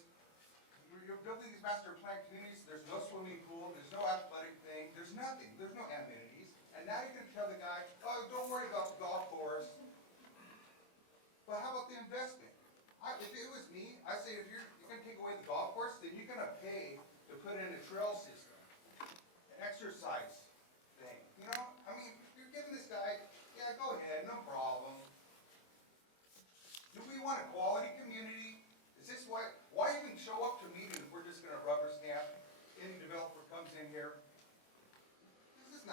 you're building these master plan communities, there's no swimming pool, there's no athletic thing, there's nothing, there's no amenities. And now you're gonna tell the guy, oh, don't worry about the golf course. But how about the investment? If it was me, I say if you're gonna take away the golf course, then you're gonna pay to put in a trail system, an exercise thing. You know, I mean, you're giving this guy, yeah, go ahead, no problem. Do we want a quality community? Is this why even show up to meetings if we're just gonna rubber stamp? Any developer comes in here. This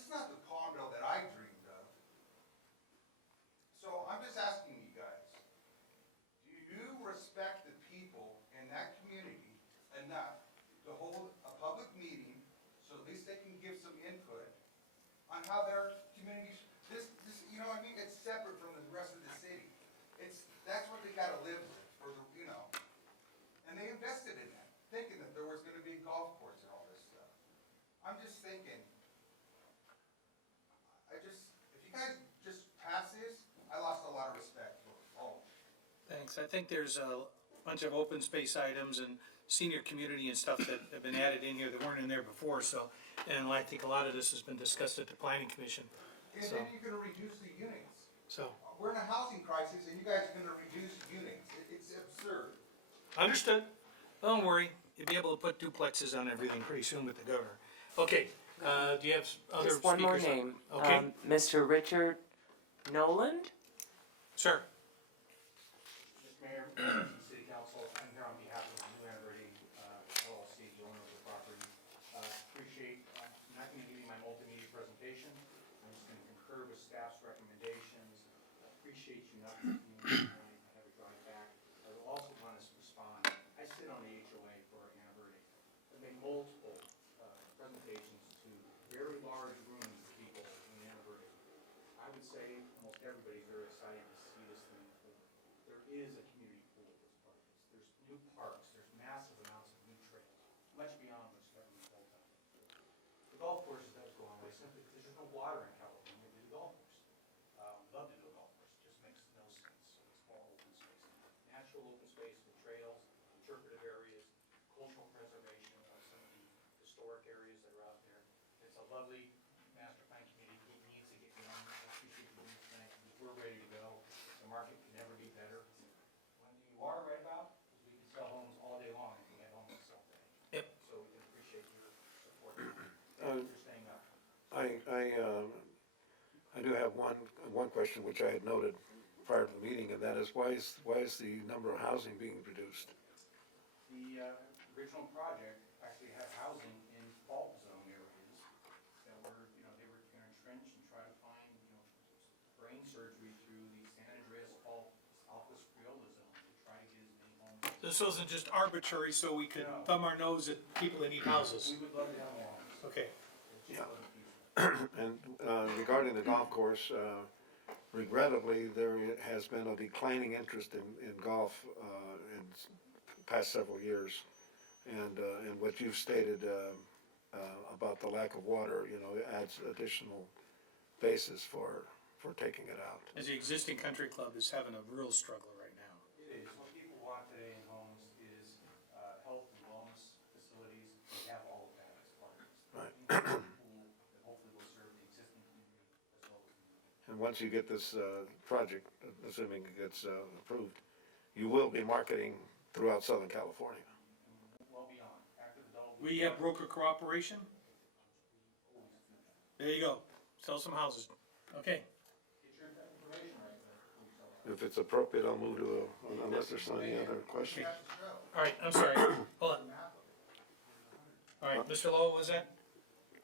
is not the Palmdale that I dreamed of. So I'm just asking you guys, do you respect the people in that community enough to hold a public meeting so at least they can give some input on how their communities, you know what I mean? It's separate from the rest of the city. That's what they gotta live with, for the, you know. And they invested in that, thinking that there was gonna be a golf course and all this stuff. I'm just thinking, if you guys just pass this, I lost a lot of respect for all of you. Thanks. I think there's a bunch of open space items and senior community and stuff that have been added in here that weren't in there before, so. And I think a lot of this has been discussed at the planning commission. And So, then you're gonna reduce the units. so, We're in a housing crisis and you guys are gonna reduce units. It's absurd. understood. Don't worry, you'll be able to put duplexes on everything pretty soon with the governor. Okay, do you have other speakers? just one more name. Okay, Mr. Richard Noland? sir. Mr. Mayor, City Council, I'm here on behalf of New Anniversary LLC, the owner of the property. Appreciate, I'm not going to give you my multimedia presentation. I'm just going to concur with staff's recommendations. Appreciate you not taking me tonight. I have a drive back. I will also want to respond. I sit on the HOA for Anniversary. I've made multiple presentations to very large rooms of people in Anniversary. I would say almost everybody's very excited to see this thing forward. There is a community pool that's part of this. There's new parks, there's massive amounts of new trails, much beyond what's government built out. The golf course does go on way simply because there's no water in California to do the golf course. Love to do a golf course, it just makes no sense. So it's more open space. Natural open space with trails, interpretive areas, cultural preservation of some of the historic areas that are out there. It's a lovely master plan community. It needs to get going. I appreciate you doing tonight. We're ready to go. The market can never be better. One thing you are right about is we can sell homes all day long if we have homes to sell today. Yep. So we can appreciate your support. Thank you for staying up. I do have one question which I had noted prior to the meeting, and that is why is the number of housing being reduced? The original project actually had housing in fault zone areas that were, they were going to entrench and try to find, drain This wasn't just arbitrary so we could thumb our nose at people that need houses. We would love to have them all. Okay. And regarding the golf course, regrettably, there has been a declining interest in golf in past several years. And what you've stated about the lack of water, you know, adds additional basis for taking it out. As the existing country club is having a real struggle right now. It is. What people want today in homes is health and wellness facilities. We have all of that as part of this. Right. Pool that hopefully will serve the existing community as well as the new. And once you get this project, assuming it gets approved, you will be marketing throughout Southern California. Well beyond. After the double. We have broker cooperation? There you go. Sell some houses. Okay. Get your information right there. If it's appropriate, I'll move to unless there's any other questions. All right, I'm sorry. Hold on. All right, Mr. Lowe, was that?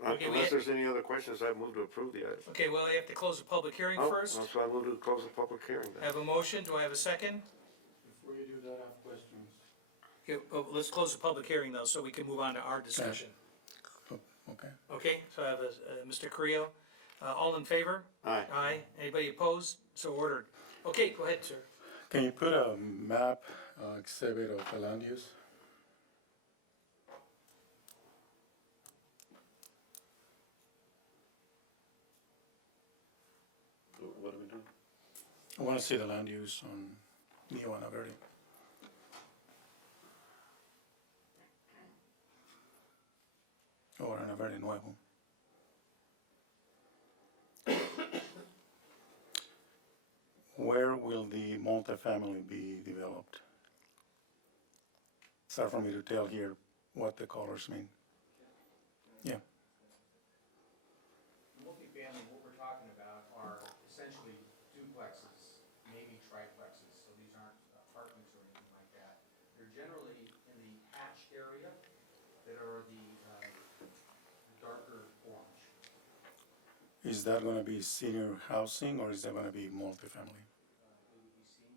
Okay, Unless there's any other questions, I move to approve the item. Okay, well, you have to close the public hearing Oh, first. so I move to close the public hearing I then. have a motion. Do I have a second? Before you do that, I have questions. Okay, let's close the public hearing though, so we can move on to our discussion. Okay. Okay, so I have Mr. Carrillo. All in favor? Aye. Aye. Anybody opposed? So ordered. Okay, go ahead, sir. Can you put a map exhibit of the land use? What are we doing? I want to see the land use on Neo and Verde. Or en Verde Nuevo. Where will the multifamily be developed? It's hard for me to tell here what the colors mean. Yeah. Multifamily, what we're talking about are essentially duplexes, maybe triplexes, so these aren't apartments or anything like that. They're generally in the hatched area that are the darker orange. Is that going to be senior housing or is that going to be multifamily?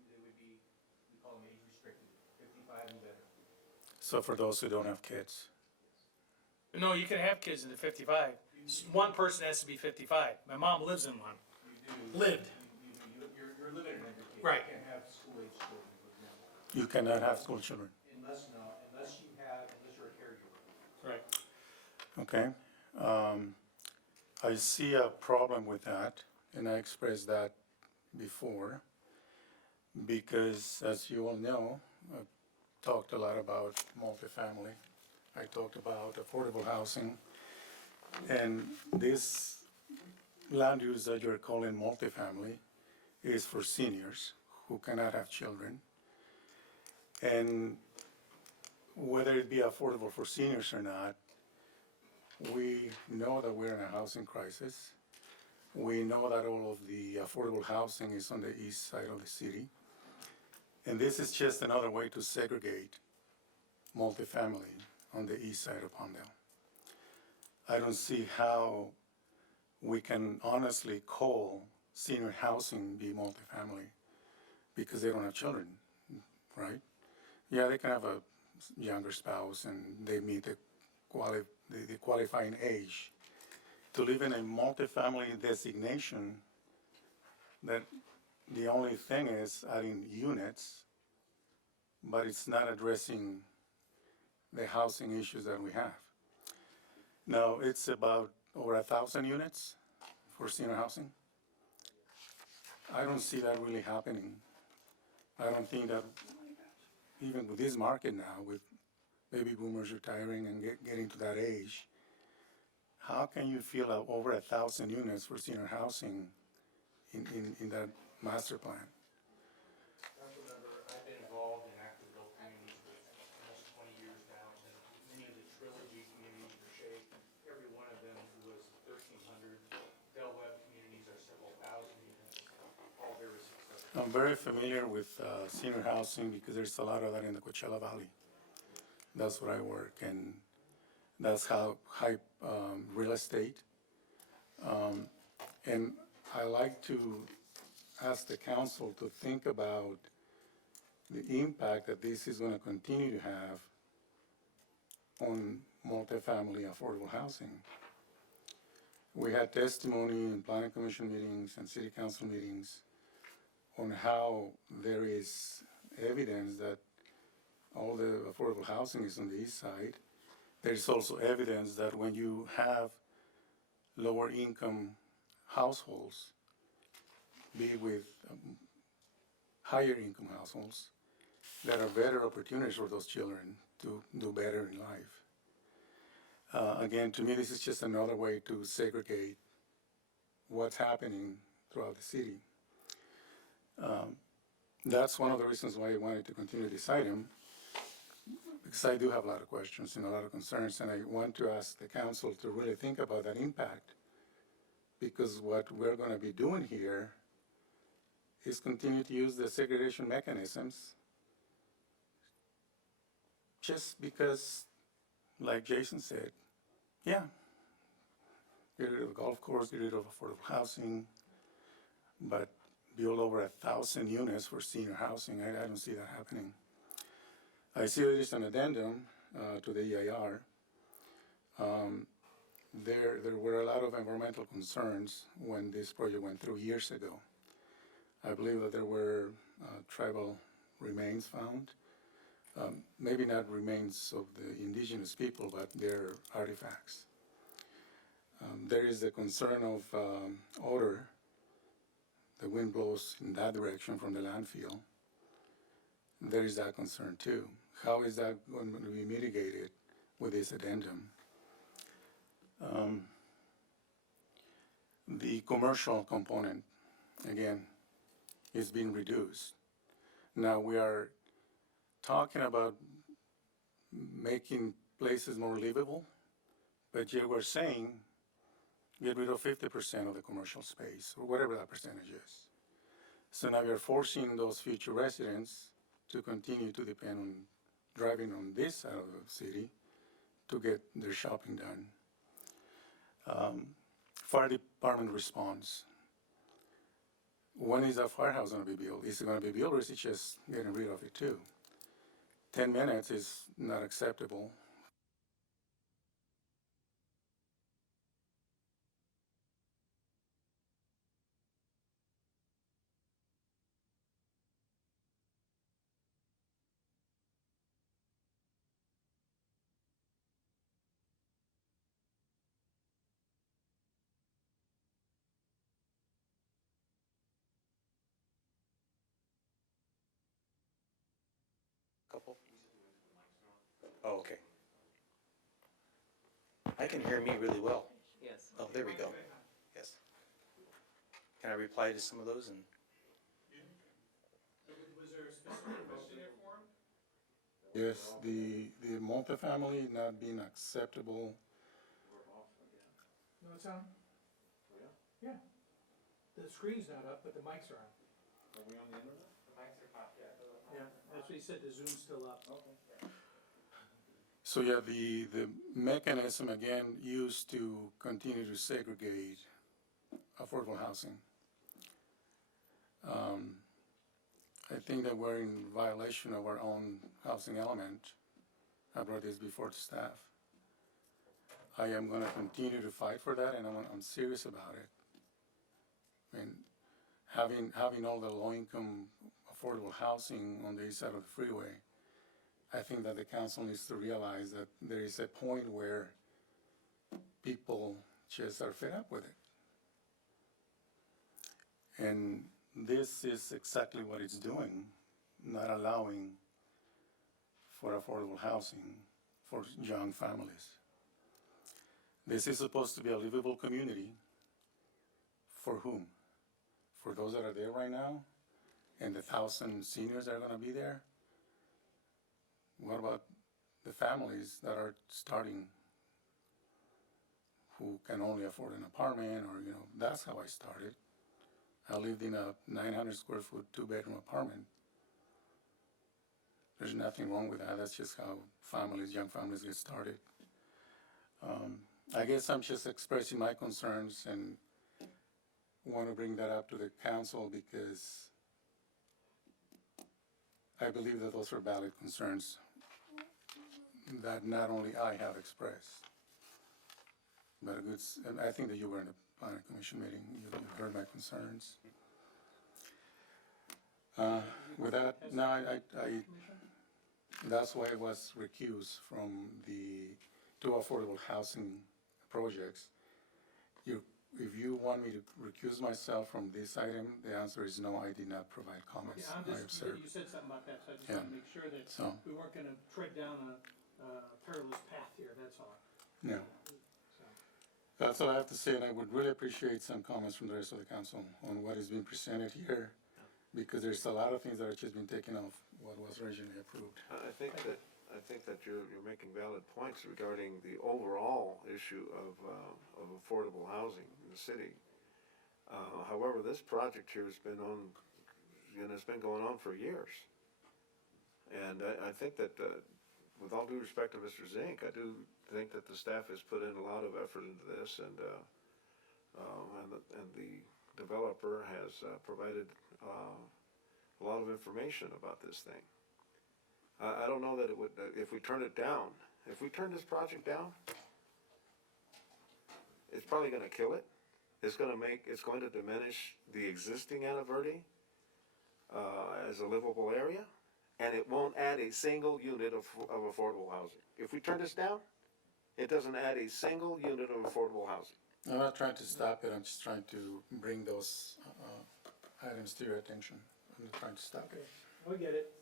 They would be, we call them age restricted, 55 and better. So for those who don't have kids. No, you can have kids in the 55. One person has to be 55. My mom lives in one. You do. Lived. You're limited in your case. Right. You can't have school-age children, for example. You cannot have school children. Unless you're a caregiver. Right. Okay. I see a problem with that, and I expressed that before, because as you all know, I've talked a lot about multifamily. I talked about affordable housing, and this land use that you're calling multifamily is for seniors who cannot have children. And whether it be affordable for seniors or not, we know that we're in a housing crisis. We know that all of the affordable housing is on the east side of the city. And this is just another way to segregate multifamily on the east side of Palmdale. I don't see how we can honestly call senior housing be multifamily because they don't have children, right? Yeah, they can have a younger spouse and they meet the qualifying age. To live in a multifamily designation, that the only thing is adding units, but it's not addressing the housing issues that we have. Now, it's about over 1,000 units for senior housing. I don't see that really happening. I don't think that even with this market now, with baby boomers retiring and getting to that age, how can you feel over 1,000 units for senior housing in that master plan? Council member, I've been involved in active adult communities for almost 20 years now, and many of the trilogy communities are shaped. Every one of them was 1,300. Del Webb communities are several thousand units, all very successful. I'm very familiar with senior housing because there's a lot of that in the Coachella Valley. That's where I work, and that's how hype real estate. And I like to ask the council to think about the impact that this is gonna continue to have on multifamily affordable housing. We had testimony in planning commission meetings and city council meetings on how there is evidence that all the affordable housing is on the east side. There's also evidence that when you have lower income households, be with higher income households, there are better opportunities for those children to do better in life. Again, to me, this is just another way to segregate what's happening throughout the city. That's one of the reasons why I wanted to continue this item, because I do have a lot of questions and a lot of concerns, and I want to ask the council to really think about that impact, because what we're going to be doing here is continue to use the segregation mechanisms just because, like Jason said, yeah, get rid of the golf course, get rid of affordable housing, but build over 1,000 units for senior housing. I don't see that happening. I see there is an addendum to the EIR. There were a lot of environmental concerns when this project went through years ago. I believe that there were tribal remains found. Maybe not remains of the indigenous people, but their artifacts. There is a concern of odor. The wind blows in that direction from the landfill. There is that concern too. How is that going to be mitigated with this addendum? The commercial component, again, is being reduced. Now we are talking about making places more livable, but yet we're saying get rid of 50% of the commercial space, or whatever that percentage is. So now you're forcing those future residents to continue to depend on driving on this side of the city to get their shopping done. Fire department response. When is that firehouse going to be built? Is it going to be built, or is it just getting rid of it too? 10 minutes is not acceptable. Couple? Oh, okay. I can hear me really well. Yes. Oh, there we go. Yes. Can I reply to some of those and? Was there a specific question there for him? Yes, the multifamily not being acceptable. No, it's on? Yeah. The screen's not up, but the mics are on. Are we on the internet? The mics are popped, yeah. Yeah, that's what he said, the Zoom's still up. Okay. So yeah, the mechanism again used to continue to segregate affordable housing. I think that we're in violation of our own housing element. I brought this before to staff. I am going to continue to fight for that, and I'm serious about it. And having all the low-income affordable housing on the east side of the freeway, I think that the council needs to realize that there is a point where people just are fed up with it. And this is exactly what it's doing, not allowing for affordable housing for young families. This is supposed to be a livable community. For whom? For those that are there right now and the 1,000 seniors that are going to be there? What about the families that are starting who can only afford an apartment, or, that's how I started. I lived in a 900 square foot, 2-bedroom apartment. There's nothing wrong with that. That's just how young families get started. I guess I'm just expressing my concerns and want to bring that up to the council because I believe that those are valid concerns that not only I have expressed, but and I think that you were in the planning commission meeting, you heard my concerns. With that, now that's why I was recused from the two affordable housing projects. If you want me to recuse myself from this item, the answer is no, I did not provide comments. Yeah, I observed. you said something about that, so I just Yeah. want to make sure that So- we weren't gonna tread down a perilous path here, that's all. No. So, That's all I have to say, and I would really appreciate some comments from the rest of the council on what is being presented here, because there's a lot of things that are just been taken off what was originally approved. I think that you're making valid points regarding the overall issue of affordable housing in the city. However, this project here has been it's been going on for years. And I think that, with all due respect to Mr. Zink, I do think that the staff has put in a lot of effort into this, and the developer has provided a lot of information about this thing. I don't know that it would, if we turn it down, if we turn this project down, it's probably gonna kill it. It's going to diminish the existing Ana Verde as a livable area, and it won't add a single unit of affordable housing. If we turn this down, it doesn't add a single unit of affordable housing. I'm not trying to stop it, I'm just trying to bring those items to your attention. I'm not trying to stop it. we get it.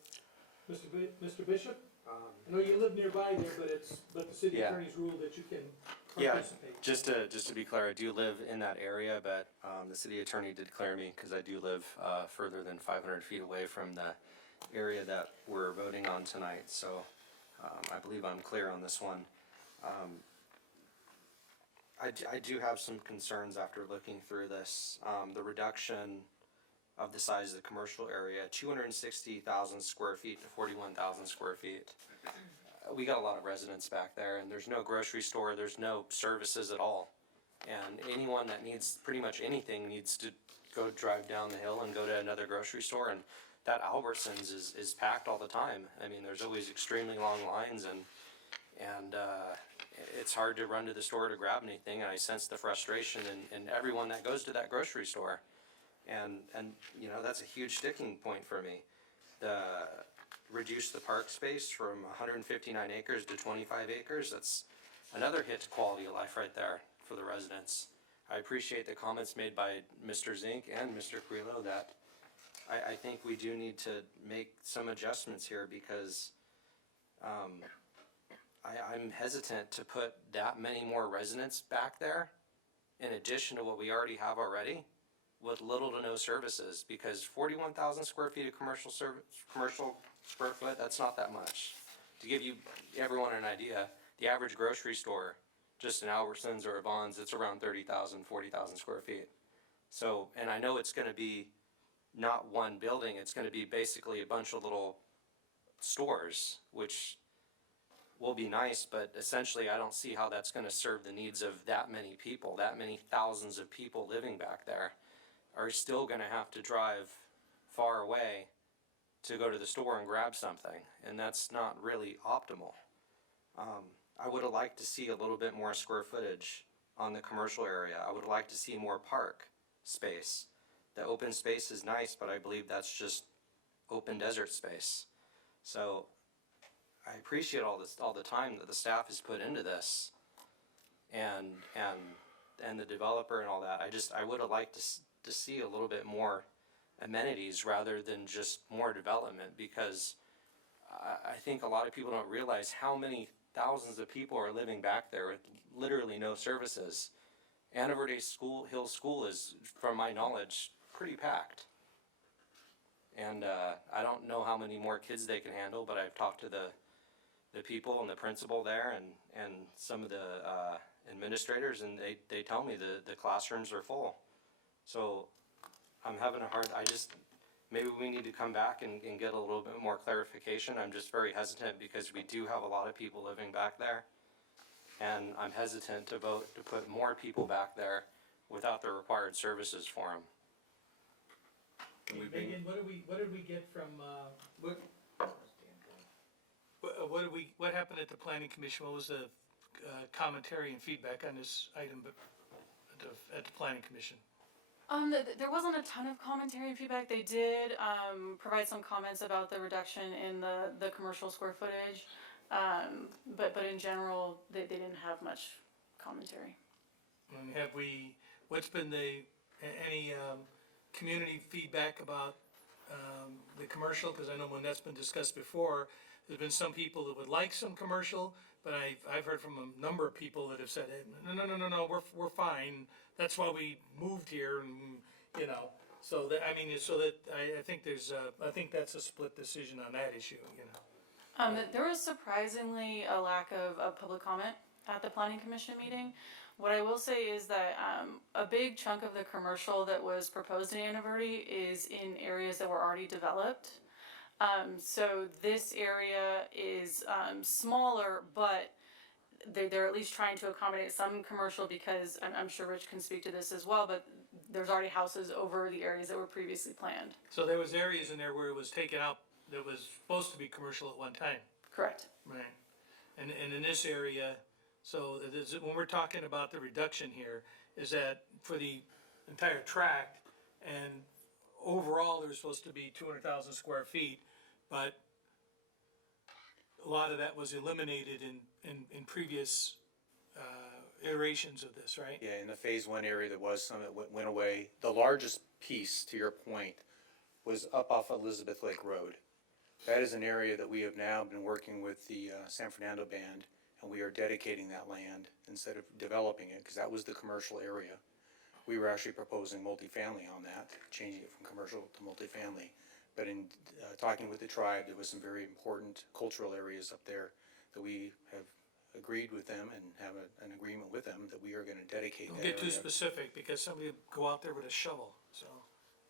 Mr. Bishop? I know you live nearby there, but the city Yeah. attorney's ruled that you can Yeah, participate. just to be clear, I do live in that area, but the city attorney did clear me because I do live further than 500 feet away from the area that we're voting on tonight. So I believe I'm clear on this one. I do have some concerns after looking through this. The reduction of the size of the commercial area, 260,000 square feet to 41,000 square feet. We got a lot of residents back there, and there's no grocery store, there's no services at all. And anyone that needs pretty much anything needs to go drive down the hill and go to another grocery store, and that Albertsons is packed all the time. I mean, there's always extremely long lines, and it's hard to run to the store to grab anything, and I sense the frustration in everyone that goes to that grocery store. And you know, that's a huge sticking point for me. Reduce the park space from 159 acres to 25 acres, that's another hit to quality of life right there for the residents. I appreciate the comments made by Mr. Zink and Mr. Carrillo that I think we do need to make some adjustments here because I'm hesitant to put that many more residents back there in addition to what we already have already with little to no services, because 41,000 square feet of commercial square foot, that's not that much. To give everyone an idea, the average grocery store, just an Albertsons or a Vons, it's around 30,000, 40,000 square feet. So, and I know it's gonna be not one building, it's gonna be basically a bunch of little stores, which will be nice, but essentially I don't see how that's gonna serve the needs of that many people, that many thousands of people living back there are still gonna have to drive far away to go to the store and grab something, and that's not really optimal. I would have liked to see a little bit more square footage on the commercial area. I would have liked to see more park space. The open space is nice, but I believe that's just open desert space. So I appreciate all the time that the staff has put into this, and the developer and all that. I would have liked to see a little bit more amenities rather than just more development, because I think a lot of people don't realize how many thousands of people are living back there with literally no services. Ana Verde Hill School is, from my knowledge, pretty packed. And I don't know how many more kids they can handle, but I've talked to the people and the principal there and some of the administrators, and they tell me the classrooms are full. So I'm having a hard, maybe we need to come back and get a little bit more clarification. I'm just very hesitant because we do have a lot of people living back there. And I'm hesitant to vote to put more people back there without the required services for them. Megan, what did we get from, what happened at the planning commission? What was the commentary and feedback on this item at the planning commission? There wasn't a ton of commentary and feedback. They did provide some comments about the reduction in the commercial square footage, but in general, they didn't have much commentary. And what's been any community feedback about the commercial? Because I know when that's been discussed before, there's been some people that would like some commercial, but I've heard from a number of people that have said, hey, no, we're fine. That's why we moved here, and you know. So that I think I think that's a split decision on that issue. You know. There was surprisingly a lack of public comment at the planning commission meeting. What I will say is that a big chunk of the commercial that was proposed in Anaverdi is in areas that were already developed. So this area is smaller, but they're at least trying to accommodate some commercial because I'm sure Rich can speak to this as well, but there's already houses over the areas that were previously planned. So there was areas in there where it was taken out that was supposed to be commercial at one time. Correct. Right. And in this area, so when we're talking about the reduction here, is that for the entire tract, and overall there's supposed to be 200,000 square feet, but a lot of that was eliminated in previous iterations of this, right? Yeah, in the phase one area, there was some that went away. The largest piece, to your point, was up off Elizabeth Lake Road. That is an area that we have now been working with the San Fernando Band, and we are dedicating that land instead of developing it, because that was the commercial area. We were actually proposing multifamily on that, changing it from commercial to multifamily. But in talking with the tribe, there was some very important cultural areas up there that we have agreed with them and have an agreement with them that we are going to dedicate that Don't get too area. specific, because somebody will go out there with a shovel, so.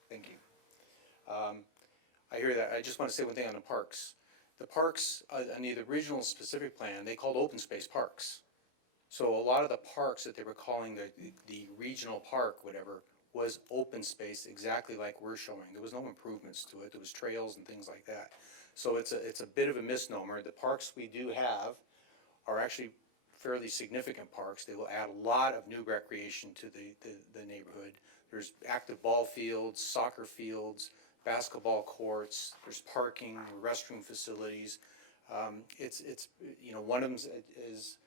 Thank you. I hear that. I just want to say one thing on the parks. The parks, on the regional specific plan, they called open space parks. So a lot of the parks that they were calling the regional park, whatever, was open space exactly like we're showing. There was no improvements to it. There was trails and things like that. So it's a bit of a misnomer. The parks we do have are actually fairly significant parks. They will add a lot of new recreation to the neighborhood. There's active ball fields, soccer fields, basketball courts, there's parking, restroom facilities. It's one of them is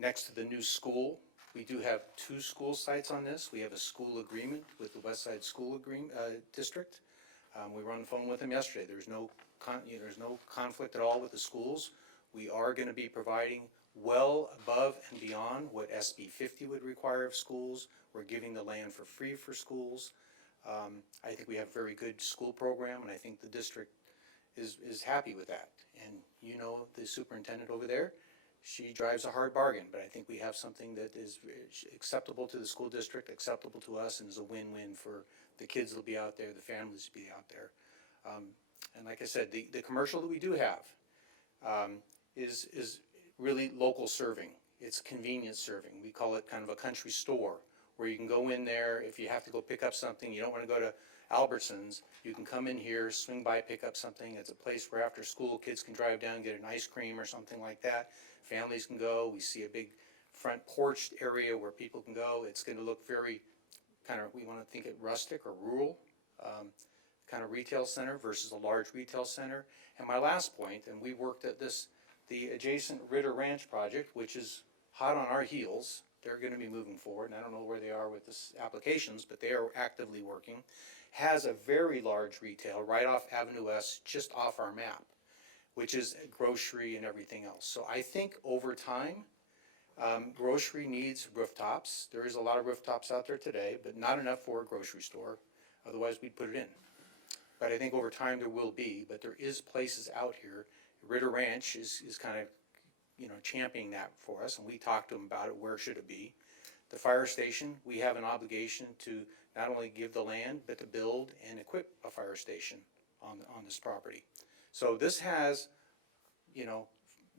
next to the new school. We do have 2 school sites on this. We have a school agreement with the West Side School District. We were on the phone with them yesterday. There's no conflict at all with the schools. We are going to be providing well above and beyond what SB 50 would require of schools. We're giving the land for free for schools. I think we have a very good school program, and I think the district is happy with that. And you know the superintendent over there, she drives a hard bargain, but I think we have something that is acceptable to the school district, acceptable to us, and is a win-win for the kids that'll be out there, the families will be out there. And like I said, the commercial that we do have is really local serving. It's convenience serving. We call it kind of a country store, where you can go in there if you have to go pick up something. You don't want to go to Albertsons. You can come in here, swing by, pick up something. It's a place where after school kids can drive down, get an ice cream or something like that. Families can go. We see a big front porch area where people can go. It's going to look very kind of, we want to think it rustic or rural, kind of retail center versus a large retail center. And my last point, and we worked at this, the adjacent Ritter Ranch project, which is hot on our heels. They're going to be moving forward, and I don't know where they are with this applications, but they are actively working, has a very large retail right off Avenue S, just off our map, which is grocery and everything else. So I think over time, grocery needs rooftops. There is a lot of rooftops out there today, but not enough for a grocery store. Otherwise, we'd put it in. But I think over time there will be, but there is places out here. Ritter Ranch is kind of championing that for us, and we talked to them about it, where should it be. The fire station, we have an obligation to not only give the land, but to build and equip a fire station on this property. So this has,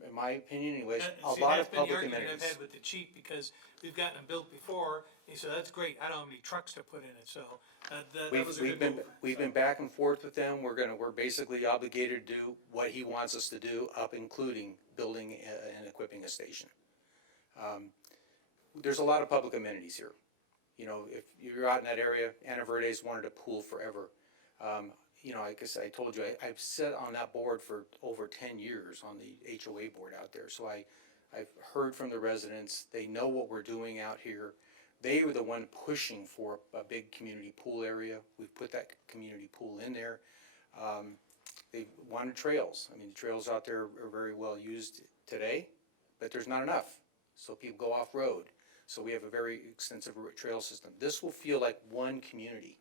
in my opinion anyways, a See, lot that's of been the public argument I've amenities. had with the chief, because we've gotten them built before, and he said, that's great, I don't have any trucks to put in it, so, that was a good move. We've been back and forth with them, we're basically obligated to do what he wants us to do, up including building and equipping a station. There's a lot of public amenities here. You know, if you're out in that area, Ana Verde's wanted a pool forever. You know, I guess I told you, I've sat on that board for over 10 years on the HOA board out there. So I've heard from the residents, they know what we're doing out here. They were the one pushing for a big community pool area. We've put that community pool in there. They wanted trails. I mean, the trails out there are very well used today, but there's not enough. So people go off-road. So we have a very extensive trail system. This will feel like one community,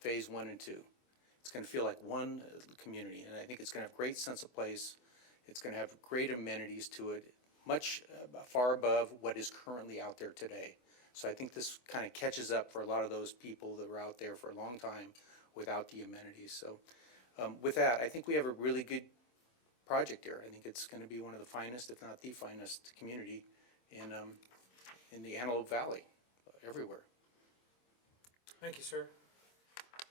phase 1 and 2. It's gonna feel like one community, and I think it's gonna have great sense of place. It's gonna have great amenities to it, much far above what is currently out there today. So I think this kind of catches up for a lot of those people that were out there for a long time without the amenities. So with that, I think we have a really good project here. I think it's gonna be one of the finest, if not the finest, community in the Antelope Valley, everywhere. Thank you, sir.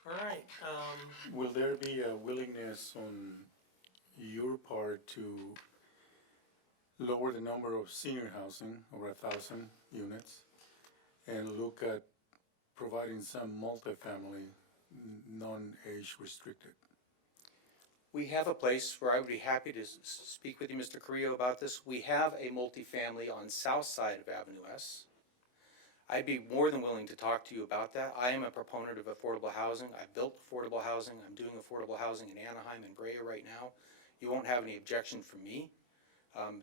All right, Will there be a willingness on your part to lower the number of senior housing, over 1,000 units, and look at providing some multifamily, non-age restricted? We have a place where I would be happy to speak with you, Mr. Carrillo, about this. We have a multifamily on south side of Avenue S. I'd be more than willing to talk to you about that. I am a proponent of affordable housing. I've built affordable housing. I'm doing affordable housing in Anaheim and Brea right now. You won't have any objection from me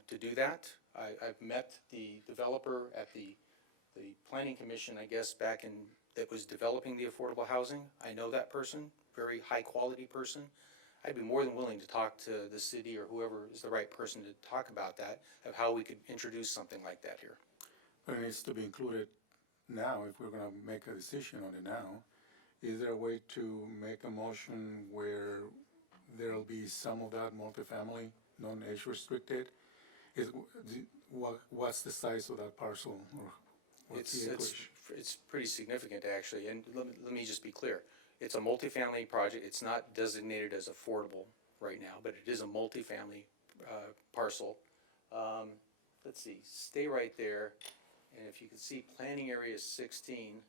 to do that. I've met the developer at the planning commission, I guess, back in, that was developing the affordable housing. I know that person, very high quality person. I'd be more than willing to talk to the city or whoever is the right person to talk about that, of how we could introduce something like that here. But it needs to be included now, if we're gonna make a decision on it now. Is there a way to make a motion where there'll be some of that multifamily, non-age restricted? What's the size of that parcel, or what's the acreage? It's pretty significant, actually, and let me just be clear. It's a multifamily project. It's not designated as affordable right now, but it is a multifamily parcel. Let's see, stay right there, and if you can see, planning area is 16.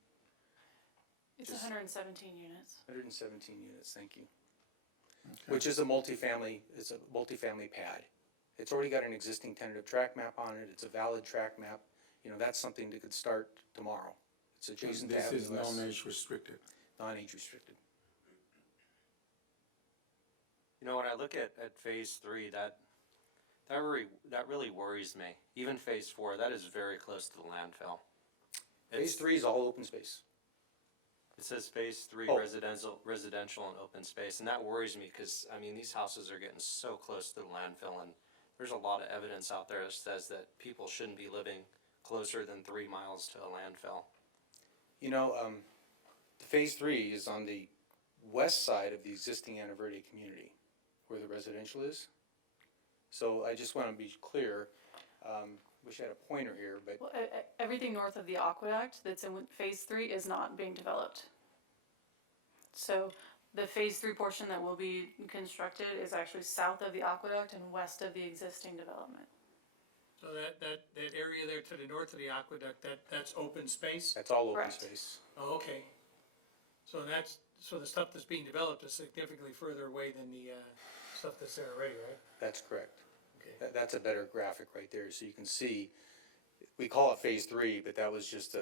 It's 117 units. 117 units, thank you. Okay. Which is a multifamily, it's a multifamily pad. It's already got an existing tentative track map on it. It's a valid track map. You know, that's something that could start tomorrow. It's adjacent to Avenue This is non-age restricted. Non-age restricted. You know, when I look at phase 3, that really worries me. Even phase 4, that is very close to the landfill. Phase 3 is all open space. It says phase 3 residential and open space, and that worries me because, I mean, these houses are getting so close to the landfill, and there's a lot of evidence out there that says that people shouldn't be living closer than 3 miles to a landfill. You know, the phase 3 is on the west side of the existing Ana Verde community, where the residential is. So I just want to be clear. Wish I had a pointer here, but Well, everything north of the aqueduct that's in phase 3 is not being developed. So the phase 3 portion that will be constructed is actually south of the aqueduct and west of the existing development. so that area there to the north of the aqueduct, that's open space? that's all open Correct. space. Oh, okay. So the stuff that's being developed is significantly further away than the stuff that's there already, right? That's correct. Okay. That's a better graphic right there, so you can see, we call it phase 3, but that was just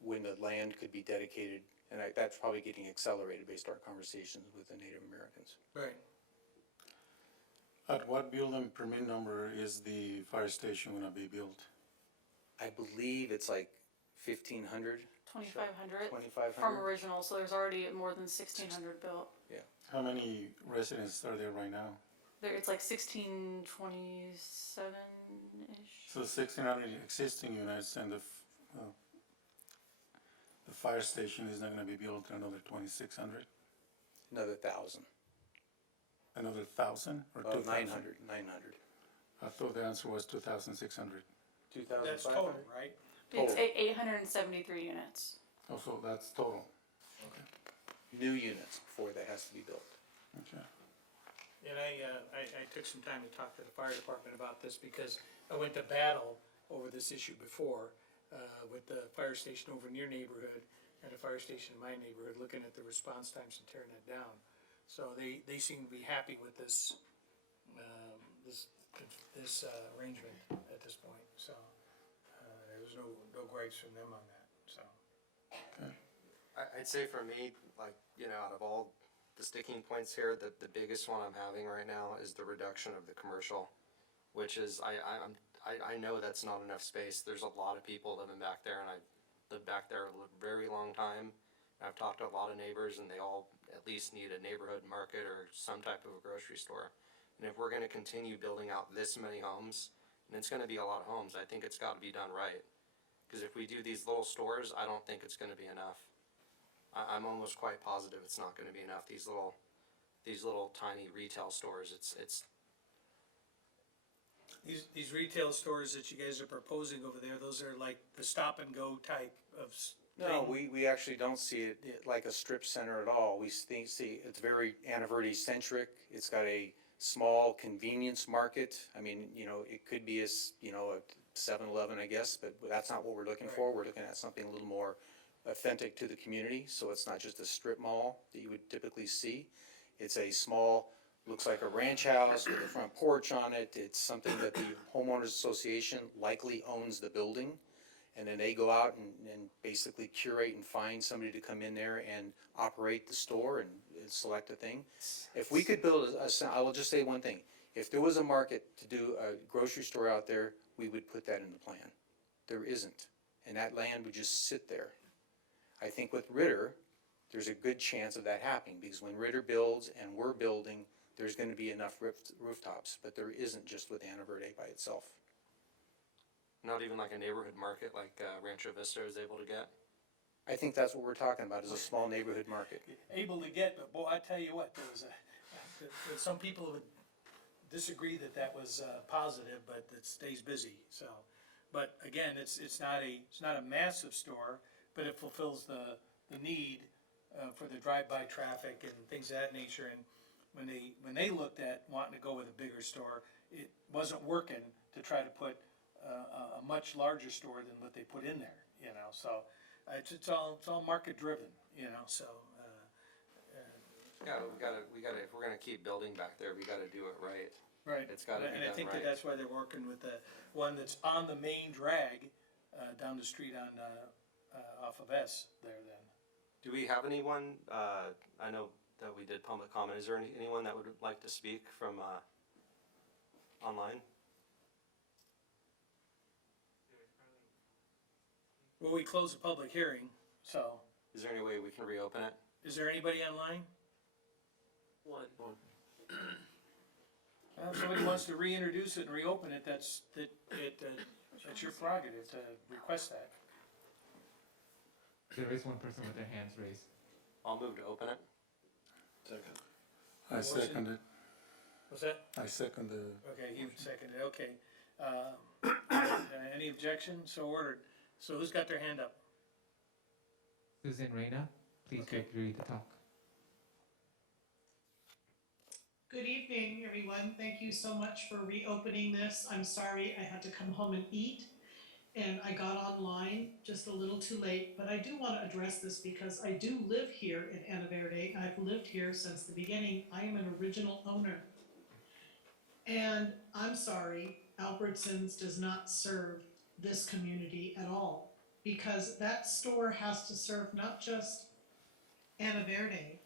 when the land could be dedicated, and that's probably getting accelerated based on our conversations with the Native Americans. Right. At what building permit number is the fire station gonna be built? I believe it's like 1,500. 2,500 2,500? from original, so there's already more than 1,600 built. Yeah. How many residents are there right now? There, it's like 1,627-ish. So 1,600 existing units, and the fire station is not gonna be built, another 2,600? Another 1,000. Another 1,000 or 2,000? 900. I thought the answer was 2,600. 2,500? That's total, right? It's Total. 873 units. Also, that's total. New units before that has to be built. Okay. And I took some time to talk to the fire department about this because I went to battle over this issue before with the fire station over in your neighborhood and the fire station in my neighborhood, looking at the response times and tearing that down. So they seem to be happy with this, this arrangement at this point. So there was no gripes from them on that, so. I'd say for me, like, you know, out of all the sticking points here, the biggest one I'm having right now is the reduction of the commercial, which is, I know that's not enough space. There's a lot of people living back there, and I lived back there a very long time. I've talked to a lot of neighbors, and they all at least need a neighborhood market or some type of a grocery store. And if we're gonna continue building out this many homes, and it's gonna be a lot of homes, I think it's gotta be done right. Because if we do these little stores, I don't think it's gonna be enough. I'm almost quite positive it's not gonna be enough. These little tiny retail stores, it's. These retail stores that you guys are proposing over there, those are like the stop and go type of No, thing? we actually don't see it like a strip center at all. We see it's very Anaverde centric. It's got a small convenience market. I mean, you know, it could be as, you know, a 7-Eleven, I guess, but that's not what we're looking for. We're looking at something a little more authentic to the community, so it's not just a strip mall that you would typically see. It's a small, looks like a ranch house with a front porch on it. It's something that the homeowners association likely owns the building. And then they go out and basically curate and find somebody to come in there and operate the store and select a thing. If we could build I will just say one thing. If there was a market to do a grocery store out there, we would put that in the plan. There isn't. And that land would just sit there. I think with Ritter, there's a good chance of that happening, because when Ritter builds and we're building, there's gonna be enough rooftops, but there isn't just with Anaverde by itself. Not even like a neighborhood market like Rancho Vista is able to get? I think that's what we're talking about, is a small neighborhood market. Able to get, but boy, I tell you what, some people would disagree that was positive, but it stays busy, so. But again, it's not a massive store, but it fulfills the need for the drive-by traffic and things of that nature. And when they looked at wanting to go with a bigger store, it wasn't working to try to put a much larger store than what they put in there, you know, so it's all market driven, you know, so. Yeah, we gotta, if we're gonna keep building back there, we gotta do it right. Right. It's gotta be done right. And I think that's why they're working with the one that's on the main drag, down the street on, off of S there then. Do we have anyone, I know that we did public comment, is there anyone that would like to speak from, online? Well, we closed the public hearing, so, Is there any way we can reopen it? is there anybody online? One. Well, if somebody wants to reintroduce it and reopen it, that's your prerogative to request that. There is one person with their hands raised. I'll move to open it. Second. I second it. What's that? I second the. Okay, you seconded, okay. Any objection? So ordered. So who's got their hand up? Susan Reyna, please feel free to talk. Good evening, everyone. Thank you so much for reopening this. I'm sorry I had to come home and eat, and I got online just a little too late, but I do want to address this because I do live here in Anaverde. I've lived here since the beginning. I am an original owner. And I'm sorry, Albertsons does not serve this community at all, because that store has to serve not just Anaverde,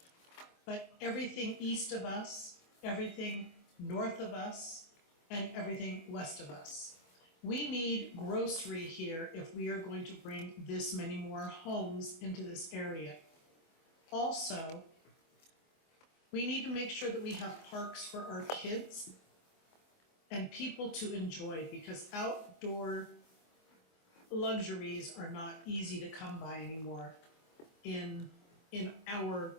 but everything east of us, everything north of us, and everything west of us. We need grocery here if we are going to bring this many more homes into this area. Also, we need to make sure that we have parks for our kids and people to enjoy, because outdoor luxuries are not easy to come by anymore in our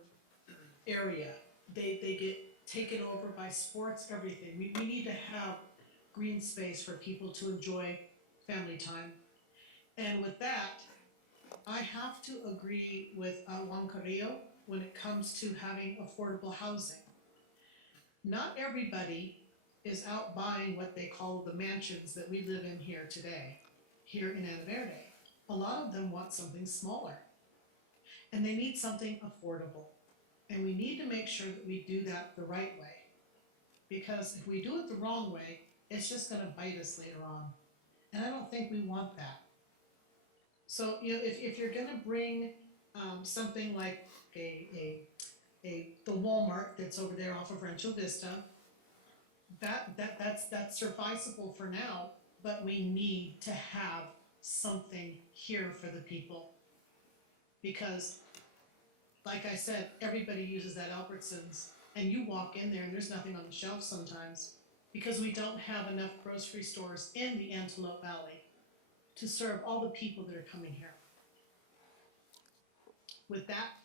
area. They get taken over by sports, everything. We need to have green space for people to enjoy family time. And with that, I have to agree with Juan Carrillo when it comes to having affordable housing. Not everybody is out buying what they call the mansions that we live in here today, here in Ana Verde. A lot of them want something smaller, and they need something affordable. And we need to make sure that we do that the right way. Because if we do it the wrong way, it's just gonna bite us later on. And I don't think we want that. So, you know, if you're gonna bring something like the Walmart that's over there off of Rancho Vista, that's sufficeable for now, but we need to have something here for the people. Because, like I said, everybody uses that Albertsons, and you walk in there and there's nothing on the shelf sometimes, because we don't have enough grocery stores in the Antelope Valley to serve all the people that are coming here. With that,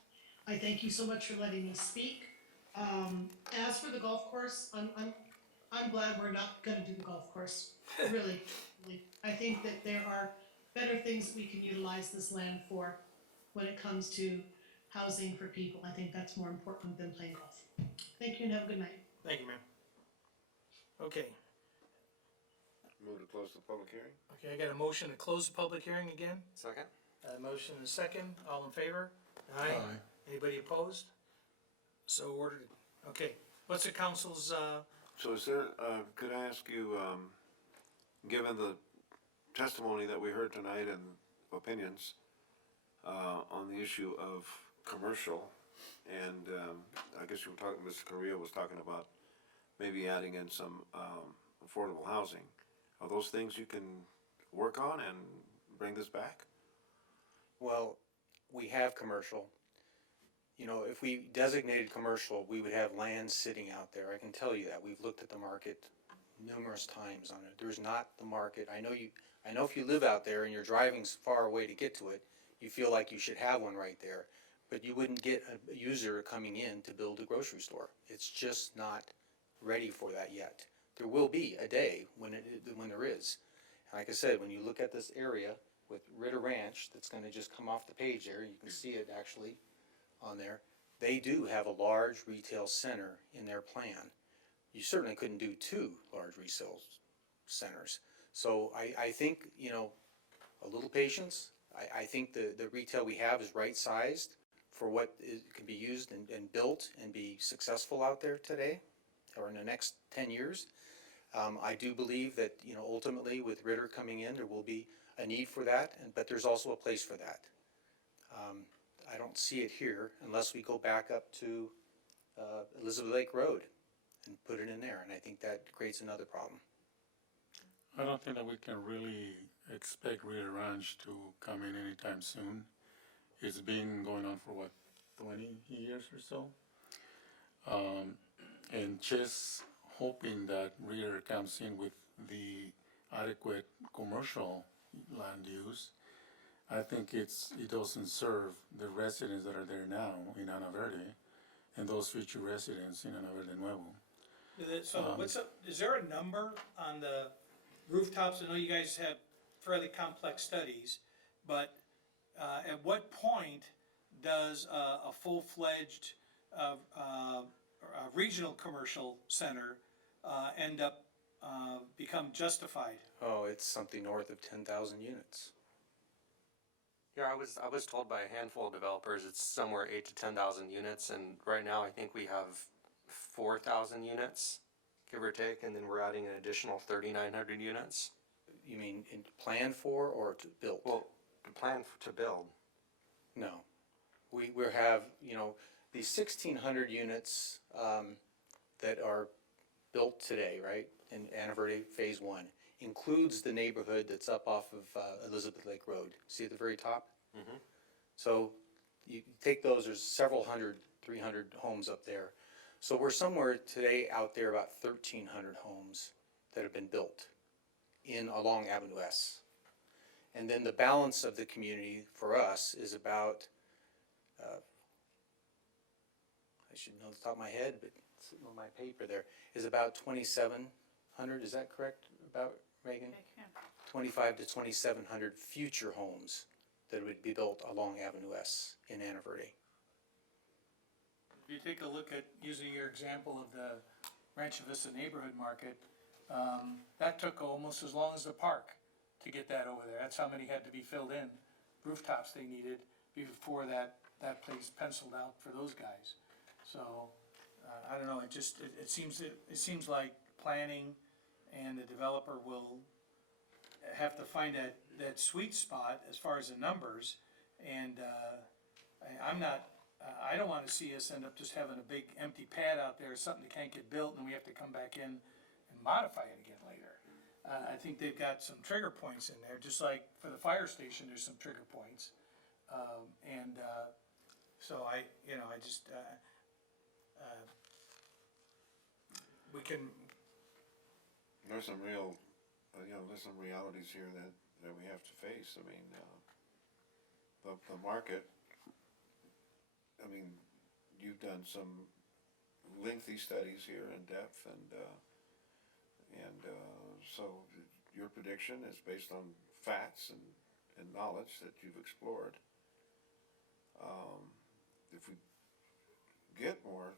I thank you so much for letting me speak. As for the golf course, I'm glad we're not gonna do the golf course, really. I think that there are better things that we can utilize this land for when it comes to housing for people. I think that's more important than playing golf. Thank you and have a good night. Thank you, ma'am. Okay, Move to close the public hearing? okay, I got a motion to close the public hearing again. Second? Motion and a second, all in favor? Aye. Anybody opposed? So ordered. Okay, what's the council's, So is there, could I ask you, given the testimony that we heard tonight and opinions, on the issue of commercial, and, I guess you were talking, Mr. Correa was talking about maybe adding in some, affordable housing. Are those things you can work on and bring this back? Well, we have commercial. You know, if we designated commercial, we would have land sitting out there. I can tell you that. We've looked at the market numerous times on it. There's not the market. I know if you live out there and you're driving far away to get to it, you feel like you should have one right there. But you wouldn't get a user coming in to build a grocery store. It's just not ready for that yet. There will be a day when there is. Like I said, when you look at this area with Ritter Ranch, that's gonna just come off the page there, you can see it actually on there. They do have a large retail center in their plan. You certainly couldn't do 2 large resale centers. So I think, you know, a little patience. I think the retail we have is right-sized for what can be used and built and be successful out there today or in the next 10 years. I do believe that, you know, ultimately with Ritter coming in, there will be a need for that, but there's also a place for that. I don't see it here unless we go back up to Elizabeth Lake Road and put it in there, and I think that creates another problem. I don't think that we can really expect Ritter Ranch to come in anytime soon. It's been going on for what, 20 years or so? And just hoping that Ritter comes in with the adequate commercial land use, I think it doesn't serve the residents that are there now in Ana Verde and those future residents in Ana Verde Nuevo. so what's up, is there a number on the rooftops? I know you guys have fairly complex studies, but at what point does a full-fledged regional commercial center end up become justified? Oh, it's something north of 10,000 units. Yeah, I was told by a handful of developers it's somewhere 8,000 to 10,000 units, and right now I think we have 4,000 units, give or take, and then we're adding an additional 3,900 units. You mean in plan for or to build? Well, the plan to build. No. We have, you know, the 1,600 units that are built today, right, in Ana Verde Phase 1, includes the neighborhood that's up off of Elizabeth Lake Road. See at the very top? Mm-hmm. So you take those, there's several hundred, 300 homes up there. So we're somewhere today out there about 1,300 homes that have been built along Avenue S. And then the balance of the community for us is about, I should know off the top of my head, but it's on my paper there, is about 2,700 2,700, is that correct about, Megan? Yeah. 25 to 2,700 future homes that would be built along Avenue S in Anna Verde. If you take a look at, using your example of the Rancho Vista neighborhood market, that took almost as long as the park to get that over there. That's how many had to be filled in, rooftops they needed before that place penciled out for those guys. So, I don't know, it seems like planning and the developer will have to find that sweet spot as far as the numbers, and, I don't wanna see us end up just having a big empty pad out there, something that can't get built, and we have to come back in and modify it again later. I think they've got some trigger points in there, just like for the fire station, there's some trigger points. So we can, There's some real, there's some realities here that we have to face. I mean, the market, I mean, you've done some lengthy studies here in depth, and so your prediction is based on facts and knowledge that you've explored. If we get more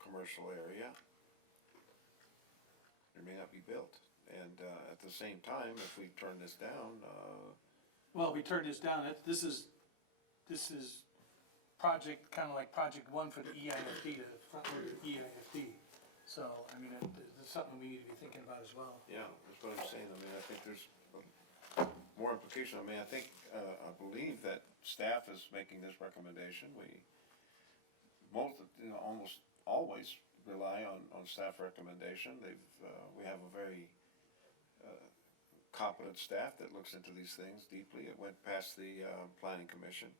commercial area, there may not be built. And at the same time, if we turn this down, well, we turn this down, this is project, kinda like project one for the EIFD, the front road to EIFD. So, I mean, it's something we need to be thinking about as well. yeah, that's what I'm saying. I mean, I think there's more implication. I mean, I believe that staff is making this recommendation. We almost always rely on staff recommendation. We have a very competent staff that looks into these things deeply. It went past the planning commission,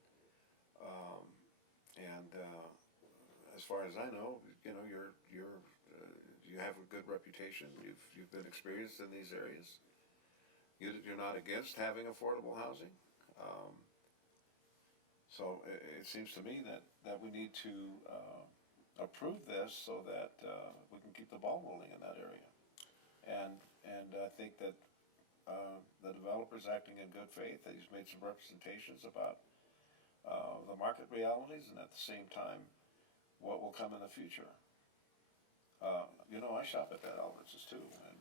and as far as I know, you have a good reputation. You've been experienced in these areas. You're not against having affordable housing. So it seems to me that we need to approve this so that we can keep the ball rolling in that area. And I think that the developer's acting in good faith, that he's made some representations about the market realities, and at the same time, what will come in the future. I shop at that Albertsons too, and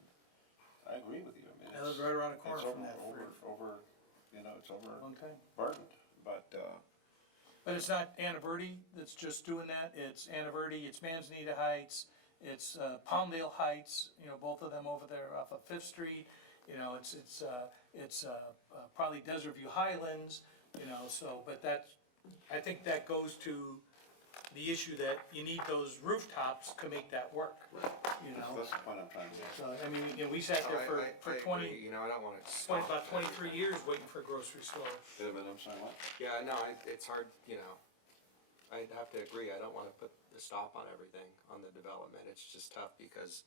I agree with you. I mean, I live right around the corner from that. It's Long time. burdened, but it's not Anna Verde that's just doing that, it's Anna Verde, it's Manzanita Heights, it's Palmdale Heights, both of them over there off of Fifth Street, it's probably Desert View Highlands, but I think that goes to the issue that you need those rooftops to make that work, that's the point I'm trying to make. So, I mean, we sat there for I 20, agree. I don't wanna stop. about 23 years waiting for a grocery store. Wait a minute, I'm sorry, what? Yeah, no, it's hard, I'd have to agree, I don't wanna put the stop on everything, on the development, it's just tough because,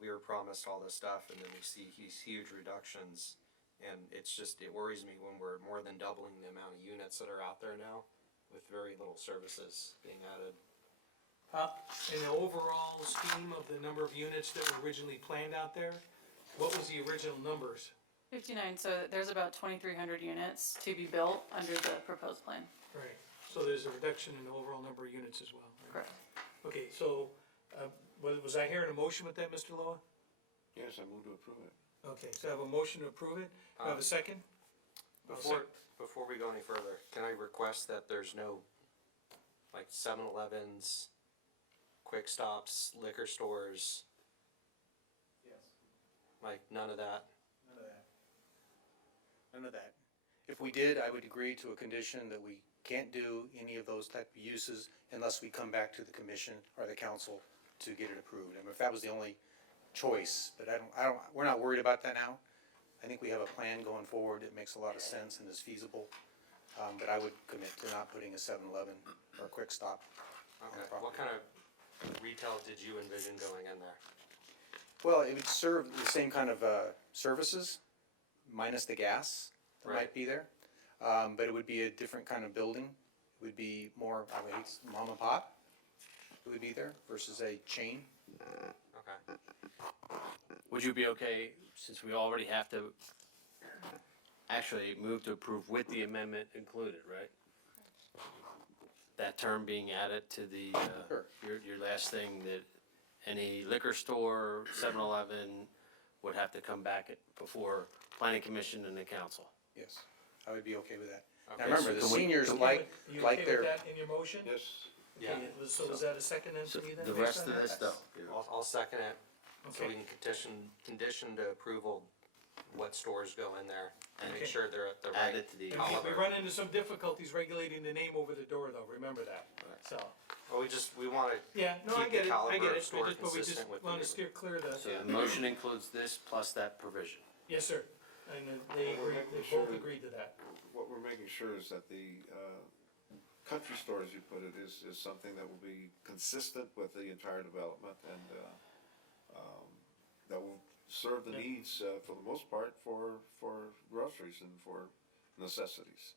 we were promised all this stuff and then we see these huge reductions, and it worries me when we're more than doubling the amount of units that are out there now, with very little services being added. In the overall scheme of the number of units that were originally planned out there, what was the original numbers? 59, so there's about 2,300 units to be built under the proposed plan. Right. So there's a reduction in the overall number of units as well. Correct. Okay, so, was I hearing a motion with that, Mr. Loa? Yes, I move to approve it. Okay, so I have a motion to approve it. Do I have a second? Before we go any further, can I request that there's no, 7-Elevens, Quick Stops, liquor stores, Yes. none of that? None of that. None of that. If we did, I would agree to a condition that we can't do any of those type of uses unless we come back to the commission or the council to get it approved. And if that was the only choice, but we're not worried about that now. I think we have a plan going forward that makes a lot of sense and is feasible. But I would commit to not putting a 7-Eleven or a Quick Stop on the Okay, property. what kind of retail did you envision going in there? Well, it would serve the same kind of services, minus the gas that Right. might be there. But it would be a different kind of building. It would be more, mom and pop. It would be there versus a chain. Okay. Okay. Would you be okay, since we already have to actually move to approve with the amendment included, right? That term being added to the, Sure. your last thing, that any liquor store, 7-Eleven would have to come back before planning commission and the council. Yes, I would be okay with that. Okay, Now remember, so the can we- seniors Are you like okay their. with that in your motion? Yes. Yeah. Okay, so is that a second then for you then? The based rest on of that? this though. I'll second it, so we Okay. can condition to approval what stores go in there and make Okay. sure they're at the Add right it to the. We run into some difficulties regulating the name over the door though, remember that, so. Well, we wanna Yeah, no, I keep get the it, I caliber get of it, store but we just consistent with the wanna neighborhood. steer clear the, So the motion includes this plus that provision. yes, sir, and they We're agree, making they sure both that- agreed to that. What we're making sure is that the country store, as you put it, is something that will be consistent with the entire development and that will serve the needs, for the most part, for groceries and for necessities.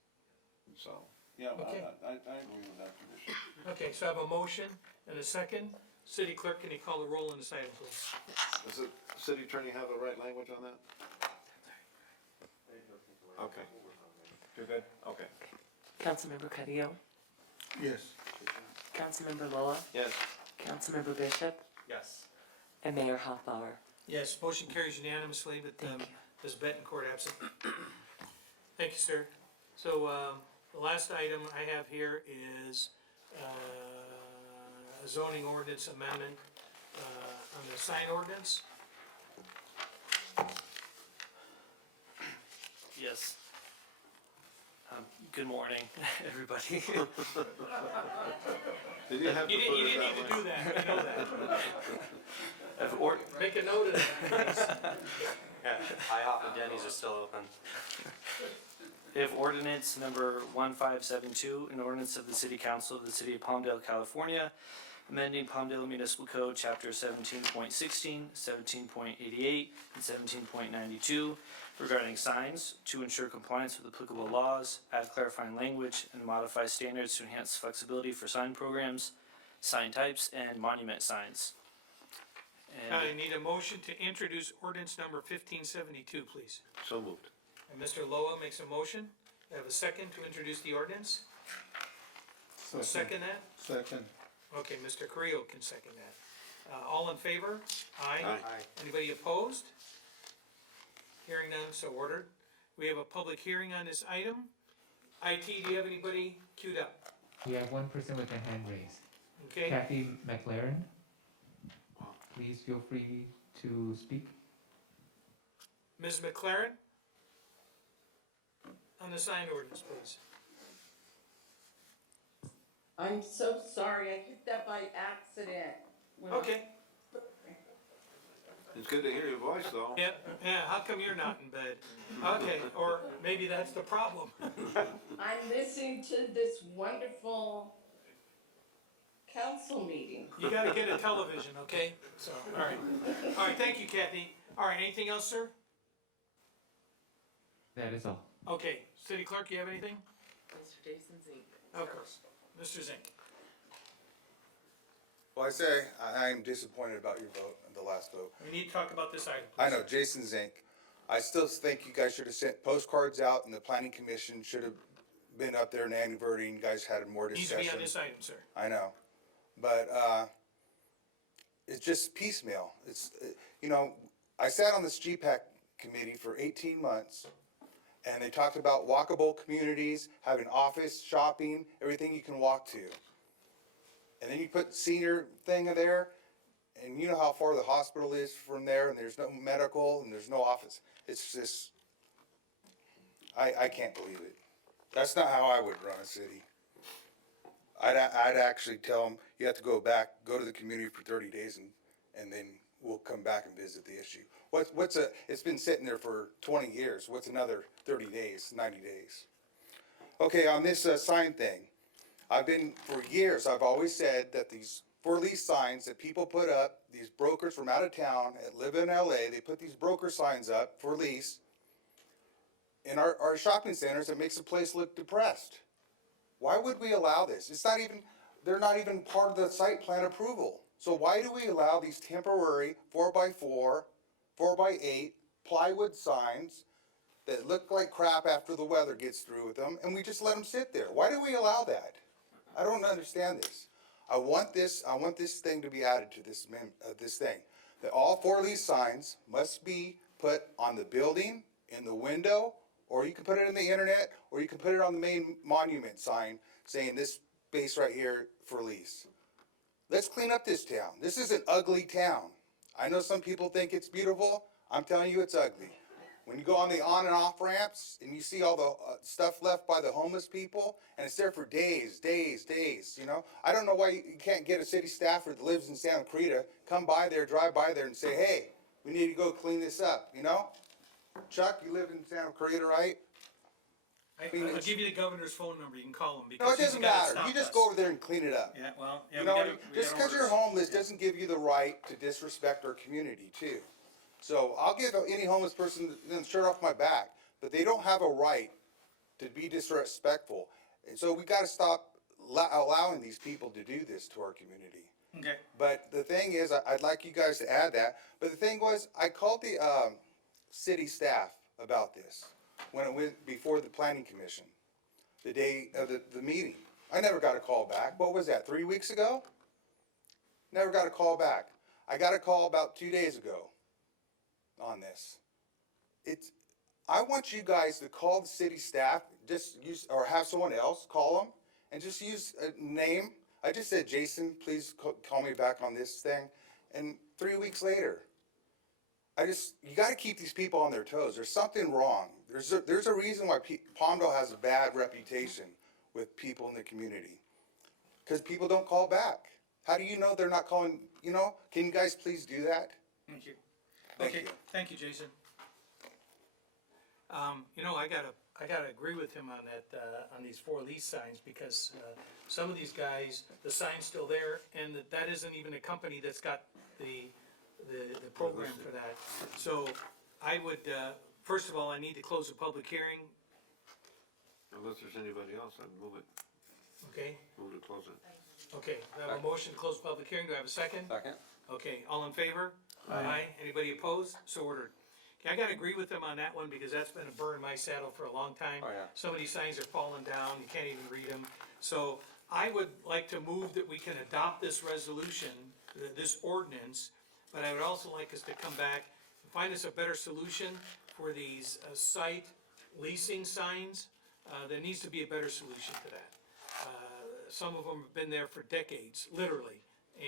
So, yeah, Okay. I agree with that condition. Okay, so I have a motion and a second. City clerk, can you call the roll on this item, please? Does the city attorney have the right language on that? Okay. You're good? Okay. Councilmember Carrillo, Yes. Councilmember Loa, Yes. Councilmember Bishop, Yes. and Mayor Hoffbauer. Yes, motion carries unanimously, but, Ms. Betancourt absent. Thank you, sir. So, the last item I have here is, a zoning ordinance amendment, on the sign ordinance. Yes. Good morning, everybody. Did you have to You put it didn't that need way? to do that, you know that. Make a note of that, please. Yeah, IHOP and Denny's are still open. If ordinance number 1572, an ordinance of the City Council of the City of Palmdale, California, amending Palmdale Municipal Code, Chapter 17.16, 17.88, and 17.92 regarding signs to ensure compliance with applicable laws, add clarifying language, and modify standards to enhance flexibility for sign programs, sign types, and monument signs. I And need a motion to introduce ordinance number 1572, please. So moved. And Mr. Loa makes a motion. I have a second to introduce the ordinance. Second that? Second. Okay, Mr. Carrillo can second that. All in favor? Aye. Aye. Anybody opposed? Hearing none, so ordered. We have a public hearing on this item. IT, do you have anybody queued up? We have one person with their hand raised. Okay, Kathy McLaren. Please feel free to speak. Ms. McLaren? On the sign ordinance, please. I'm so sorry, I hit that by accident. when I- Okay, It's good to hear your voice, though. yeah, how come you're not in bed? Okay, or maybe that's the problem. I'm listening to this wonderful council meeting. You gotta get a television, okay? So, all right, thank you, Kathy. All right, anything else, sir? That is all. Okay, city clerk, you have anything? Mr. Jason Zink. Of course. Mr. Zink. Well, I say, I'm disappointed about your vote, the last vote. We need to talk about this item, I please. know, Jason Zink. I still think you guys should have sent postcards out and the planning commission should have been up there and adverting. You guys had more Needs to discussion. be on this item, sir. I know, but, it's just piecemeal. It's, you know, I sat on this GPAC committee for 18 months and they talked about walkable communities, having office, shopping, everything you can walk to. And then you put senior thing in there, and you know how far the hospital is from there, and there's no medical, and there's no office. It's just, I can't believe it. That's not how I would run a city. I'd actually tell them, you have to go back, go to the community for 30 days, and then we'll come back and visit the issue. It's been sitting there for 20 years. What's another 30 days, 90 days? Okay, on this sign thing. For years, I've always said that these for lease signs that people put up, these brokers from out of town that live in LA, they put these broker signs up for lease in our shopping centers. It makes the place look depressed. Why would we allow this? They're not even part of the site plan approval. So why do we allow these temporary 4x4, 4x8 plywood signs that look like crap after the weather gets through with them, and we just let them sit there? Why do we allow that? I don't understand this. I want this thing to be added to this thing. That all 4 of these signs must be put on the building, in the window, or you can put it in the internet, or you can put it on the main monument sign saying this space right here for lease. Let's clean up this town. This is an ugly town. I know some people think it's beautiful. I'm telling you it's ugly. When you go on the on and off ramps and you see all the stuff left by the homeless people, and it's there for days, you know? I don't know why you can't get a city staffer that lives in Santa Clarita, come by there, drive by there and say, hey, we need to go clean this up, you know? Chuck, you live in Santa Clarita, right? I'll give you the governor's phone number, you can call him, No, because it he's doesn't the guy that matter. stopped You just us. go over there and clean it up. Yeah, well, yeah, You we know, gotta, just because you're homeless doesn't give you the right to disrespect our community too. So I'll give any homeless person the shirt off my back, but they don't have a right to be disrespectful. And so we gotta stop allowing these people to do this to our community. Okay. But the thing is, I'd like you guys to add that, but the thing was, I called the city staff about this when it went before the planning commission, the day of the meeting. I never got a call back. What was that, 3 weeks ago? Never got a call back. I got a call about 2 days ago on this. I want you guys to call the city staff, just use, or have someone else call them, and just use a name. I just said, Jason, please call me back on this thing. And 3 weeks later, you gotta keep these people on their toes. There's something wrong. There's a reason why Palmdale has a bad reputation with people in the community. Because people don't call back. How do you know they're not calling, you know? Can you guys please do that? Thank you. Thank Okay, you. thank you, Jason. You know, I gotta agree with him on that, on these 4 lease signs, because, some of these guys, the sign's still there, and that isn't even a company that's got the program for that. So I would, first of all, I need to close the public hearing, Unless there's anybody else, I'd move it, okay? move to close it. Okay, I have a motion to close the public hearing, do I have a second? Second? Okay, all in favor? Aye. Anybody opposed? So ordered. Okay, I gotta agree with them on that one, because that's been a burr in my saddle for a long time. Oh, yeah. Some of these signs are falling down, you can't even read them. So I would like to move that we can adopt this resolution, this ordinance, but I would also like us to come back and find us a better solution for these site leasing signs. There needs to be a better solution to that. Some of them have been there for decades, literally,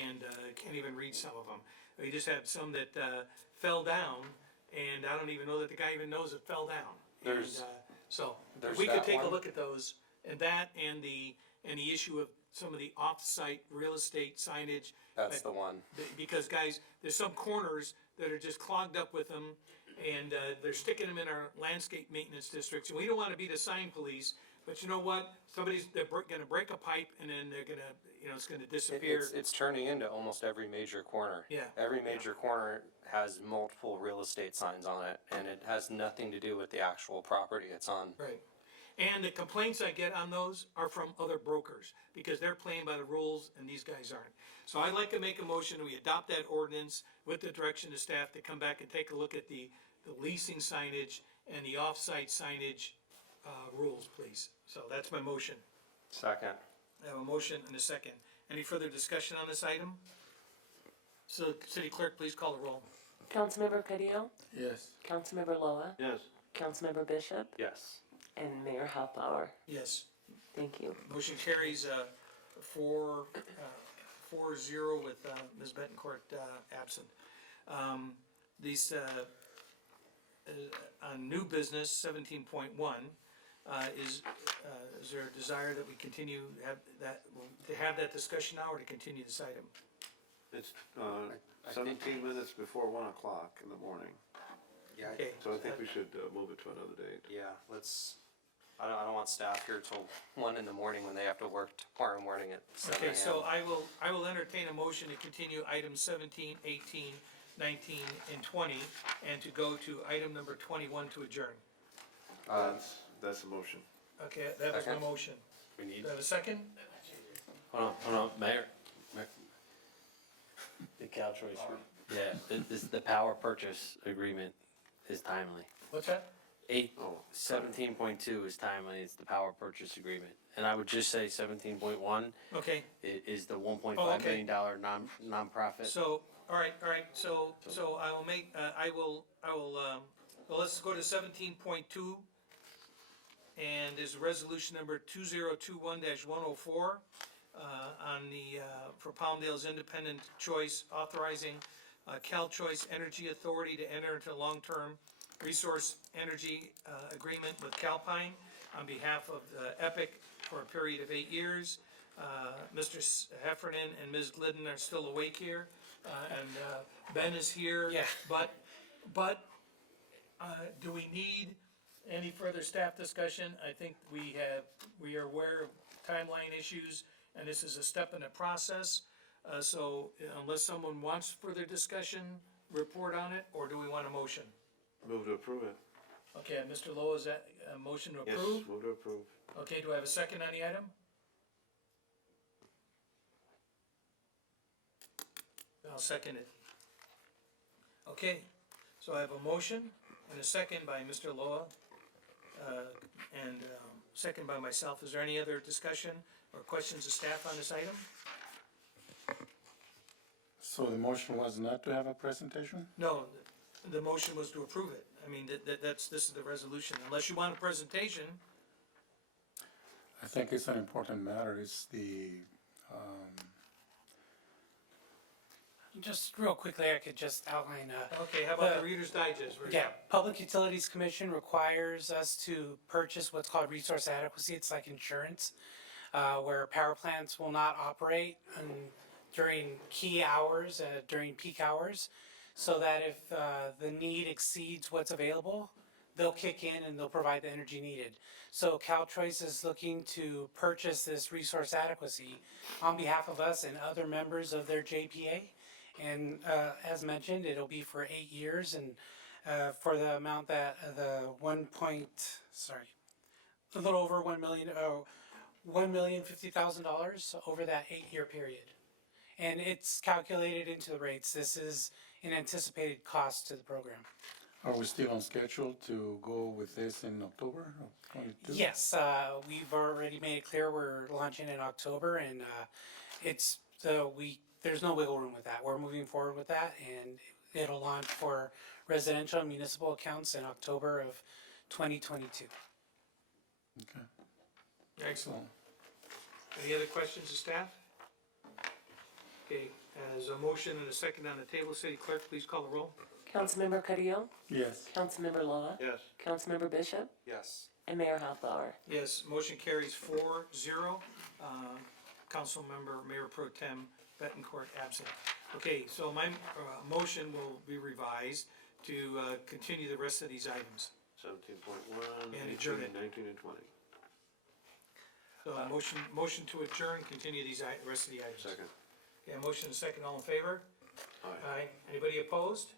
and can't even read some of them. We just had some that fell down, and I don't even know that the guy even knows it fell down. There's- So, there's if we could that take a one. look at those, and that, and the issue of some of the off-site real estate signage. That's the one. Because guys, there's some corners that are just clogged up with them, and they're sticking them in our landscape maintenance districts, and we don't wanna be the sign police, but you know what? They're gonna break a pipe, and then they're gonna, you know, it's gonna disappear. It's turning into almost every major corner. Yeah. Every major corner has multiple real estate signs on it, and it has nothing to do with the actual property it's on. Right. And the complaints I get on those are from other brokers, because they're playing by the rules and these guys aren't. So I'd like to make a motion, we adopt that ordinance with the direction of staff to come back and take a look at the leasing signage and the off-site signage, rules, please. So that's my motion. Second. I have a motion and a second. Any further discussion on this item? So, City Clerk, please call the roll. Councilmember Carrillo, Yes. Councilmember Loa, Yes. Councilmember Bishop, Yes. and Mayor Hoffbauer. Yes. Thank you. Motion carries, 4-0 with, Ms. Betancourt, absent. These, on new business, 17.1, is there a desire that we continue, to have that discussion now, or to continue this item? It's, I think- 17 minutes before 1 o'clock in the morning, Yeah. Okay. so I think we should move it to another date. Yeah, I don't want staff here till 1 in the morning when they have to work tomorrow morning at 7 Okay, a.m. so I will entertain a motion to continue items 17, 18, 19, and 20, and to go to item number 21 to adjourn. That's a motion. Okay, that was my Second. motion. We need, Do I have a second? hold on, Mayor. Cal Choice. Yeah, the power purchase agreement is timely. What's that? 17.2 is timely, it's the power purchase agreement. And I would just say 17.1 Okay, is the $1.5 Oh, okay. million nonprofit. so, all right, so I will make, well, let's go to 17.2. And there's resolution number 2021-104, on the, for Palmdale's independent choice, authorizing Cal Choice Energy Authority to enter into long-term resource energy agreement with Calpine on behalf of Epic for a period of 8 years. Mr. Heffernan and Ms. Glidden are still awake here, and Ben is here. Yeah. But do we need any further staff discussion? I think we are aware of timeline issues, and this is a step in the process. So unless someone wants further discussion, report on it, or do we want a motion? Move to approve it. Okay, Mr. Lowe, is that a motion to Yes, approve? move to approve. Okay, do I have a second on the item? I'll second it. Okay, so I have a motion and a second by Mr. Lowe, and second by myself. Is there any other discussion or questions of staff on this item? So the motion was not to have a presentation? No, the motion was to approve it. I mean, this is the resolution. Unless you want a presentation, I think it's an important matter. It's the, Just real quickly, I could just outline, okay, how about the Reader's Digest? yeah, Public Utilities Commission requires us to purchase what's called resource adequacy. It's like insurance, where power plants will not operate during key hours, during peak hours, so that if the need exceeds what's available, they'll kick in and they'll provide the energy needed. So CalChoice is looking to purchase this resource adequacy on behalf of us and other members of their JPA. And as mentioned, it'll be for 8 years, and for the amount that a little over $1,050,000 over that 8-year period. And it's calculated into the rates. This is an anticipated cost to the program. are we still on schedule to go with this in October of 22? Yes, we've already made it clear we're launching in October, and there's no wiggle room with that. We're moving forward with that, and it'll launch for residential and municipal accounts in October of 2022. Okay. Excellent. Any other questions of staff? Okay, as a motion and a second on the table, City Clerk, please call the roll. Councilmember Carrillo, Yes. Councilmember Loa, Yes. Councilmember Bishop, Yes. and Mayor Hoffbauer. Yes, motion carries 4-0. Councilmember Mayor Pro Tem Betancourt absent. Okay, so my motion will be revised to continue the rest of these items. 17.1, And adjourn 18, it. 19, and 20. So motion to adjourn, continue these rest of the items. Second. Okay, motion and second, all in favor? Aye. Anybody opposed?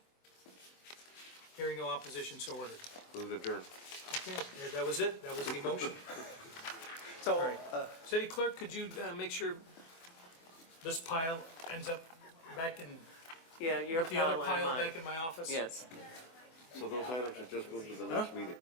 Hearing no opposition, so ordered. Move to adjourn. Okay, that was it, that was the motion. So, All right. City Clerk, could you make sure this pile ends up back in, Yeah, your the other pile and pile mine. back in my office? Yes. So those items are just moved to the next meeting.